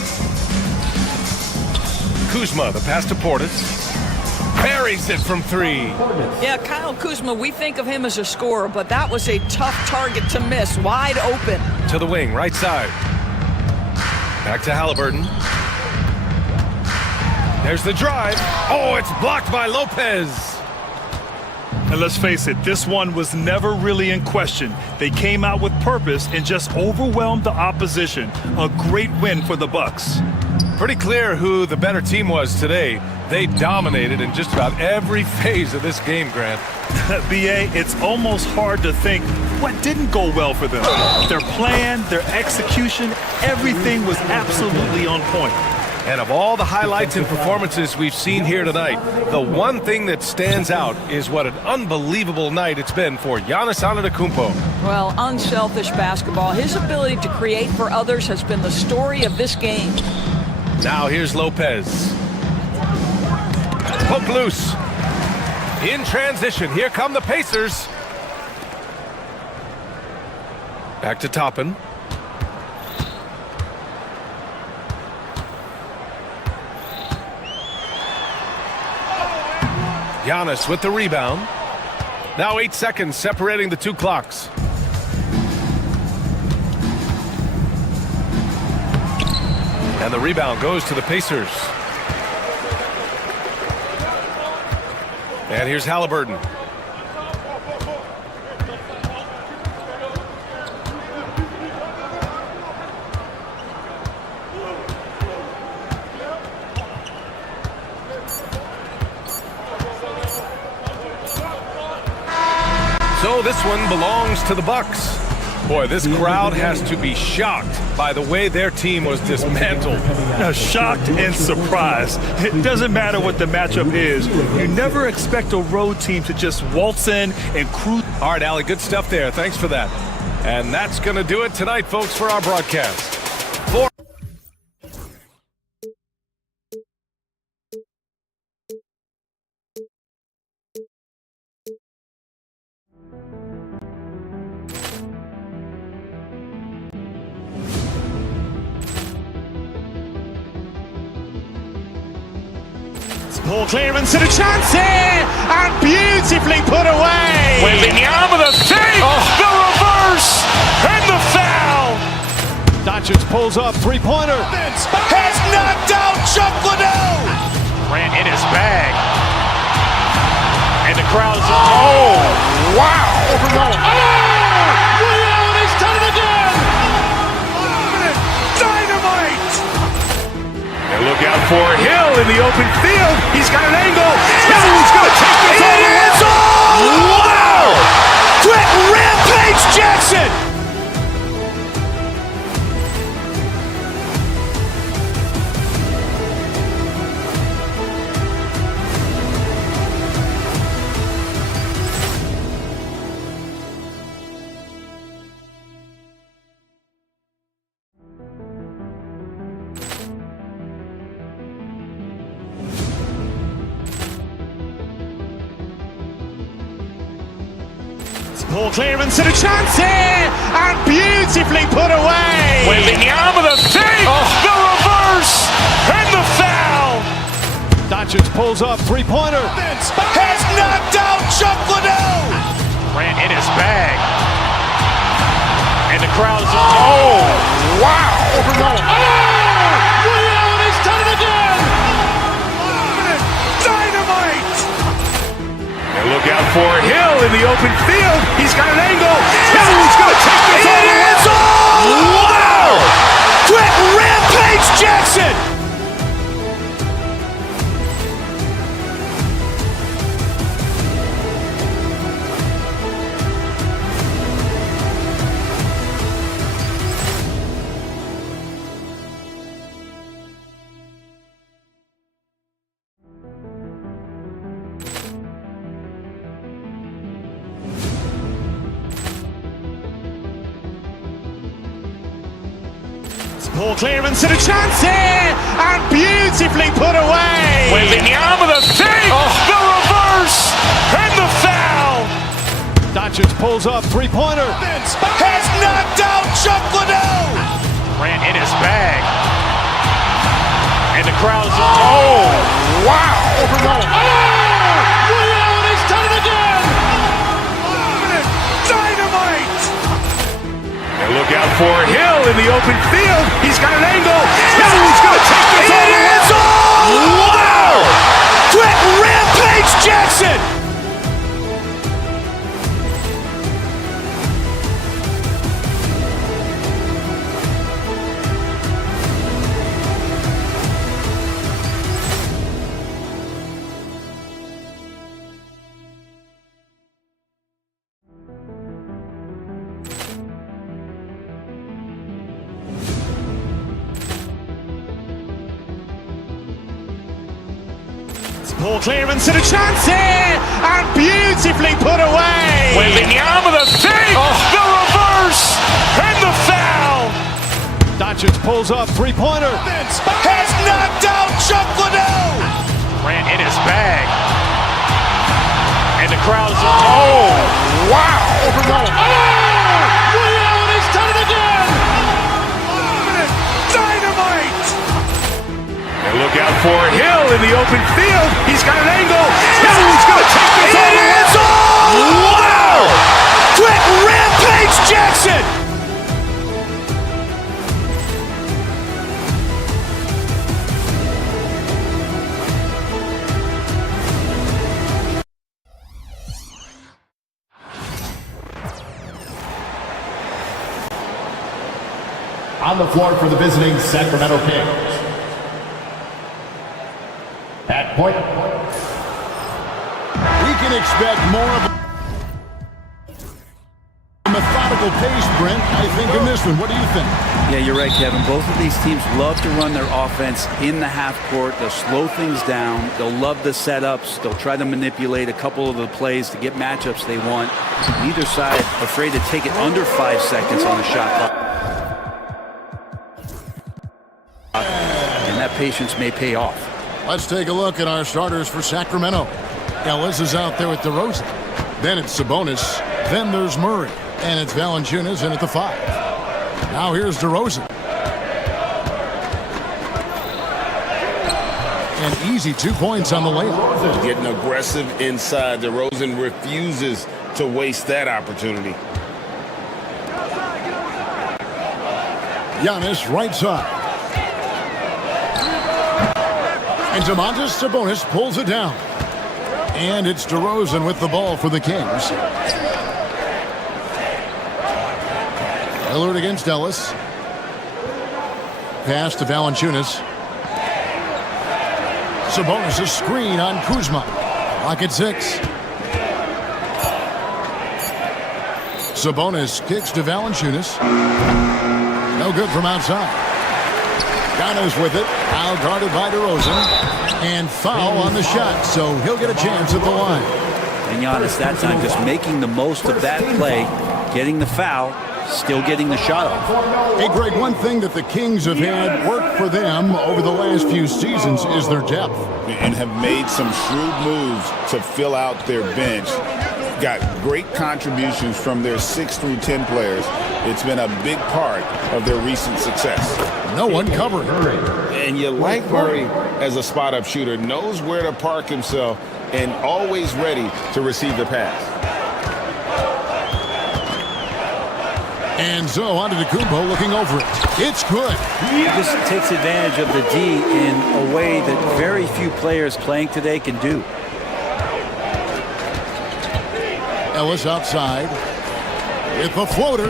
Kuzma, the pass to Portis. Buries it from 3. Yeah, Kyle Kuzma, we think of him as a scorer, but that was a tough target to miss. Wide open. To the wing, right side. Back to Halliburton. There's the drive. Oh, it's blocked by Lopez. And let's face it, this one was never really in question. They came out with purpose and just overwhelmed the opposition. A great win for the Bucks. Pretty clear who the better team was today. They dominated in just about every phase of this game, Grant. B.A., it's almost hard to think what didn't go well for them. Their plan, their execution, everything was absolutely on point. And of all the highlights and performances we've seen here tonight, the one thing that stands out is what an unbelievable night it's been for Giannis Antetokounmpo. Well, unselfish basketball. His ability to create for others has been the story of this game. Now here's Lopez. Poke loose. In transition, here come the Pacers. Back to Toppin. Giannis with the rebound. Now 8 seconds separating the 2 clocks. And the rebound goes to the Pacers. And here's Halliburton. So this one belongs to the Bucks. Boy, this crowd has to be shocked by the way their team was dismantled. Shocked and surprised. It doesn't matter what the matchup is. You never expect a road team to just waltz in and cruise. All right, Allie, good stuff there. Thanks for that. And that's going to do it tonight, folks, for our broadcast. Poor clearance and a chance here, and beautifully put away. Wembanyama the save, the reverse, and the foul. Doncic pulls up, three-pointer. Has knocked out Chuck Liddell. Ran in his bag. And the crowd is, oh, wow. He's done it again. Dynamite. And look out for Hill in the open field. He's got an angle. He's going to take this all the way. Wow! Quick Rampage Jackson. Poor clearance and a chance here, and beautifully put away. Wembanyama the save, the reverse, and the foul. Doncic pulls up, three-pointer. Has knocked out Chuck Liddell. Ran in his bag. And the crowd is, oh, wow. He's done it again. Dynamite. And look out for Hill in the open field. He's got an angle. He's going to take this all the way. Wow! Quick Rampage Jackson. Poor clearance and a chance here, and beautifully put away. Wembanyama the save, the reverse, and the foul. Doncic pulls up, three-pointer. Has knocked out Chuck Liddell. Ran in his bag. And the crowd is, oh, wow. He's done it again. Dynamite. And look out for Hill in the open field. He's got an angle. He's going to take this all the way. Wow! Quick Rampage Jackson. Poor clearance and a chance here, and beautifully put away. Wembanyama the save, the reverse, and the foul. Doncic pulls up, three-pointer. Has knocked out Chuck Liddell. Ran in his bag. And the crowd is, oh, wow. He's done it again. Dynamite. And look out for Hill in the open field. He's got an angle. He's going to take this all the way. Wow! Quick Rampage Jackson. On the floor for the visiting Sacramento Kings. At point. We can expect more of identical pace, Brent, I think, in this one. What do you think? Yeah, you're right, Kevin. Both of these teams love to run their offense in the half court. They'll slow things down. They'll love the setups. They'll try to manipulate a couple of the plays to get matchups they want. Neither side afraid to take it under 5 seconds on the shot clock. And that patience may pay off. Let's take a look at our starters for Sacramento. Ellis is out there with DeRozan. Then it's Sabonis. Then there's Murray. And it's Valanciunas in at the 5. Now here's DeRozan. An easy 2 points on the layup. Getting aggressive inside. DeRozan refuses to waste that opportunity. Giannis right side. And Domantas Sabonis pulls it down. And it's DeRozan with the ball for the Kings. Lillard against Ellis. Pass to Valanciunas. Sabonis' screen on Kuzma. Lock at 6. Sabonis kicks to Valanciunas. No good from outside. Giannis with it. Now guarded by DeRozan. And foul on the shot, so he'll get a chance at the line. And Giannis that time just making the most of that play, getting the foul, still getting the shot off. Hey, Greg, one thing that the Kings have had work for them over the last few seasons is their depth. And have made some shrewd moves to fill out their bench. Got great contributions from their 6 through 10 players. It's been a big part of their recent success. No one covering. And you like Murray as a spot-up shooter, knows where to park himself, and always ready to receive the pass. And so on to Antetokounmpo looking over it. It's good. He just takes advantage of the D in a way that very few players playing today can do. Ellis outside. With the floater.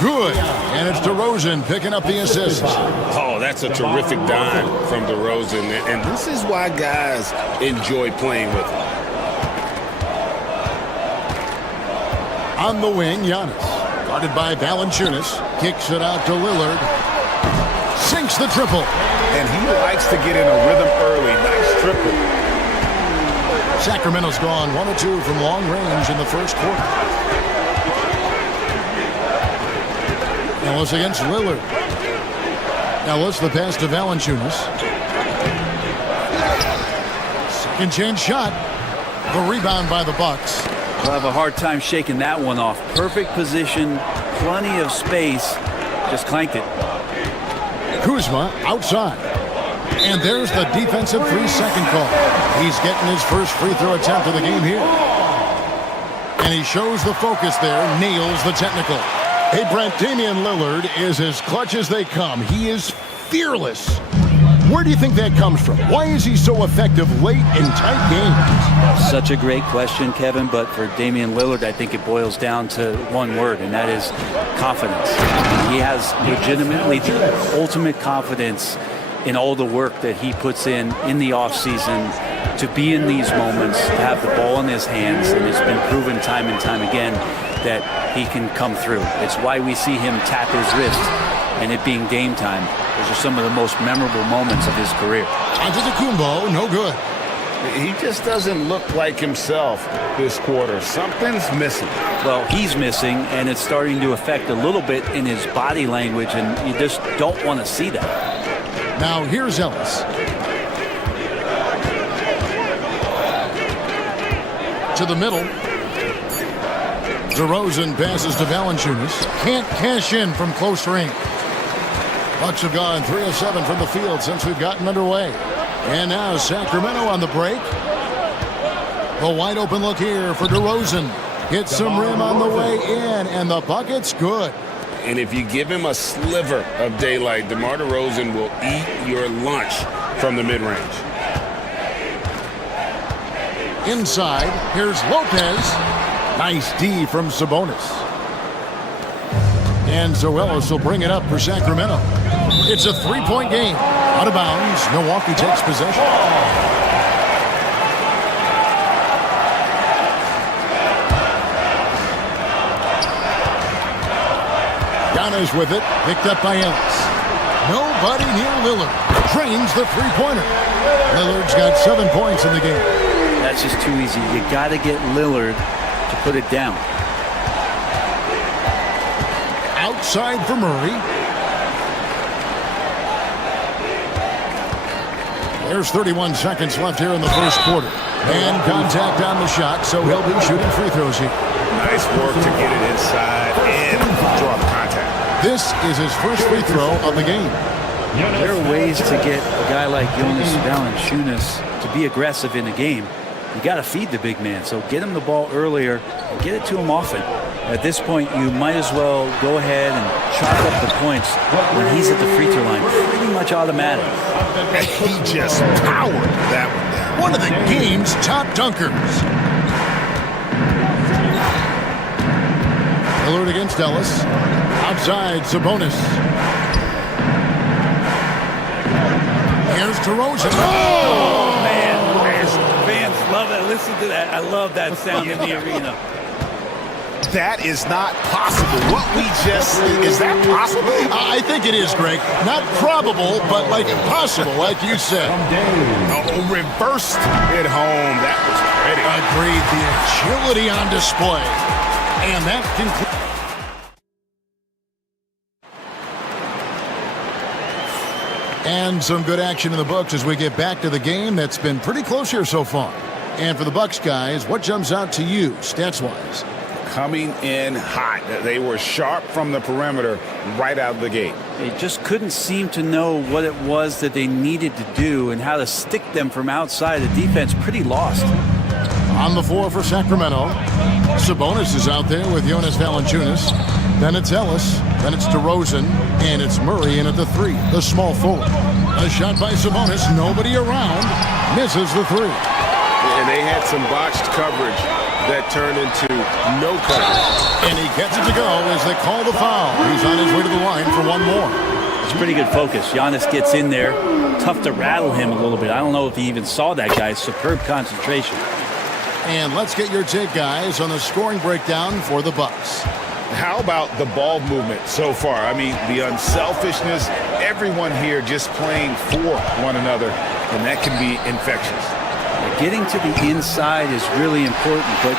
Good. And it's DeRozan picking up the assist. Oh, that's a terrific dime from DeRozan. And this is why guys enjoy playing with him. On the wing, Giannis. Guarded by Valanciunas. Kicks it out to Lillard. Sinks the triple. And he likes to get in a rhythm early. Nice triple. Sacramento's gone 1 of 2 from long range in the first quarter. Ellis against Lillard. Ellis the pass to Valanciunas. Second chance shot. The rebound by the Bucks. We'll have a hard time shaking that one off. Perfect position, plenty of space. Just clanked it. Kuzma outside. And there's the defensive 3-second call. He's getting his first free throw attempt of the game here. And he shows the focus there, nails the technical. Hey, Brent, Damian Lillard is as clutch as they come. He is fearless. Where do you think that comes from? Why is he so effective late in tight games? Such a great question, Kevin, but for Damian Lillard, I think it boils down to one word, and that is confidence. He has legitimately the ultimate confidence in all the work that he puts in the offseason to be in these moments, to have the ball in his hands, and it's been proven time and time again that he can come through. It's why we see him tap his wrist and it being game time. Those are some of the most memorable moments of his career. Antetokounmpo, no good. He just doesn't look like himself this quarter. Something's missing. Well, he's missing, and it's starting to affect a little bit in his body language, and you just don't want to see that. Now here's Ellis. To the middle. DeRozan passes to Valanciunas. Can't cash in from close range. Bucks have gone 3 of 7 from the field since we've gotten underway. And now Sacramento on the break. The wide open look here for DeRozan. Hits some rim on the way in, and the bucket's good. And if you give him a sliver of daylight, DeMar DeRozan will eat your lunch from the mid-range. Inside, here's Lopez. Nice D from Sabonis. And so Ellis will bring it up for Sacramento. It's a 3-point game. Out of bounds, Milwaukee takes possession. Giannis with it, picked up by Ellis. Nobody near Lillard. Drains the three-pointer. Lillard's got 7 points in the game. That's just too easy. You got to get Lillard to put it down. Outside for Murray. There's 31 seconds left here in the first quarter. And contact on the shot, so he'll be shooting free throws here. Nice work to get it inside and draw the contact. This is his first free throw of the game. There are ways to get a guy like Jonas Valanciunas to be aggressive in the game. You got to feed the big man, so get him the ball earlier and get it to him often. At this point, you might as well go ahead and chalk up the points when he's at the free throw line. Pretty much automatic. He just powered that one down. One of the game's top dunkers. Lillard against Ellis. Outside, Sabonis. Here's DeRozan. Oh, man. Fans love that. Listen to that. I love that sound in the arena. That is not possible. What we just is that possible? I think it is, Greg. Not probable, but like possible, like you said. Oh, reversed it home. That was pretty. Agreed. The agility on display. And that concludes. And some good action in the books as we get back to the game that's been pretty close here so far. And for the Bucks guys, what jumps out to you stats-wise? Coming in hot. They were sharp from the perimeter right out of the gate. They just couldn't seem to know what it was that they needed to do and how to stick them from outside. The defense pretty lost. On the floor for Sacramento, Sabonis is out there with Jonas Valanciunas. Then it's Ellis. Then it's DeRozan. And it's Murray in at the three, the small forward. A shot by Sabonis. Nobody around. Misses the three. And they had some botched coverage that turned into no coverage. And he gets it to go as they call the foul. He's on his way to the line for one more. It's pretty good focus. Giannis gets in there. Tough to rattle him a little bit. I don't know if he even saw that guy. Superb concentration. And let's get your take, guys, on the scoring breakdown for the Bucks. How about the ball movement so far? I mean, the unselfishness, everyone here just playing for one another, and that can be infectious. Getting to the inside is really important, but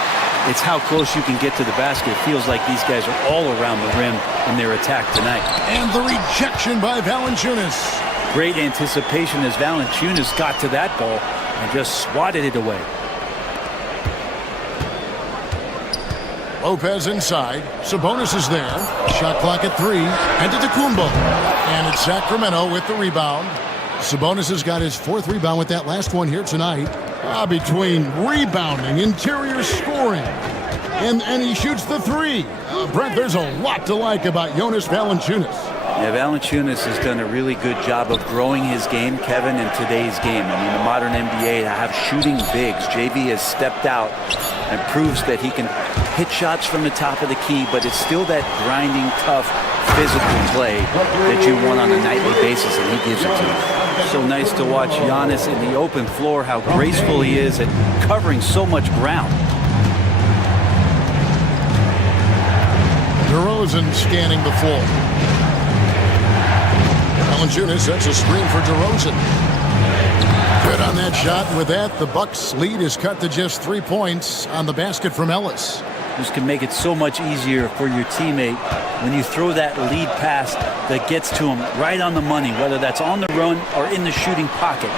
it's how close you can get to the basket. It feels like these guys are all around the rim in their attack tonight. And the rejection by Valanciunas. Great anticipation as Valanciunas got to that ball and just swatted it away. Lopez inside. Sabonis is there. Shot clock at 3. And to Antetokounmpo. And it's Sacramento with the rebound. Sabonis has got his 4th rebound with that last one here tonight. Between rebounding, interior scoring, and he shoots the 3. Brent, there's a lot to like about Jonas Valanciunas. Yeah, Valanciunas has done a really good job of growing his game, Kevin, in today's game. I mean, the modern NBA to have shooting bigs. JV has stepped out and proves that he can hit shots from the top of the key, but it's still that grinding, tough, physical play that you want on a nightly basis, and he gives it to you. So nice to watch Giannis in the open floor, how graceful he is at covering so much ground. DeRozan scanning the floor. Valanciunas sets a screen for DeRozan. Good on that shot. And with that, the Bucks' lead is cut to just 3 points on the basket from Ellis. This can make it so much easier for your teammate when you throw that lead pass that gets to him right on the money, whether that's on the run or in the shooting pocket.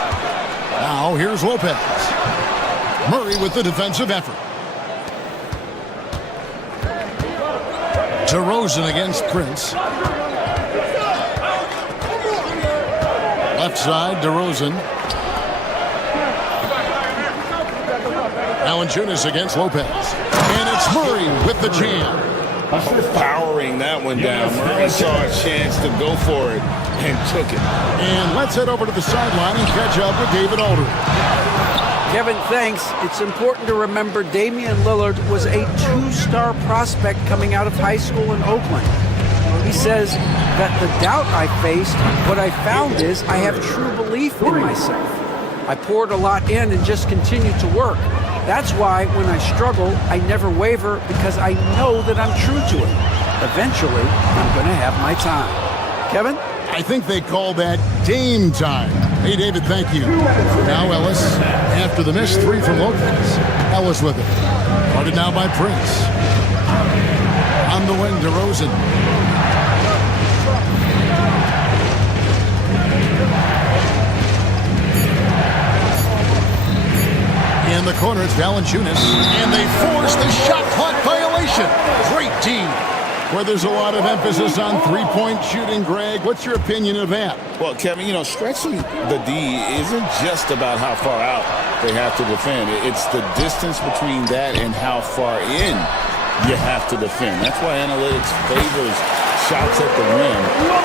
Now here's Lopez. Murray with the defensive effort. DeRozan against Prince. Left side, DeRozan. Valanciunas against Lopez. And it's Murray with the jam. Powering that one down. Murray saw a chance to go for it and took it. And let's head over to the sideline and catch up with David Aldridge. Kevin, thanks. It's important to remember Damian Lillard was a 2-star prospect coming out of high school in Oakland. He says that the doubt I faced, what I found is I have true belief in myself. I poured a lot in and just continued to work. That's why when I struggle, I never waver because I know that I'm true to it. Eventually, I'm going to have my time. Kevin? I think they call that game time. Hey, David, thank you. Now Ellis, after the missed three from Lopez. Ellis with it. Guarded now by Prince. On the wing, DeRozan. In the corner, it's Valanciunas. And they force the shot clock violation. Great team. Where there's a lot of emphasis on three-point shooting, Greg. What's your opinion of that? Well, Kevin, stretching the D isn't just about how far out they have to defend. It's the distance between that and how far in you have to defend. That's why analytics favors shots at the rim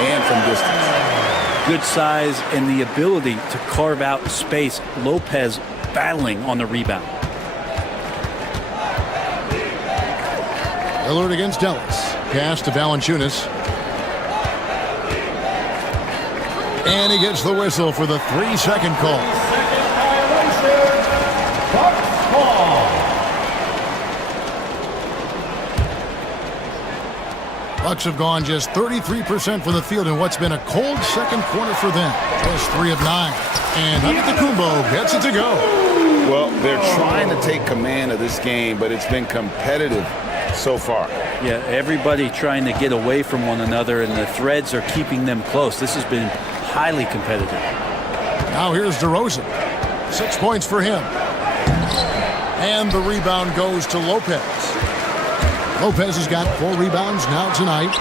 and from distance. Good size and the ability to carve out space. Lopez battling on the rebound. Lillard against Ellis. Pass to Valanciunas. And he gets the whistle for the 3-second call. Bucks have gone just 33% from the field in what's been a cold second quarter for them. Just 3 of 9. And Antetokounmpo gets it to go. Well, they're trying to take command of this game, but it's been competitive so far. Yeah, everybody trying to get away from one another, and the threads are keeping them close. This has been highly competitive. Now here's DeRozan. 6 points for him. And the rebound goes to Lopez. Lopez has got 4 rebounds now tonight.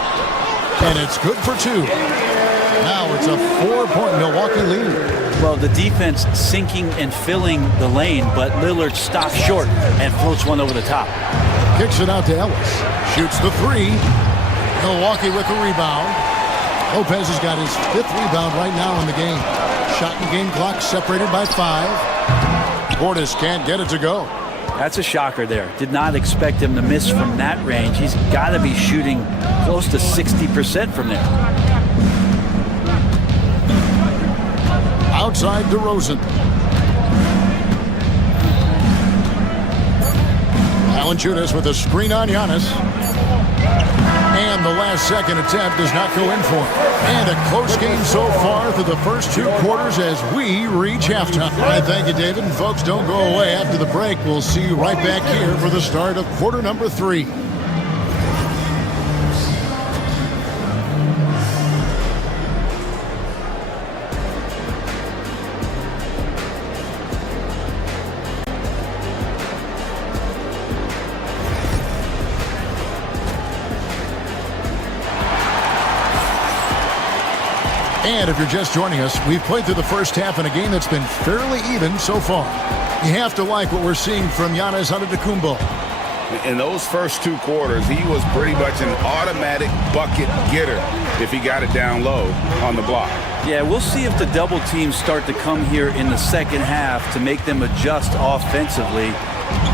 And it's good for 2. Now it's a 4-point Milwaukee lead. Well, the defense sinking and filling the lane, but Lillard stops short and floats one over the top. Kicks it out to Ellis. Shoots the 3. Milwaukee with the rebound. Lopez has got his 5th rebound right now in the game. Shot and game clock separated by 5. Portis can't get it to go. That's a shocker there. Did not expect him to miss from that range. He's got to be shooting close to 60% from there. Outside DeRozan. Valanciunas with a screen on Giannis. And the last second attempt does not go in for him. And a close game so far through the first 2 quarters as we reach halftime. All right, thank you, David. And folks, don't go away. After the break, we'll see you right back here for the start of quarter number 3. And if you're just joining us, we've played through the first half in a game that's been fairly even so far. You have to like what we're seeing from Giannis Antetokounmpo. In those first 2 quarters, he was pretty much an automatic bucket getter if he got it down low on the block. Yeah, we'll see if the double teams start to come here in the second half to make them adjust offensively,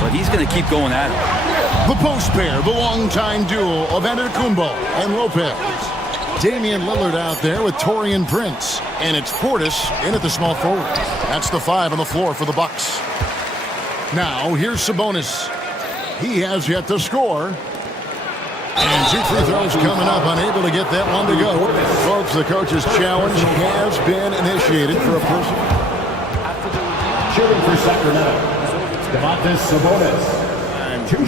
but he's going to keep going at it. The post pair, the longtime duo of Antetokounmpo and Lopez. Damian Lillard out there with Taurean Prince. And it's Portis in at the small forward. That's the 5 on the floor for the Bucks. Now, here's Sabonis. He has yet to score. And 2 free throws coming up, unable to get that one to go. Folks, the coach's challenge has been initiated for a person. Shooting for Sacramento, Domantas Sabonis.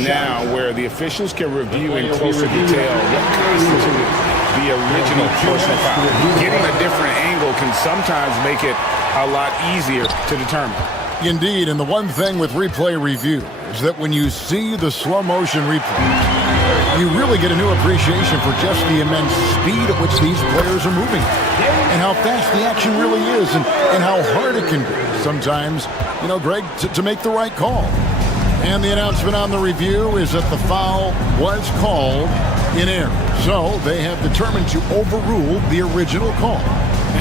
Now, where the officials can review in closer detail what constituted the original personal foul. Getting a different angle can sometimes make it a lot easier to determine. Indeed, and the one thing with replay review is that when you see the slow motion replay, you really get a new appreciation for just the immense speed at which these players are moving and how fast the action really is and how hard it can be sometimes, Greg, to make the right call. And the announcement on the review is that the foul was called in error. So they have determined to overrule the original call.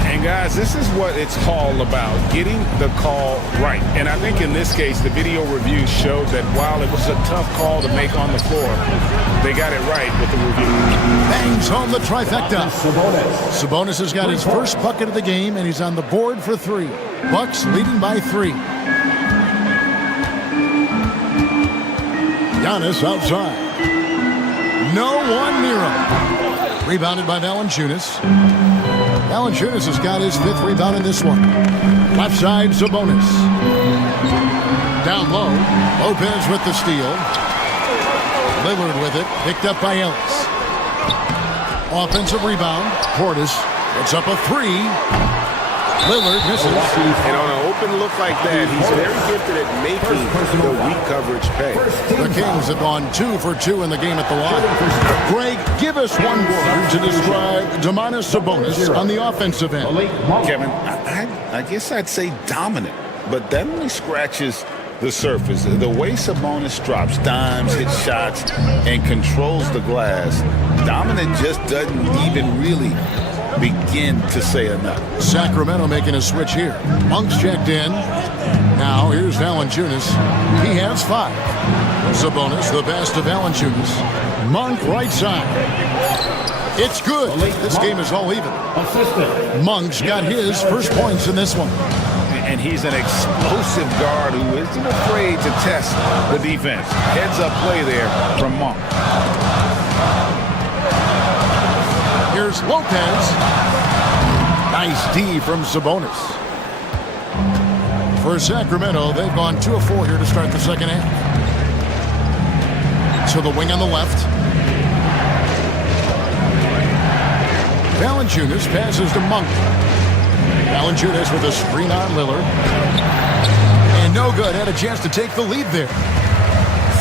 And guys, this is what it's all about, getting the call right. And I think in this case, the video review showed that while it was a tough call to make on the floor, they got it right with the review. Bangs home the trifecta. Sabonis has got his first bucket of the game, and he's on the board for 3. Bucks leading by 3. Giannis outside. No one near him. Rebounded by Valanciunas. Valanciunas has got his 5th rebound in this one. Left side, Sabonis. Down low, Lopez with the steal. Lillard with it, picked up by Ellis. Offensive rebound, Portis puts up a 3. Lillard misses. And on an open look like that, he's very gifted at making the weak coverage pay. The Kings have gone 2 for 2 in the game at the line. Greg, give us one word to describe Domantas Sabonis on the offensive end. Kevin, I guess I'd say dominant, but that only scratches the surface. The way Sabonis drops dimes, hits shots, and controls the glass, dominant just doesn't even really begin to say enough. Sacramento making a switch here. Monk's checked in. Now here's Valanciunas. He has 5. Sabonis, the best of Valanciunas. Monk right side. It's good. This game is all even. Monk's got his first points in this one. And he's an explosive guard who isn't afraid to test the defense. Heads up play there from Monk. Here's Lopez. Nice D from Sabonis. For Sacramento, they've gone 2 of 4 here to start the second half. To the wing on the left. Valanciunas passes to Monk. Valanciunas with a screen on Lillard. And no good. Had a chance to take the lead there.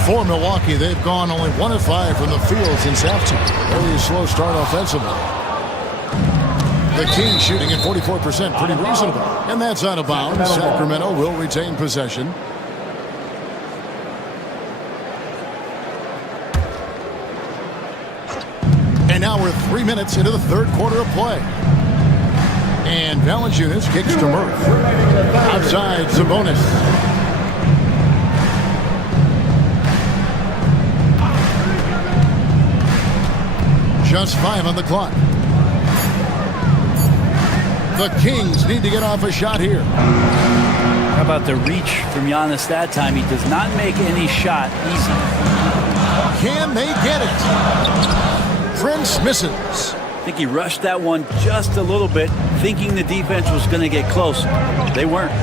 For Milwaukee, they've gone only 1 of 5 from the field since halftime. Very slow start offensively. The Kings shooting at 44%, pretty reasonable. And that's out of bounds. Sacramento will retain possession. And now we're 3 minutes into the third quarter of play. And Valanciunas kicks to Murph. Outside, Sabonis. Just 5 on the clock. The Kings need to get off a shot here. How about the reach from Giannis that time? He does not make any shot easy. Can they get it? Prince misses. I think he rushed that one just a little bit, thinking the defense was going to get close. They weren't.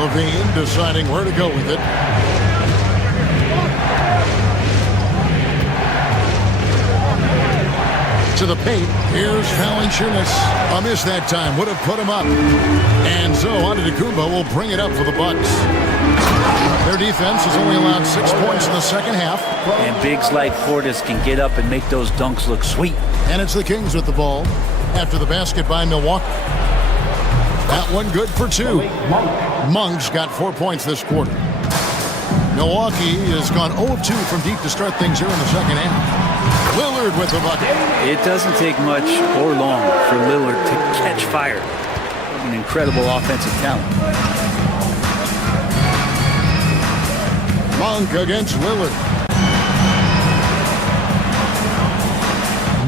Levine deciding where to go with it. To the paint. Here's Valanciunas. A miss that time. Would have put him up. And so Antetokounmpo will bring it up for the Bucks. Their defense has only allowed 6 points in the second half. And bigs like Portis can get up and make those dunks look sweet. And it's the Kings with the ball after the basket by Milwaukee. That one good for 2. Monk's got 4 points this quarter. Milwaukee has gone 0 of 2 from deep to start things here in the second half. Lillard with the bucket. It doesn't take much or long for Lillard to catch fire. An incredible offensive talent. Monk against Lillard.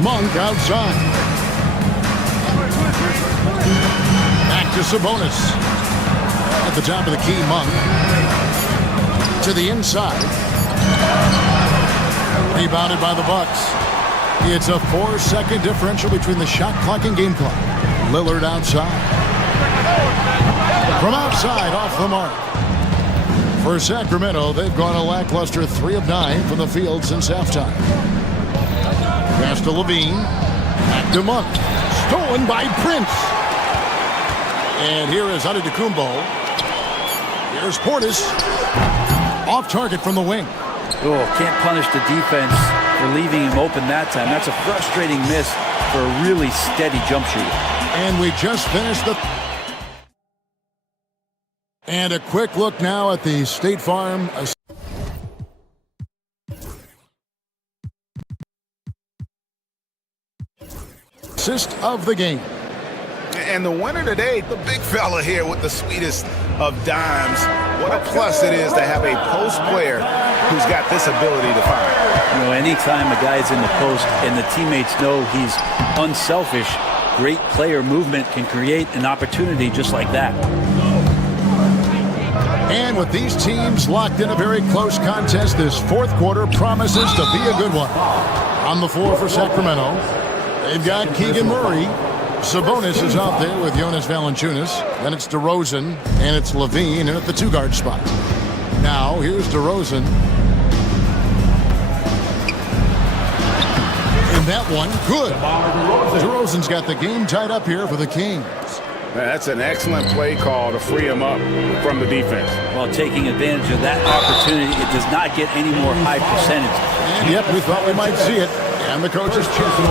Monk outside. Back to Sabonis. At the top of the key, Monk. To the inside. Rebounded by the Bucks. It's a 4-second differential between the shot clock and game clock. Lillard outside. From outside, off the mark. For Sacramento, they've gone a lackluster 3 of 9 from the field since halftime. Pass to Levine. Back to Monk. Stolen by Prince. And here is Antetokounmpo. Here's Portis. Off target from the wing. Oh, can't punish the defense for leaving him open that time. That's a frustrating miss for a really steady jump shooter. And we just finished the... And a quick look now at the State Farm assist of the game. And the winner today, the big fella here with the sweetest of dimes. What a plus it is to have a post player who's got this ability to fire. You know, anytime a guy's in the post and the teammates know he's unselfish, great player movement can create an opportunity just like that. And with these teams locked in a very close contest, this fourth quarter promises to be a good one. On the floor for Sacramento, they've got Keegan Murray. Sabonis is out there with Jonas Valanciunas. Then it's DeRozan, and it's Levine in at the two-guard spot. Now, here's DeRozan. And that one, good. DeRozan's got the game tied up here for the Kings. That's an excellent play call to free him up from the defense. Well, taking advantage of that opportunity, it does not get any more high percentage. And yep, we thought we might see it. And the coach is checking.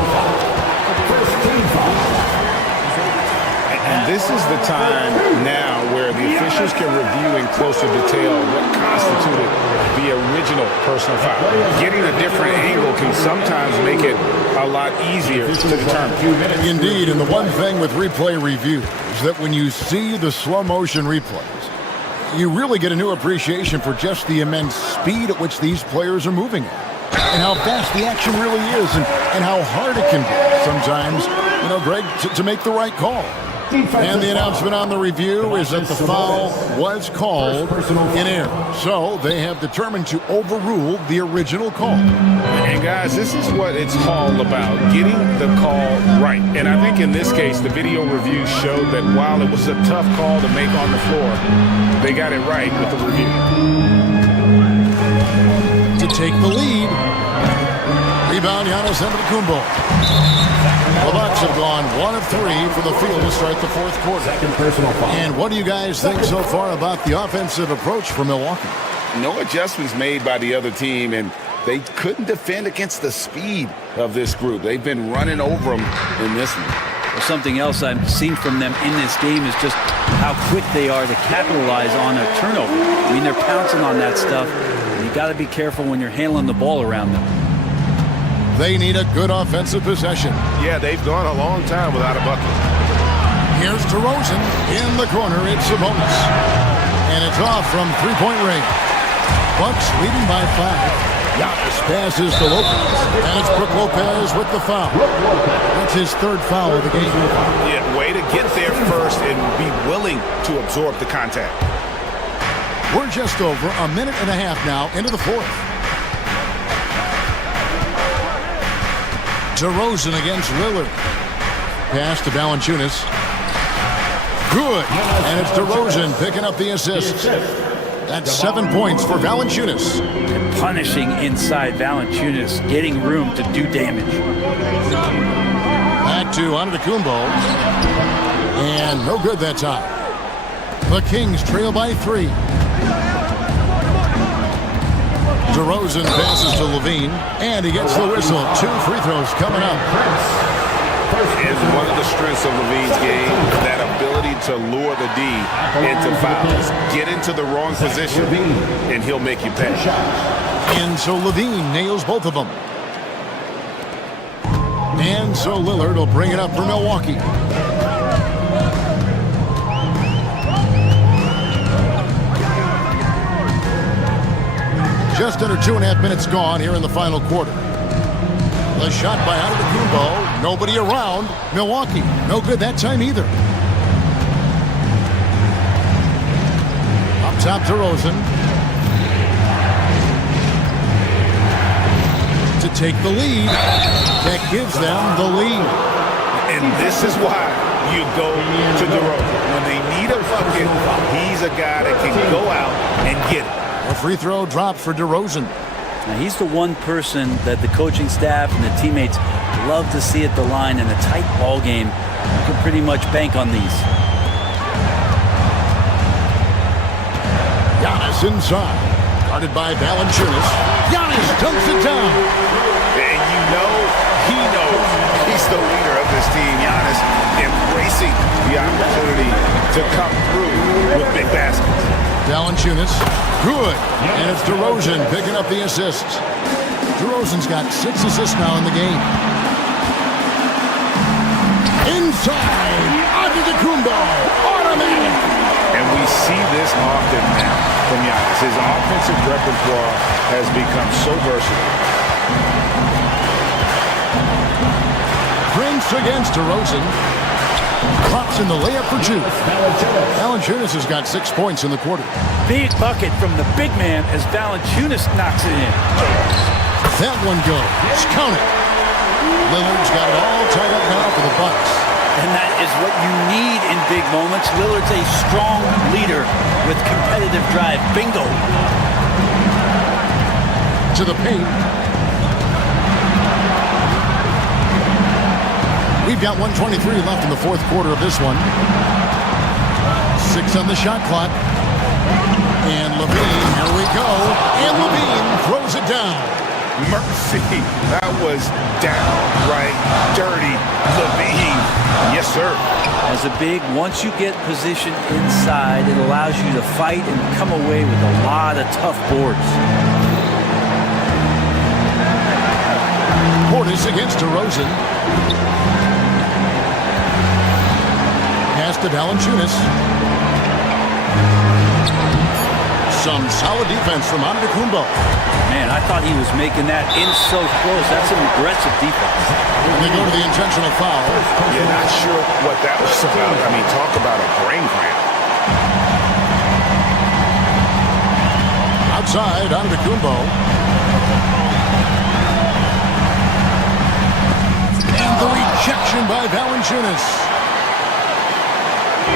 And this is the time now where the officials can review in closer detail what constituted the original personal foul. Getting a different angle can sometimes make it a lot easier to determine. Indeed, and the one thing with replay review is that when you see the slow motion replays, you really get a new appreciation for just the immense speed at which these players are moving at. And how fast the action really is, and how hard it can be sometimes, Greg, to make the right call. And the announcement on the review is that the foul was called in error. So they have determined to overrule the original call. And guys, this is what it's all about, getting the call right. And I think in this case, the video review showed that while it was a tough call to make on the floor, they got it right with the review. To take the lead, rebound Giannis Antetokounmpo. The Bucks have gone 1 of 3 for the field to start the fourth quarter. And what do you guys think so far about the offensive approach for Milwaukee? No adjustments made by the other team, and they couldn't defend against the speed of this group. They've been running over them in this one. Well, something else I've seen from them in this game is just how quick they are to capitalize on a turnover. I mean, they're pouncing on that stuff. You got to be careful when you're handling the ball around them. They need a good offensive possession. Yeah, they've gone a long time without a bucket. Here's DeRozan in the corner. It's Sabonis. And it's off from three-point range. Bucks leading by 5. Giannis passes to Lopez. And it's Brook Lopez with the foul. That's his third foul of the game. Yeah, way to get there first and be willing to absorb the contact. We're just over a minute and a half now into the fourth. DeRozan against Lillard. Pass to Valanciunas. Good. And it's DeRozan picking up the assist. That's 7 points for Valanciunas. And punishing inside Valanciunas, getting room to do damage. Back to Antetokounmpo. And no good that time. The Kings trail by 3. DeRozan passes to Levine, and he gets the whistle. 2 free throws coming up. And one of the strengths of Levine's game, that ability to lure the D into fouls. Get into the wrong position, and he'll make you pay. And so Levine nails both of them. And so Lillard will bring it up for Milwaukee. Just under 2.5 minutes gone here in the final quarter. The shot by Antetokounmpo. Nobody around. Milwaukee, no good that time either. Up top, DeRozan. To take the lead. That gives them the lead. And this is why you go to DeRozan. When they need a bucket, he's a guy that can go out and get it. A free throw dropped for DeRozan. Now he's the one person that the coaching staff and the teammates love to see at the line in a tight ball game. You can pretty much bank on these. Giannis inside. Guarded by Valanciunas. Giannis dumps it down. And you know he knows he's the leader of this team. Giannis embracing the opportunity to come through with big baskets. Valanciunas, good. And it's DeRozan picking up the assists. DeRozan's got 6 assists now in the game. Inside, Antetokounmpo, automatic. And we see this often now from Giannis. His offensive repertoire has become so versatile. Prince against DeRozan. Drops in the layup for two. Valanciunas has got 6 points in the quarter. Big bucket from the big man as Valanciunas knocks it in. That one goes. Count it. Lillard's got it all tied up now for the Bucks. And that is what you need in big moments. Lillard's a strong leader with competitive drive. Bingo. To the paint. We've got 1:23 left in the fourth quarter of this one. 6 on the shot clock. And Levine, here we go. And Levine throws it down. Mercy. That was downright dirty. Levine. Yes, sir. As a big, once you get position inside, it allows you to fight and come away with a lot of tough boards. Portis against DeRozan. Pass to Valanciunas. Some solid defense from Antetokounmpo. Man, I thought he was making that in so close. That's some aggressive defense. And they go to the intentional foul. Yeah, not sure what that was about. I mean, talk about a brain cramp. Outside, Antetokounmpo. And the rejection by Valanciunas.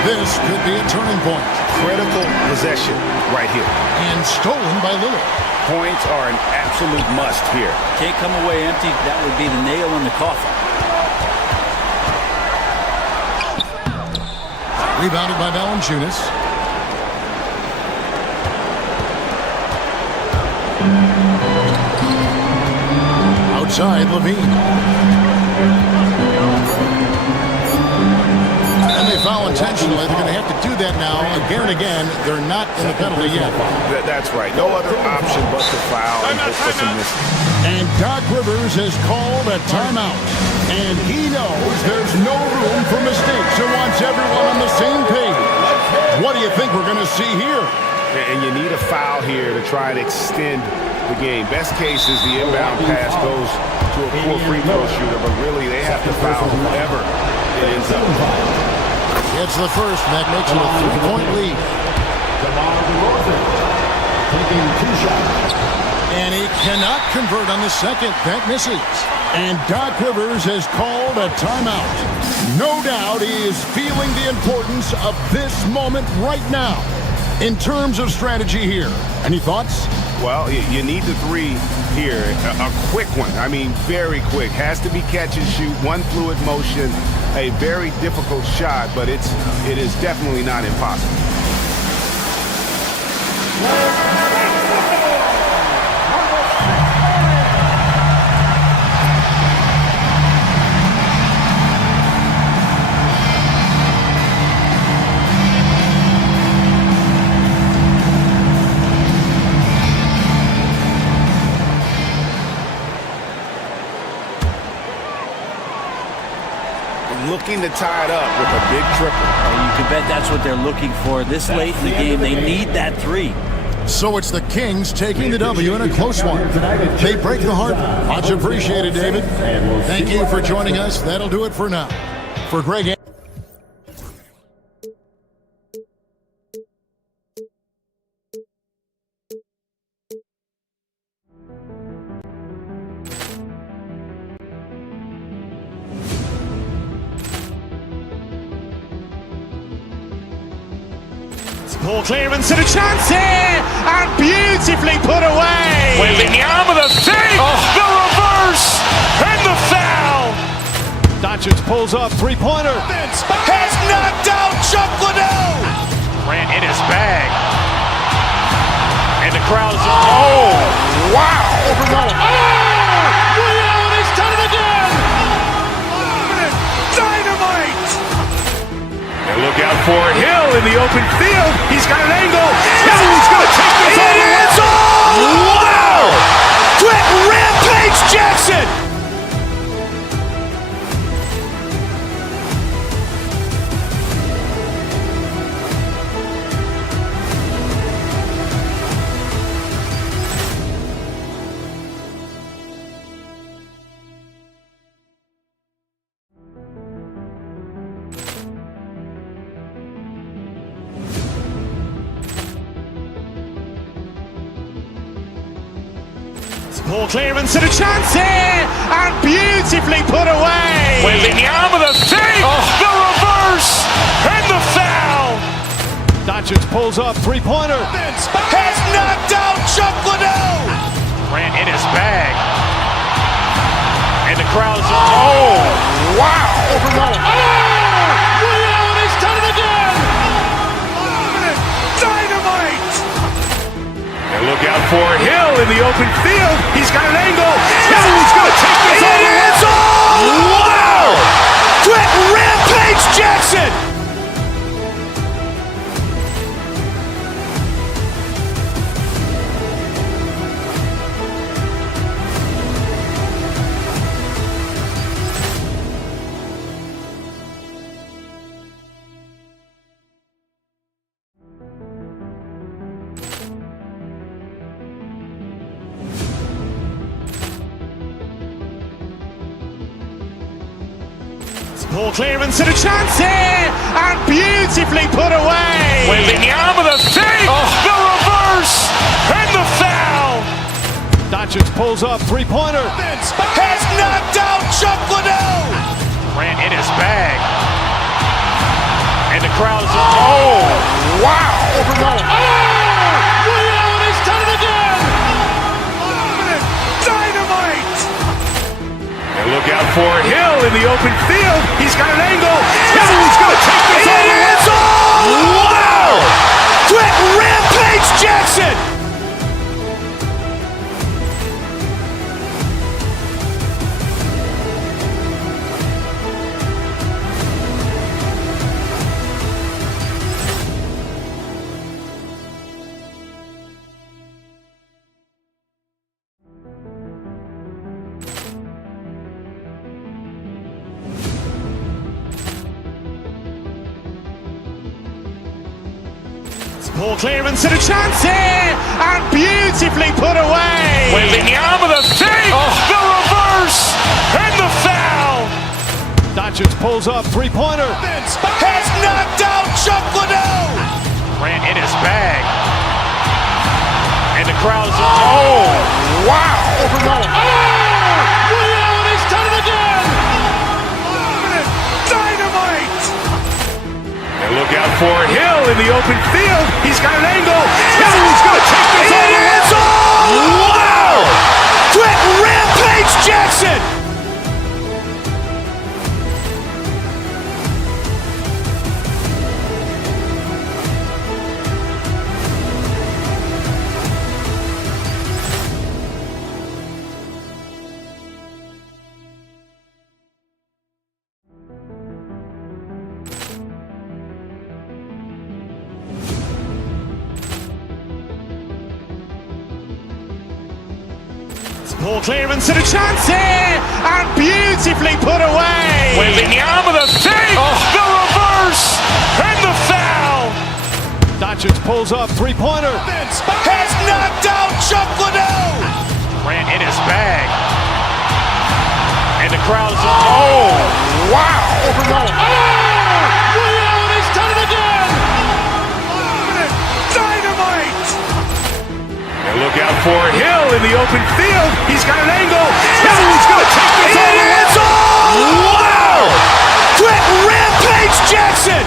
This could be a turning point. Critical possession right here. And stolen by Lillard. Points are an absolute must here. Can't come away empty. That would be the nail in the coffin. Rebounded by Valanciunas. Outside, Levine. And they foul intentionally. They're going to have to do that now again and again. They're not in the penalty yet. That's right. No other option but to foul and hope for some misses. And Doc Rivers has called a timeout. And he knows there's no room for mistakes and wants everyone on the same page. What do you think we're going to see here? And you need a foul here to try and extend the game. Best case is the inbound pass goes to a poor free throw shooter, but really they have to foul whoever it ends up. It's the first, and that makes it a 3-point lead. And he cannot convert on the second. That misses. And Doc Rivers has called a timeout. No doubt he is feeling the importance of this moment right now in terms of strategy here. Any thoughts? Well, you need the three here. A quick one. I mean, very quick. Has to be catch and shoot. One fluid motion. A very difficult shot, but it is definitely not impossible. Looking to tie it up with a big triple. You can bet that's what they're looking for. This late in the game, they need that three. So it's the Kings taking the W in a close one. They break the heart. Much appreciated, David. Thank you for joining us. That'll do it for now. For Greg. Poor clearance and a chance here, and beautifully put away. Wembanyama the save, the reverse, and the foul. Doncic pulls up, three-pointer. Has knocked out Chuck Liddell. Ran in his bag. And the crowd is, oh, wow. Reality's done it again. Dynamite. And look out for Hill in the open field. He's got an angle. He's going to take this all the way. Wow. Quick rampage Jackson. Poor clearance and a chance here, and beautifully put away. Waving the arm of the fake, the reverse, and the foul. Doncic pulls up, three-pointer. Has knocked out Chuck Liddell. Ran in his bag. And the crowd's, oh, wow. Liddell, he's done it again. Dynamite. And look out for Hill in the open field. He's got an angle. He's going to take this all the way. Wow! Quick Rampage Jackson. Poor clearance and a chance here, and beautifully put away. Waving the arm of the fake, the reverse, and the foul. Doncic pulls up, three-pointer. Has knocked out Chuck Liddell. Ran in his bag. And the crowd's, oh, wow. Liddell, he's done it again. Dynamite. And look out for Hill in the open field. He's got an angle. He's going to take this all the way. Wow! Quick Rampage Jackson. Poor clearance and a chance here, and beautifully put away. Waving the arm of the fake, the reverse, and the foul. Doncic pulls up, three-pointer. Has knocked out Chuck Liddell. Ran in his bag. And the crowd's, oh, wow. Liddell, he's done it again. Dynamite. And look out for Hill in the open field. He's got an angle. He's going to take this all the way. Wow! Quick Rampage Jackson. Poor clearance and a chance here, and beautifully put away. Waving the arm of the fake, the reverse, and the foul. Doncic pulls up, three-pointer. Has knocked out Chuck Liddell. Ran in his bag. And the crowd's, oh, wow. Liddell, he's done it again. Dynamite. And look out for Hill in the open field. He's got an angle. He's going to take this all the way. Wow! Quick Rampage Jackson.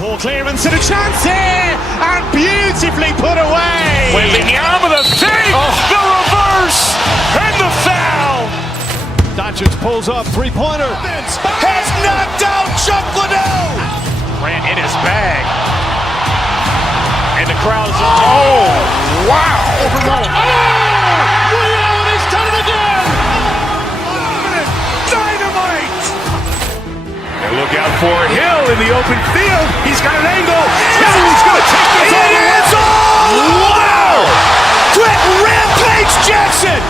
Poor clearance and a chance here, and beautifully put away. Waving the arm of the fake, the reverse, and the foul. Doncic pulls up, three-pointer. Has knocked out Chuck Liddell. Ran in his bag. And the crowd's, oh, wow. Liddell, he's done it again. Dynamite. And look out for Hill in the open field. He's got an angle. He's going to take this all the way. Wow! Quick Rampage Jackson.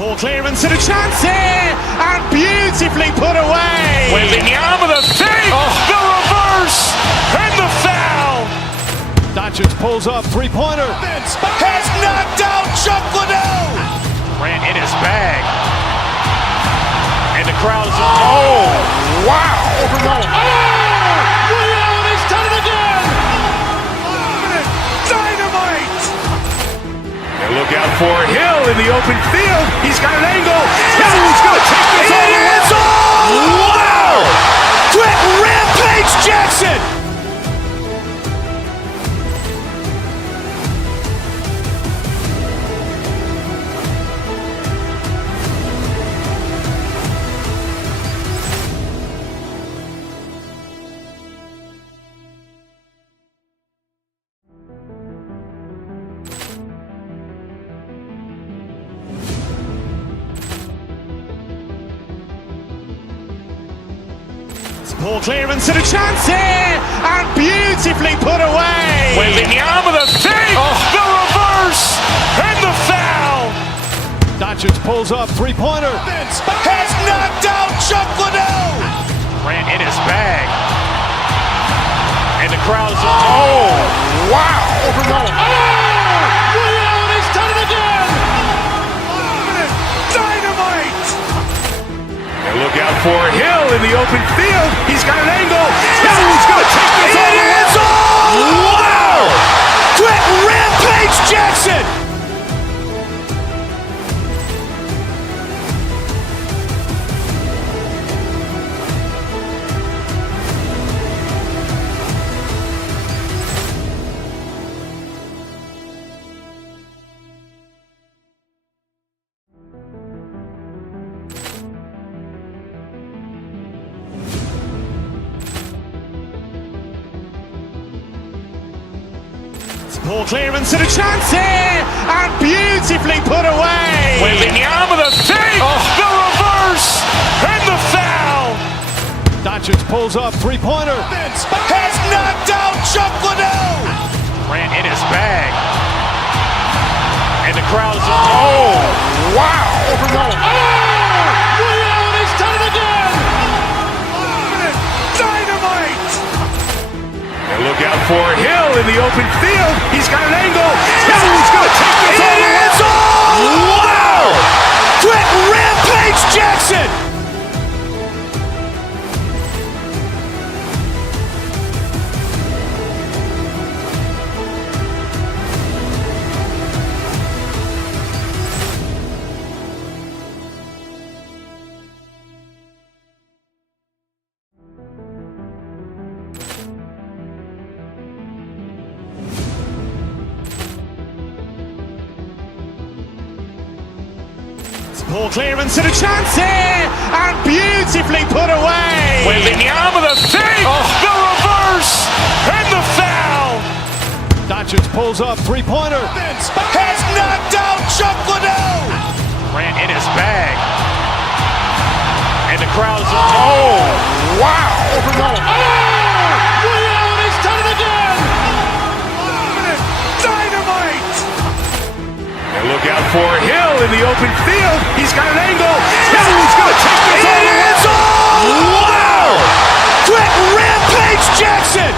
Poor clearance and a chance here, and beautifully put away. Wembanyama the save, the reverse, and the foul. Doncic pulls up, three-pointer. Has knocked out Chuck Liddell. Grant in his bag. And the crowd is, oh, wow. Leon has done it again. Dynamite. And look out for Hill in the open field. He's got an angle. Hill's going to take this all the way. Wow! Quick Rampage Jackson. Poor clearance and a chance here, and beautifully put away. Wembanyama the save, the reverse, and the foul. Doncic pulls up, three-pointer. Has knocked out Chuck Liddell. Grant in his bag. And the crowd is, oh, wow. Leon has done it again. Dynamite. And look out for Hill in the open field. He's got an angle. Hill's going to take this all the way. Wow! Quick Rampage Jackson. Poor clearance and a chance here, and beautifully put away. Wembanyama the save, the reverse, and the foul. Doncic pulls up, three-pointer. Has knocked out Chuck Liddell. Grant in his bag. And the crowd is, oh, wow. Leon has done it again. Dynamite. And look out for Hill in the open field. He's got an angle. Hill's going to take this all the way. Wow! Quick Rampage Jackson. Poor clearance and a chance here, and beautifully put away. Wembanyama the save, the reverse, and the foul. Doncic pulls up, three-pointer. Has knocked out Chuck Liddell. Grant in his bag. And the crowd is, oh, wow. Leon has done it again. Dynamite. And look out for Hill in the open field. He's got an angle. Hill's going to take this all the way. Wow! Quick Rampage Jackson.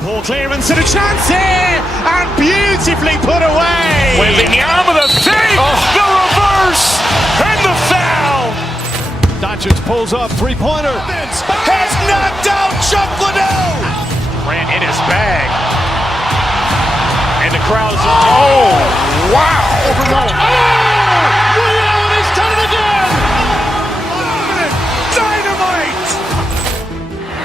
Poor clearance and a chance here, and beautifully put away. Wembanyama the save, the reverse, and the foul. Doncic pulls up, three-pointer. Has knocked out Chuck Liddell. Grant in his bag. And the crowd is, oh, wow. Leon has done it again. Dynamite.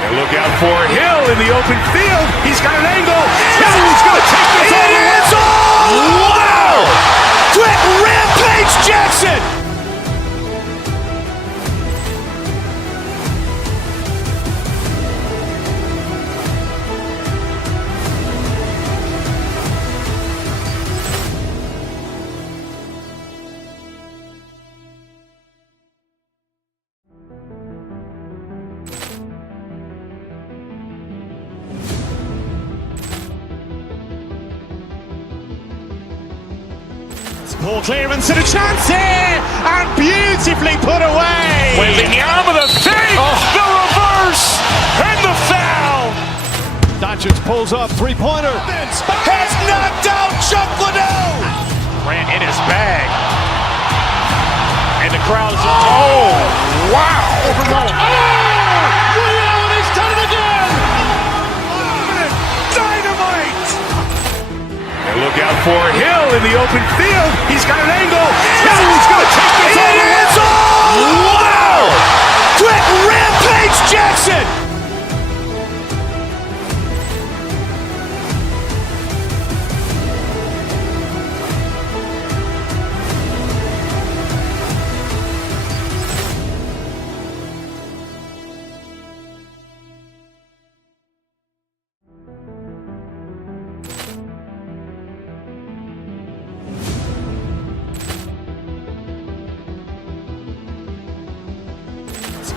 And look out for Hill in the open field. He's got an angle. Hill's going to take this all the way. Wow! Quick Rampage Jackson. Ball clearance and a chance here, and beautifully put away. Wembanyama the save, the reverse, and the foul. Doncic pulls up, three-pointer. Has knocked out Chuck Liddell. Ran in his bag. And the crowd is, oh, wow. He's done it again. Dynamite. And look out for Hill in the open field. He's got an angle. He's going to take this all the way. Wow. Quick Rampage Jackson.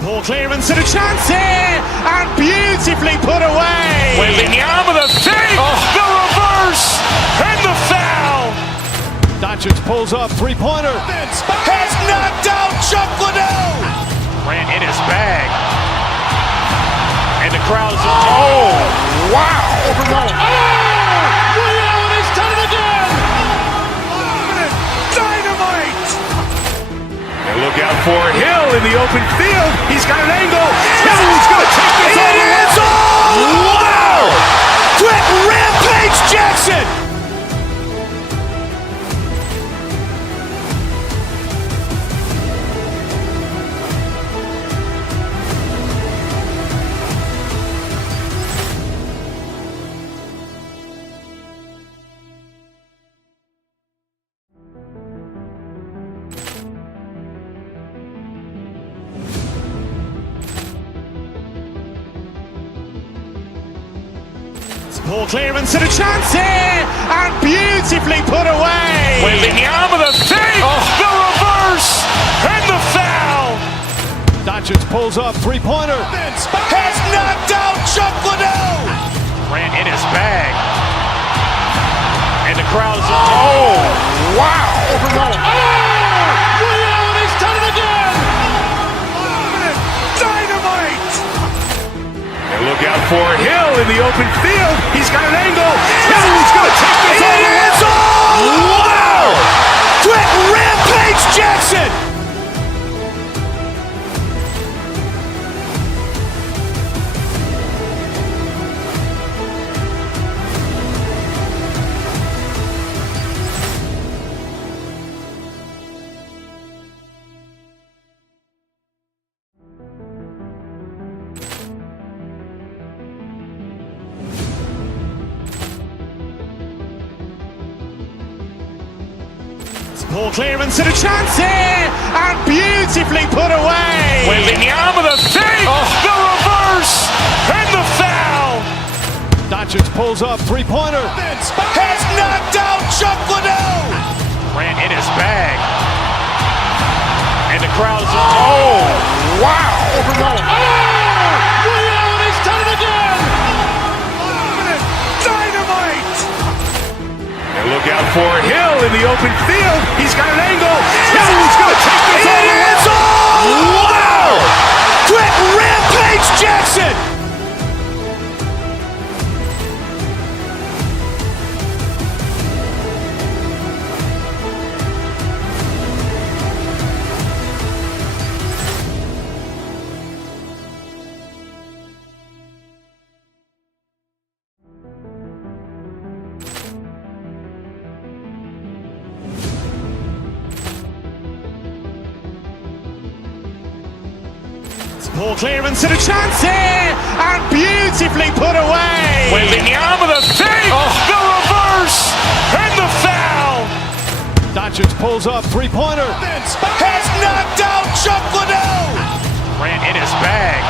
Ball clearance and a chance here, and beautifully put away. Wembanyama the save, the reverse, and the foul. Doncic pulls up, three-pointer. Has knocked out Chuck Liddell. Ran in his bag. And the crowd is, oh, wow. He's done it again. Dynamite. And look out for Hill in the open field. He's got an angle. He's going to take this all the way. Wow. Quick Rampage Jackson. Ball clearance and a chance here, and beautifully put away. Wembanyama the save, the reverse, and the foul. Doncic pulls up, three-pointer. Has knocked out Chuck Liddell. Ran in his bag. And the crowd is, oh, wow. He's done it again. Dynamite. And look out for Hill in the open field. He's got an angle. He's going to take this all the way. Wow. Quick Rampage Jackson. Ball clearance and a chance here, and beautifully put away. Wembanyama the save, the reverse, and the foul. Doncic pulls up, three-pointer. Has knocked out Chuck Liddell. Ran in his bag. And the crowd is, oh, wow. He's done it again. Dynamite. And look out for Hill in the open field. He's got an angle. He's going to take this all the way. Wow. Quick Rampage Jackson. Ball clearance and a chance here, and beautifully put away. Wembanyama the save, the reverse, and the foul. Doncic pulls up, three-pointer. Has knocked out Chuck Liddell. Ran in his bag.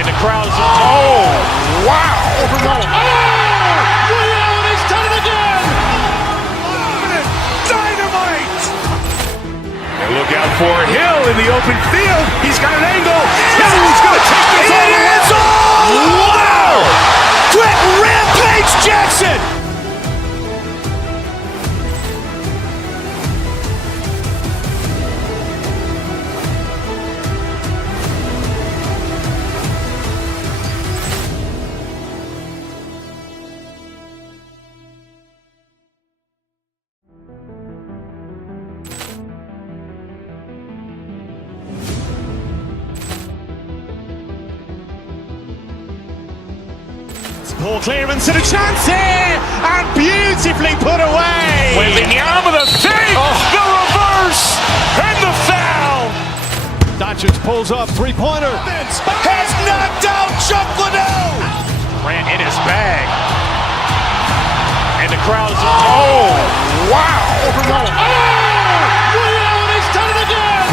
And the crowd is, oh, wow. He's done it again. Dynamite. And look out for Hill in the open field. He's got an angle. He's going to take this all the way. Wow. Quick Rampage Jackson. Poor clearance and a chance here, and beautifully put away. Wembanyama the save, the reverse, and the foul. Doncic pulls up, three-pointer. Has knocked out Chuck Liddell. Ran in his bag. And the crowd is, oh, wow. He's done it again.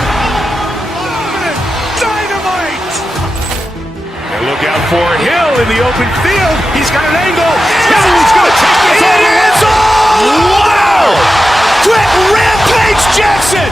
Dynamite. And look out for Hill in the open field. He's got an angle. He's going to take this all the way. Wow! Quick Rampage Jackson.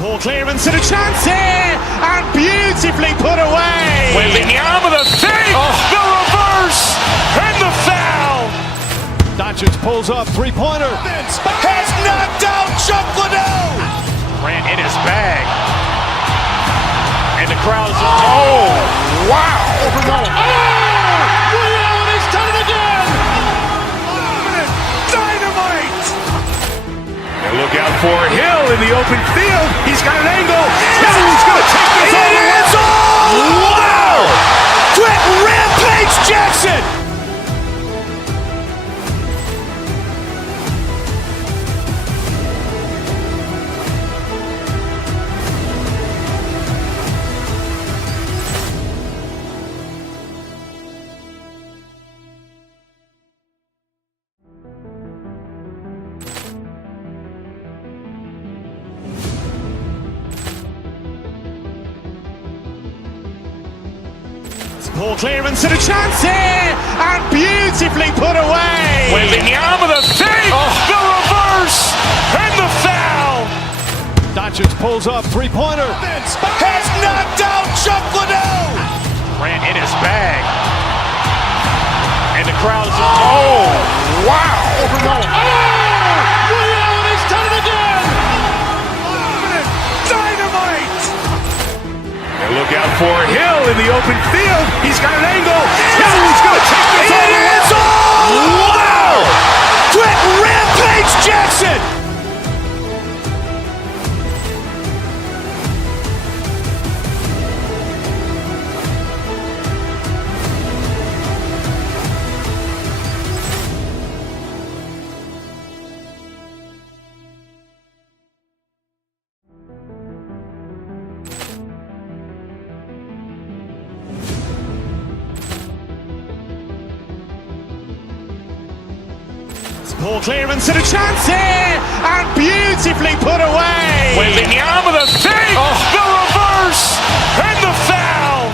Poor clearance and a chance here, and beautifully put away. Wembanyama the save, the reverse, and the foul. Doncic pulls up, three-pointer. Has knocked out Chuck Liddell. Ran in his bag. And the crowd is, oh, wow. He's done it again. Dynamite. And look out for Hill in the open field. He's got an angle. He's going to take this all the way. Wow! Quick Rampage Jackson. Poor clearance and a chance here, and beautifully put away. Wembanyama the save, the reverse, and the foul. Doncic pulls up, three-pointer. Has knocked out Chuck Liddell. Ran in his bag. And the crowd is, oh, wow. He's done it again. Dynamite. And look out for Hill in the open field. He's got an angle. He's going to take this all the way. Wow! Quick Rampage Jackson. Poor clearance and a chance here, and beautifully put away. Wembanyama the save, the reverse, and the foul.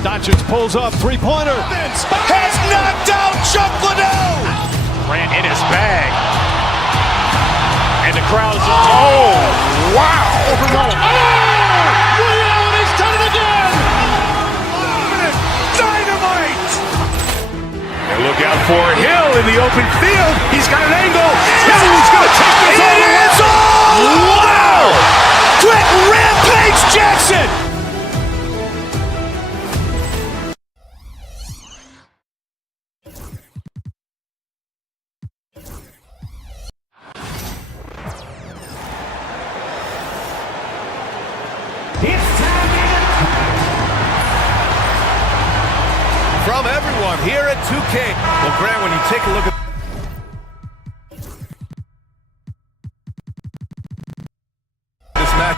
Doncic pulls up, three-pointer. Has knocked out Chuck Liddell. Ran in his bag. And the crowd is, oh, wow. He's done it again. Dynamite. And look out for Hill in the open field. He's got an angle. He's going to take this all the way. Wow! Quick Rampage Jackson. From everyone here at 2K. Well, Grant, when you take a look at this match,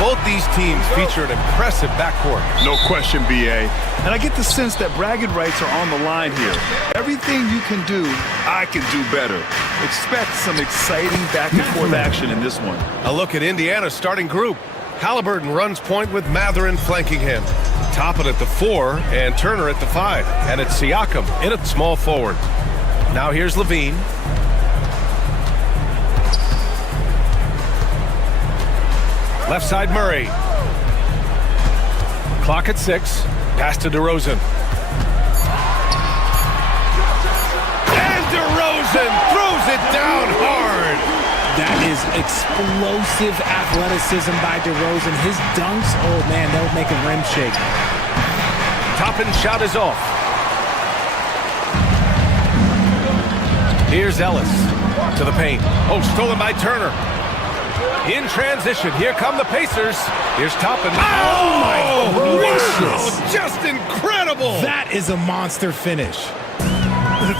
both these teams feature an impressive backcourt. No question, BA. And I get the sense that bragging rights are on the line here. Everything you can do, I can do better. Expect some exciting back-and-forth action in this one. A look at Indiana's starting group. Halliburton runs point with Matherin flanking him. Toppin at the 4 and Turner at the 5. And it's Siakam in at small forward. Now here's Levine. Left side Murray. Clock at 6. Pass to DeRozan. DeRozan throws it down hard. That is explosive athleticism by DeRozan. His dunks, oh man, that would make a rim shake. Toppin's shot is off. Here's Ellis to the paint. Oh, stolen by Turner. In transition, here come the Pacers. Here's Toppin. Oh my gracious. Just incredible. That is a monster finish.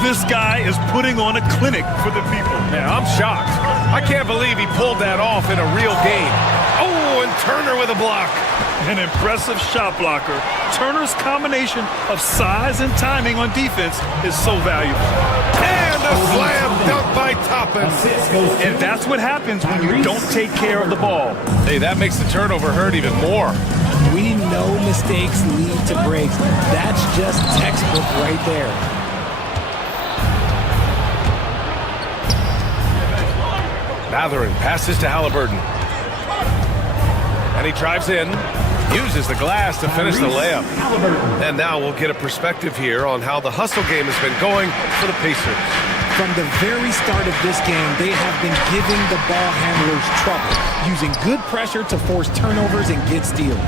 This guy is putting on a clinic for the people. Yeah, I'm shocked. I can't believe he pulled that off in a real game. Oh, and Turner with a block. An impressive shot blocker. Turner's combination of size and timing on defense is so valuable. And a slam dunk by Toppin. And that's what happens when you don't take care of the ball. Hey, that makes the turnover hurt even more. We know mistakes lead to breaks. That's just textbook right there. Mathurin passes to Halliburton. And he drives in, uses the glass to finish the layup. And now we'll get a perspective here on how the hustle game has been going for the Pacers. From the very start of this game, they have been giving the ball handlers trouble, using good pressure to force turnovers and get steals.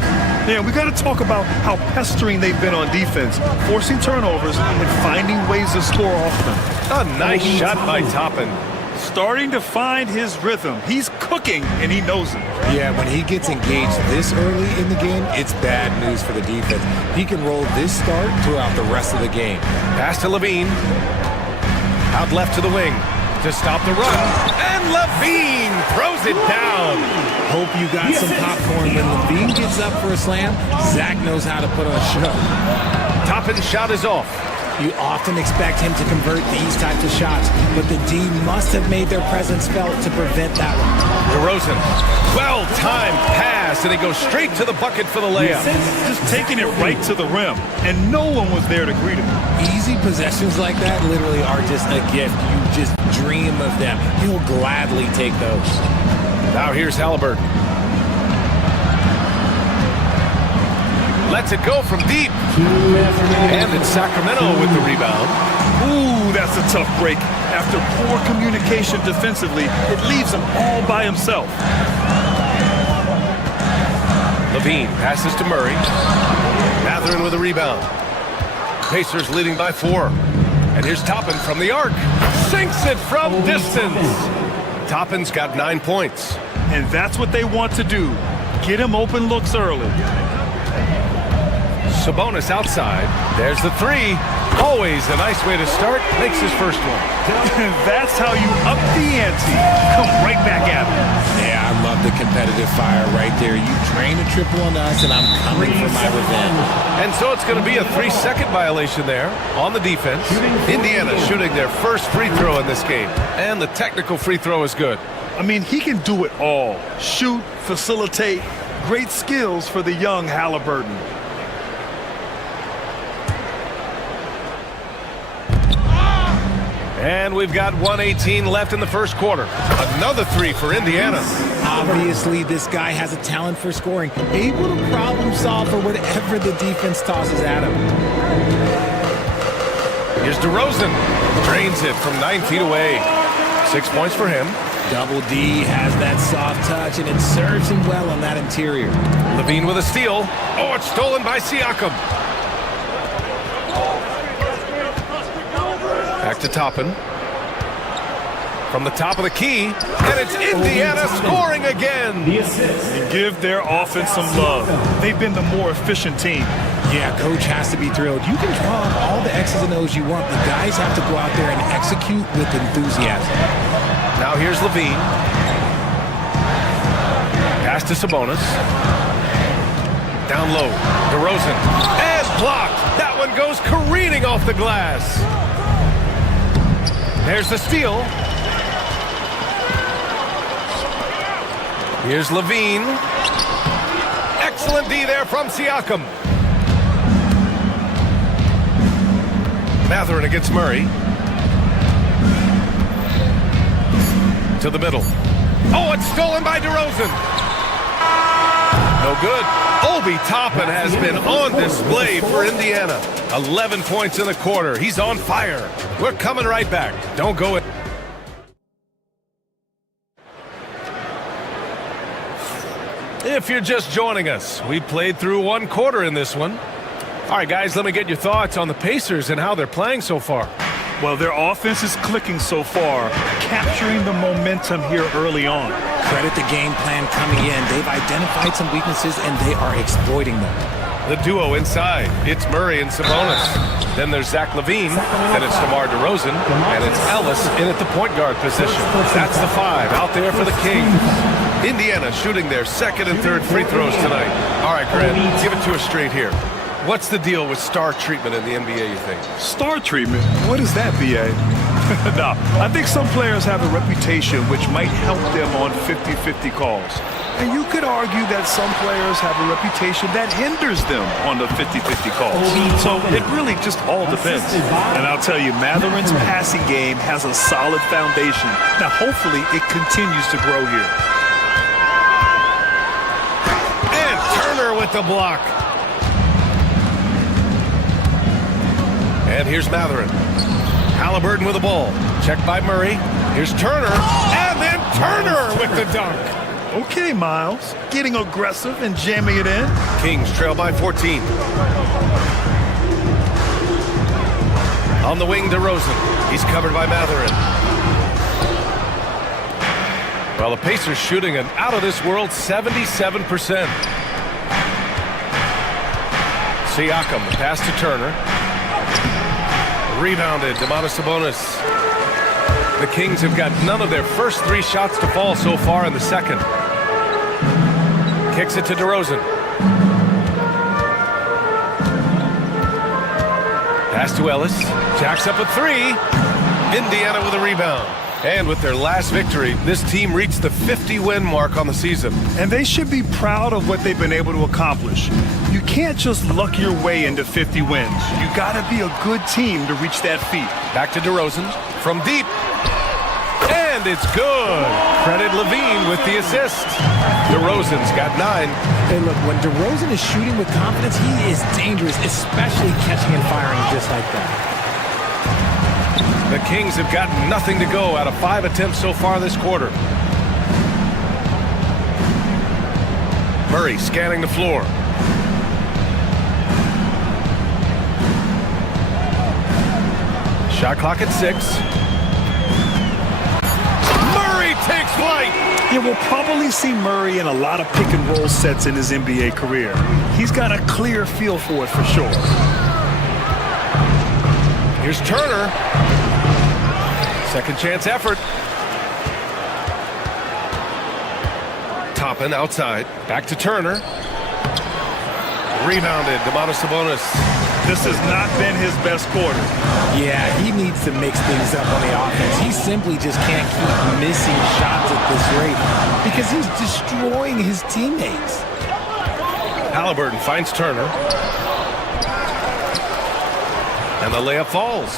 Yeah, we got to talk about how pestering they've been on defense, forcing turnovers and finding ways to score off them. A nice shot by Toppin. Starting to find his rhythm. He's cooking, and he knows it. Yeah, when he gets engaged this early in the game, it's bad news for the defense. He can roll this start throughout the rest of the game. Pass to Levine. Out left to the wing to stop the run. And Levine throws it down. Hope you got some popcorn. When Levine gets up for a slam, Zach knows how to put on a show. Toppin's shot is off. You often expect him to convert these types of shots, but the D must have made their presence felt to prevent that one. DeRozan, well-timed pass, and he goes straight to the bucket for the layup. Just taking it right to the rim, and no one was there to greet him. Easy possessions like that literally are just a gift. You just dream of them. He'll gladly take those. Now here's Halliburton. Lets it go from deep. And it's Sacramento with the rebound. Ooh, that's a tough break. After poor communication defensively, it leaves him all by himself. Levine passes to Murray. Mathurin with a rebound. Pacers leading by 4. And here's Toppin from the arc. Sinks it from distance. Toppin's got 9 points. And that's what they want to do. Get him open looks early. Sabonis outside. There's the 3. Always a nice way to start. Makes his first one. That's how you up the ante. Come right back at him. Yeah, I love the competitive fire right there. You drain a triple on us, and I'm coming for my revenge. And so it's going to be a 3-second violation there on the defense. Indiana shooting their first free throw in this game. And the technical free throw is good. I mean, he can do it all. Shoot, facilitate. Great skills for the young Halliburton. And we've got 1:18 left in the first quarter. Another 3 for Indiana. Obviously, this guy has a talent for scoring. Able to problem solve for whatever the defense tosses at him. Here's DeRozan. Drains it from 9 feet away. 6 points for him. Double D has that soft touch, and it serves him well on that interior. Levine with a steal. Oh, it's stolen by Siakam. Back to Toppin. From the top of the key, and it's Indiana scoring again. And give their offense some love. They've been the more efficient team. Yeah, coach has to be thrilled. You can draw up all the X's and O's you want. The guys have to go out there and execute with enthusiasm. Now here's Levine. Pass to Sabonis. Down low, DeRozan. And blocked. That one goes careening off the glass. There's the steal. Here's Levine. Excellent D there from Siakam. Mathurin against Murray. To the middle. Oh, it's stolen by DeRozan. No good. Obi Toppin has been on display for Indiana. 11 points in the quarter. He's on fire. We're coming right back. Don't go in. If you're just joining us, we played through one quarter in this one. All right, guys, let me get your thoughts on the Pacers and how they're playing so far. Well, their offense is clicking so far, capturing the momentum here early on. Credit the game plan coming in. They've identified some weaknesses, and they are exploiting them. The duo inside, it's Murray and Sabonis. Then there's Zach LaVine, then it's DeMar DeRozan, and it's Ellis in at the point guard position. That's the 5 out there for the Kings. Indiana shooting their second and third free throws tonight. All right, Grant, give it to us straight here. What's the deal with star treatment in the NBA, you think? Star treatment? What is that, B.A.? No, I think some players have a reputation which might help them on 50-50 calls. And you could argue that some players have a reputation that hinders them on the 50-50 calls. So it really just all depends. And I'll tell you, Matherin's passing game has a solid foundation. Now, hopefully, it continues to grow here. And Turner with the block. And here's Matherin. Halliburton with the ball. Checked by Murray. Here's Turner. And then Turner with the dunk. Okay, Miles. Getting aggressive and jamming it in. Kings trail by 14. On the wing, DeRozan. He's covered by Matherin. Well, the Pacers shooting an out-of-this-world 77%. Siakam, the pass to Turner. Rebounded, Domantas Sabonis. The Kings have got none of their first 3 shots to fall so far in the second. Kicks it to DeRozan. Pass to Ellis. Jacks up a 3. Indiana with a rebound. And with their last victory, this team reached the 50-win mark on the season. And they should be proud of what they've been able to accomplish. You can't just luck your way into 50 wins. You got to be a good team to reach that feat. Back to DeRozan from deep. And it's good. Credit LaVine with the assist. DeRozan's got 9. Hey, look, when DeRozan is shooting with confidence, he is dangerous, especially catching and firing just like that. The Kings have gotten nothing to go out of 5 attempts so far this quarter. Murray scanning the floor. Shot clock at 6. Murray takes flight. Yeah, we'll probably see Murray in a lot of pick and roll sets in his NBA career. He's got a clear feel for it for sure. Here's Turner. Second chance effort. Toppin outside. Back to Turner. Rebounded. Domantas Sabonis. This has not been his best quarter. Yeah, he needs to mix things up on the offense. He simply just can't keep missing shots at this rate because he's destroying his teammates. Halliburton finds Turner. And the layup falls.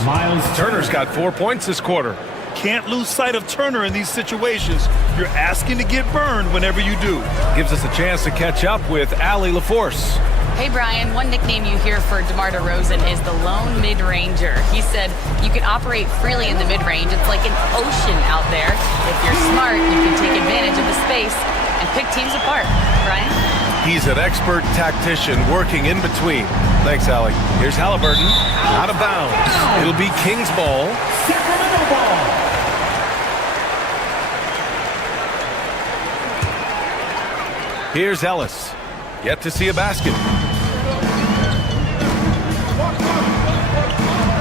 Turner's got 4 points this quarter. Can't lose sight of Turner in these situations. You're asking to get burned whenever you do. Gives us a chance to catch up with Allie LaForce. Hey, Brian, one nickname you hear for DeMar DeRozan is the lone mid-ranger. He said you can operate freely in the mid-range. It's like an ocean out there. If you're smart, you can take advantage of the space and pick teams apart. Brian? He's an expert tactician working in between. Thanks, Allie. Here's Halliburton. Out of bounds. It'll be Kings ball. Sacramento ball. Here's Ellis. Yet to see a basket.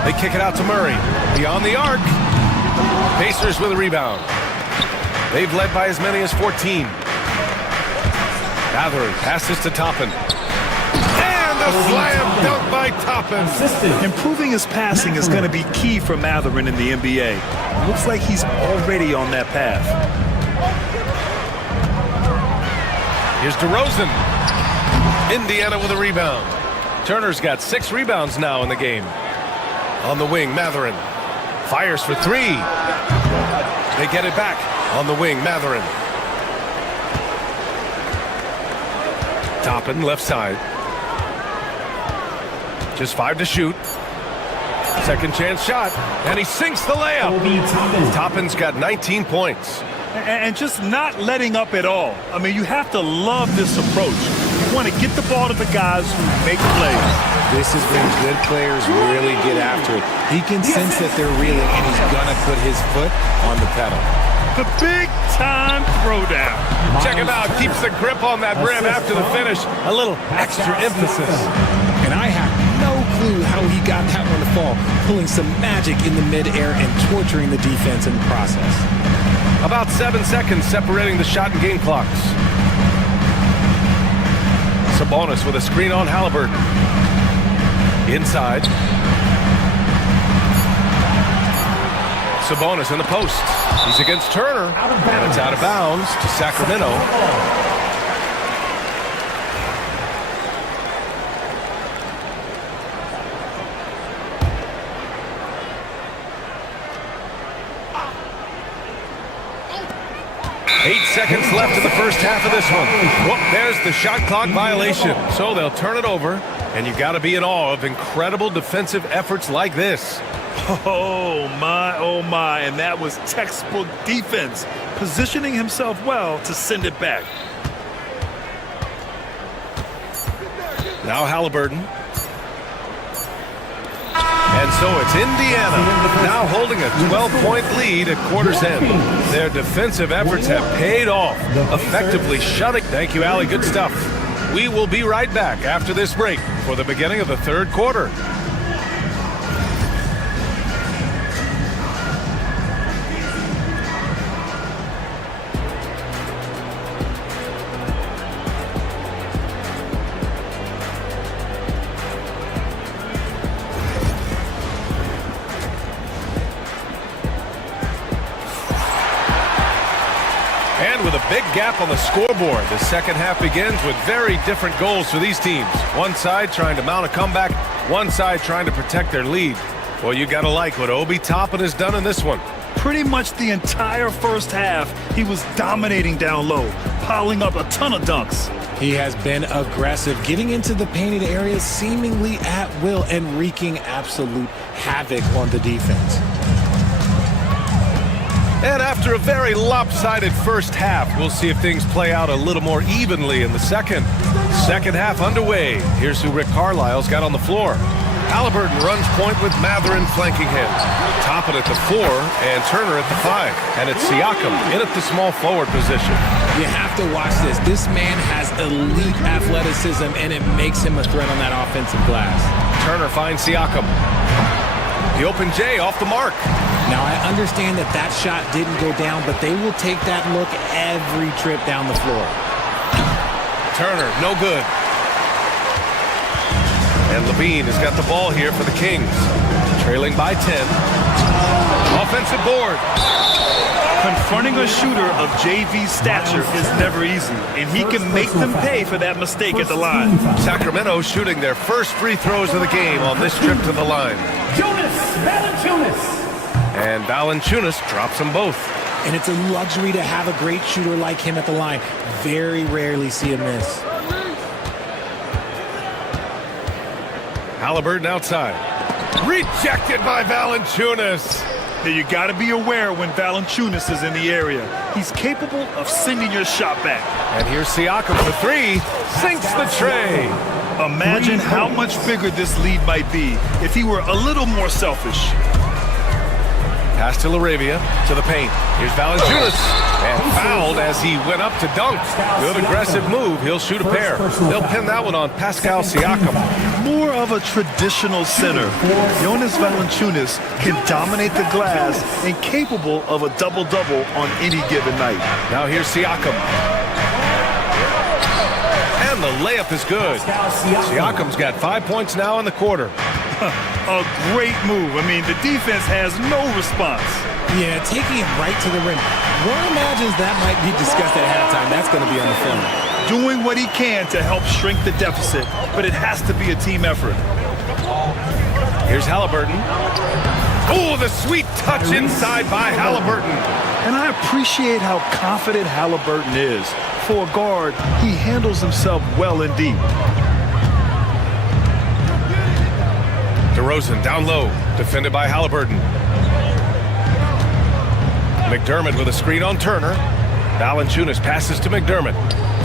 They kick it out to Murray. Beyond the arc. Pacers with a rebound. They've led by as many as 14. Matherin passes to Toppin. And a slam dunk by Toppin. Improving his passing is going to be key for Matherin in the NBA. Looks like he's already on that path. Here's DeRozan. Indiana with a rebound. Turner's got 6 rebounds now in the game. On the wing, Matherin. Fires for 3. They get it back. On the wing, Matherin. Toppin, left side. Just 5 to shoot. Second chance shot. And he sinks the layup. Toppin's got 19 points. and just not letting up at all. I mean, you have to love this approach. You want to get the ball to the guys who make plays. This is when good players really get after it. He can sense that they're reeling, and he's going to put his foot on the pedal. The big-time throwdown. Check him out. Keeps the grip on that rim after the finish. A little extra emphasis. And I have no clue how he got that one to fall, pulling some magic in the midair and torturing the defense in the process. About 7 seconds separating the shot and game clocks. Sabonis with a screen on Halliburton. Inside. Sabonis in the post. He's against Turner. And it's out of bounds to Sacramento. Eight seconds left in the first half of this one. Whoop, there's the shot clock violation. So they'll turn it over, and you got to be in awe of incredible defensive efforts like this. Oh, my, and that was textbook defense, positioning himself well to send it back. Now Halliburton. And so it's Indiana, now holding a 12-point lead at quarter's end. Their defensive efforts have paid off, effectively shutting. Thank you, Allie. Good stuff. We will be right back after this break for the beginning of the third quarter. With a big gap on the scoreboard, the second half begins with very different goals for these teams. One side trying to mount a comeback, one side trying to protect their lead. Well, you gotta like what Obi Toppin has done in this one. Pretty much the entire first half, he was dominating down low, piling up a ton of dunks. He has been aggressive, getting into the painted areas seemingly at will and wreaking absolute havoc on the defense. And after a very lopsided first half, we'll see if things play out a little more evenly in the second. Second half underway. Here's who Rick Carlisle's got on the floor. Halliburton runs point with Matherin flanking him. Toppin at the 4 and Turner at the 5. And it's Siakam in at the small forward position. You have to watch this. This man has elite athleticism, and it makes him a threat on that offensive glass. Turner finds Siakam. The open J off the mark. Now, I understand that that shot didn't go down, but they will take that look every trip down the floor. Turner, no good. And Levine has got the ball here for the Kings. Trailing by 10. Offensive board. Confronting a shooter of JV stature is never easy, and he can make them pay for that mistake at the line. Sacramento shooting their first free throws of the game on this trip to the line. And Valanciunas drops them both. And it's a luxury to have a great shooter like him at the line. Very rarely see a miss. Halliburton outside. Rejected by Valanciunas. Now you got to be aware when Valanciunas is in the area. He's capable of sending your shot back. And here's Siakam for 3. Sinks the tray. Imagine how much bigger this lead might be if he were a little more selfish. Pass to LaRavia, to the paint. Here's Valanciunas, and fouled as he went up to dunk. Good aggressive move. He'll shoot a pair. They'll pin that one on Pascal Siakam. More of a traditional center. Jonas Valanciunas can dominate the glass and capable of a double-double on any given night. Now here's Siakam. And the layup is good. Siakam's got 5 points now in the quarter. A great move. I mean, the defense has no response. Yeah, taking it right to the rim. One imagines that might be discussed at halftime. That's going to be on the film. Doing what he can to help shrink the deficit, but it has to be a team effort. Here's Halliburton. Oh, the sweet touch inside by Halliburton. And I appreciate how confident Halliburton is. For a guard, he handles himself well and deep. DeRozan down low, defended by Halliburton. McDermott with a screen on Turner. Valanciunas passes to McDermott.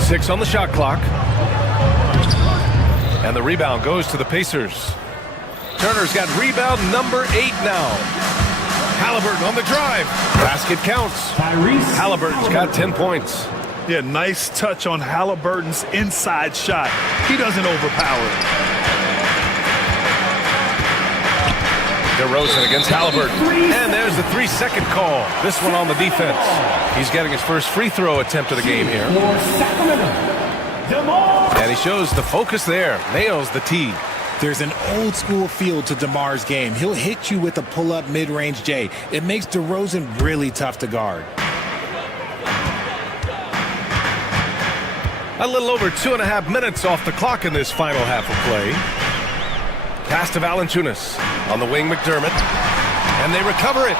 6 on the shot clock. And the rebound goes to the Pacers. Turner's got rebound number 8 now. Halliburton on the drive. Basket counts. Halliburton's got 10 points. Yeah, nice touch on Halliburton's inside shot. He doesn't overpower it. DeRozan against Halliburton. And there's the 3-second call. This one on the defense. He's getting his first free throw attempt of the game here. And he shows the focus there. Nails the tee. There's an old school feel to DeMar's game. He'll hit you with a pull-up mid-range J. It makes DeRozan really tough to guard. A little over 2.5 minutes off the clock in this final half of play. Pass to Valanciunas. On the wing, McDermott. And they recover it.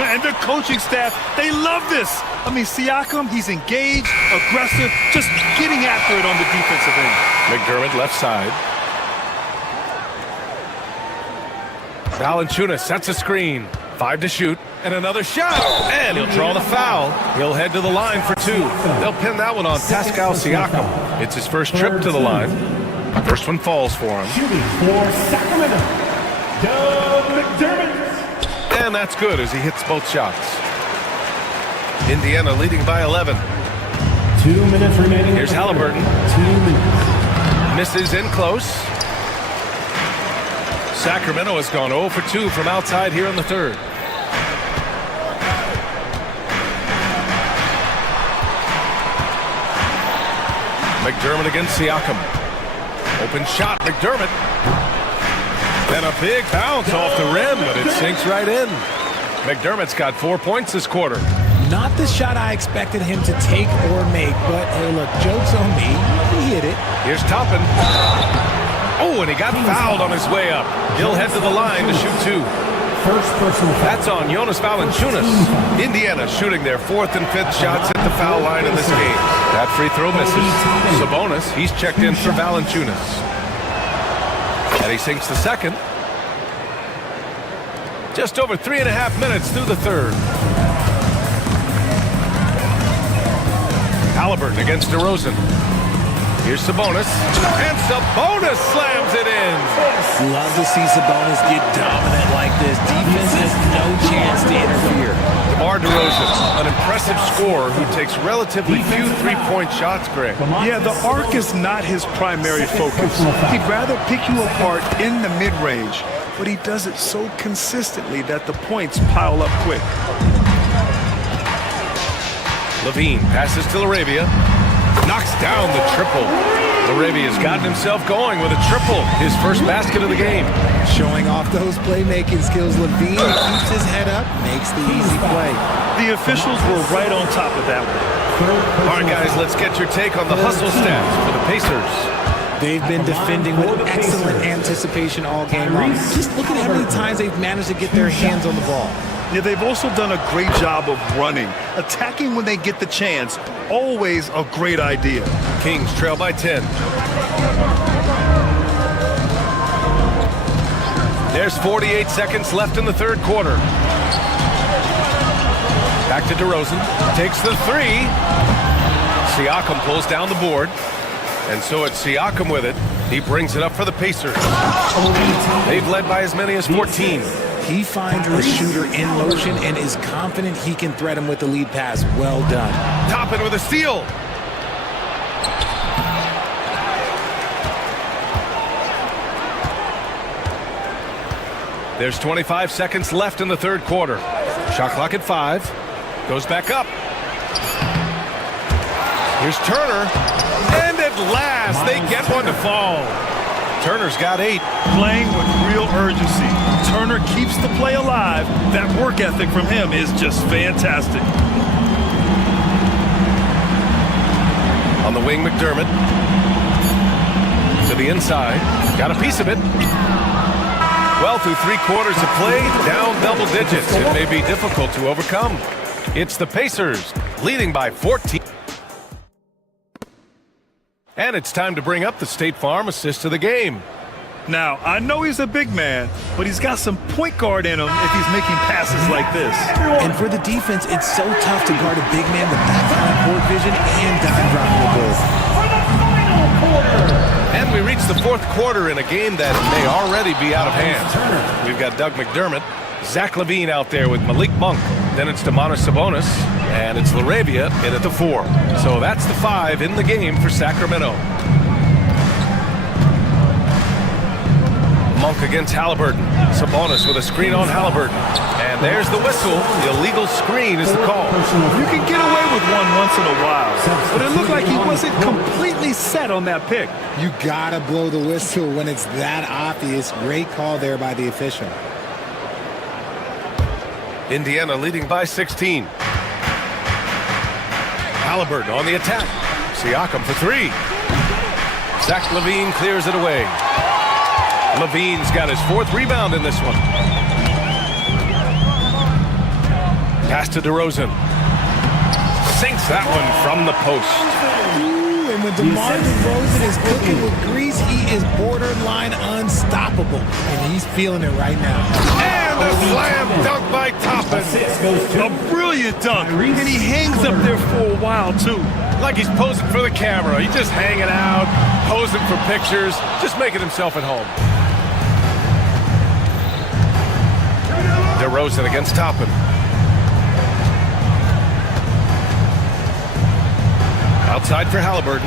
And the coaching staff, they love this. I mean, Siakam, he's engaged, aggressive, just getting after it on the defensive end. McDermott left side. Valanciunas sets a screen. 5 to shoot. And another shot. And he'll draw the foul. He'll head to the line for 2. They'll pin that one on Pascal Siakam. It's his first trip to the line. First one falls for him. Shooting for Sacramento, McDermott. And that's good as he hits both shots. Indiana leading by 11. 2 minutes remaining. Here's Halliburton. 2 minutes. Misses in close. Sacramento has gone 0 for 2 from outside here in the third. McDermott against Siakam. Open shot, McDermott. Then a big bounce off the rim, but it sinks right in. McDermott's got 4 points this quarter. Not the shot I expected him to take or make, but hey, look, joke's on me. He hit it. Here's Toppin. Oh, and he got fouled on his way up. He'll head to the line to shoot 2. First personal foul. That's on Jonas Valanciunas. Indiana shooting their 4th and 5th shots at the foul line in this game. That free throw misses. Sabonis, he's checked in for Valanciunas. And he sinks the second. Just over 3.5 minutes through the third. Halliburton against DeRozan. Here's Sabonis. And Sabonis slams it in. Love to see Sabonis get dominant like this. Defense has no chance to interfere. DeMar DeRozan, an impressive scorer who takes relatively few three-point shots, Greg. Yeah, the arc is not his primary focus. He'd rather pick you apart in the mid-range, but he does it so consistently that the points pile up quick. Levine passes to LaRavia. Knocks down the triple. LaRavia's gotten himself going with a triple. His first basket of the game. Showing off those playmaking skills. Levine keeps his head up, makes the easy play. The officials were right on top of that one. All right, guys, let's get your take on the hustle stats for the Pacers. They've been defending with excellent anticipation all game long. Just look at how many times they've managed to get their hands on the ball. Yeah, they've also done a great job of running. Attacking when they get the chance, always a great idea. Kings trail by 10. There's 48 seconds left in the third quarter. Back to DeRozan. Takes the 3. Siakam pulls down the board. And so it's Siakam with it. He brings it up for the Pacers. They've led by as many as 14. He finds the shooter in motion and is confident he can threat him with the lead pass. Well done. Toppin with a steal. There's 25 seconds left in the third quarter. Shot clock at 5. Goes back up. Here's Turner. And at last, they get one to fall. Turner's got 8. Playing with real urgency. Turner keeps the play alive. That work ethic from him is just fantastic. On the wing, McDermott. To the inside. Got a piece of it. Well, through 3 quarters of play, down double digits. It may be difficult to overcome. It's the Pacers, leading by 14. And it's time to bring up the State Farm assist of the game. Now, I know he's a big man, but he's got some point guard in him if he's making passes like this. And for the defense, it's so tough to guard a big man with that kind of court vision and dime dropping the ball. And we reach the fourth quarter in a game that may already be out of hand. We've got Doug McDermott, Zach LaVine out there with Malik Monk. Then it's Domantas Sabonis, and it's LaRavia in at the 4. So that's the 5 in the game for Sacramento. Monk against Halliburton. Sabonis with a screen on Halliburton. And there's the whistle. The illegal screen is the call. You can get away with one once in a while, but it looked like he wasn't completely set on that pick. You gotta blow the whistle when it's that obvious. Great call there by the official. Indiana leading by 16. Halliburton on the attack. Siakam for 3. Zach LaVine clears it away. LaVine's got his 4th rebound in this one. Pass to DeRozan. Sinks that one from the post. Ooh, and when DeMar DeRozan is cooking with grease, he is borderline unstoppable. And he's feeling it right now. And the slam dunk by Toppin. A brilliant dunk. And he hangs up there for a while, too. Like he's posing for the camera. He's just hanging out, posing for pictures, just making himself at home. DeRozan against Toppin. Outside for Halliburton.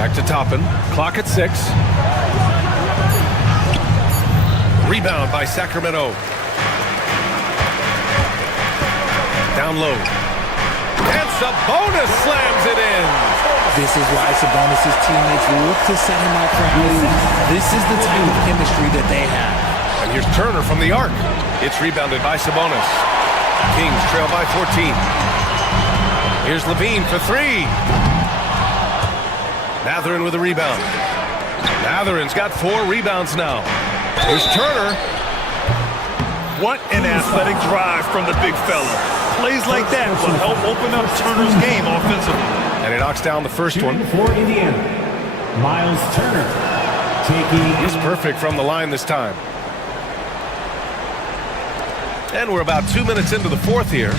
Back to Toppin. Clock at 6. Rebound by Sacramento. Down low. And Sabonis slams it in. This is why Sabonis' teammates look to set him up for alley-oops. This is the type of chemistry that they have. And here's Turner from the arc. It's rebounded by Sabonis. Kings trail by 14. Here's LaVine for 3. Mathurin with a rebound. Mathurin's got 4 rebounds now. Here's Turner. What an athletic drive from the big fella. Plays like that will help open up Turner's game offensively. And he knocks down the first one. For Indiana, Miles Turner taking. He's perfect from the line this time. And we're about 2 minutes into the 4th here.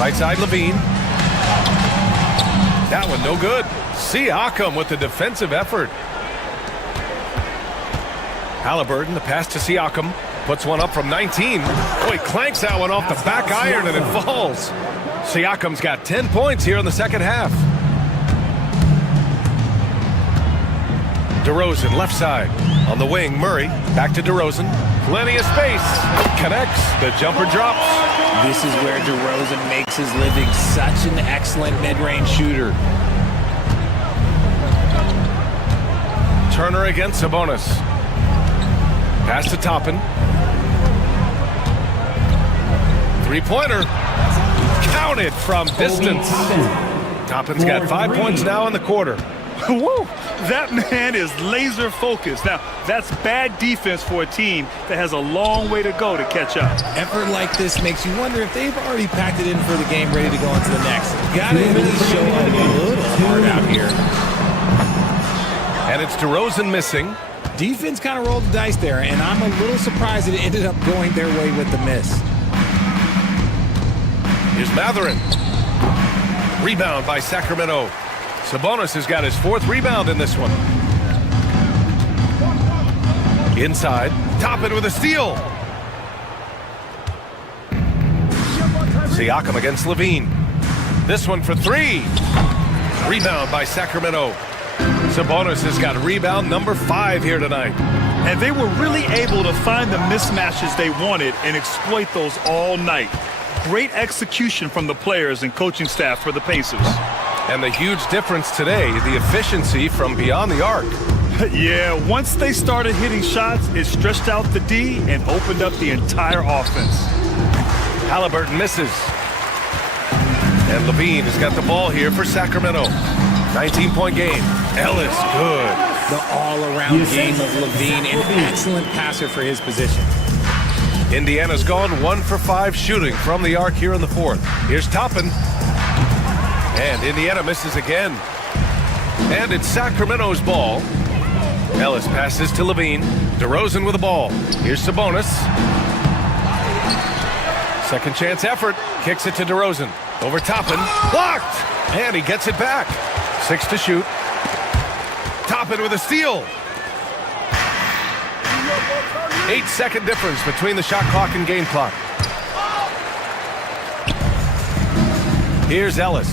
Right side, LaVine. That one no good. Siakam with the defensive effort. Halliburton, the pass to Siakam. Puts one up from 19. Oh, he clanks that one off the back iron and it falls. Siakam's got 10 points here in the second half. DeRozan, left side. On the wing, Murray. Back to DeRozan. Plenty of space. Connects. The jumper drops. This is where DeRozan makes his living. Such an excellent mid-range shooter. Turner against Sabonis. Pass to Toppin. Three-pointer. Counted from distance. Toppin's got 5 points now in the quarter. Woo! That man is laser focused. Now, that's bad defense for a team that has a long way to go to catch up. Effort like this makes you wonder if they've already packed it in for the game, ready to go into the next. Gotta at least show up a little hard out here. And it's DeRozan missing. Defense kind of rolled the dice there, and I'm a little surprised that it ended up going their way with the miss. Here's Mathurin. Rebound by Sacramento. Sabonis has got his 4th rebound in this one. Inside. Toppin with a steal. Siakam against LaVine. This one for 3. Rebound by Sacramento. Sabonis has got rebound number 5 here tonight. And they were really able to find the mismatches they wanted and exploit those all night. Great execution from the players and coaching staff for the Pacers. And the huge difference today, the efficiency from beyond the arc. Yeah, once they started hitting shots, it stretched out the D and opened up the entire offense. Halliburton misses. And LaVine has got the ball here for Sacramento. 19-point game. Ellis, good. The all-around game of LaVine, an excellent passer for his position. Indiana's gone 1 for 5 shooting from the arc here in the 4th. Here's Toppin. And Indiana misses again. And it's Sacramento's ball. Ellis passes to Levine. DeRozan with the ball. Here's Sabonis. Second chance effort. Kicks it to DeRozan. Over Toppin. Blocked! And he gets it back. 6 to shoot. Toppin with a steal. 8-second difference between the shot clock and game clock. Here's Ellis.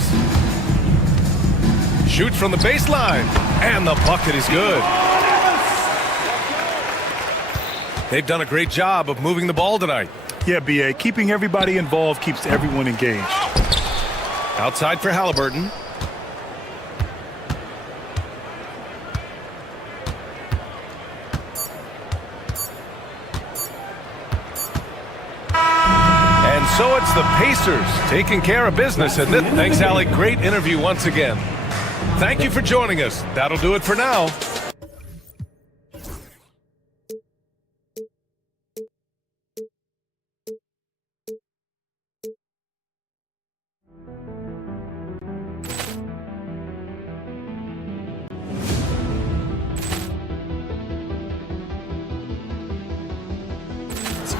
Shoots from the baseline. And the bucket is good. They've done a great job of moving the ball tonight. Yeah, B.A. Keeping everybody involved keeps everyone engaged. Outside for Halliburton. And so it's the Pacers taking care of business. And thanks, Alec. Great interview once again. Thank you for joining us. That'll do it for now.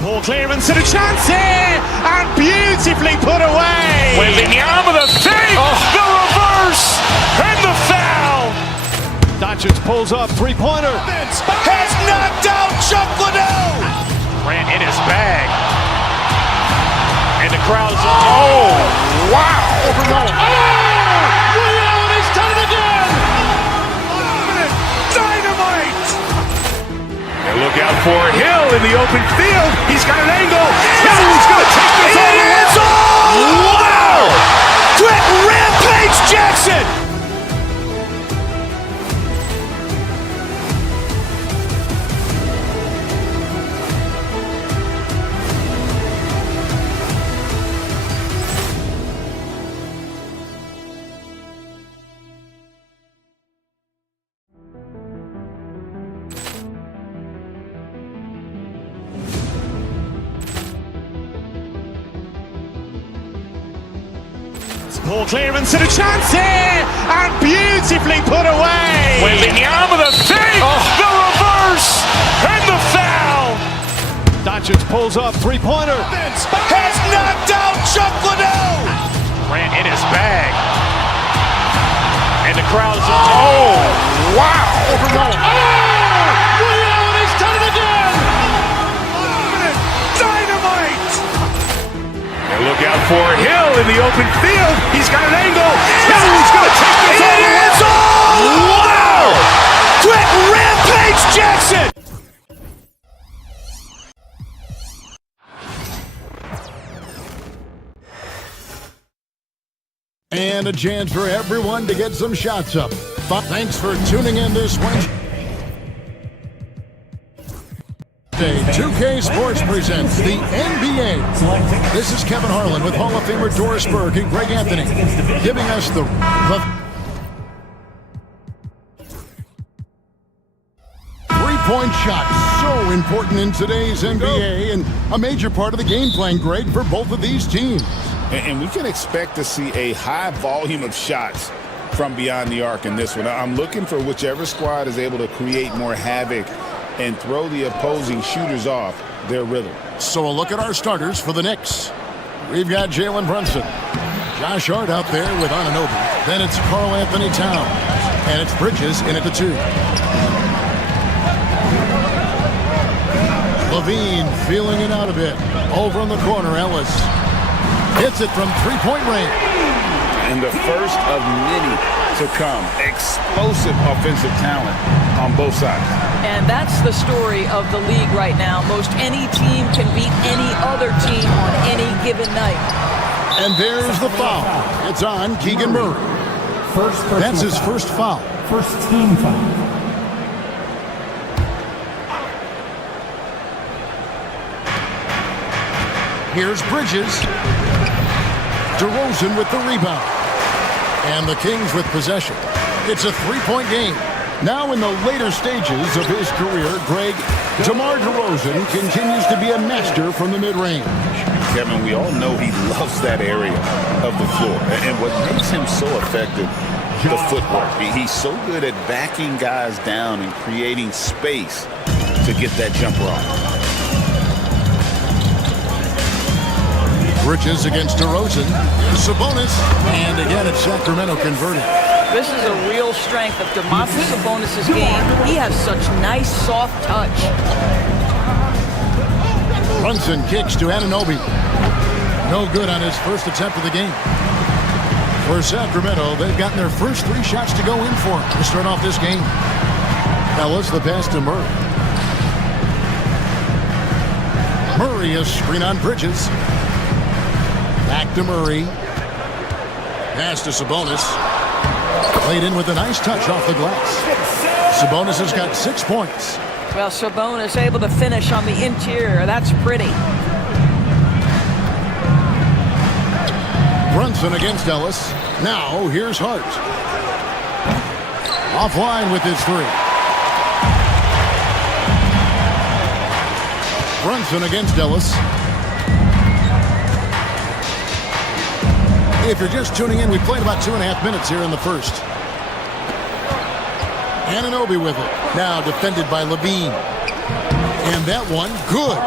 Ball clearance and a chance here, and beautifully put away. Wembanyama the save, the reverse, and the foul. Doncic pulls up, three-pointer. Has knocked out Chuck Liddell. Ran in his bag. And the crowd's, oh, wow. He's done it again. Dynamite. And look out for Hill in the open field. He's got an angle. He's going to take this all the way. Wow! Quick Rampage Jackson. Ball clearance and a chance here, and beautifully put away. Wembanyama the save, the reverse, and the foul. Doncic pulls up, three-pointer. Has knocked out Chuck Liddell. Ran in his bag. And the crowd's, oh, wow. He's done it again. Dynamite. And look out for Hill in the open field. He's got an angle. He's going to take this all the way. Wow! Quick Rampage Jackson. And a chance for everyone to get some shots up. Thanks for tuning in this Wednesday. 2K Sports presents the NBA. This is Kevin Harlan with Hall of Famer Doris Burke and Greg Anthony, giving us the three-point shot. So important in today's NBA and a major part of the game plan, Greg, for both of these teams. And we can expect to see a high volume of shots from beyond the arc in this one. I'm looking for whichever squad is able to create more havoc and throw the opposing shooters off their rhythm. So a look at our starters for the Knicks. We've got Jalen Brunson, Josh Hart out there with Anunoby. Then it's Karl Anthony Towns, and it's Bridges in at the 2. Levine feeling it out a bit. Over in the corner, Ellis hits it from three-point range. And the first of many to come. Explosive offensive talent on both sides. And that's the story of the league right now. Most any team can beat any other team on any given night. And there's the foul. It's on Keegan Murray. That's his first foul. First team foul. Here's Bridges. DeRozan with the rebound. And the Kings with possession. It's a three-point game. Now in the later stages of his career, Greg, DeMar DeRozan continues to be a master from the mid-range. Kevin, we all know he loves that area of the floor. And what makes him so effective, the footwork. He's so good at backing guys down and creating space to get that jumper off. Bridges against DeRozan. Here's Sabonis. And again, it's Sacramento converting. This is a real strength of Domantas Sabonis' game. He has such nice, soft touch. Brunson kicks to Anunoby. No good on his first attempt of the game. For Sacramento, they've gotten their first 3 shots to go in for him to start off this game. Ellis, the pass to Murray. Murray, a screen on Bridges. Back to Murray. Pass to Sabonis. Played in with a nice touch off the glass. Sabonis has got 6 points. Well, Sabonis able to finish on the interior. That's pretty. Brunson against Ellis. Now, here's Hart. Offline with his 3. Brunson against Ellis. If you're just tuning in, we played about 2.5 minutes here in the first. Anunoby with it. Now defended by Levine. And that one, good.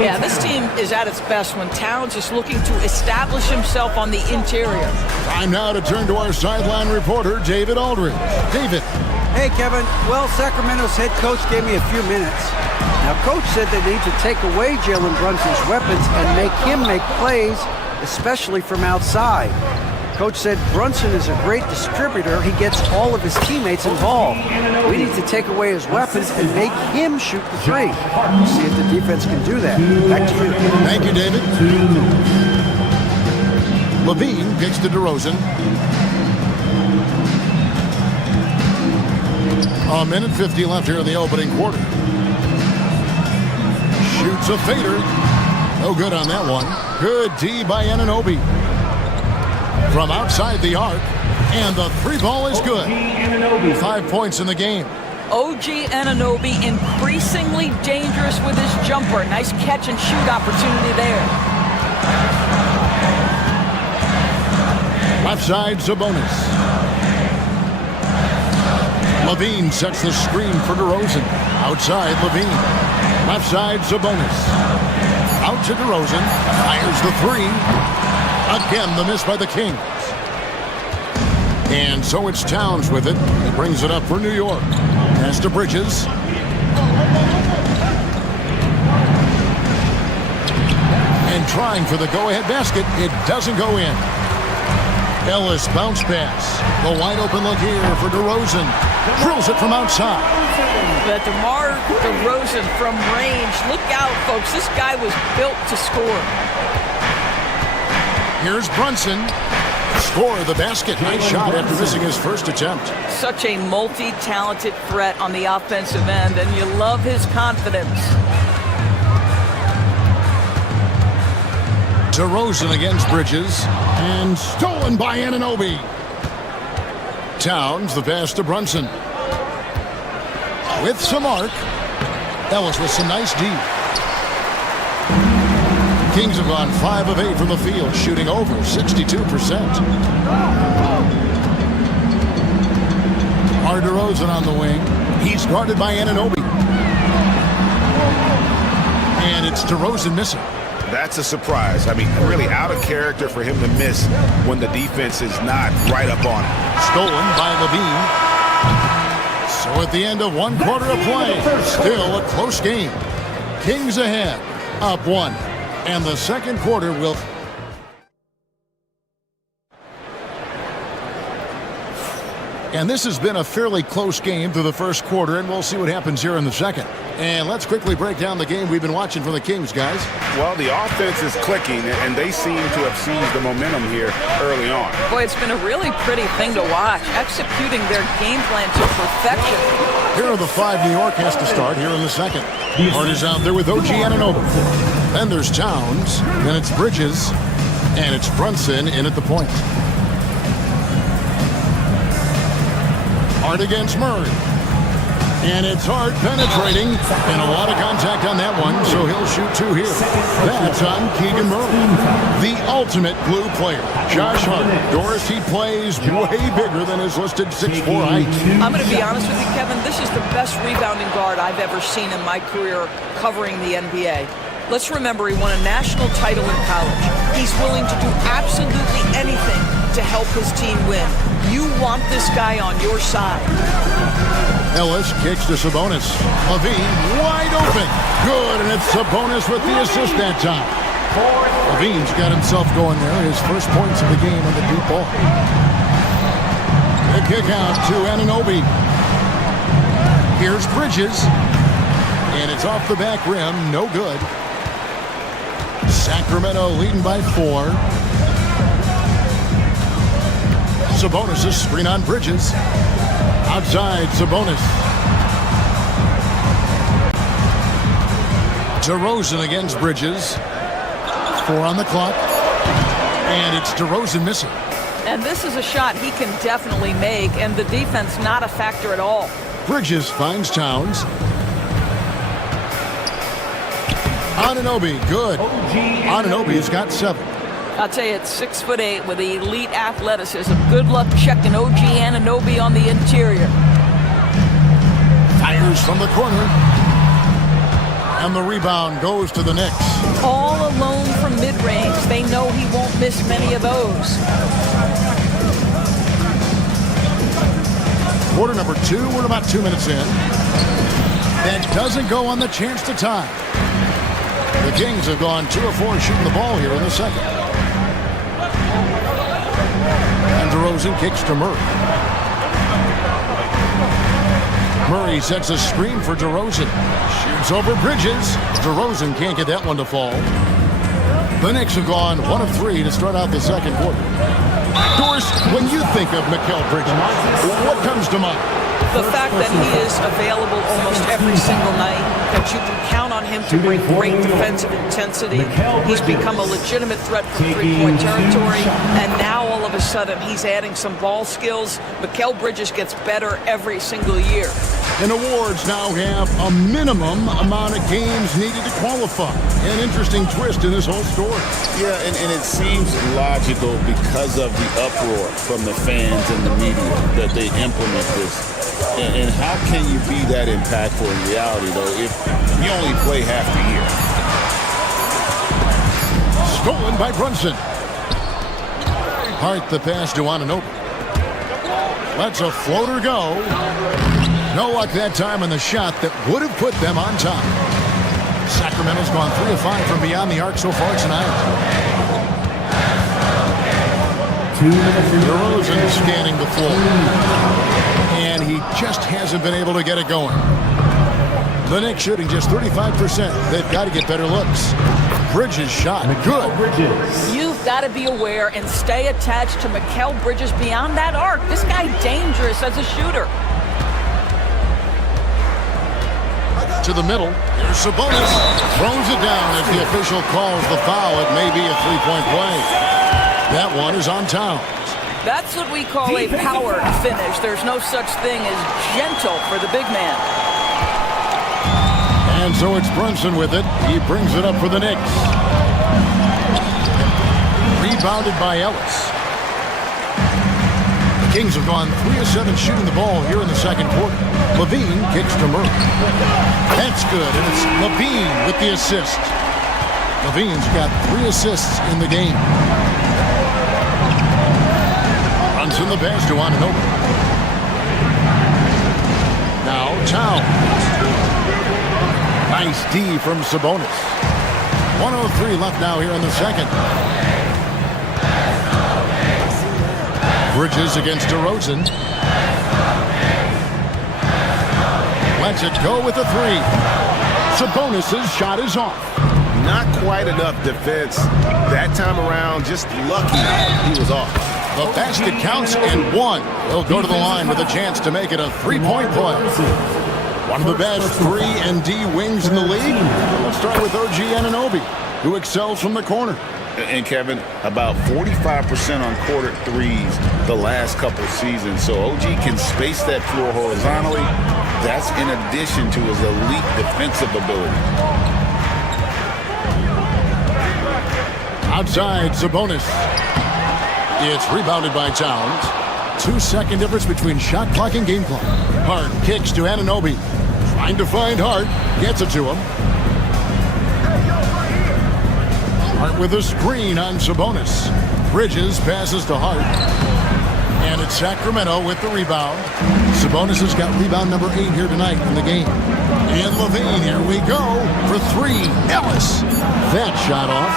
Yeah, this team is at its best when Towns is looking to establish himself on the interior. Time now to turn to our sideline reporter, David Aldridge. David. Hey, Kevin. Well, Sacramento's head coach gave me a few minutes. Now, Coach said they need to take away Jalen Brunson's weapons and make him make plays, especially from outside. Coach said Brunson is a great distributor. He gets all of his teammates involved. We need to take away his weapons and make him shoot the 3. See if the defense can do that. Back to you. Thank you, David. Levine kicks to DeRozan. A minute 50 left here in the opening quarter. Shoots a fader. No good on that one. Good D by Anunoby. From outside the arc. And the 3 ball is good. 5 points in the game. OG Anunoby increasingly dangerous with his jumper. Nice catch and shoot opportunity there. Left side, Sabonis. Levine sets the screen for DeRozan. Outside, Levine. Left side, Sabonis. Out to DeRozan. Fires the 3. Again, the miss by the Kings. And so it's Towns with it. He brings it up for New York. Pass to Bridges. And trying for the go-ahead basket. It doesn't go in. Ellis bounce pass. The wide open look here for DeRozan. Drills it from outside. But DeMar DeRozan from range. Look out, folks. This guy was built to score. Here's Brunson. Score the basket. Nice shot after missing his first attempt. Such a multi-talented threat on the offensive end, and you love his confidence. DeRozan against Bridges. And stolen by Anunoby. Towns, the pass to Brunson. With some arc. Ellis with some nice D. Kings have gone 5 of 8 from the field, shooting over 62%. DeRozan on the wing. He's guarded by Anunoby. And it's DeRozan missing. That's a surprise. I mean, really out of character for him to miss when the defense is not right up on him. Stolen by Levine. So at the end of 1 quarter of play, still a close game. Kings ahead, up 1. And the second quarter will... And this has been a fairly close game through the first quarter, and we'll see what happens here in the second. And let's quickly break down the game we've been watching from the Kings, guys. Well, the offense is clicking, and they seem to have seized the momentum here early on. Boy, it's been a really pretty thing to watch, executing their game plan to perfection. Here are the 5 New York has to start here in the second. Hart is out there with OG Anunoby. Then there's Towns, then it's Bridges, and it's Brunson in at the point. Hart against Murray. And it's hard penetrating, and a lot of contact on that one, so he'll shoot 2 here. That's on Keegan Murray, the ultimate glue player. Josh Hart, Doris, he plays way bigger than his listed 6'4" height. I'm going to be honest with you, Kevin. This is the best rebounding guard I've ever seen in my career covering the NBA. Let's remember he won a national title in college. He's willing to do absolutely anything to help his team win. You want this guy on your side. Ellis kicks to Sabonis. Levine wide open. Good, and it's Sabonis with the assist that time. Levine's got himself going there. His first points of the game on the deep ball. The kick out to Anunoby. Here's Bridges. And it's off the back rim. No good. Sacramento leading by 4. Sabonis' screen on Bridges. Outside, Sabonis. DeRozan against Bridges. 4 on the clock. And it's DeRozan missing. And this is a shot he can definitely make, and the defense not a factor at all. Bridges finds Towns. Anunoby, good. Anunoby's got 7. I'll tell you, it's 6'8" with elite athleticism. Good luck checking OG Anunoby on the interior. Fires from the corner. And the rebound goes to the Knicks. All alone from mid-range. They know he won't miss many of those. Quarter number 2, we're about 2 minutes in. That doesn't go on the chance to tie. The Kings have gone 2 of 4 shooting the ball here in the second. And DeRozan kicks to Murray. Murray sets a screen for DeRozan. Shoots over Bridges. DeRozan can't get that one to fall. The Knicks have gone 1 of 3 to start out the second quarter. Doris, when you think of Mikal Bridges, what comes to mind? The fact that he is available almost every single night, that you can count on him to bring great defensive intensity. He's become a legitimate threat from three-point territory, and now all of a sudden he's adding some ball skills. Mikal Bridges gets better every single year. And awards now have a minimum amount of games needed to qualify. An interesting twist in this whole story. Yeah, and it seems logical because of the uproar from the fans and the media that they implement this. And how can you be that impactful in reality, though, if you only play half the year? Stolen by Brunson. Hart the pass to Anunoby. Lets a floater go. No luck that time on the shot that would have put them on top. Sacramento's gone 3 of 5 from beyond the arc so far tonight. DeRozan scanning the floor. And he just hasn't been able to get it going. The Knicks shooting just 35%. They've got to get better looks. Bridges shot. Good. You've got to be aware and stay attached to Mikal Bridges beyond that arc. This guy dangerous as a shooter. To the middle. Here's Sabonis. Throws it down as the official calls the foul. It may be a three-point play. That one is on Towns. That's what we call a powered finish. There's no such thing as gentle for the big man. And so it's Brunson with it. He brings it up for the Knicks. Rebounded by Ellis. The Kings have gone 3 of 7 shooting the ball here in the second quarter. Levine kicks to Murray. That's good, and it's Levine with the assist. Levine's got 3 assists in the game. Runs in the pass to Anunoby. Now Towns. Nice D from Sabonis. 1:03 left now here in the second. Bridges against DeRozan. Lets it go with a 3. Sabonis' shot is off. Not quite enough defense that time around. Just lucky he was off. The basket counts and 1. He'll go to the line with a chance to make it a 3-point play. One of the best 3 and D wings in the league. Let's start with OG Anunoby, who excels from the corner. And Kevin, about 45% on quarter threes the last couple seasons. So OG can space that floor horizontally, That's in addition to his elite defensive ability. Outside, Sabonis. It's rebounded by Towns. 2-second difference between shot clock and game clock. Hart kicks to Anunoby. Trying to find Hart. Gets it to him. Hart with a screen on Sabonis. Bridges passes to Hart. And it's Sacramento with the rebound. Sabonis has got rebound number 8 here tonight in the game. And Levine, here we go for 3. Ellis. That shot off.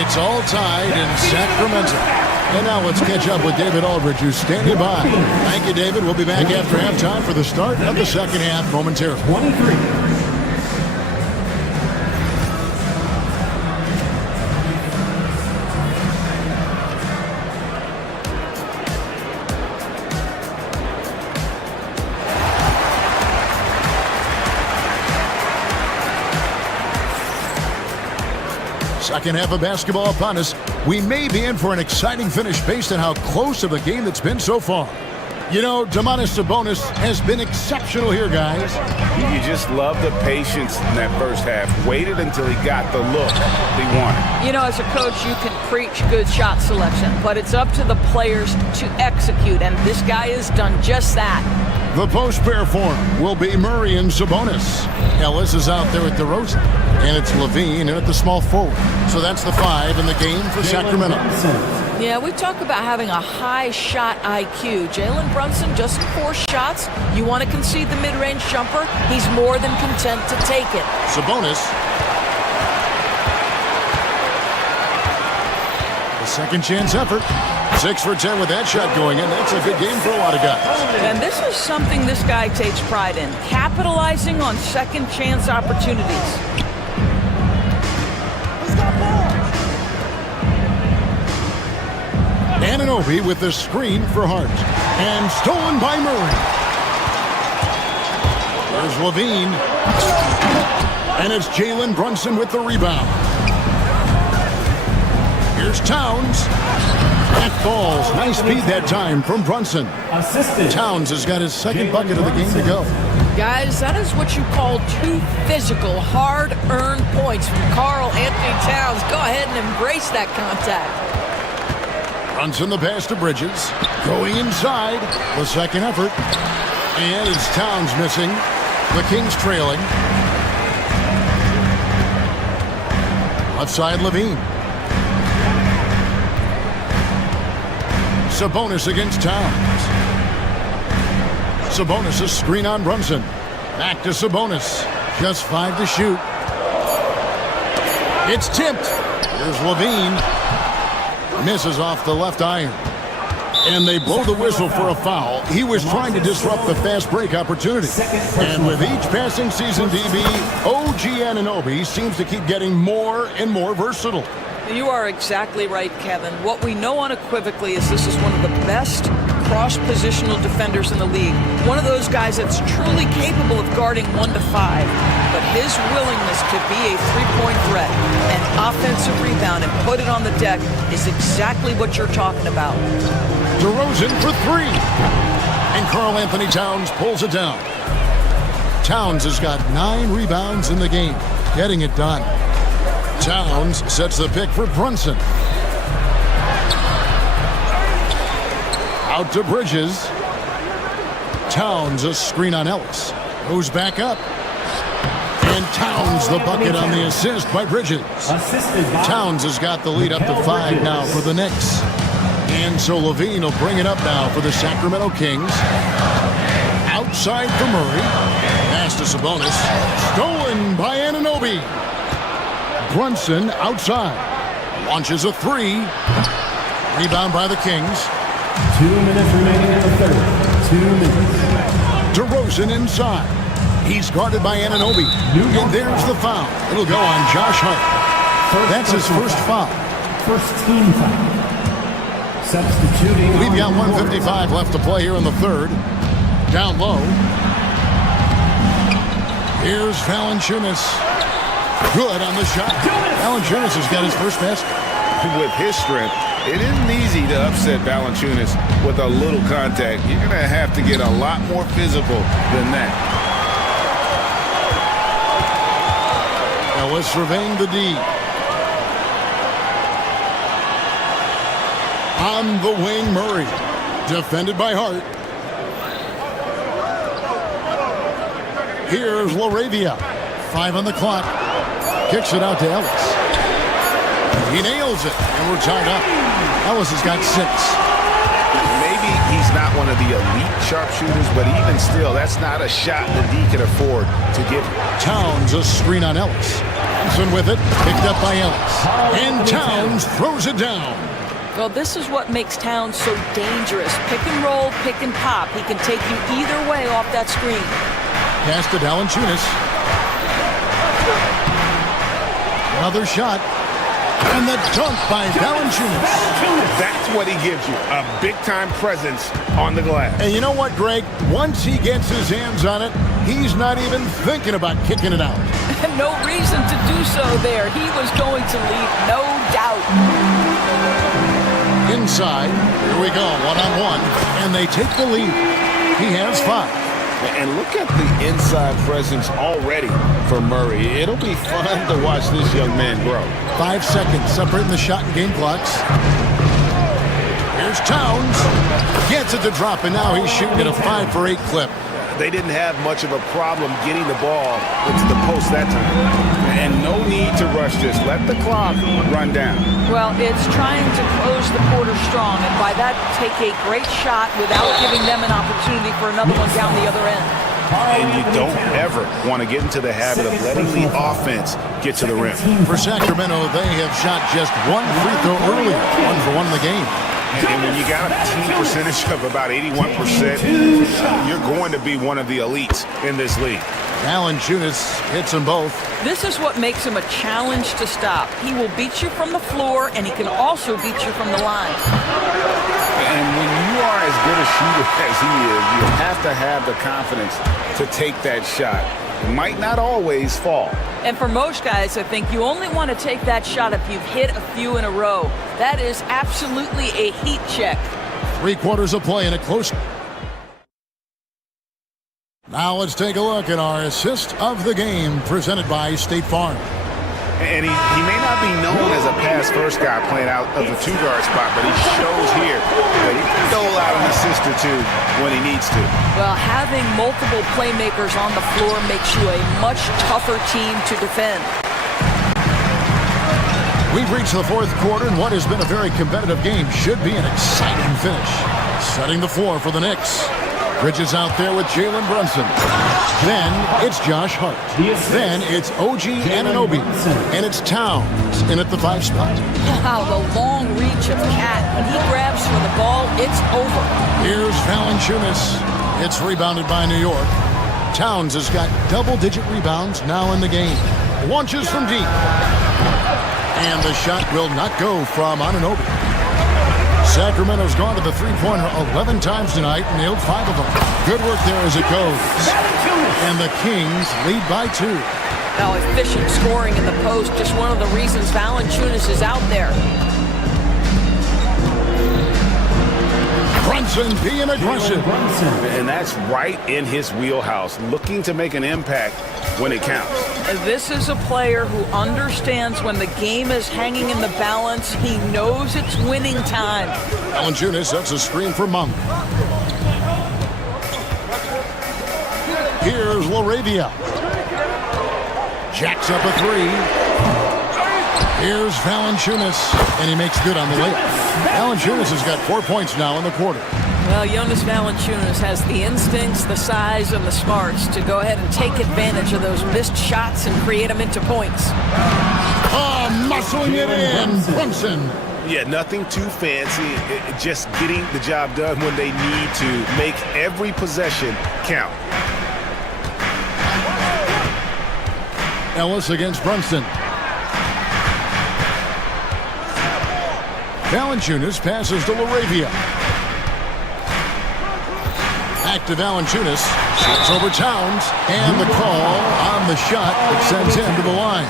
It's all tied in Sacramento. And now let's catch up with David Aldridge, who's standing by. Thank you, David. We'll be back after halftime for the start of the second half momentarily. 23. Second half of basketball upon us. We may be in for an exciting finish based on how close of a game that's been so far. You know, Domantas Sabonis has been exceptional here, guys. You just love the patience in that first half. Waited until he got the look he wanted. You know, as a coach, you can preach good shot selection, but it's up to the players to execute, and this guy has done just that. The post-pair form will be Murray and Sabonis. Ellis is out there at DeRozan, and it's Levine in at the small forward. So that's the 5 in the game for Sacramento. Yeah, we talk about having a high shot IQ. Jalen Brunson, just 4 shots. You want to concede the mid-range jumper? He's more than content to take it. Sabonis. A second chance effort. 6 for 10 with that shot going in. That's a good game for a lot of guys. And this is something this guy takes pride in, capitalizing on second chance opportunities. Anunoby with the screen for Hart. And stolen by Murray. There's Levine. And it's Jalen Brunson with the rebound. Here's Towns. That falls. Nice speed that time from Brunson. Towns has got his second bucket of the game to go. Guys, that is what you call 2 physical, hard-earned points from Karl Anthony Towns. Go ahead and embrace that contact. Brunson the pass to Bridges. Going inside. The second effort. And it's Towns missing. The Kings trailing. Left side Levine. Sabonis against Towns. Sabonis a screen on Brunson. Back to Sabonis. Just 5 to shoot. It's tipped. Here's Levine. Misses off the left iron. And they blow the whistle for a foul. He was trying to disrupt the fast break opportunity. And with each passing season, DB, OG Anunoby seems to keep getting more and more versatile. You are exactly right, Kevin. What we know unequivocally is this is one of the best cross-positional defenders in the league. One of those guys that's truly capable of guarding 1 to 5. But his willingness to be a three-point threat, an offensive rebound, and put it on the deck is exactly what you're talking about. DeRozan for 3. And Karl Anthony Towns pulls it down. Towns has got 9 rebounds in the game, getting it done. Towns sets the pick for Brunson. Out to Bridges. Towns a screen on Ellis. Goes back up. And Towns the bucket on the assist by Bridges. Towns has got the lead up to 5 now for the Knicks. And so Levine will bring it up now for the Sacramento Kings. Outside for Murray. Pass to Sabonis. Stolen by Anunoby. Brunson outside. Launches a 3. Rebound by the Kings. 2 minutes remaining in the third. 2 minutes. DeRozan inside. He's guarded by Anunoby. And there's the foul. It'll go on Josh Hart. That's his first foul. First team foul. Substituting. We've got 1:55 left to play here in the third. Down low. Here's Valanciunas. Good on the shot. Valanciunas has got his first basket. With his strength, It isn't easy to upset Valanciunas with a little contact. You're going to have to get a lot more physical than that. Ellis surveying the D. On the wing, Murray. Defended by Hart. Here's LaRavia. 5 on the clock. Kicks it out to Ellis. He nails it, and we're tied up. Ellis has got 6. Maybe he's not one of the elite sharpshooters, but even still, that's not a shot that D can afford to give him. Towns a screen on Ellis. Thompson with it, picked up by Ellis. And Towns throws it down. Well, this is what makes Towns so dangerous. Pick and roll, pick and pop. He can take you either way off that screen. Pass to Valanciunas. Another shot. And the dunk by Valanciunas. That's what he gives you, a big-time presence on the glass. And you know what, Greg? Once he gets his hands on it, he's not even thinking about kicking it out. No reason to do so there. He was going to lead, no doubt. Inside, here we go, one-on-one, and they take the lead. He has 5. And look at the inside presence already for Murray. It'll be fun to watch this young man grow. 5 seconds separating the shot and game clocks. Here's Towns. Gets it to drop, and now he's shooting at a 5 for 8 clip. They didn't have much of a problem getting the ball into the post that time. And no need to rush this. Let the clock run down. Well, it's trying to close the quarter strong, and by that, take a great shot without giving them an opportunity for another one down the other end. And you don't ever want to get into the habit of letting the offense get to the rim. For Sacramento, they have shot just 1 free throw earlier, 1 for 1 in the game. And when you got a team percentage of about 81%, you're going to be one of the elites in this league. Valanciunas hits them both. This is what makes him a challenge to stop. He will beat you from the floor, and he can also beat you from the line. And when you are as good a shooter as he is, you have to have the confidence to take that shot. It might not always fall. And for most guys, I think you only want to take that shot if you've hit a few in a row. That is absolutely a heat check. 3 quarters of play in a close. Now let's take a look at our assist of the game presented by State Farm. And he may not be known as a pass-first guy playing out of the 2-guard spot, but he shows here that he can dole out an assist or 2 when he needs to. Well, having multiple playmakers on the floor makes you a much tougher team to defend. We've reached the 4th quarter, and what has been a very competitive game should be an exciting finish. Setting the floor for the Knicks. Bridges out there with Jalen Brunson. Then it's Josh Hart. Then it's OG Anunoby. And it's Towns in at the 5 spot. Wow, the long reach of Cat. When he grabs for the ball, it's over. Here's Valanciunas. It's rebounded by New York. Towns has got double-digit rebounds now in the game. Launches from deep. And the shot will not go from Anunoby. Sacramento's gone to the three-pointer 11 times tonight and nailed 5 of them. Good work there as it goes. And the Kings lead by 2. Now efficient scoring in the post, just one of the reasons Valanciunas is out there. Brunson being aggressive. And that's right in his wheelhouse, looking to make an impact when it counts. And this is a player who understands when the game is hanging in the balance. He knows it's winning time. Valanciunas sets a screen for Monk. Here's LaRavia. Jacks up a 3. Here's Valanciunas, and he makes good on the layup. Valanciunas has got 4 points now in the quarter. Well, Jonas Valanciunas has the instincts, the size, and the smarts to go ahead and take advantage of those missed shots and create them into points. Oh, muscling it in, Brunson. Yeah, nothing too fancy, just getting the job done when they need to. Make every possession count. Ellis against Brunson. Valanciunas passes to LaRavia. Back to Valanciunas. Shoots over Towns. And the call on the shot that sends him to the line.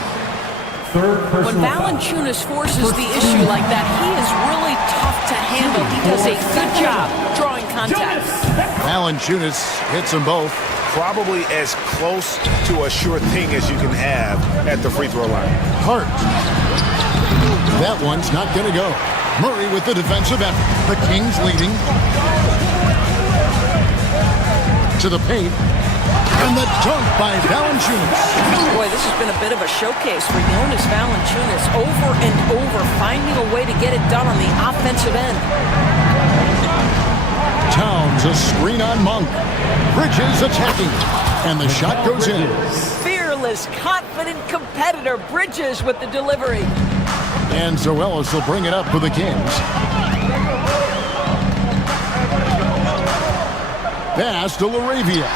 When Valanciunas forces the issue like that, he is really tough to handle. He does a good job drawing contact. Valanciunas hits them both. Probably as close to a sure thing as you can have at the free throw line. Hart. That one's not going to go. Murray with the defensive effort. The Kings leading. To the paint. And the dunk by Valanciunas. Boy, this has been a bit of a showcase for Jonas Valanciunas. Over and over, finding a way to get it done on the offensive end. Towns, a screen on Monk. Bridges attacking. And the shot goes in. Fearless, confident competitor. Bridges with the delivery. And Zoelos will bring it up for the Kings. Pass to Laravia.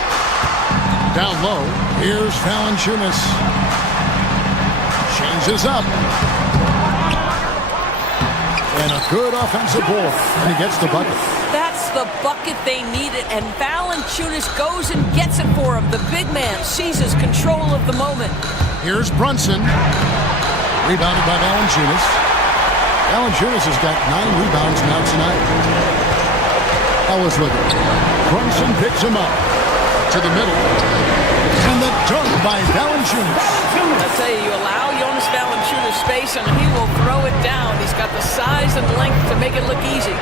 Down low. Here's Valanciunas. Changes up. And a good offensive board. And he gets the bucket. That's the bucket they needed, and Valanciunas goes and gets it for him. The big man seizes control of the moment. Here's Brunson. Rebounded by Valanciunas. Valanciunas has got 9 rebounds now tonight. Ellis with it. Brunson picks him up. To the middle. And the dunk by Valanciunas. I tell you, you allow Jonas Valanciunas space and he will throw it down. He's got the size and length to make it look easy.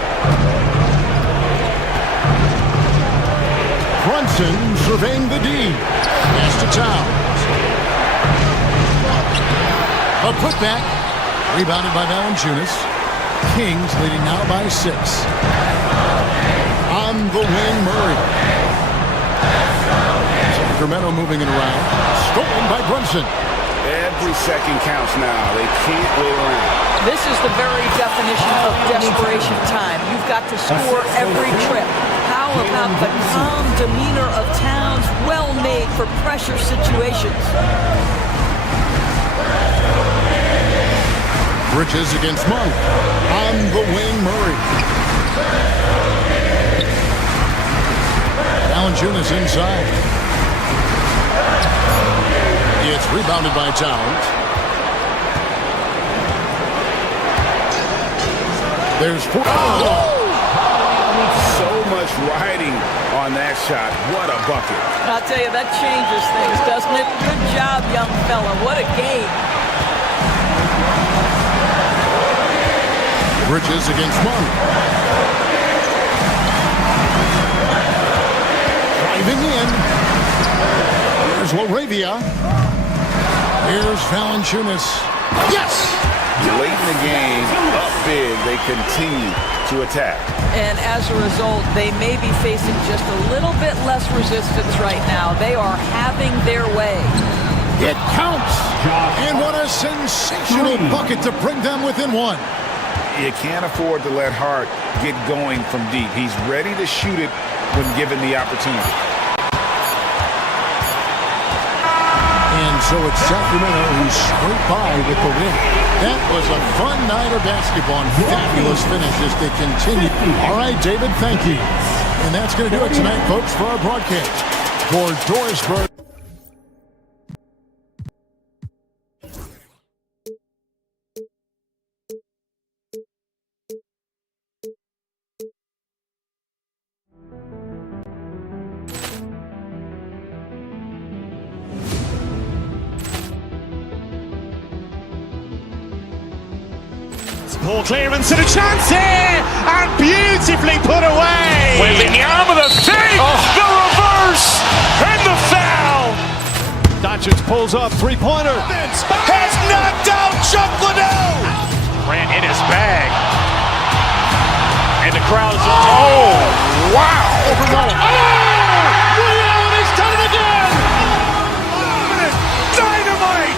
Brunson surveying the D. Pass to Towns. A putback. Rebounded by Valanciunas. Kings leading now by 6. On the wing, Murray. Sacramento moving it around. Stolen by Brunson. Every second counts now. They can't wait around. This is the very definition of desperation time. You've got to score every trip. How about the calm demeanor of Towns, well made for pressure situations? Bridges against Monk. On the wing, Murray. Valanciunas inside. It's rebounded by Towns. There's 4. So much riding on that shot. What a bucket. I'll tell you, that changes things, doesn't it? Good job, young fella. What a game. Bridges against Monk. Driving in. Here's Laravia. Here's Valanciunas. Yes! Late in the game, up big, they continue to attack. And as a result, they may be facing just a little bit less resistance right now. They are having their way. It counts! And what a sensational bucket to bring them within 1. You can't afford to let Hart get going from deep. He's ready to shoot it when given the opportunity. And so it's Sacramento who scraped by with the win. That was a fun night of basketball and fabulous finish as they continue. All right, David, thank you. And that's going to do it tonight, folks, for our broadcast. For Doris Burke. Poor clearance and a chance here, and beautifully put away. Wembanyama the fake, the reverse, and the foul. Doncic pulls up, three-pointer. Has knocked out Chuck Liddell. Ran in his bag. And the crowd is... Oh, wow. Reality's done it again. Dynamite.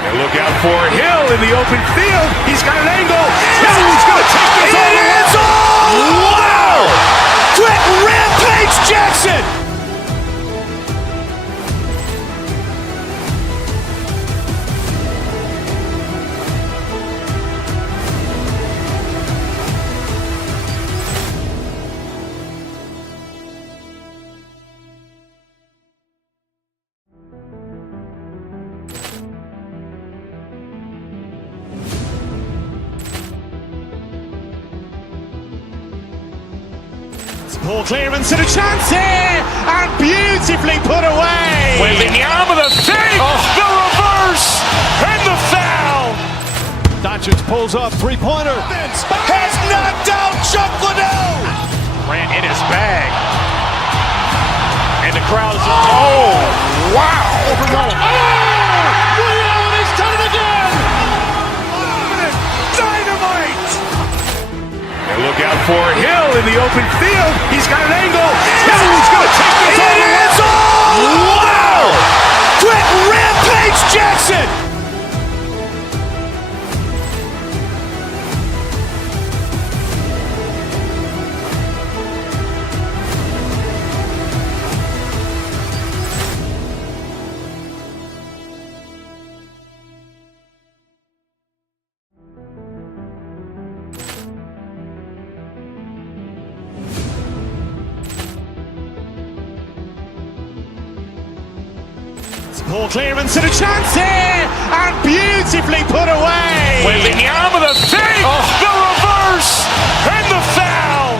And look out for Hill in the open field. He's got an angle. He's going to take this all the way. Wow! Quick rampage Jackson. Poor clearance and a chance here, and beautifully put away. Wembanyama with a save, the reverse, and the foul. Doncic pulls up, three-pointer. Has knocked out Chuck Liddell. Ran in his bag. And the crowd is, oh, wow. Allen has done it again. Dynamite. And look out for Hill in the open field. He's got an angle. Hill's going to take this all the way. Wow. Quick Rampage Jackson. Poor clearance and a chance here, and beautifully put away. Wembanyama with a save, the reverse, and the foul.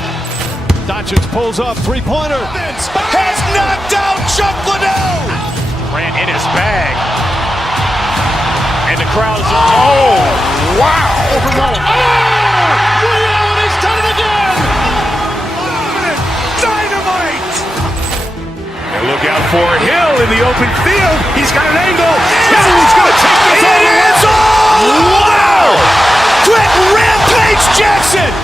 Doncic pulls up, three-pointer. Has knocked out Chuck Liddell. Ran in his bag. And the crowd is, oh, wow. Allen has done it again. Dynamite. And look out for Hill in the open field. He's got an angle. Hill's going to take this all the way. Wow. Quick Rampage Jackson.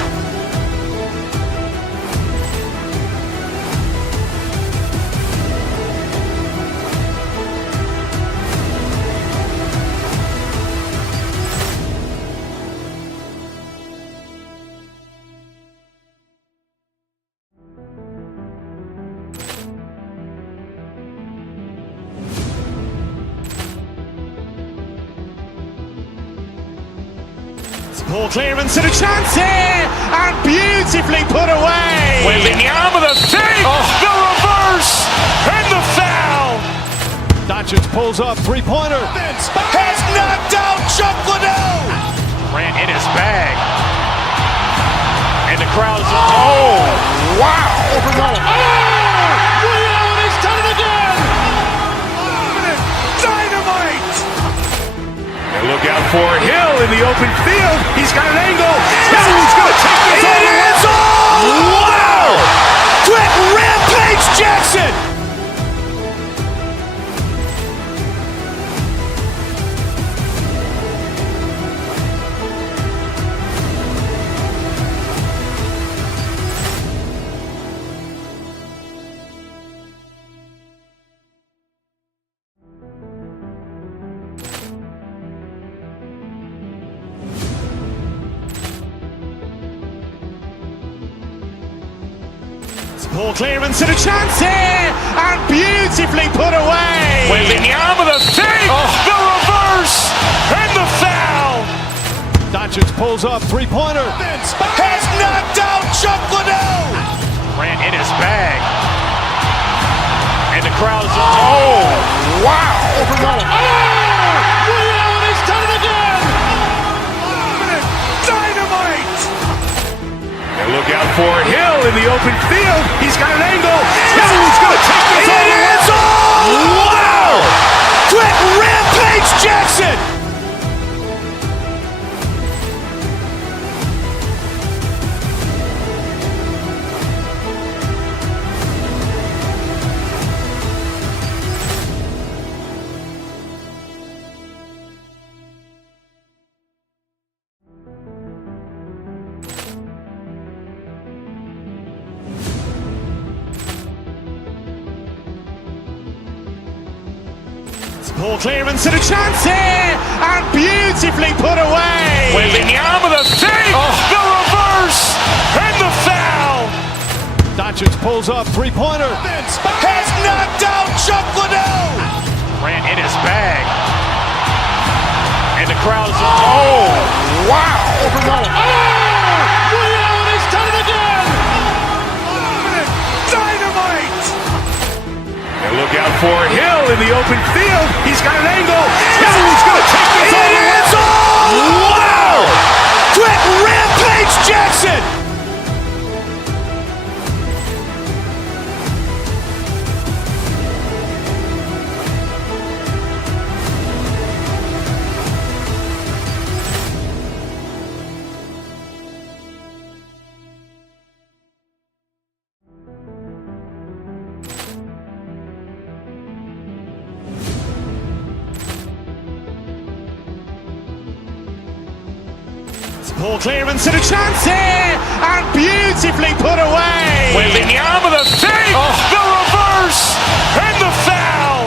Poor clearance and a chance here, and beautifully put away. Wembanyama with a save, the reverse, and the foul. Doncic pulls up, three-pointer. Has knocked out Chuck Liddell. Ran in his bag. And the crowd is, oh, wow. Allen has done it again. Dynamite. And look out for Hill in the open field. He's got an angle. Hill's going to take this all the way. Wow. Quick Rampage Jackson. Poor clearance and a chance here, and beautifully put away. Wembanyama with a save, the reverse, and the foul. Doncic pulls up, three-pointer. Has knocked out Chuck Liddell. Ran in his bag. And the crowd is, oh, wow. Allen has done it again. Dynamite. And look out for Hill in the open field. He's got an angle. Hill's going to take this all the way. Wow. Quick Rampage Jackson. Poor clearance and a chance here, and beautifully put away. Wembanyama with a save, the reverse, and the foul. Doncic pulls up, three-pointer. Has knocked out Chuck Liddell. Ran in his bag. And the crowd is, oh, wow. Allen has done it again. Dynamite. And look out for Hill in the open field. He's got an angle. Hill's going to take this all the way. Wow. Quick Rampage Jackson. Poor clearance and a chance here, and beautifully put away. Wembanyama with a save, the reverse, and the foul.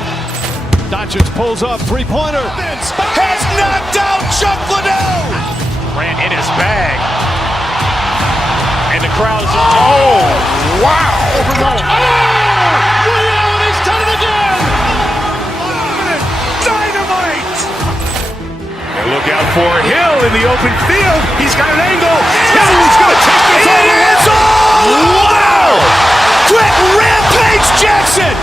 Doncic pulls up, three-pointer. Has knocked out Chuck Liddell. Grant in his bag. And the crowd is, oh, wow. He's done it again. Dynamite. And look out for Hill in the open field. He's got an angle. Hill's going to take this all the way. Wow. Quick Rampage Jackson.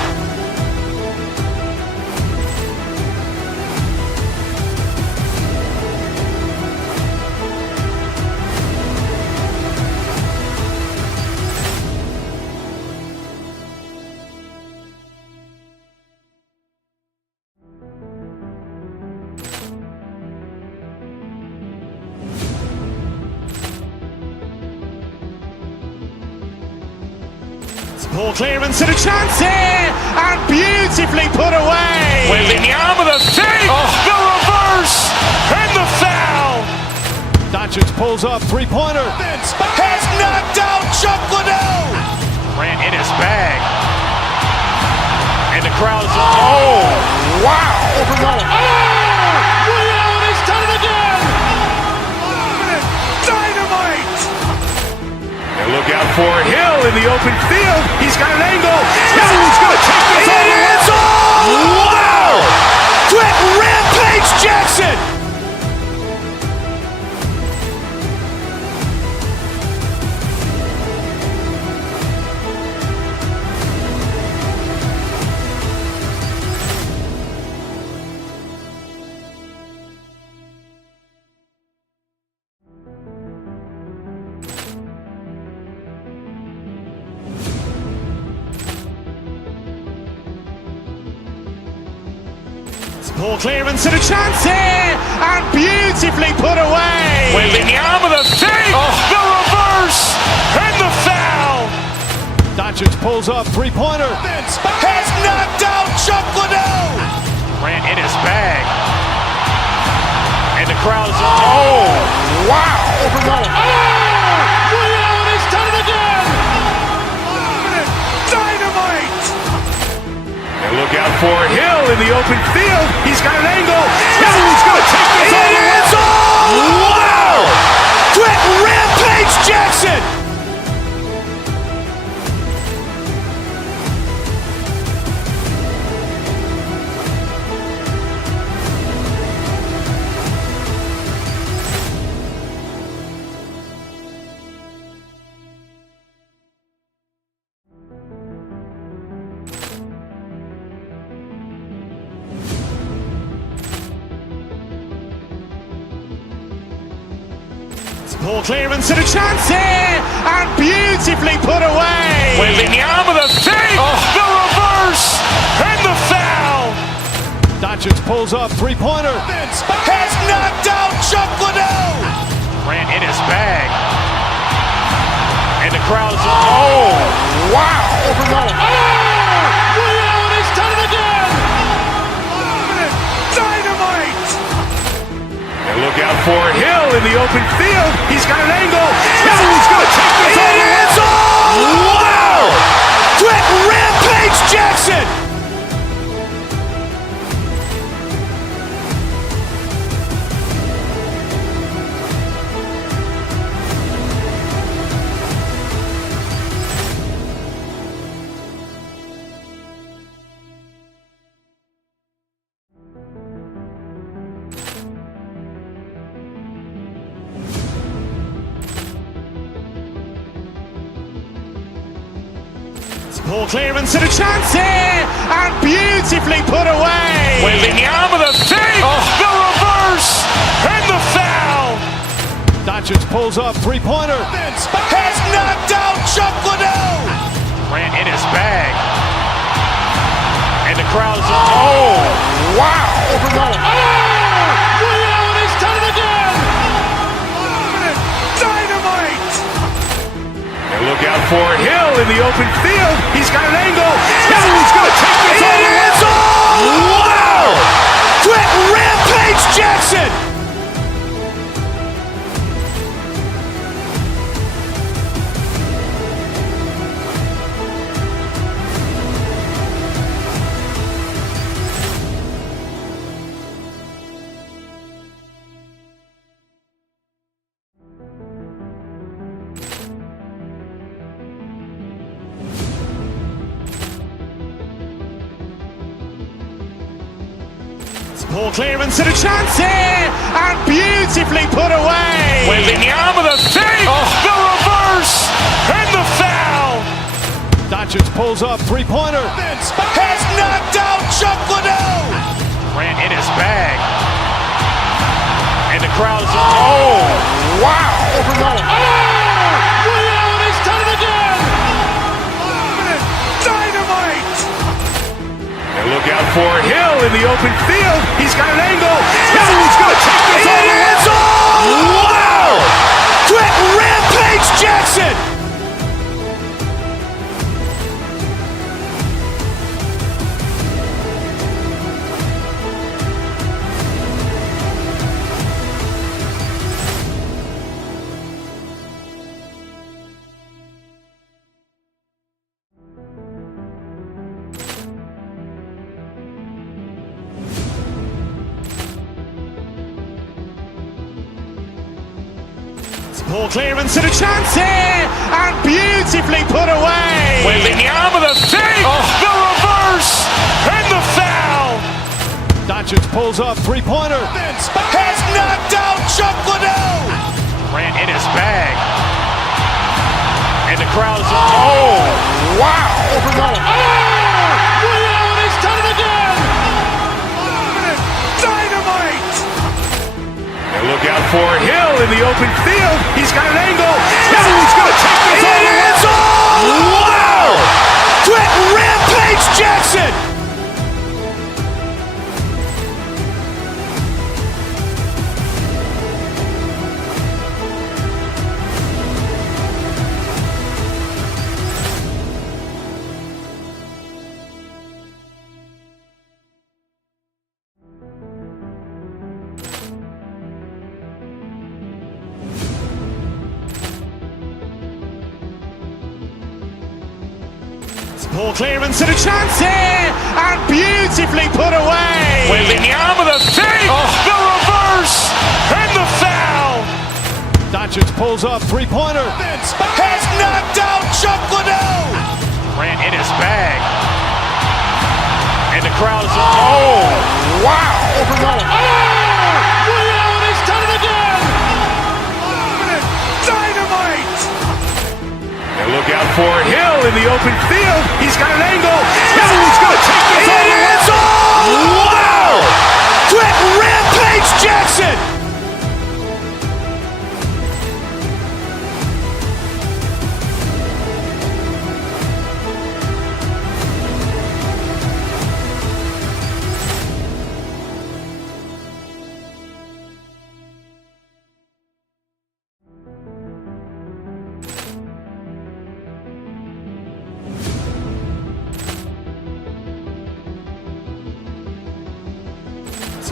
Poor clearance and a chance here, and beautifully put away. Wembanyama with a save, the reverse, and the foul. Doncic pulls up, three-pointer. Has knocked out Chuck Liddell. Grant in his bag. And the crowd is, oh, wow. He's done it again. Dynamite. And look out for Hill in the open field. He's got an angle. Hill's going to take this all the way. Wow. Quick Rampage Jackson. Poor clearance and a chance here, and beautifully put away. Wembanyama with a save, the reverse, and the foul. Doncic pulls up, three-pointer. Has knocked out Chuck Liddell. Grant in his bag. And the crowd is, oh, wow. He's done it again. Dynamite. And look out for Hill in the open field. He's got an angle. Hill's going to take this all the way. Wow. Quick Rampage Jackson. Poor clearance and a chance here, and beautifully put away. Wembanyama with a save, the reverse, and the foul. Doncic pulls up, three-pointer. Has knocked out Chuck Liddell. Grant in his bag. And the crowd is, oh, wow. He's done it again. Dynamite. And look out for Hill in the open field. He's got an angle. Hill's going to take this all the way. Wow. Quick Rampage Jackson. Poor clearance and a chance here, and beautifully put away. Wembanyama with a save, the reverse, and the foul. Doncic pulls up, three-pointer. Has knocked out Chuck Liddell. Grant in his bag. And the crowd is, oh, wow. He's done it again. Dynamite. And look out for Hill in the open field. He's got an angle. Hill's going to take this all the way. Wow. Quick Rampage Jackson. Poor clearance and a chance here, and beautifully put away. Waving the arm of the fake, the reverse, and the foul. Doncic pulls up, three-pointer. Has knocked out Chuck Liddell. Grant in his bag. And the crowd is, oh, wow. Allen has done it again. Dynamite. And look out for Hill in the open field. He's got an angle. Hill's going to take this all the way. Wow. Quick rampage Jackson. Poor clearance and a chance here, and beautifully put away. Waving the arm of the fake, the reverse, and the foul. Doncic pulls up, three-pointer. Has knocked out Chuck Liddell. Grant in his bag. And the crowd is, oh, wow. Allen has done it again. Dynamite. And look out for Hill in the open field. He's got an angle. Hill's going to take this all the way. Wow. Quick rampage Jackson. Poor clearance and a chance here, and beautifully put away. Waving the arm of the fake, the reverse, and the foul. Doncic pulls up, three-pointer. Has knocked out Chuck Liddell. Grant in his bag. And the crowd is, oh, wow. Allen has done it again. Dynamite. And look out for Hill in the open field. He's got an angle. Hill's going to take this all the way. Wow. Quick rampage Jackson.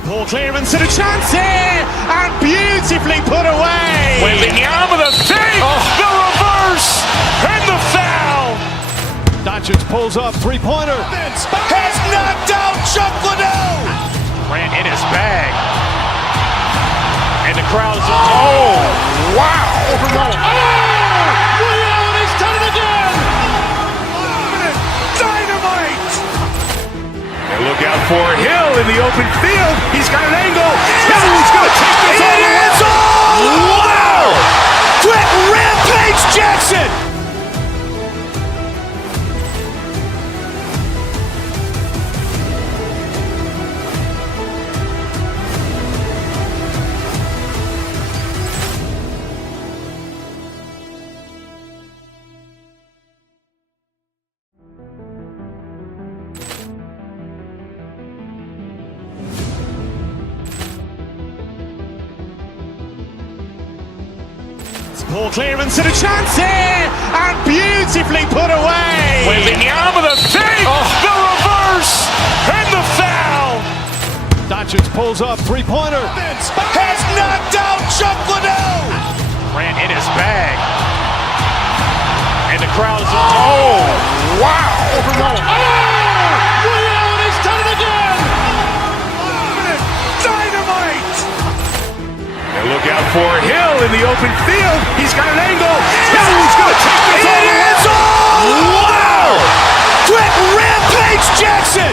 Poor clearance and a chance here, and beautifully put away. Waving the arm of the fake, the reverse, and the foul. Doncic pulls up, three-pointer. Has knocked out Chuck Liddell. Grant in his bag. And the crowd is, oh, wow. Allen has done it again. Dynamite. And look out for Hill in the open field. He's got an angle. Hill's going to take this all the way. Wow. Quick rampage Jackson. Poor clearance and a chance here, and beautifully put away. Waving the arm of the fake, the reverse, and the foul. Doncic pulls up, three-pointer. Has knocked out Chuck Liddell. Grant in his bag. And the crowd is, oh, wow. Allen has done it again. Dynamite. And look out for Hill in the open field. He's got an angle. Hill's going to take this all the way. Wow. Quick rampage Jackson.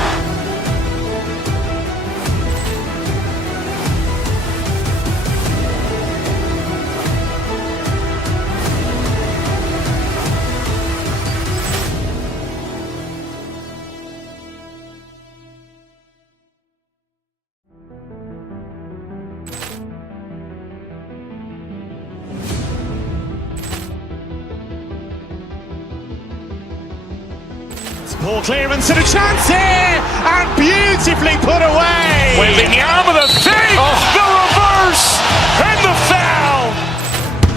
Ball clearance and a chance here, and beautifully put away. Wembanyama the fake, the reverse, and the foul.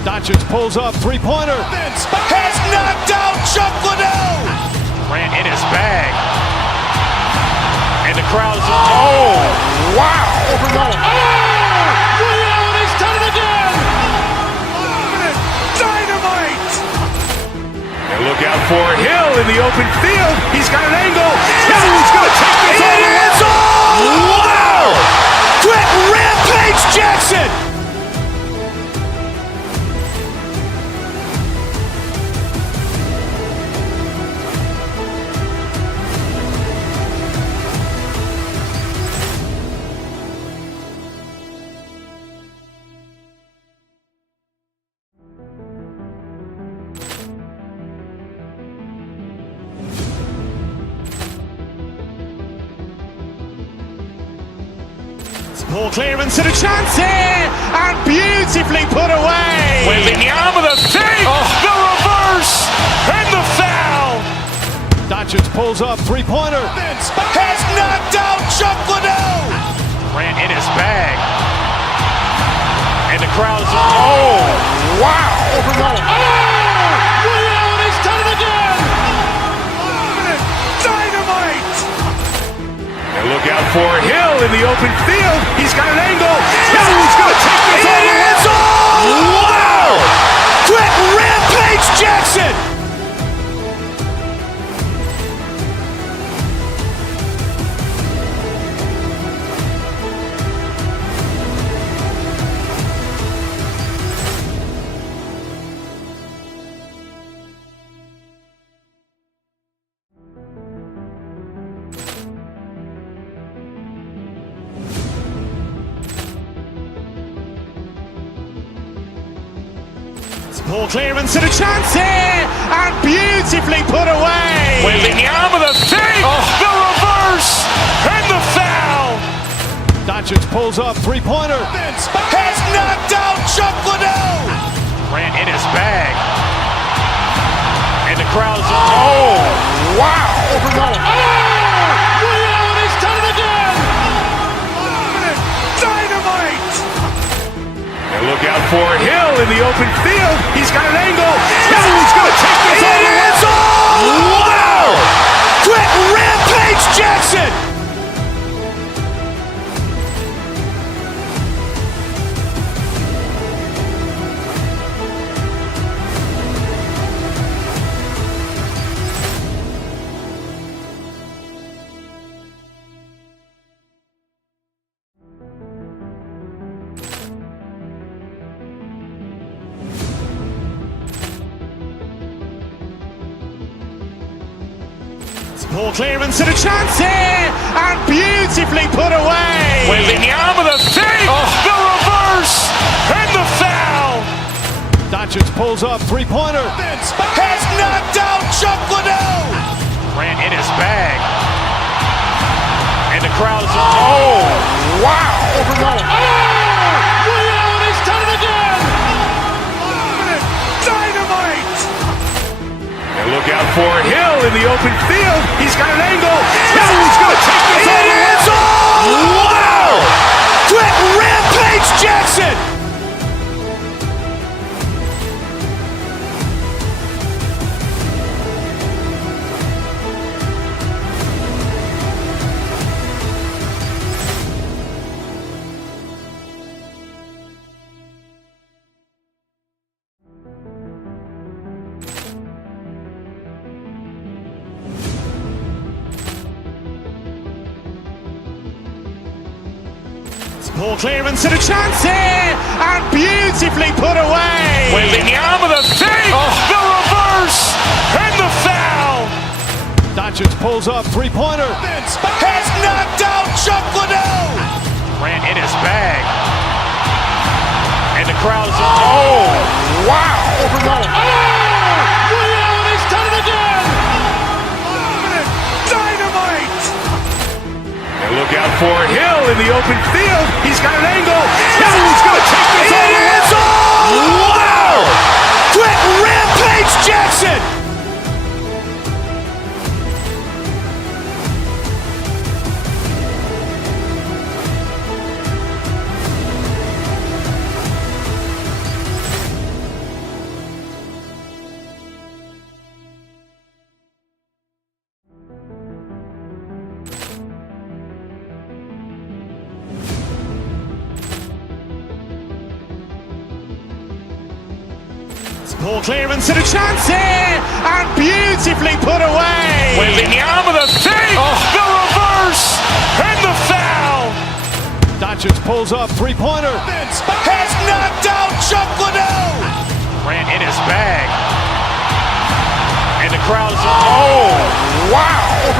Doncic pulls up, three-pointer. Has knocked out Chuck Liddell. Grant in his bag. And the crowd's, oh, wow. He's done it again. Dynamite. And look out for Hill in the open field. He's got an angle. He's going to take this all the way. Wow! Quick Rampage Jackson. Ball clearance and a chance here, and beautifully put away. Wembanyama the fake, the reverse, and the foul. Doncic pulls up, three-pointer. Has knocked out Chuck Liddell. Grant in his bag. And the crowd's, oh, wow. He's done it again. Dynamite. And look out for Hill in the open field. He's got an angle. He's going to take this all the way. Wow! Quick Rampage Jackson. Ball clearance and a chance here, and beautifully put away. Wembanyama the fake, the reverse, and the foul. Doncic pulls up, three-pointer. Has knocked out Chuck Liddell. Grant in his bag. And the crowd's, oh, wow. He's done it again. Dynamite. And look out for Hill in the open field. He's got an angle. He's going to take this all the way. Wow! Quick Rampage Jackson. Ball clearance and a chance here, and beautifully put away. Wembanyama the fake, the reverse, and the foul. Doncic pulls up, three-pointer. Has knocked out Chuck Liddell. Grant in his bag. And the crowd's, oh, wow. He's done it again. Dynamite. And look out for Hill in the open field. He's got an angle. He's going to take this all the way. Wow! Quick Rampage Jackson. Ball clearance and a chance here, and beautifully put away. Wembanyama the fake, the reverse, and the foul. Doncic pulls up, three-pointer. Has knocked out Chuck Liddell. Grant in his bag. And the crowd's, oh, wow. He's done it again. Dynamite. And look out for Hill in the open field. He's got an angle. He's going to take this all the way. Wow! Quick Rampage Jackson. Poor clearance and a chance here, and beautifully put away. Waving the arm of the fake, the reverse, and the foul. Doncic pulls up, three-pointer. Has knocked out Chuck Liddell. Ran in his bag. And the crowd is, oh, wow. He's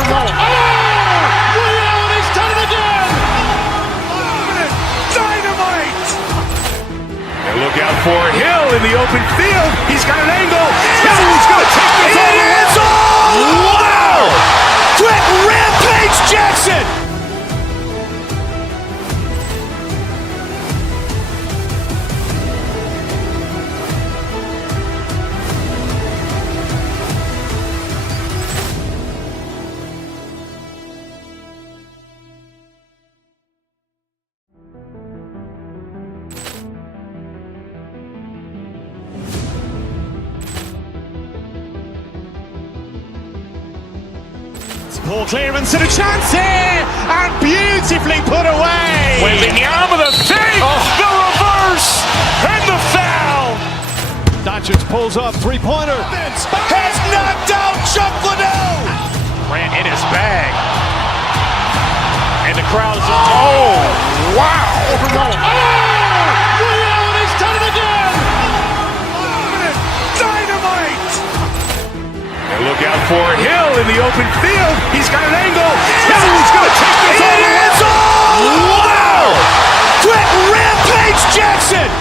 done it again. Dynamite. And look out for Hill in the open field. He's got an angle. He's going to take this all the way. Wow. Quick Rampage Jackson. Poor clearance and a chance here, and beautifully put away. Waving the arm of the fake, the reverse, and the foul. Doncic pulls up, three-pointer. Has knocked out Chuck Liddell. Ran in his bag. And the crowd is, oh, wow. He's done it again. Dynamite. And look out for Hill in the open field. He's got an angle. He's going to take this all the way. Wow. Quick Rampage Jackson.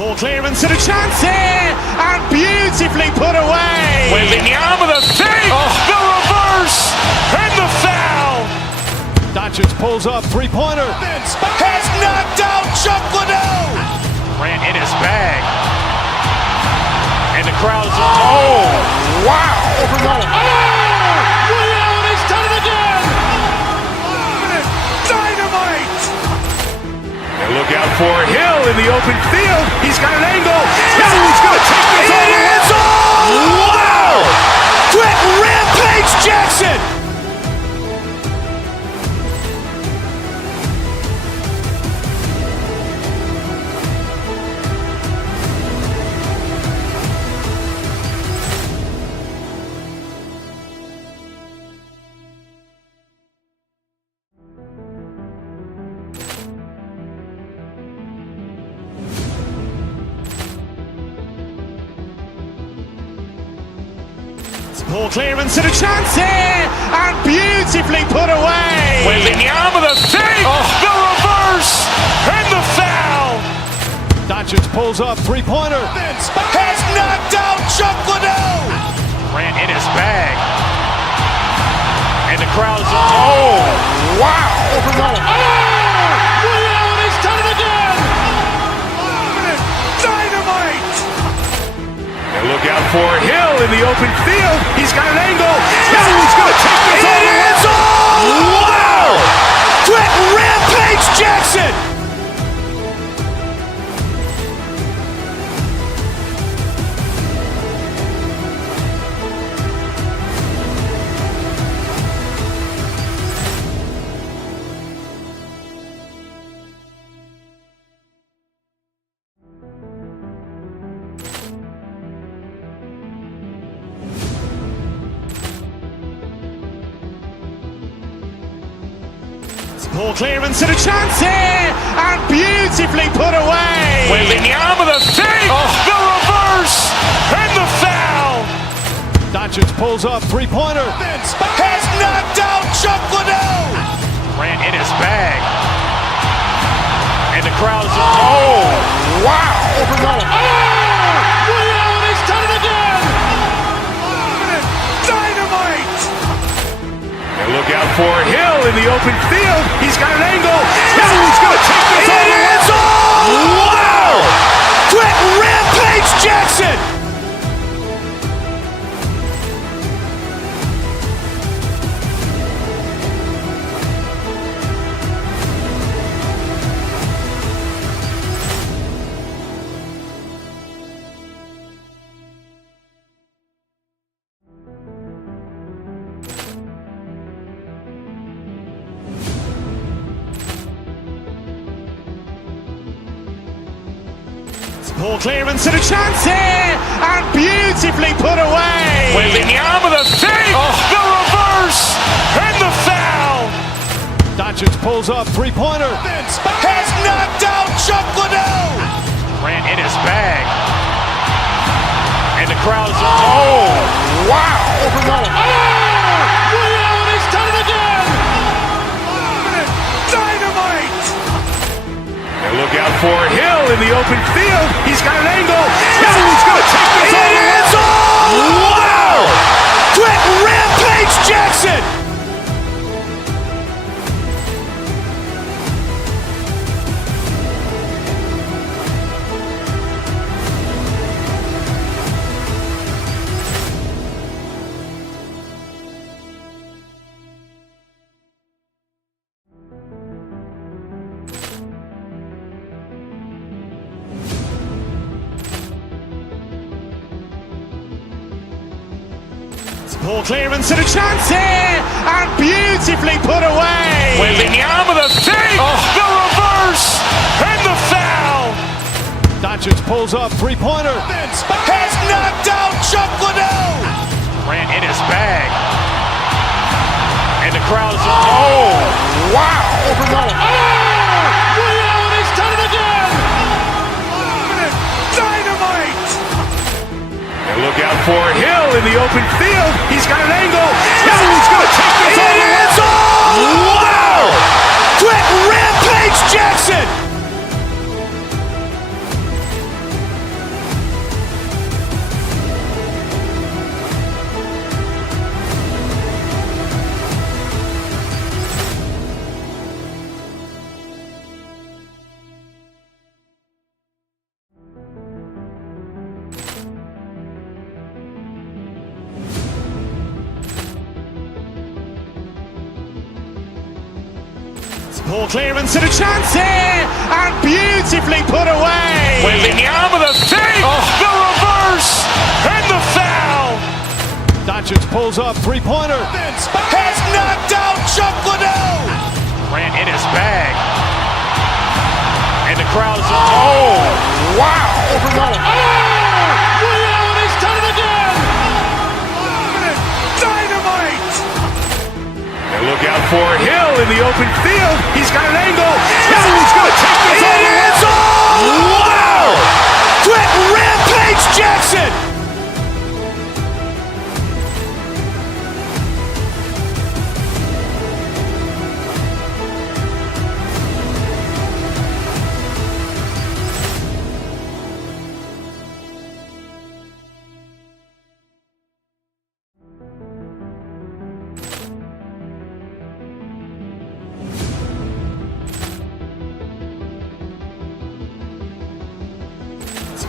Poor clearance and a chance here, and beautifully put away. Waving the arm of the fake, the reverse, and the foul. Doncic pulls up, three-pointer. Has knocked out Chuck Liddell. Ran in his bag. And the crowd is, oh, wow. He's done it again. Dynamite. And look out for Hill in the open field. He's got an angle. He's going to take this all the way. Wow. Quick Rampage Jackson. Poor clearance and a chance here, and beautifully put away. Waving the arm of the fake, the reverse, and the foul. Doncic pulls up, three-pointer. Has knocked out Chuck Liddell. Ran in his bag. And the crowd is, oh, wow. He's done it again. Dynamite. And look out for Hill in the open field. He's got an angle. He's going to take this all the way. Wow. Quick Rampage Jackson. Poor clearance and a chance here, and beautifully put away. Waving the arm of the fake, the reverse, and the foul. Doncic pulls up, three-pointer. Has knocked out Chuck Liddell. Ran in his bag. And the crowd is, oh, wow. He's done it again. Dynamite. And look out for Hill in the open field. He's got an angle. He's going to take this all the way. Wow. Quick Rampage Jackson. Poor clearance and a chance here, and beautifully put away. Waving the arm of the save, the reverse, and the foul. Doncic pulls up, three-pointer. Has knocked out Chuck Liddell. Ran in his bag. And the crowd is, wow. He's done it again. Dynamite. And look out for Hill in the open field. He's got an angle. He's going to take this all the way. Wow. Quick Rampage Jackson. Poor clearance and a chance here, and beautifully put away. Waving the arm of the save, the reverse, and the foul. Doncic pulls up, three-pointer. Has knocked out Chuck Liddell. Ran in his bag. And the crowd is, wow. He's done it again. Dynamite. And look out for Hill in the open field. He's got an angle. He's going to take this all the way. Wow. Quick Rampage Jackson. Poor clearance and a chance here, and beautifully put away. Waving the arm of the save, the reverse, and the foul. Doncic pulls up, three-pointer. Has knocked out Chuck Liddell. Ran in his bag. And the crowd is, wow. He's done it again. Dynamite. And look out for Hill in the open field. He's got an angle. He's going to take this all the way. Wow. Quick Rampage Jackson.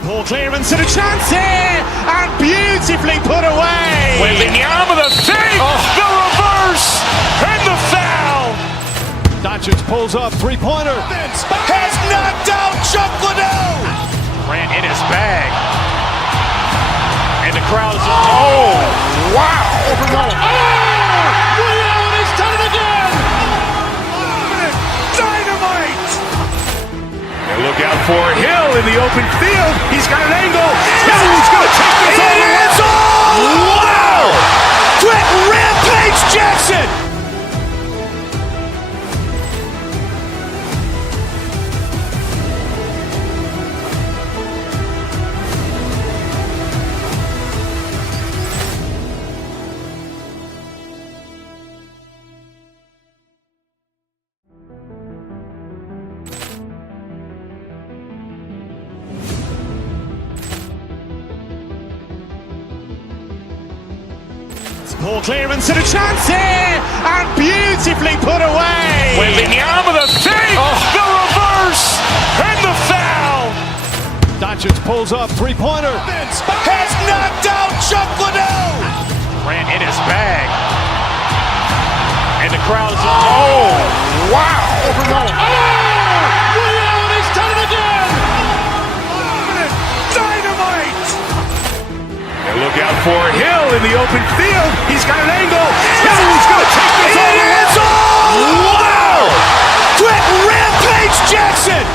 Poor clearance and a chance here, and beautifully put away. Waving the arm of the save, the reverse, and the foul. Doncic pulls up, three-pointer. Has knocked out Chuck Liddell. Ran in his bag. And the crowd is, wow. He's done it again. Dynamite. And look out for Hill in the open field. He's got an angle. He's going to take this all the way. Wow. Quick Rampage Jackson. Poor clearance and a chance here, and beautifully put away. Waving the arm of the save, the reverse, and the foul. Doncic pulls up, three-pointer. Has knocked out Chuck Liddell. Ran in his bag. And the crowd is, wow. He's done it again. Dynamite. And look out for Hill in the open field. He's got an angle. He's going to take this all the way. Wow. Quick Rampage Jackson.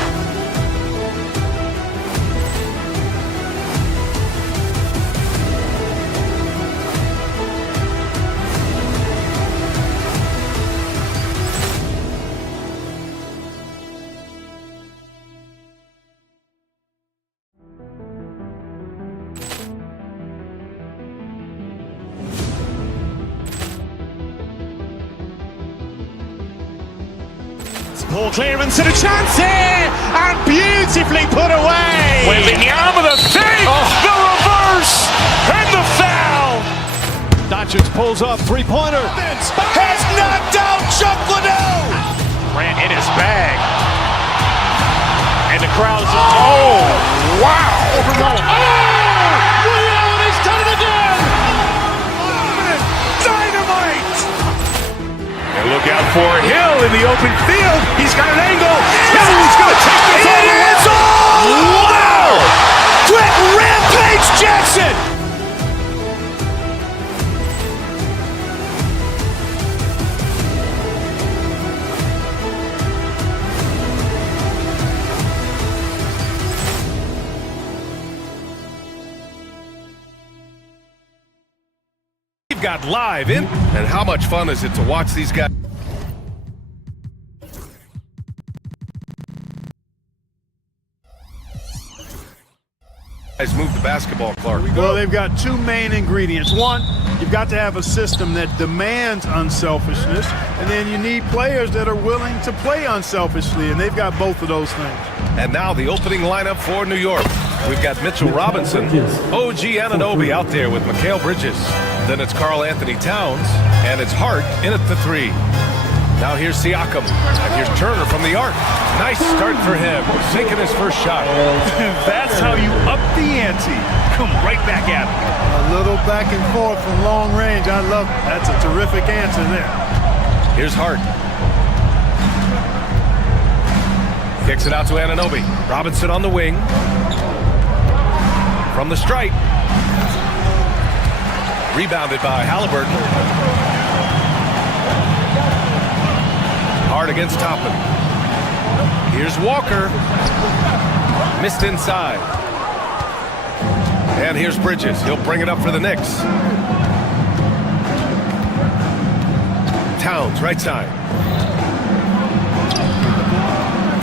Poor clearance and a chance here, and beautifully put away. Wembanyama the fake, the reverse, and the foul. Doncic pulls up, three-pointer. Has knocked out Chuck Liddell. Ran in his bag. And the crowd is, oh, wow. Ray Allen has done it again. Dynamite. And look out for Hill in the open field. He's got an angle. He's going to take this all the way. Wow. Quick Rampage Jackson. We've got live in, and how much fun is it to watch these guys move the basketball, Clark? Well, they've got two main ingredients. One, you've got to have a system that demands unselfishness, and then you need players that are willing to play unselfishly, and they've got both of those things. And now the opening lineup for New York. We've got Mitchell Robinson, OG Anunoby out there with Mikal Bridges. Then it's Karl Anthony Towns, and it's Hart in at the 3. Now here's Siakam, and here's Turner from the arc. Nice start for him, sinking his first shot. That's how you up the ante. Come right back at him. A little back and forth from long range. I love it. That's a terrific answer there. Here's Hart. Kicks it out to Anunoby. Robinson on the wing. From the stripe. Rebounded by Halliburton. Hart against Toppin. Here's Walker. Missed inside. And here's Bridges. He'll bring it up for the Knicks. Towns, right side.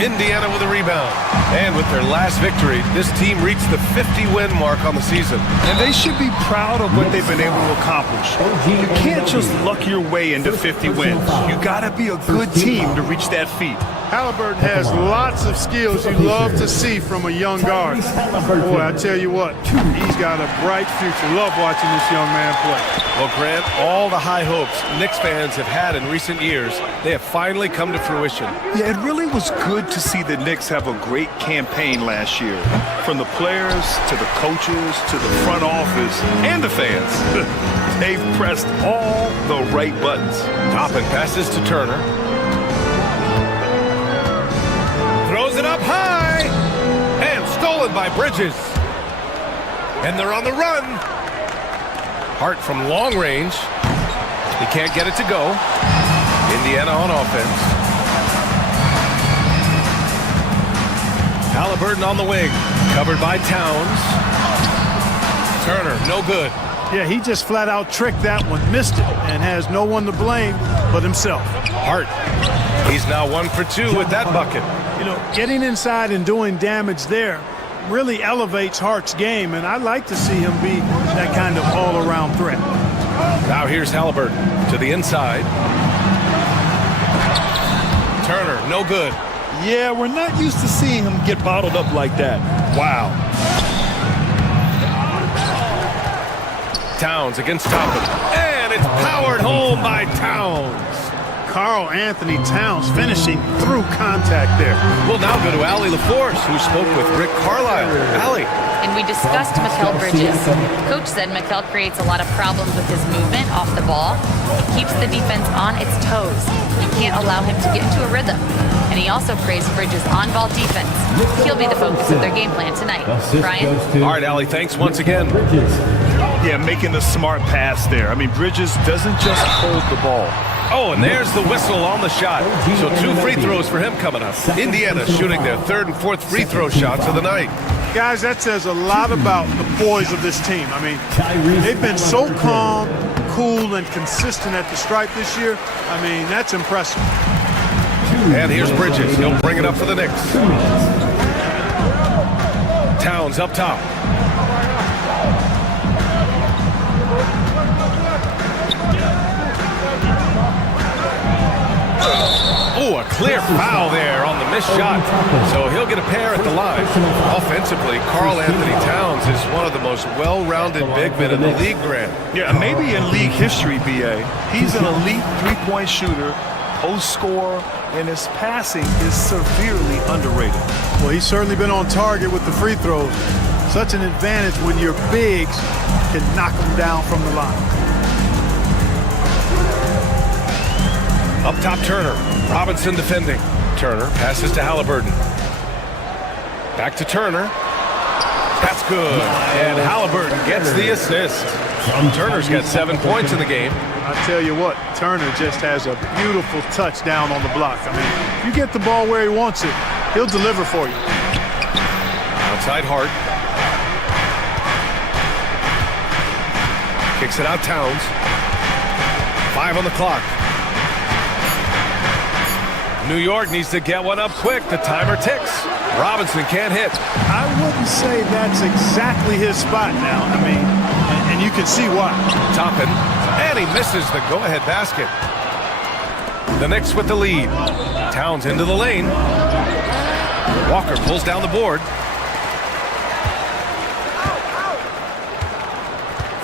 Indiana with a rebound. And with their last victory, this team reached the 50-win mark on the season. And they should be proud of what they've been able to accomplish. You can't just luck your way into 50 wins. You got to be a good team to reach that feat. Halliburton has lots of skills you love to see from a young guard. Boy, I tell you what, he's got a bright future. Love watching this young man play. Well, Grant, all the high hopes Knicks fans have had in recent years, they have finally come to fruition. Yeah, it really was good to see the Knicks have a great campaign last year. From the players to the coaches to the front office and the fans. They've pressed all the right buttons. Toppin passes to Turner. Throws it up high. And stolen by Bridges. And they're on the run. Hart from long range. He can't get it to go. Indiana on offense. Halliburton on the wing. Covered by Towns. Turner, no good. Yeah, he just flat out tricked that one, missed it, and has no one to blame but himself. Hart, he's now 1 for 2 with that bucket. You know, getting inside and doing damage there really elevates Hart's game, and I like to see him be that kind of all-around threat. Now here's Halliburton to the inside. Turner, no good. Yeah, we're not used to seeing him get bottled up like that. Wow. Towns against Toppin. And it's powered home by Towns. Karl Anthony Towns finishing through contact there. We'll now go to Allie LaForce, who spoke with Rick Carlisle. Allie. And we discussed Mikal Bridges. Coach said Mikal creates a lot of problems with his movement off the ball. He keeps the defense on its toes. You can't allow him to get into a rhythm. And he also praised Bridges' on-ball defense. He'll be the focus of their game plan tonight. Brian? All right, Allie, thanks once again. Yeah, making the smart pass there. I mean, Bridges doesn't just hold the ball. Oh, and there's the whistle on the shot. So 2 free throws for him coming up. Indiana shooting their 3rd and 4th free throw shots of the night. Guys, that says a lot about the poise of this team. I mean, they've been so calm, cool, and consistent at the stripe this year. I mean, that's impressive. And here's Bridges. He'll bring it up for the Knicks. Towns up top. Oh, a clear foul there on the missed shot. So he'll get a pair at the line. Offensively, Karl Anthony Towns is one of the most well-rounded big men in the league, Grant. Yeah, maybe in league history, BA. He's an elite three-point shooter, post scorer, and his passing is severely underrated. Well, he's certainly been on target with the free throws. Such an advantage when your bigs can knock them down from the line. Up top, Turner. Robinson defending. Turner passes to Halliburton. Back to Turner. That's good. And Halliburton gets the assist. Turner's got 7 points in the game. I tell you what, Turner just has a beautiful touchdown on the block. I mean, if you get the ball where he wants it, he'll deliver for you. Outside Hart. Kicks it out Towns. 5 on the clock. New York needs to get one up quick. The timer ticks. Robinson can't hit. I wouldn't say that's exactly his spot now. I mean, and you can see why. Toppin, and he misses the go-ahead basket. The Knicks with the lead. Towns into the lane. Walker pulls down the board.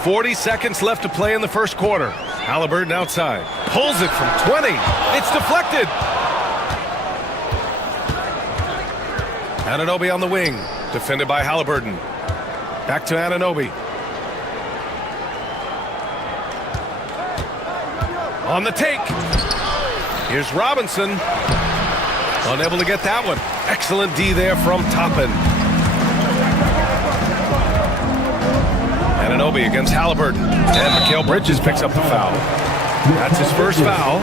40 seconds left to play in the first quarter. Halliburton outside. Pulls it from 20. It's deflected. Anunoby on the wing. Defended by Halliburton. Back to Anunoby. On the take. Here's Robinson. Unable to get that one. Excellent D there from Toppin. Anunoby against Halliburton. And Mikal Bridges picks up the foul. That's his first foul.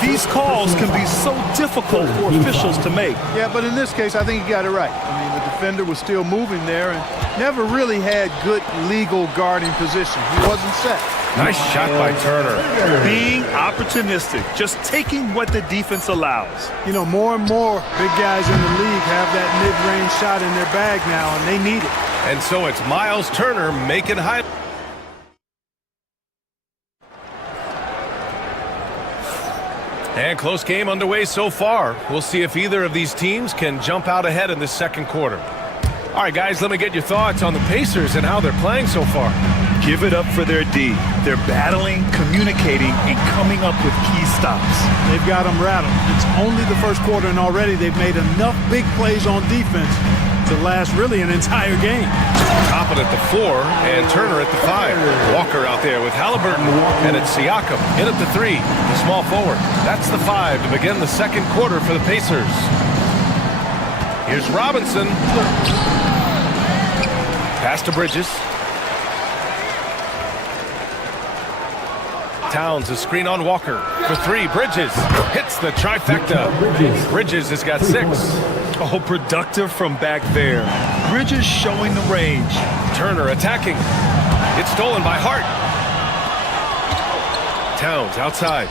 These calls can be so difficult for officials to make. Yeah, but in this case, I think he got it right. I mean, the defender was still moving there and never really had good legal guarding position. He wasn't set. Nice shot by Turner. Being opportunistic, just taking what the defense allows. You know, more and more big guys in the league have that mid-range shot in their bag now, and they need it. And so it's Miles Turner making high. And close game underway so far. We'll see if either of these teams can jump out ahead in the second quarter. All right, guys, let me get your thoughts on the Pacers and how they're playing so far. Give it up for their D. They're battling, communicating, and coming up with key stops. They've got them rattled. It's only the first quarter, and already they've made enough big plays on defense to last really an entire game. Toppin at the 4 and Turner at the 5. Walker out there with Halliburton, and it's Siakam in at the 3, the small forward. That's the 5 to begin the second quarter for the Pacers. Here's Robinson. Pass to Bridges. Towns, a screen on Walker for 3. Bridges hits the trifecta. Bridges has got 6. Oh, productive from back there. Bridges showing the range. Turner attacking. It's stolen by Hart. Towns outside.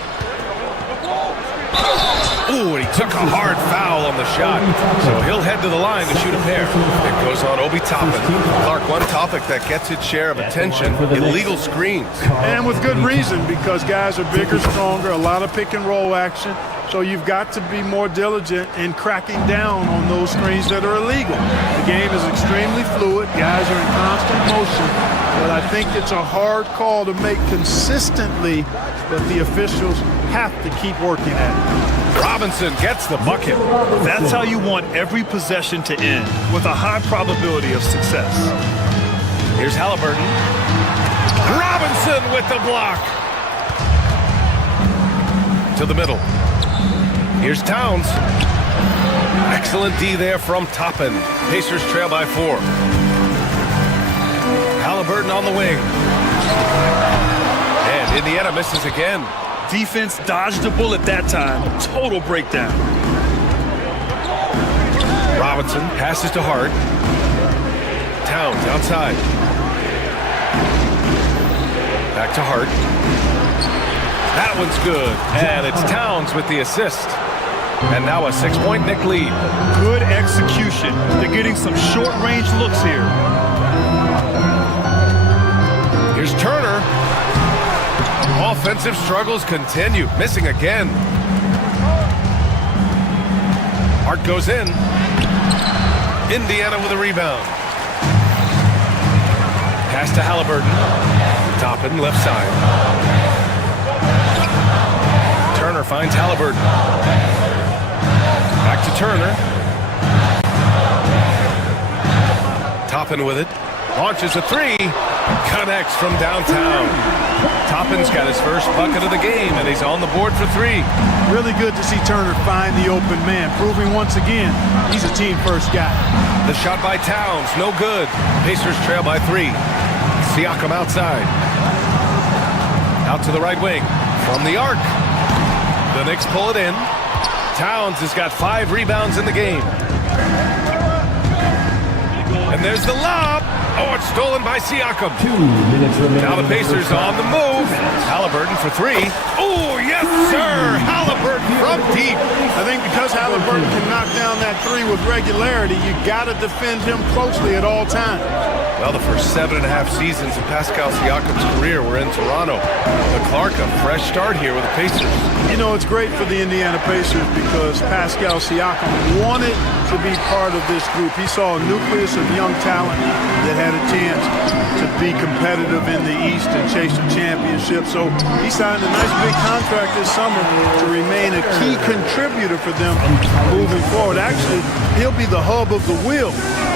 Ooh, and he took a hard foul on the shot. So he'll head to the line to shoot a pair. It goes on Obi Toppin. Clark, one topic that gets its share of attention, illegal screens. And with good reason, because guys are bigger, stronger, a lot of pick and roll action. So you've got to be more diligent in cracking down on those screens that are illegal. The game is extremely fluid. Guys are in constant motion. But I think it's a hard call to make consistently, but the officials have to keep working at it. Robinson gets the bucket. That's how you want every possession to end, with a high probability of success. Here's Halliburton. Robinson with the block. To the middle. Here's Towns. Excellent D there from Toppin. Pacers trail by 4. Halliburton on the wing. And Indiana misses again. Defense dodged a bullet that time. Total breakdown. Robinson passes to Hart. Towns outside. Back to Hart. That one's good. And it's Towns with the assist. And now a 6-point Knick lead. Good execution. They're getting some short-range looks here. Here's Turner. Offensive struggles continue. Missing again. Hart goes in. Indiana with a rebound. Pass to Halliburton. Toppin, left side. Turner finds Halliburton. Back to Turner. Toppin with it. Launches a three. Connects from downtown. Toppin's got his first bucket of the game, and he's on the board for three. Really good to see Turner find the open man, proving once again he's a team-first guy. The shot by Towns, no good. Pacers trail by three. Siakam outside. Out to the right wing. From the arc. The Knicks pull it in. Towns has got 5 rebounds in the game. And there's the lob. Oh, it's stolen by Siakam. 2 minutes remaining. Now the Pacers on the move. Halliburton for three. Oh, yes, sir. Halliburton from deep. I think because Halliburton can knock down that three with regularity, you got to defend him closely at all times. Well, the first 7.5 seasons of Pascal Siakam's career were in Toronto. But Clark, a fresh start here with the Pacers. You know, it's great for the Indiana Pacers because Pascal Siakam wanted to be part of this group. He saw a nucleus of young talent that had a chance to be competitive in the East and chase a championship. So he signed a nice big contract this summer to remain a key contributor for them moving forward. Actually, he'll be the hub of the wheel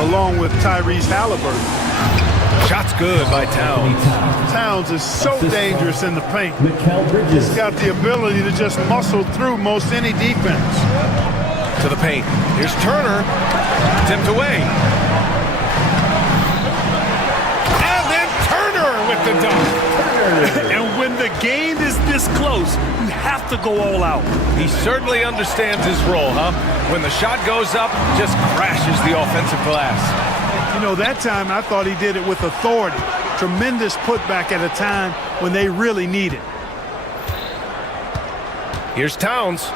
along with Tyrese Halliburton. Shot's good by Towns. Towns is so dangerous in the paint. He's got the ability to just muscle through most any defense. To the paint. Here's Turner. Tipped away. And then Turner with the dunk. And when the game is this close, you have to go all out. He certainly understands his role, huh? When the shot goes up, just crashes the offensive glass. You know, that time I thought he did it with authority. Tremendous putback at a time when they really need it. Here's Towns.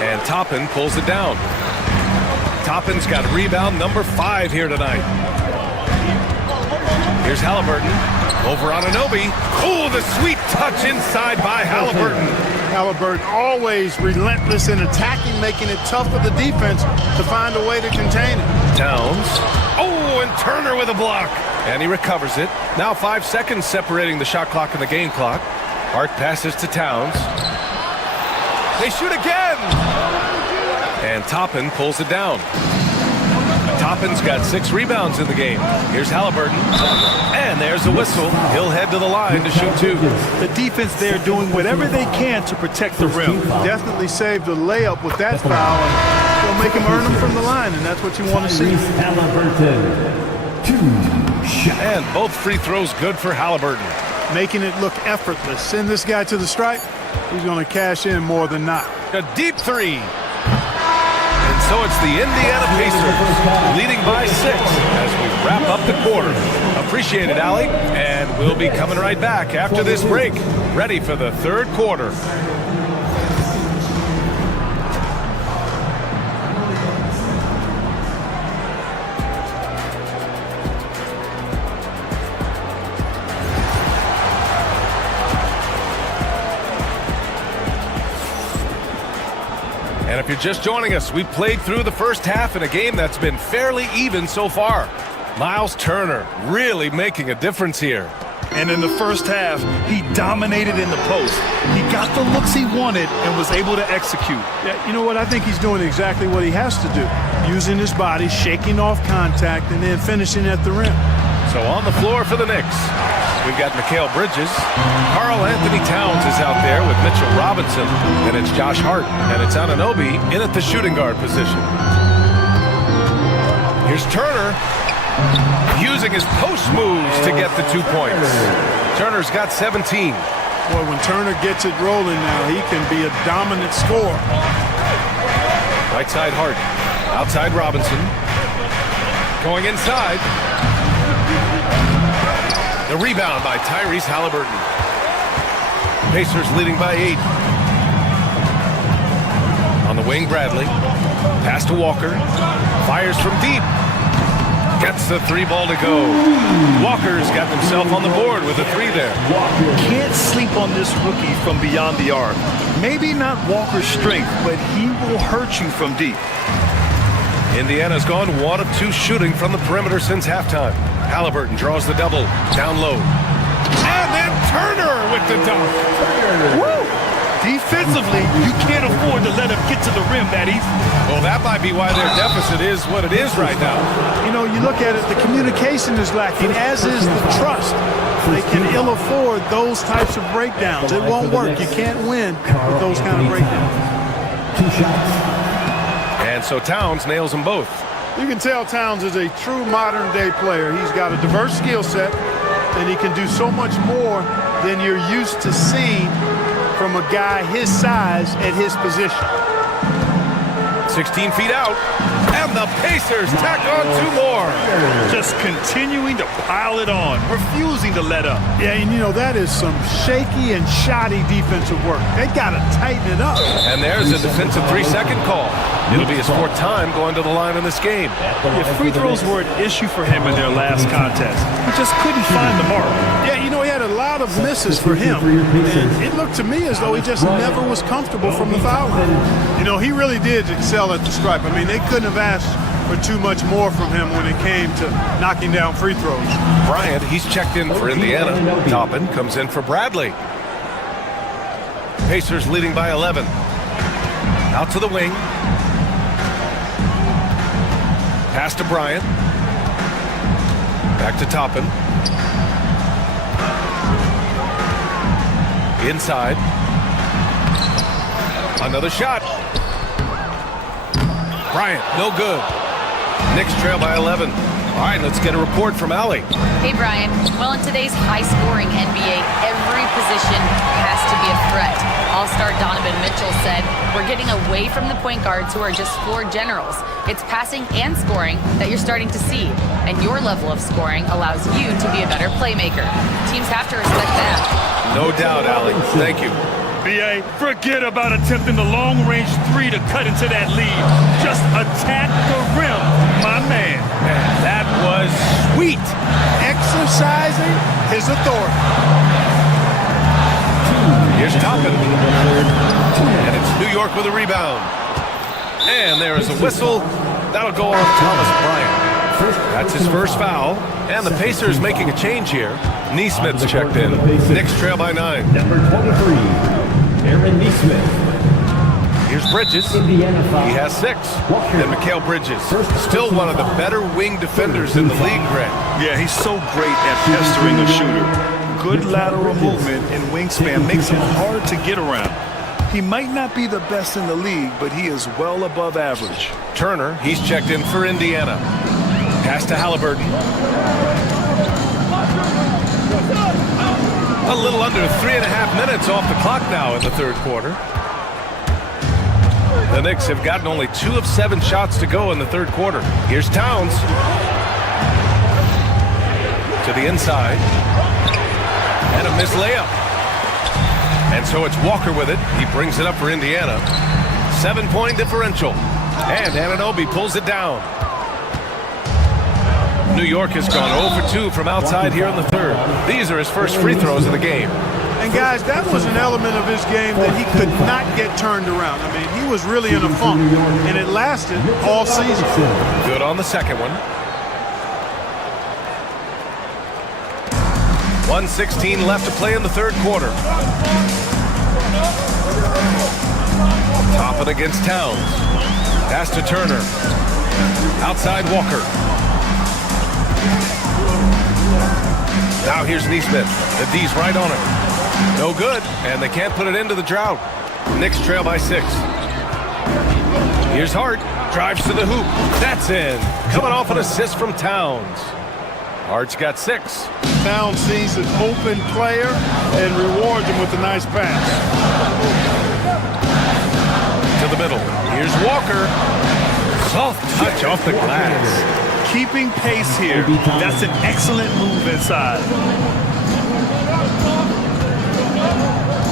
And Toppin pulls it down. Toppin's got rebound number 5 here tonight. Here's Halliburton. Over on Anunoby. Oh, the sweet touch inside by Halliburton. Halliburton always relentless in attacking, making it tough for the defense to find a way to contain it. Towns. Oh, and Turner with a block. And he recovers it. Now 5 seconds separating the shot clock and the game clock. Hart passes to Towns. They shoot again. And Toppin pulls it down. Toppin's got 6 rebounds in the game. Here's Halliburton. And there's a whistle. He'll head to the line to shoot 2. The defense there doing whatever they can to protect the rim. Definitely saved a layup with that foul. And he'll make him earn them from the line, and that's what you want to see. Halliburton. 2 shots. And both free throws good for Halliburton. Making it look effortless. Send this guy to the stripe. He's going to cash in more than not. A deep 3. And so it's the Indiana Pacers leading by 6 as we wrap up the quarter. Appreciate it, Allie. And we'll be coming right back after this break, ready for the 3rd quarter. And if you're just joining us, we played through the first half in a game that's been fairly even so far. Miles Turner really making a difference here. And in the first half, he dominated in the post. He got the looks he wanted and was able to execute. Yeah, you know what? I think he's doing exactly what he has to do. Using his body, shaking off contact, and then finishing at the rim. So on the floor for the Knicks, we've got Mikal Bridges. Karl Anthony Towns is out there with Mitchell Robinson. And it's Josh Hart. And it's Anunoby in at the shooting guard position. Here's Turner. Using his post moves to get the 2 points. Turner's got 17. Boy, when Turner gets it rolling now, he can be a dominant scorer. Right side Hart. Outside Robinson. Going inside. The rebound by Tyrese Halliburton. Pacers leading by 8. On the wing, Bradley. Pass to Walker. Fires from deep. Gets the 3 ball to go. Walker's got himself on the board with a 3 there. Can't sleep on this rookie from beyond the arc. Maybe not Walker's strength, but he will hurt you from deep. Indiana's gone 1 of 2 shooting from the perimeter since halftime. Halliburton draws the double, down low. And then Turner with the dunk. Woo! Defensively, you can't afford to let him get to the rim that easy. Well, that might be why their deficit is what it is right now. You know, you look at it, the communication is lacking, as is the trust. They can ill afford those types of breakdowns. It won't work. You can't win with those kind of breakdowns. 2 shots. And so Towns nails them both. You can tell Towns is a true modern-day player. He's got a diverse skill set, and he can do so much more than you're used to seeing from a guy his size at his position. 16 feet out, and the Pacers tack on 2 more. Just continuing to pile it on, refusing to let up. Yeah, and you know, that is some shaky and shoddy defensive work. They got to tighten it up. And there's a defensive 3-second call. It'll be his 4th time going to the line in this game. If free throws were an issue for him in their last contest, he just couldn't find the mark. Yeah, you know, he had a lot of misses for him. And it looked to me as though he just never was comfortable from the foul line. You know, he really did excel at the stripe. I mean, they couldn't have asked for too much more from him when it came to knocking down free throws. Bryant, he's checked in for Indiana. Toppin comes in for Bradley. Pacers leading by 11. Out to the wing. Pass to Bryant. Back to Toppin. Inside. Another shot. Bryant, no good. Knicks trail by 11. All right, let's get a report from Allie. Hey, Brian. Well, in today's high-scoring NBA, every position has to be a threat. All-star Donovan Mitchell said, "We're getting away from the point guards who are just floor generals. It's passing and scoring that you're starting to see, and your level of scoring allows you to be a better playmaker. Teams have to respect that." No doubt, Allie. Thank you. BA, forget about attempting the long-range 3 to cut into that lead. Just attack the rim, my man. And that was sweet. Exercising his authority. Here's Toppin. And it's New York with a rebound. And there is a whistle. That'll go on Thomas Bryant. That's his first foul. And the Pacers making a change here. Neesmith's checked in. Knicks trail by 9. Number 23, Aaron Neesmith. Here's Bridges. He has 6. And Mikal Bridges, still one of the better wing defenders in the league, Greg. Yeah, he's so great at pestering a shooter. Good lateral movement and wingspan makes him hard to get around. He might not be the best in the league, but he is well above average. Turner, he's checked in for Indiana. Pass to Halliburton. A little under 3.5 minutes off the clock now in the third quarter. The Knicks have gotten only 2 of 7 shots to go in the third quarter. Here's Towns. To the inside. And a missed layup. And so it's Walker with it. He brings it up for Indiana. 7-point differential. And Anunoby pulls it down. New York has gone 0 for 2 from outside here in the third. These are his first free throws of the game. And guys, that was an element of his game that he could not get turned around. I mean, he was really in a funk, and it lasted all season. Good on the second one. 1:16 left to play in the third quarter. Toppin against Towns. Pass to Turner. Outside Walker. Now here's Neesmith. The D's right on it. No good, and they can't put it into the drought. Knicks trail by 6. Here's Hart. Drives to the hoop. That's in. Coming off an assist from Towns. Hart's got 6. Towns sees an open player and rewards him with a nice pass. To the middle. Here's Walker. Soft touch off the glass. Keeping pace here. That's an excellent move inside.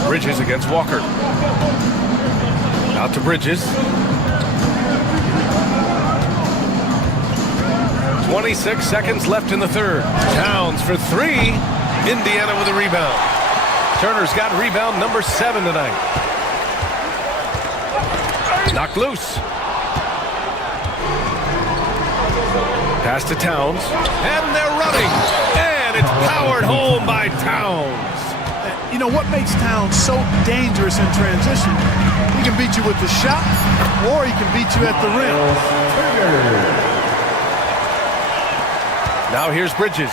Bridges against Walker. Out to Bridges. 20 26 seconds left in the third. Towns for three. Indiana with a rebound. Turner's got rebound number 7 tonight. Knocked loose. Pass to Towns. And they're running. And it's powered home by Towns. You know what makes Towns so dangerous in transition? He can beat you with the shot, or he can beat you at the rim. Now here's Bridges.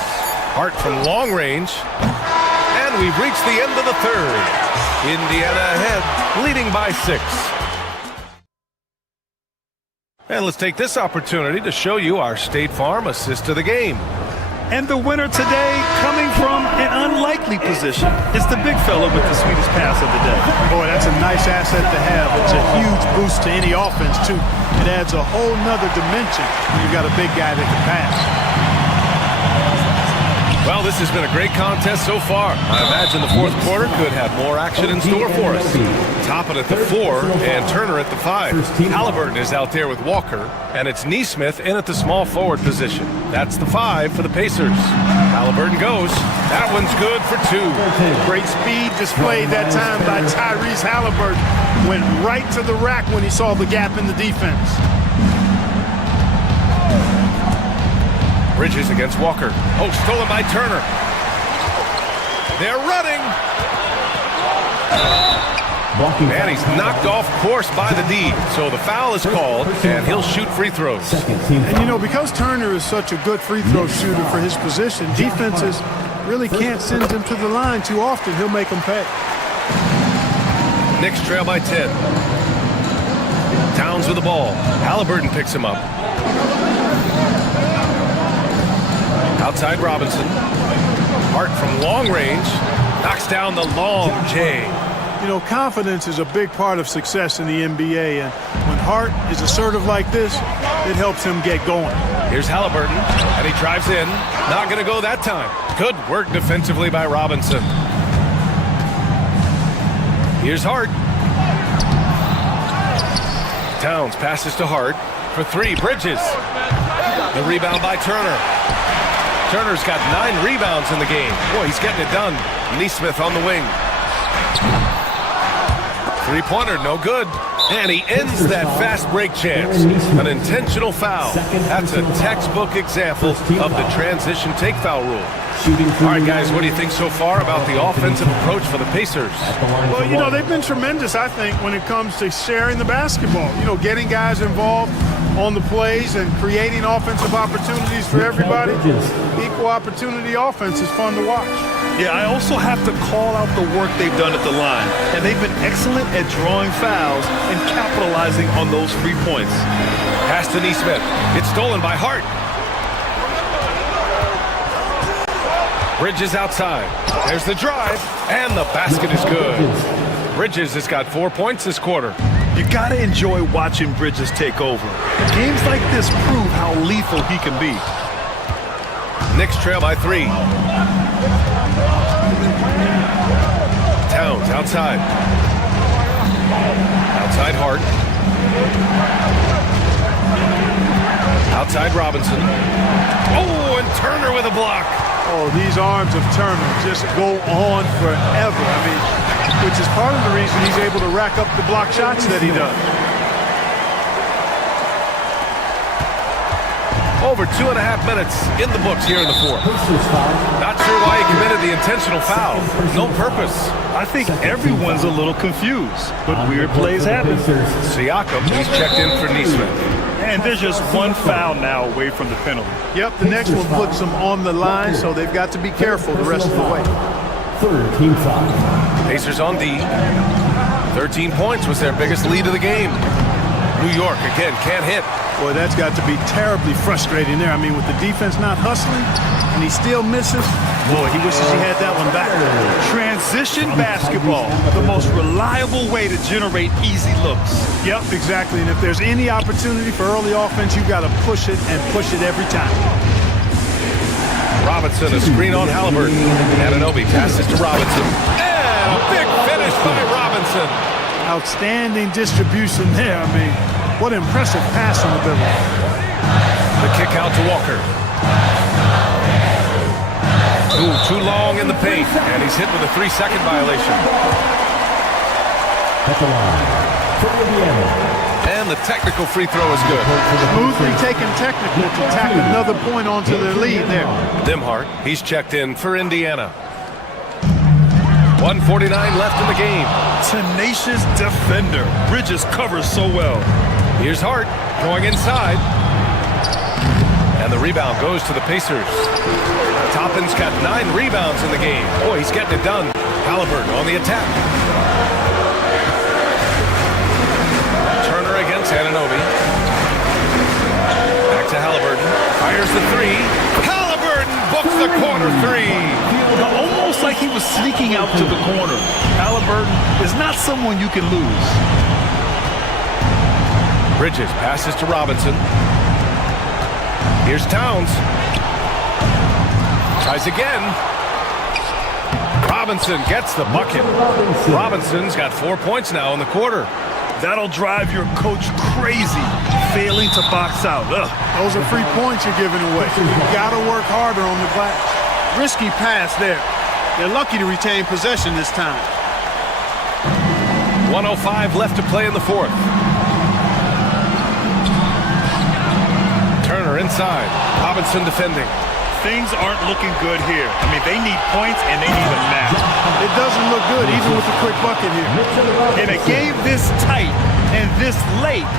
Hart from long range. And we've reached the end of the third. Indiana ahead, leading by 6. And let's take this opportunity to show you our State Farm assist to the game. And the winner today coming from an unlikely position. It's the big fella with the sweetest pass of the day. Boy, that's a nice asset to have. It's a huge boost to any offense, too. It adds a whole nother dimension when you've got a big guy that can pass. Well, this has been a great contest so far. I imagine the fourth quarter could have more action in store for us. Toppin at the 4 and Turner at the 5. Halliburton is out there with Walker, and it's Neesmith in at the small forward position. That's the 5 for the Pacers. Halliburton goes. That one's good for 2. Great speed displayed that time by Tyrese Halliburton. Went right to the rack when he saw the gap in the defense. Bridges against Walker. Oh, stolen by Turner. They're running. And he's knocked off course by the D. So the foul is called, and he'll shoot free throws. And, you know, because Turner is such a good free throw shooter for his position, defenses really can't send him to the line too often. He'll make them pay. Knicks trail by 10. Towns with the ball. Halliburton picks him up. Outside Robinson. Hart from long range. Knocks down the long J. You know, confidence is a big part of success in the NBA, and when Hart is assertive like this, it helps him get going. Here's Halliburton, and he drives in. Not going to go that time. Good work defensively by Robinson. Here's Hart. Towns passes to Hart for 3. Bridges. The rebound by Turner. Turner's got 9 rebounds in the game. Boy, he's getting it done. Neesmith on the wing. Three-pointer, no good. And he ends that fast break chance. An intentional foul. That's a textbook example of the transition take foul rule. All right, guys, what do you think so far about the offensive approach for the Pacers? Well, you know, they've been tremendous, I think, when it comes to sharing the basketball. You know, getting guys involved on the plays and creating offensive opportunities for everybody. Equal opportunity offense is fun to watch. Yeah, I also have to call out the work they've done at the line. And they've been excellent at drawing fouls and capitalizing on those free points. Pass to Neesmith. It's stolen by Hart. Bridges outside. There's the drive, and the basket is good. Bridges has got 4 points this quarter. You gotta enjoy watching Bridges take over. Games like this prove how lethal he can be. Knicks trail by 3. Towns outside. Outside Hart. Outside Robinson. Oh, and Turner with a block. Oh, these arms of Turner just go on forever. I mean, which is part of the reason he's able to rack up the block shots that he does. Over 2.5 minutes in the books here in the fourth. Not sure why he committed the intentional foul. No purpose. I think everyone's a little confused, but weird plays happen. Siakam, he's checked in for Neesmith. And there's just one foul now away from the penalty. Yep, the next one puts them on the line, so they've got to be careful the rest of the way. Third team foul. Pacers on D. 13 points was their biggest lead of the game. New York, again, can't hit. Boy, that's got to be terribly frustrating there. I mean, with the defense not hustling, and he still misses, boy, he wishes he had that one back. Transition basketball, the most reliable way to generate easy looks. Yep, exactly. And if there's any opportunity for early offense, you've got to push it and push it every time. Robinson, a screen on Halliburton. Anunoby passes to Robinson. And a big finish by Robinson. Outstanding distribution there. I mean, what impressive passing ability. The kick out to Walker. Ooh, too long in the paint, and he's hit with a 3-second violation. At the line, for Indiana. And the technical free throw is good. Smoothly taking technical to tack another point onto their lead there. Nimhart, he's checked in for Indiana. 1:49 left in the game. Tenacious defender. Bridges covers so well. Here's Hart going inside. And the rebound goes to the Pacers. Toppin's got 9 rebounds in the game. Boy, he's getting it done. Halliburton on the attack. Turner against Anunoby. Back to Halliburton. Fires the 3. Halliburton books the corner 3. Almost like he was sneaking out to the corner. Halliburton is not someone you can lose. Bridges passes to Robinson. Here's Towns. Tries again. Robinson gets the bucket. Robinson's got 4 points now in the quarter. That'll drive your coach crazy, failing to box out. Ugh. Those are free points you're giving away. You gotta work harder on the glass. Risky pass there. They're lucky to retain possession this time. 1:05 left to play in the fourth. Turner inside. Robinson defending. Things aren't looking good here. I mean, they need points and they need a match. It doesn't look good even with the quick bucket here. In a game this tight and this late,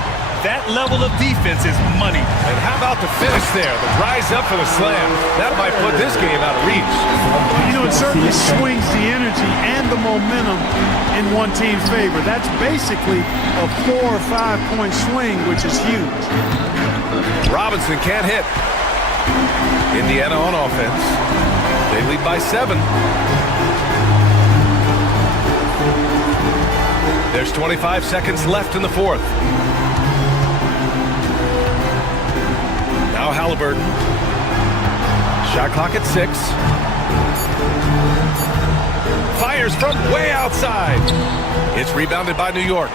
that level of defense is money. And how about the finish there? The rise up for the slam. That might put this game out of reach. You know, it certainly swings the energy and the momentum in one team's favor. That's basically a 4 or 5 point swing, which is huge. Robinson can't hit. Indiana on offense. They lead by 7. There's 25 seconds left in the fourth. Now Halliburton. Shot clock at 6. Fires from way outside. It's rebounded by New York.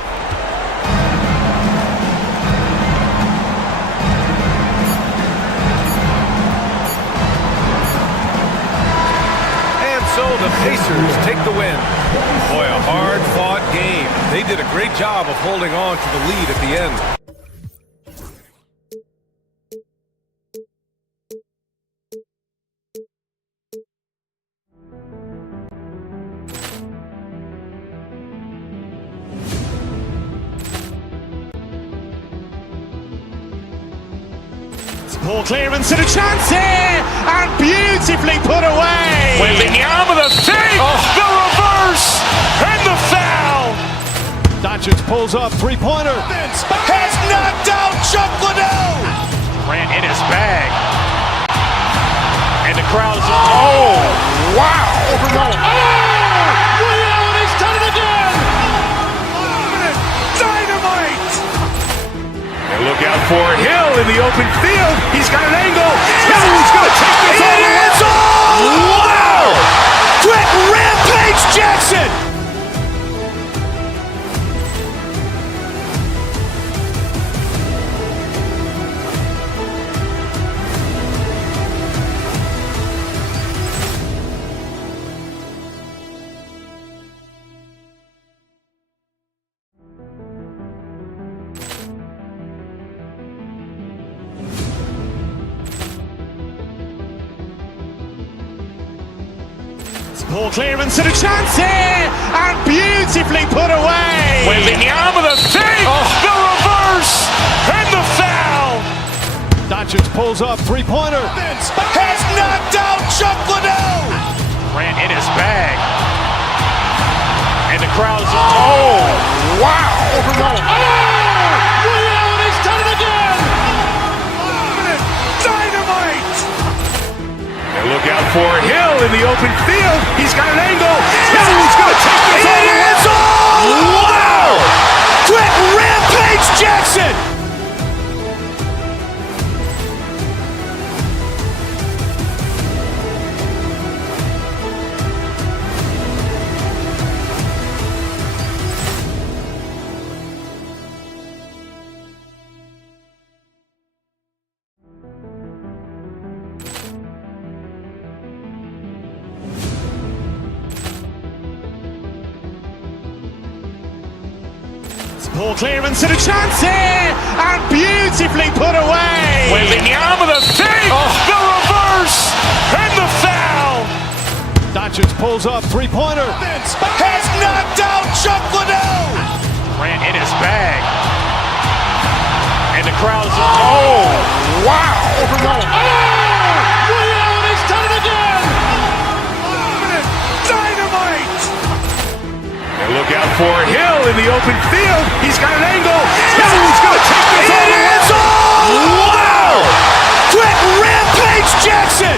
So the Pacers take the win. Boy, a hard-fought game. They did a great job of holding on to the lead at the end. Ball clearance and a chance here, and beautifully put away. Wembanyama the save, the reverse, and the foul. Doncic pulls up, three-pointer. Has knocked out Chuck Liddell. Ran in his bag. And the crowd is, oh, wow. He's done it again. Dynamite. And look out for Hill in the open field. He's got an angle. He's going to take this all the way. Wow. Quick rampage Jackson. Ball clearance and a chance here, and beautifully put away. Wembanyama the save, the reverse, and the foul. Doncic pulls up, three-pointer. Has knocked out Chuck Liddell. Ran in his bag. And the crowd is, oh, wow. He's done it again. Dynamite. And look out for Hill in the open field. He's got an angle. He's going to take this all the way. Wow. Quick rampage Jackson. Poor clearance and a chance here, and beautifully put away. Wembanyama the fake, the reverse, and the foul. Doncic pulls up, three-pointer. Has knocked out Chuck Liddell. Ran in his bag. And the crowd is, oh, wow. Leon has done it again. Dynamite. And look out for Hill in the open field. He's got an angle. He's going to take this all the way. Wow. Quick Rampage Jackson.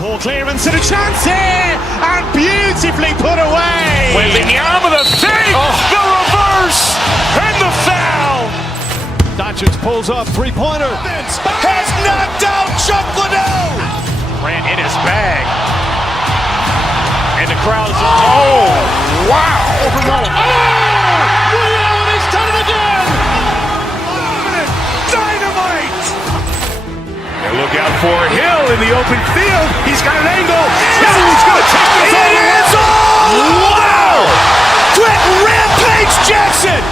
Poor clearance and a chance here, and beautifully put away. Wembanyama the fake, the reverse, and the foul. Doncic pulls up, three-pointer. Has knocked out Chuck Liddell. Ran in his bag. And the crowd is, oh, wow. Leon has done it again. Dynamite. And look out for Hill in the open field. He's got an angle. He's going to take this all the way. Wow. Quick Rampage Jackson.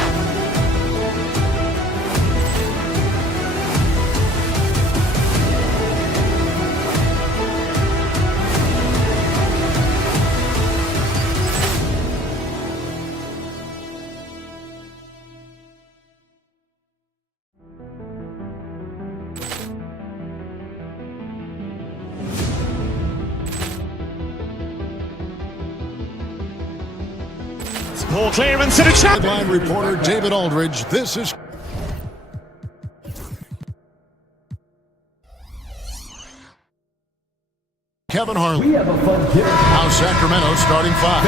Poor clearance and a chance. Headline reporter David Aldridge. This is Kevin Harlan. Now Sacramento starting five.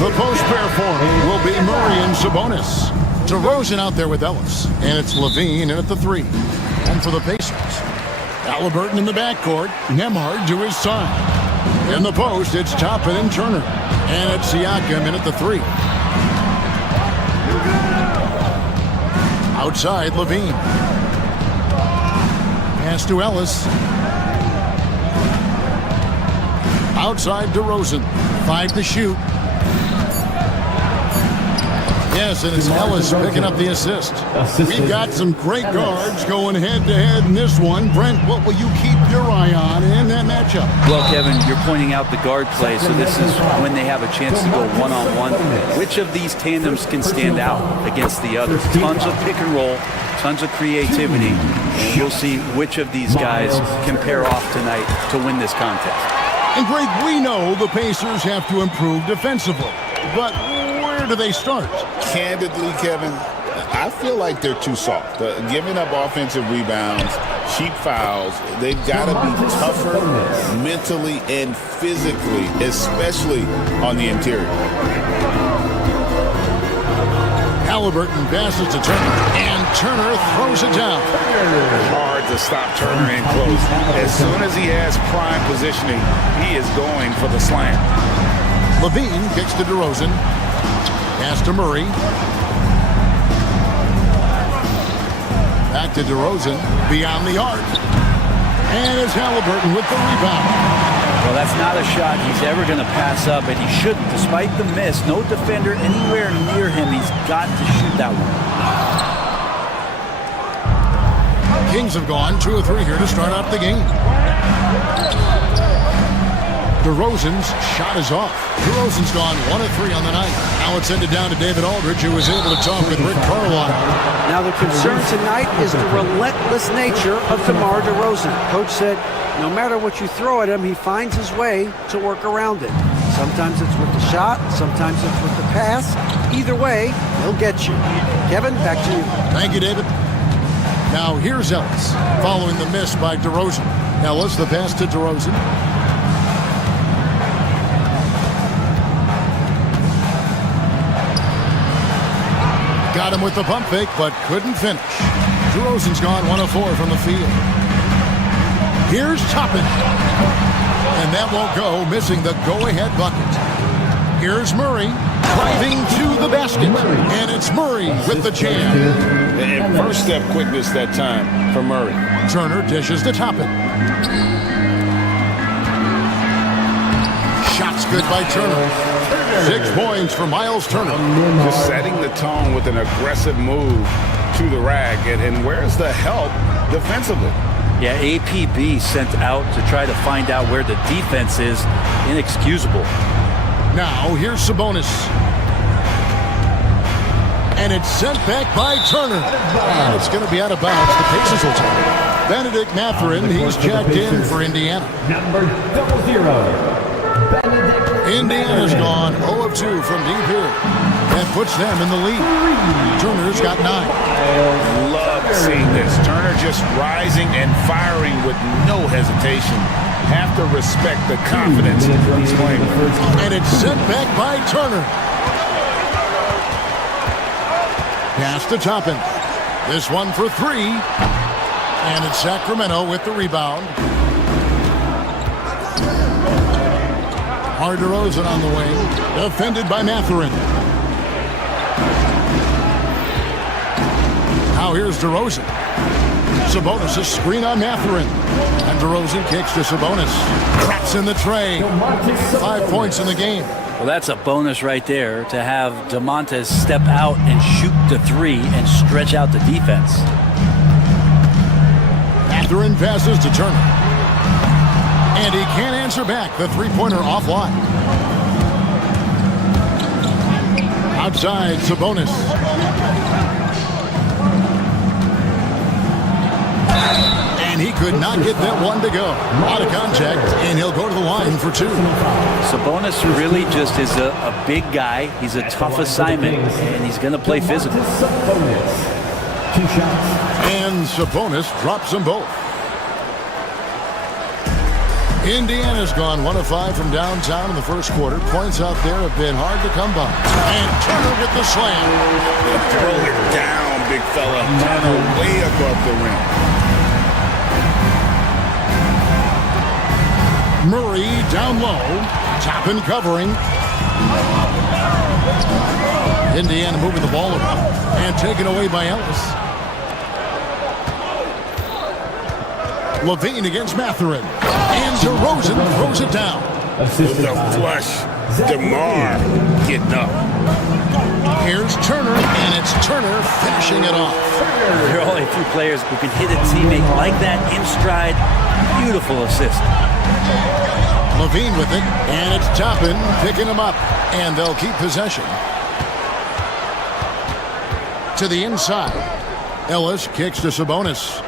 The post pair form will be Murray and Sabonis. DeRozan out there with Ellis. And it's Levine in at the three. And for the Pacers, Halliburton in the backcourt. Nembhard to his side. In the post, it's Toppin and Turner. And it's Siakam in at the three. Outside, Levine. Pass to Ellis. Outside, DeRozan. 5 to shoot. Yes, and it's Ellis picking up the assist. We've got some great guards going head-to-head in this one. Brent, what will you keep your eye on in that matchup? Well, Kevin, you're pointing out the guard play, so this is when they have a chance to go one-on-one. Which of these tandems can stand out against the other? Tons of pick and roll, tons of creativity, and you'll see which of these guys can pair off tonight to win this contest. And Greg, we know the Pacers have to improve defensively, but where do they start? Candidly, Kevin, I feel like they're too soft. Giving up offensive rebounds, cheap fouls, they've got to be tougher mentally and physically, especially on the interior. Halliburton passes to Turner, and Turner throws it down. Hard to stop Turner in close. As soon as he has prime positioning, he is going for the slam. Levine kicks to DeRozan. Pass to Murray. Back to DeRozan, beyond the arc. And it's Halliburton with the rebound. Well, that's not a shot he's ever going to pass up, and he shouldn't. Despite the miss, no defender anywhere near him. He's got to shoot that one. Kings have gone 2 of 3 here to start out the game. DeRozan's shot is off. DeRozan's gone 1 of 3 on the night. Now it's ended down to David Aldridge, who was able to talk with Rick Carlisle. Now the concern tonight is the relentless nature of DeMar DeRozan. Coach said, no matter what you throw at him, he finds his way to work around it. Sometimes it's with the shot, sometimes it's with the pass. Either way, he'll get you. Kevin, back to you. Thank you, David. Now here's Ellis, following the miss by DeRozan. Ellis, the pass to DeRozan. Got him with the pump fake, but couldn't finish. DeRozan's gone 1 of 4 from the field. Here's Toppin. And that won't go, missing the go-ahead bucket. Here's Murray driving to the basket. And it's Murray with the jam. And first step quickness that time for Murray. Turner dishes to Toppin. Shots good by Turner. 6 points for Miles Turner. Just setting the tone with an aggressive move to the rack. And where's the help defensively? Yeah, APB sent out to try to find out where the defense is. Inexcusable. Now, here's Sabonis. And it's sent back by Turner. And it's going to be out of bounds. The Pacers will take it. Benedict Mathurin, he's checked in for Indiana. Number 00. Indiana's gone 0 of 2 from deep here. That puts them in the lead. Turner's got 9. Love seeing this. Turner just rising and firing with no hesitation. Have to respect the confidence he's playing with. And it's sent back by Turner. Pass to Toppin. This one for 3. And it's Sacramento with the rebound. DeRozan on the wing. Defended by Mathurin. Now here's DeRozan. Sabonis' screen on Mathurin. And DeRozan kicks to Sabonis. Traps in the tray. 5 points in the game. Well, that's a bonus right there to have DeMontis step out and shoot the 3 and stretch out the defense. Mathurin passes to Turner. And he can't answer back. The three-pointer offline. Outside, Sabonis. And he could not get that one to go. Out of contact, and he'll go to the line for 2. Sabonis really just is a big guy. He's a tough assignment, and he's going to play physical. 2 shots. And Sabonis drops them both. Indiana's gone 1 of 5 from downtown in the first quarter. Points out there have been hard to come by. And Turner with the slam. Throw it down, big fella. Turner way above the rim. Murray down low. Toppin covering. Indiana moving the ball around. And taken away by Ellis. Levine against Mathurin. And DeRozan throws it down. With the flush. DeMar getting up. Here's Turner, and it's Turner finishing it off. There are only 2 players who can hit a teammate like that in stride. Beautiful assist. Levine with it, and it's Toppin picking him up. And they'll keep possession. To the inside. Ellis kicks to Sabonis.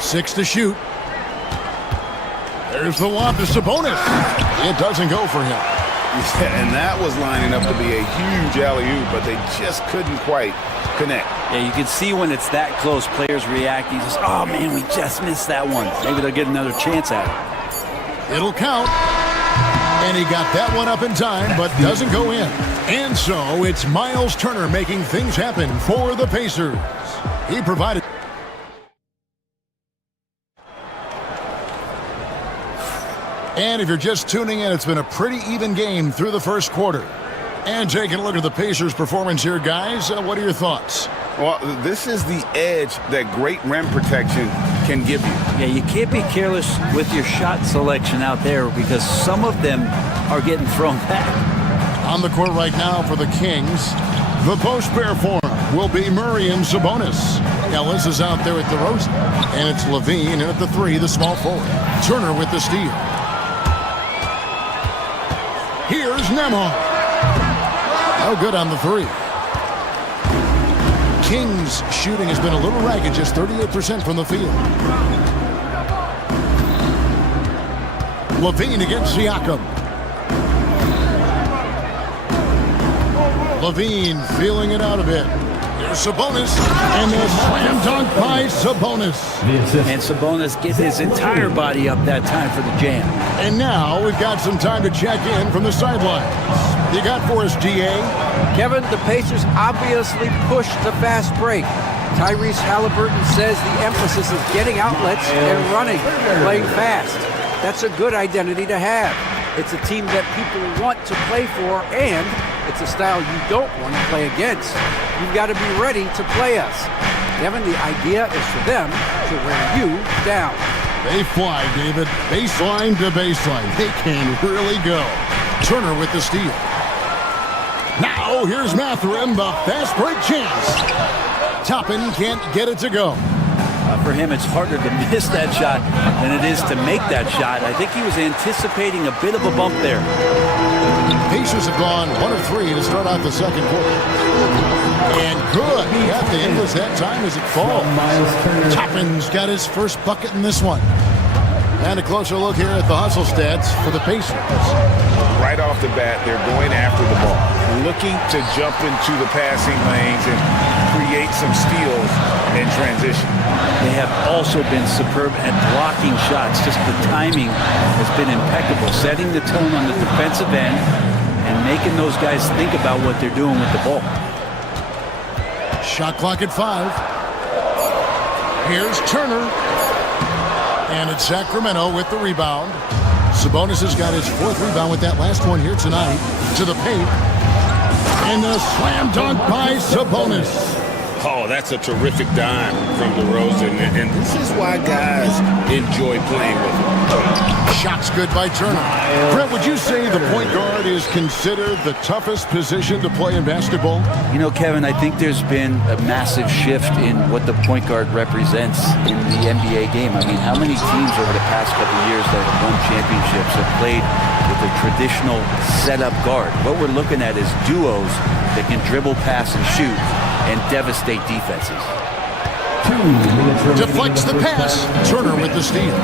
6 to shoot. There's the lob to Sabonis. It doesn't go for him. Yeah, and that was lining up to be a huge alley-oop, but they just couldn't quite connect. Yeah, you can see when it's that close, players reacting. Just, oh, man, we just missed that one. Maybe they'll get another chance at it. It'll count. And he got that one up in time, but doesn't go in. And so it's Miles Turner making things happen for the Pacers. He provided. And if you're just tuning in, it's been a pretty even game through the first quarter. And taking a look at the Pacers' performance here, guys, what are your thoughts? Well, this is the edge that great rim protection can give you. Yeah, you can't be careless with your shot selection out there because some of them are getting thrown back. On the court right now for the Kings, the post-pair form will be Murray and Sabonis. Ellis is out there at DeRozan. And it's Levine, and at the 3, the small forward. Turner with the steal. Here's Nembhard. No good on the 3. Kings shooting has been a little ragged, just 38% from the field. Levine against Siakam. Levine feeling it out a bit. Here's Sabonis, and the slam dunk by Sabonis. And Sabonis gets his entire body up that time for the jam. And now we've got some time to check in from the sidelines. You got for us, DA? Kevin, the Pacers obviously pushed the fast break. Tyrese Halliburton says the emphasis is getting outlets and running, playing fast. That's a good identity to have. It's a team that people want to play for, and it's a style you don't want to play against. You've got to be ready to play us. Kevin, the idea is for them to wear you down. They fly, David. Baseline to baseline. They can really go. Turner with the steal. Now here's Mathurin, the fast break chance. Toppin can't get it to go. For him, it's harder to miss that shot than it is to make that shot. I think he was anticipating a bit of a bump there. Pacers have gone 1 of 3 to start out the second quarter. And good. Got the English that time as it falls. Toppin's got his first bucket in this one. And a closer look here at the hustle stats for the Pacers. Right off the bat, they're going after the ball, looking to jump into the passing lanes and create some steals in transition. They have also been superb at blocking shots. Just the timing has been impeccable, setting the tone on the defensive end and making those guys think about what they're doing with the ball. Shot clock at 5. Here's Turner. And it's Sacramento with the rebound. Sabonis has got his 4th rebound with that last one here tonight. To the paint. And the slam dunk by Sabonis. Oh, that's a terrific dime from DeRozan, and this is why guys enjoy playing with him. Shot's good by Turner. Brett, would you say the point guard is considered the toughest position to play in basketball? You know, Kevin, I think there's been a massive shift in what the point guard represents in the NBA game. I mean, how many teams over the past couple of years that have won championships have played with a traditional setup guard? What we're looking at is duos that can dribble, pass, and shoot and devastate defenses. Deflects the pass. Turner with the steal.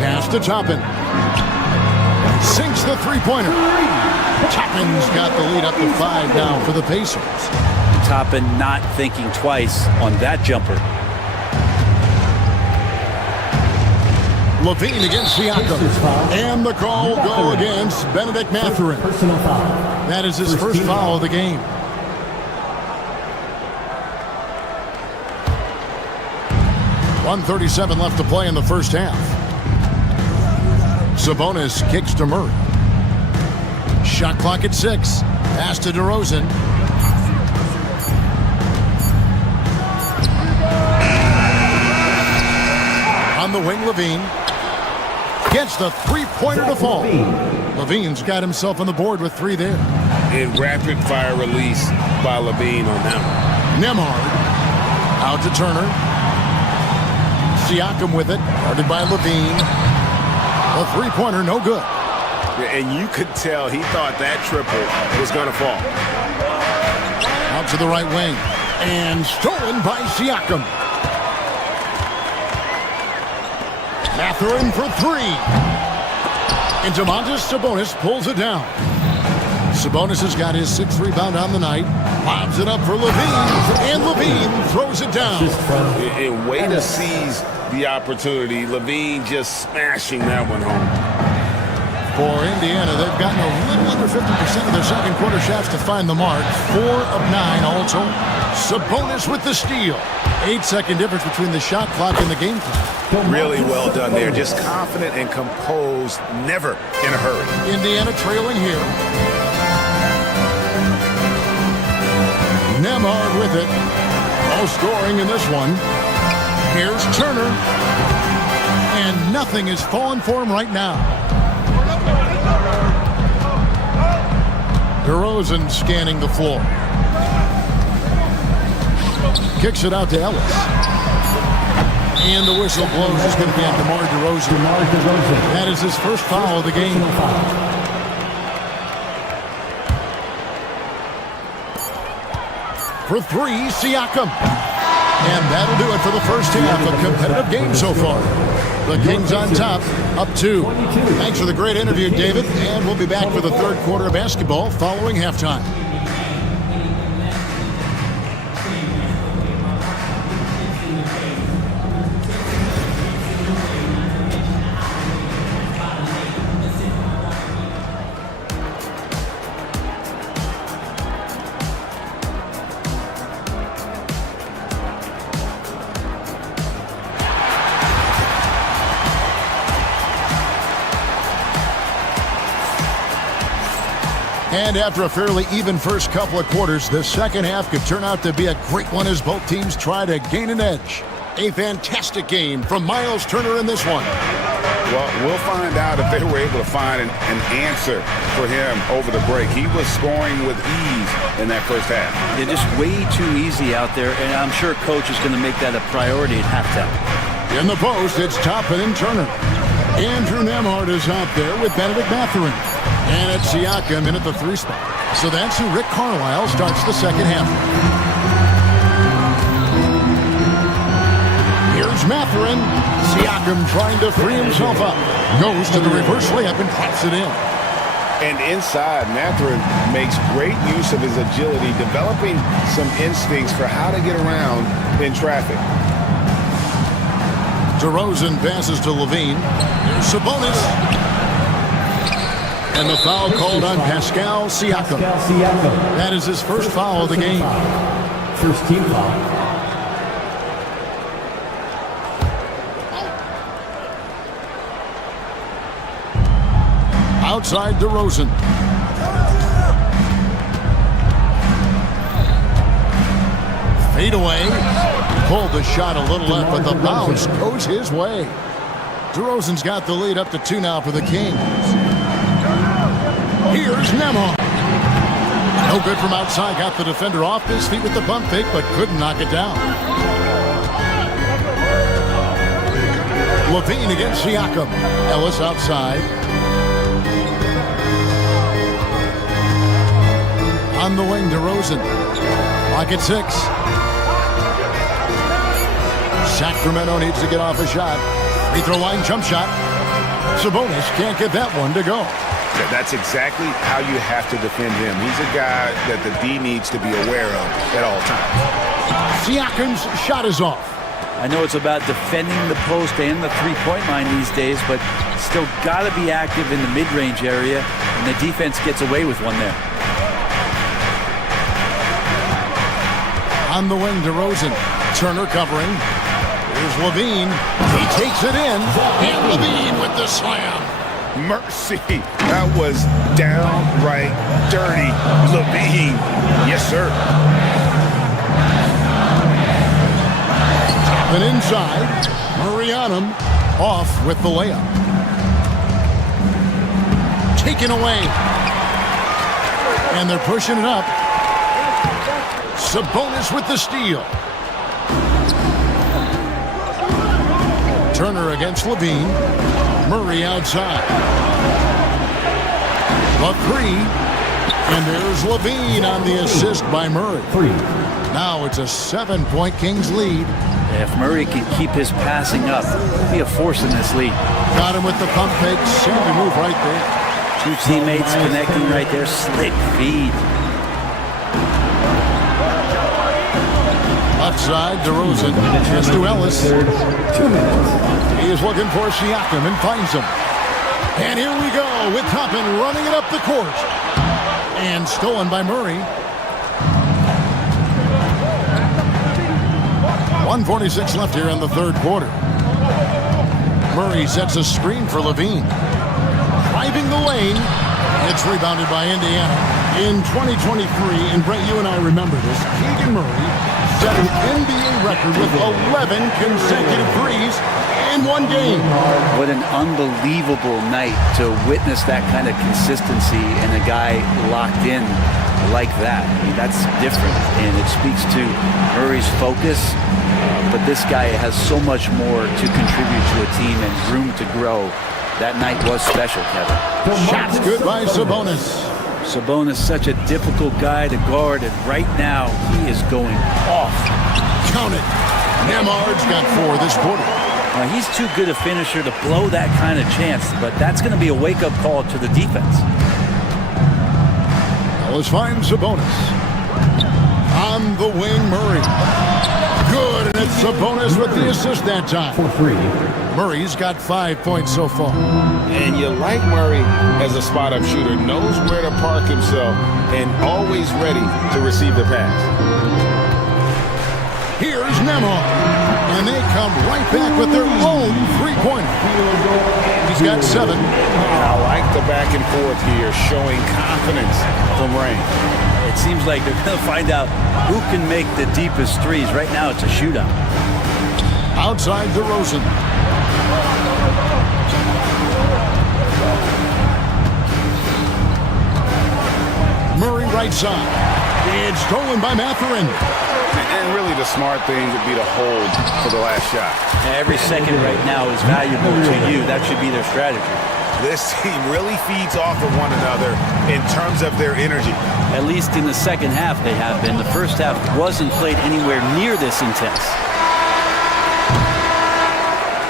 Pass to Toppin. Sinks the three-pointer. Toppin's got the lead up to 5 now for the Pacers. Toppin not thinking twice on that jumper. Levine against Siakam. And the call will go against Benedict Mathurin. That is his first foul of the game. .137 left to play in the first half. Sabonis kicks to Murray. Shot clock at 6. Pass to DeRozan. On the wing, Levine. Gets the three-pointer to fall. Levine's got himself on the board with 3 there. And rapid-fire release by Levine on that one. Nembhard out to Turner. Siakam with it, guarded by Levine. The three-pointer, no good. And you could tell he thought that triple was going to fall. Out to the right wing. And stolen by Siakam. Mathurin for 3. And Domantas Sabonis pulls it down. Sabonis has got his 6th rebound on the night. Lobs it up for Levine. And Levine throws it down. And way to seize the opportunity. Levine just smashing that one home. For Indiana, they've gotten a little under 50% of their second quarter shots to find the mark. 4 of 9 all told. Sabonis with the steal. 8-second difference between the shot clock and the game clock. Really well done there. Just confident and composed, never in a hurry. Indiana trailing here. Nembhard with it. No scoring in this one. Here's Turner. And nothing is falling for him right now. DeRozan scanning the floor. Kicks it out to Ellis. And the whistle blows. Is going to be on DeMar DeRozan. That is his first foul of the game. For 3, Siakam. And that'll do it for the first half. A competitive game so far. The Kings on top, up 2. Thanks for the great interview, David. And we'll be back for the third quarter of basketball following halftime. And after a fairly even first couple of quarters, the second half could turn out to be a great one as both teams try to gain an edge. A fantastic game from Miles Turner in this one. Well, we'll find out if they were able to find an answer for him over the break. He was scoring with ease in that first half. They're just way too easy out there, and I'm sure Coach is going to make that a priority at halftime. In the post, it's Toppin and Turner. Andrew Nemhard is out there with Benedict Mathurin. And it's Siakam in at the 3 spot. So that's who Rick Carlisle starts the second half. Here's Mathurin. Siakam trying to free himself up. Goes to the reverse layup and drops it in. And inside, Mathurin makes great use of his agility, developing some instincts for how to get around in traffic. DeRozan passes to Levine. Here's Sabonis. And the foul called on Pascal Siakam. That is his first foul of the game. First team foul. Outside DeRozan. Fade away. Pulled the shot a little left, but the bounce goes his way. DeRozan's got the lead up to 2 now for the Kings. Here's Nemhard. No good from outside. Got the defender off his feet with the pump fake, but couldn't knock it down. Levine against Siakam. Ellis outside. On the wing, DeRozan. Clock at 6. Sacramento needs to get off a shot. Free throw line jump shot. Sabonis can't get that one to go. That's exactly how you have to defend him. He's a guy that the D needs to be aware of at all times. Siakam's shot is off. I know it's about defending the post and the three-point line these days, but still got to be active in the mid-range area, and the defense gets away with one there. On the wing, DeRozan. Turner covering. Here's Levine. He takes it in. And Levine with the slam. Mercy. That was downright dirty. Levine. Yes, sir. And inside, Murray on him. Off with the layup. Taken away. And they're pushing it up. Sabonis with the steal. Turner against Levine. Murray outside. The 3. And there's Levine on the assist by Murray. 3. Now it's a 7-point Kings lead. If Murray can keep his passing up, he'll be a force in this league. Got him with the pump fake. Sandy move right there. 2 teammates connecting right there. Slick feed. Left side, DeRozan. Pass to Ellis. 2 minutes. He is looking for Siakam and finds him. And here we go with Toppin running it up the court. And stolen by Murray. 1:46 left here in the third quarter. Murray sets a screen for Levine. Driving the lane. It's rebounded by Indiana. In 2023, and Brett, you and I remember this, Keegan Murray set an NBA record with 11 consecutive threes in one game. What an unbelievable night to witness that kind of consistency and a guy locked in like that. I mean, that's different, and it speaks to Murray's focus. But this guy has so much more to contribute to a team and room to grow. That night was special, Kevin. Shots good by Sabonis. Sabonis, such a difficult guy to guard, and right now he is going off. Count it. Nemhard's got 4 this quarter. He's too good a finisher to blow that kind of chance, but that's going to be a wake-up call to the defense. Ellis finds Sabonis. On the wing, Murray. Good, and it's Sabonis with the assist that time. For 3. Murray's got 5 points so far. And you like Murray as a spot-up shooter. Knows where to park himself and always ready to receive the pass. Here's Nemhard. And they come right back with their own three-pointer. He's got 7. I like the back and forth here, showing confidence from Rain. It seems like they're going to find out who can make the deepest threes. Right now, it's a shootout. Outside DeRozan. Murray right side. It's stolen by Mathurin. And really the smart thing would be to hold for the last shot. Every second right now is valuable to you. That should be their strategy. This team really feeds off of one another in terms of their energy. At least in the second half they have been. The first half wasn't played anywhere near this intense.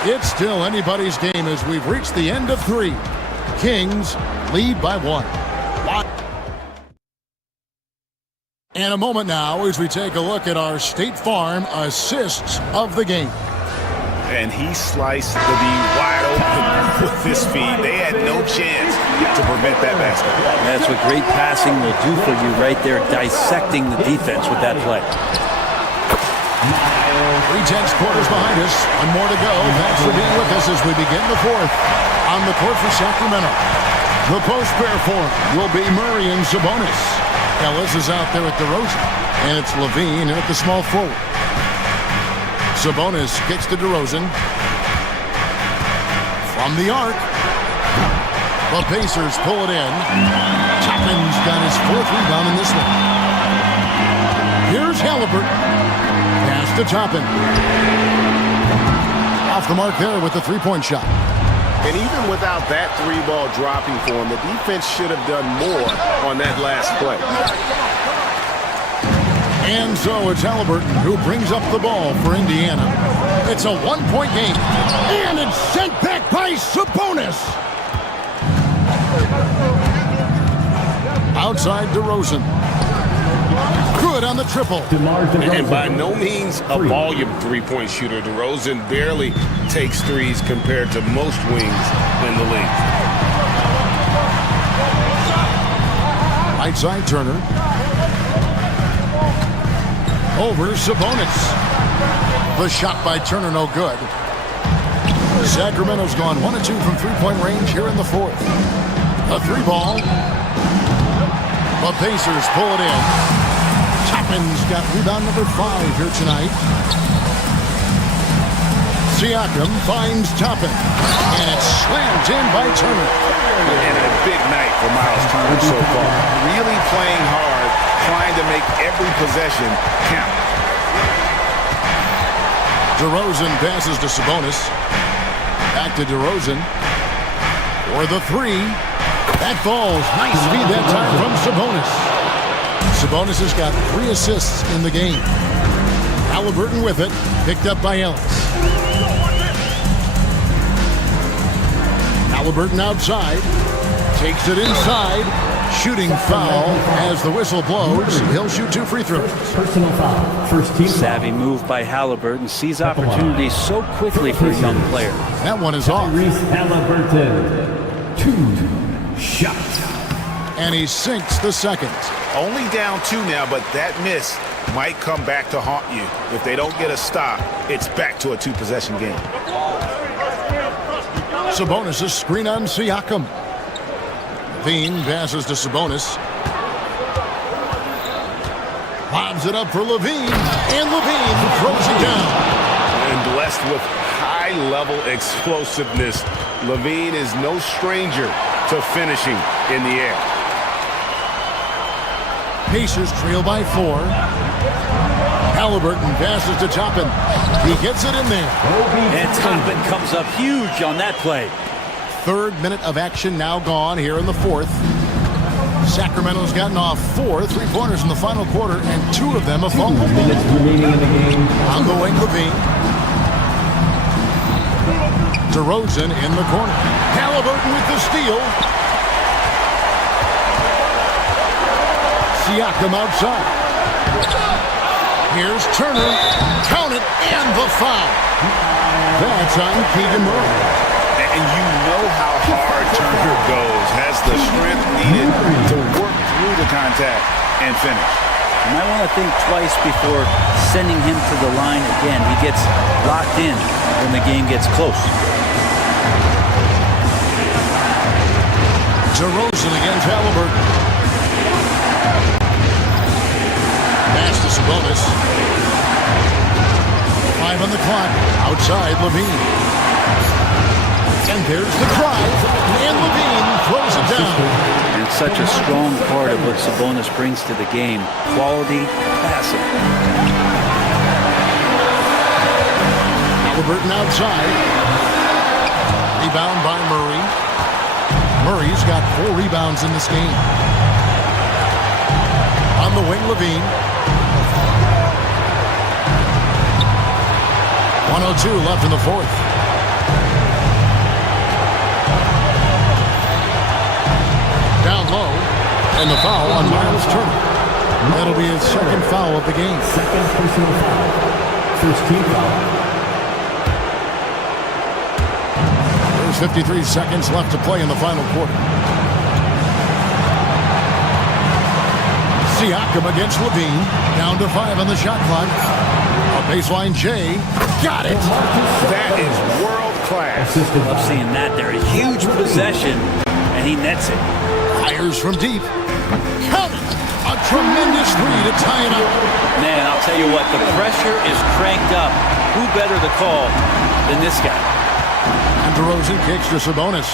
It's still anybody's game as we've reached the end of 3. Kings lead by 1. And a moment now as we take a look at our State Farm assists of the game. And he sliced the D wide open with his feet. They had no chance to prevent that basket. That's what great passing will do for you right there, dissecting the defense with that play. 3/10 quarters behind us. 1 more to go. Thanks for being with us as we begin the 4th. On the court for Sacramento. The post pair for him will be Murray and Sabonis. Ellis is out there at DeRozan. And it's Levine in at the small forward. Sabonis kicks to DeRozan. From the arc. The Pacers pull it in. Toppin's got his 4th rebound in this one. Here's Halliburton. Pass to Toppin. Off the mark there with the 3-point shot. And even without that 3-ball dropping for him, the defense should have done more on that last play. And so it's Halliburton who brings up the ball for Indiana. It's a 1-point game. And it's sent back by Sabonis. Outside DeRozan. Good on the triple. And by no means a volume 3-point shooter. DeRozan barely takes threes compared to most wings in the league. Right side Turner. Over Sabonis. The shot by Turner no good. Sacramento's gone 1 of 2 from 3-point range here in the 4th. A 3-ball. The Pacers pull it in. Toppin's got rebound number 5 here tonight. Siakam finds Toppin. And it's slammed in by Turner. And a big night for Miles Turner so far. Really playing hard, trying to make every possession count. DeRozan passes to Sabonis. Back to DeRozan. For the 3. That falls. Nice feed that time from Sabonis. Sabonis has got 3 assists in the game. Halliburton with it. Picked up by Ellis. Halliburton outside. Takes it inside. Shooting foul as the whistle blows. He'll shoot 2 free throws. Personal foul. First team. Savvy move by Halliburton. Sees opportunities so quickly for a young player. That one is off. Halliburton. 2 shots. And he sinks the second. Only down 2 now, but that miss might come back to haunt you. If they don't get a stop, it's back to a 2-possession game. Sabonis' screen on Siakam. Levine passes to Sabonis. Lobs it up for Levine. And Levine throws it down. And blessed with high-level explosiveness, Levine is no stranger to finishing in the air. Pacers trail by 4. Halliburton passes to Toppin. He gets it in there. And Toppin comes up huge on that play. 3rd minute of action now gone here in the 4th. Sacramento's gotten off 4 3-pointers in the final quarter, and 2 of them have fallen. 2 minutes remaining in the game. On the wing, Levine. DeRozan in the corner. Halliburton with the steal. Siakam outside. Here's Turner. Count it, and the foul. That's on Keegan Murray. And you know how hard Turner goes. Has the strength needed to work through the contact and finish. You might want to think twice before sending him to the line again. He gets locked in when the game gets close. DeRozan against Halliburton. Pass to Sabonis. 5 on the clock. Outside, Levine. And there's the drive. And Levine throws it down. And such a strong part of what Sabonis brings to the game. Quality passing. Halliburton outside. Rebound by Murray. Murray's got 4 rebounds in this game. On the wing, Levine. 1:02 left in the fourth. Down low, and the foul on Miles Turner. That'll be his second foul of the game. Second personal foul. First team foul. There's 53 seconds left to play in the final quarter. Siakam against Levine. Down to 5 on the shot clock. A baseline J. Got it. That is world class. Love seeing that there. A huge possession, and he nets it. Fires from deep. Count it. A tremendous 3 to tie it up. Man, I'll tell you what, the pressure is cranked up. Who better to call than this guy? And DeRozan kicks to Sabonis.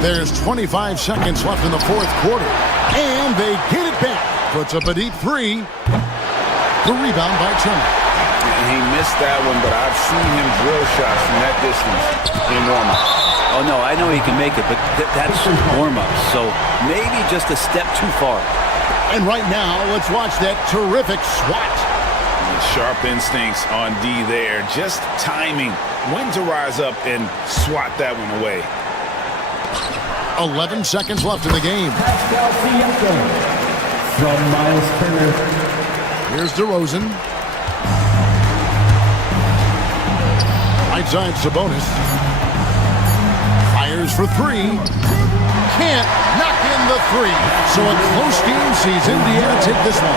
There's 25 seconds left in the fourth quarter. And they get it back. Puts up a deep 3. The rebound by Turner. He missed that one, but I've seen him drill shots from that distance in warm-up. Oh, no, I know he can make it, but that's warm-up. So maybe just a step too far. And right now, let's watch that terrific swat. Sharp instincts on D there. Just timing when to rise up and swat that one away. 11 seconds left in the game. Pascal Siakam from Miles Turner. Here's DeRozan. Right side Sabonis. Fires for 3. Can't knock in the 3. So a close game sees Indiana take this one.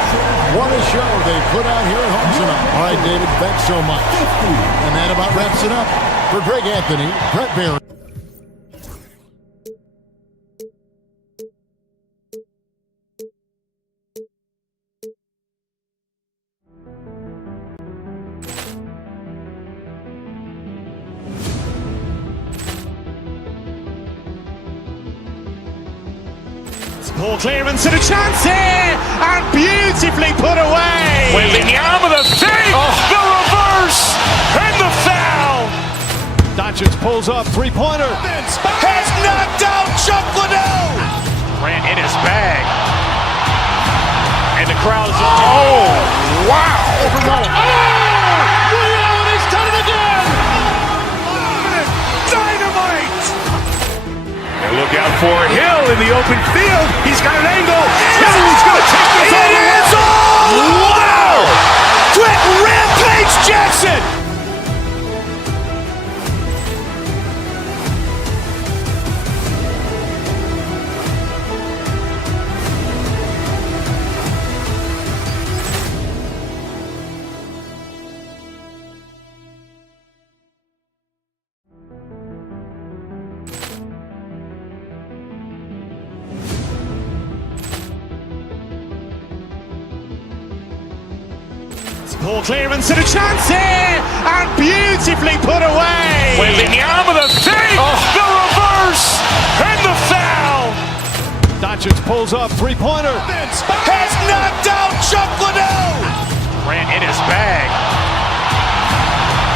What a show they put out here at home tonight. All right, David, thanks so much. And that about wraps it up. For Greg Anthony, Brett Barry. Ball clearance and a chance here, and beautifully put away. Wembanyama the save, the reverse, and the foul. Doncic pulls up, three-pointer. Has knocked out Chuck Liddell. Grant in his bag. And the crowd is, oh, wow. He's done it again. Dynamite. And look out for Hill in the open field. He's got an angle. He's going to take this all the way. Wow. Quick Rampage Jackson. Ball clearance and a chance here, and beautifully put away. Wembanyama the save, the reverse, and the foul. Doncic pulls up, three-pointer. Has knocked out Chuck Liddell. Grant in his bag.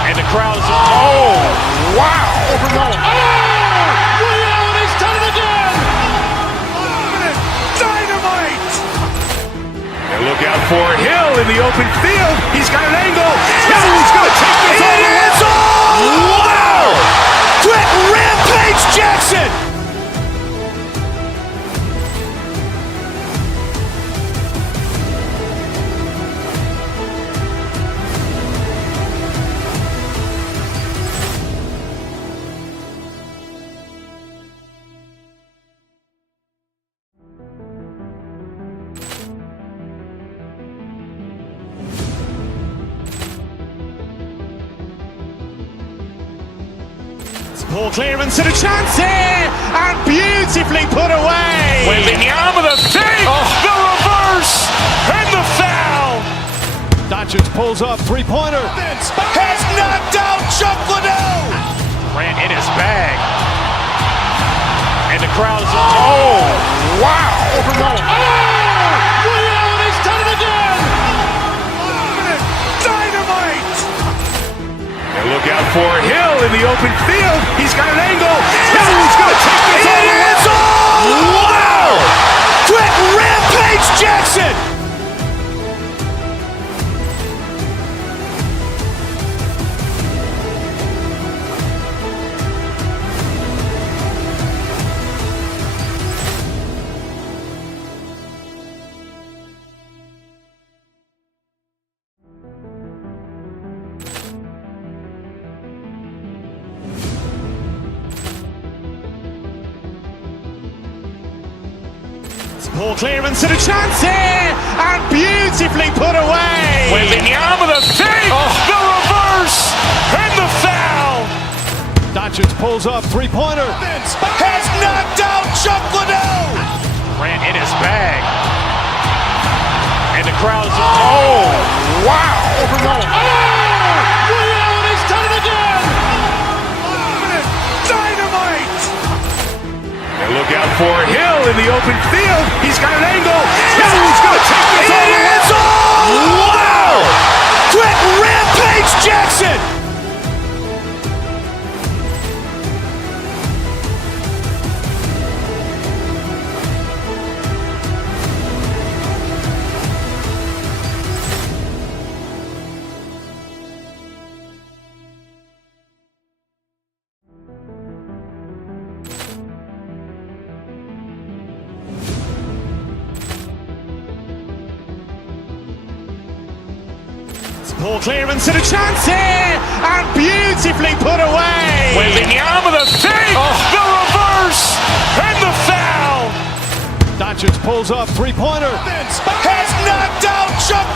And the crowd is, oh, wow. He's done it again. Dynamite. And look out for Hill in the open field. He's got an angle. He's going to take this all the way. Wow. Quick Rampage Jackson. Ball clearance and a chance here, and beautifully put away. Wembanyama with a fake, the reverse, and the foul. Doncic pulls up, three-pointer. Has knocked out Chuck Liddell. Ran in his bag. And the crowd is, oh, wow. He's done it again. Dynamite. And look out for Hill in the open field. He's got an angle. He's going to take this all the way. Wow. Quick Rampage Jackson. Ball clearance and a chance here, and beautifully put away. Wembanyama with a fake, the reverse, and the foul. Doncic pulls up, three-pointer. Has knocked out Chuck Liddell. Ran in his bag. And the crowd is, oh, wow. He's done it again. Dynamite. And look out for Hill in the open field. He's got an angle. He's going to take this all the way. Wow. Quick Rampage Jackson. Ball clearance and a chance here, and beautifully put away. Wembanyama with a fake, the reverse, and the foul. Doncic pulls up, three-pointer. Has knocked out Chuck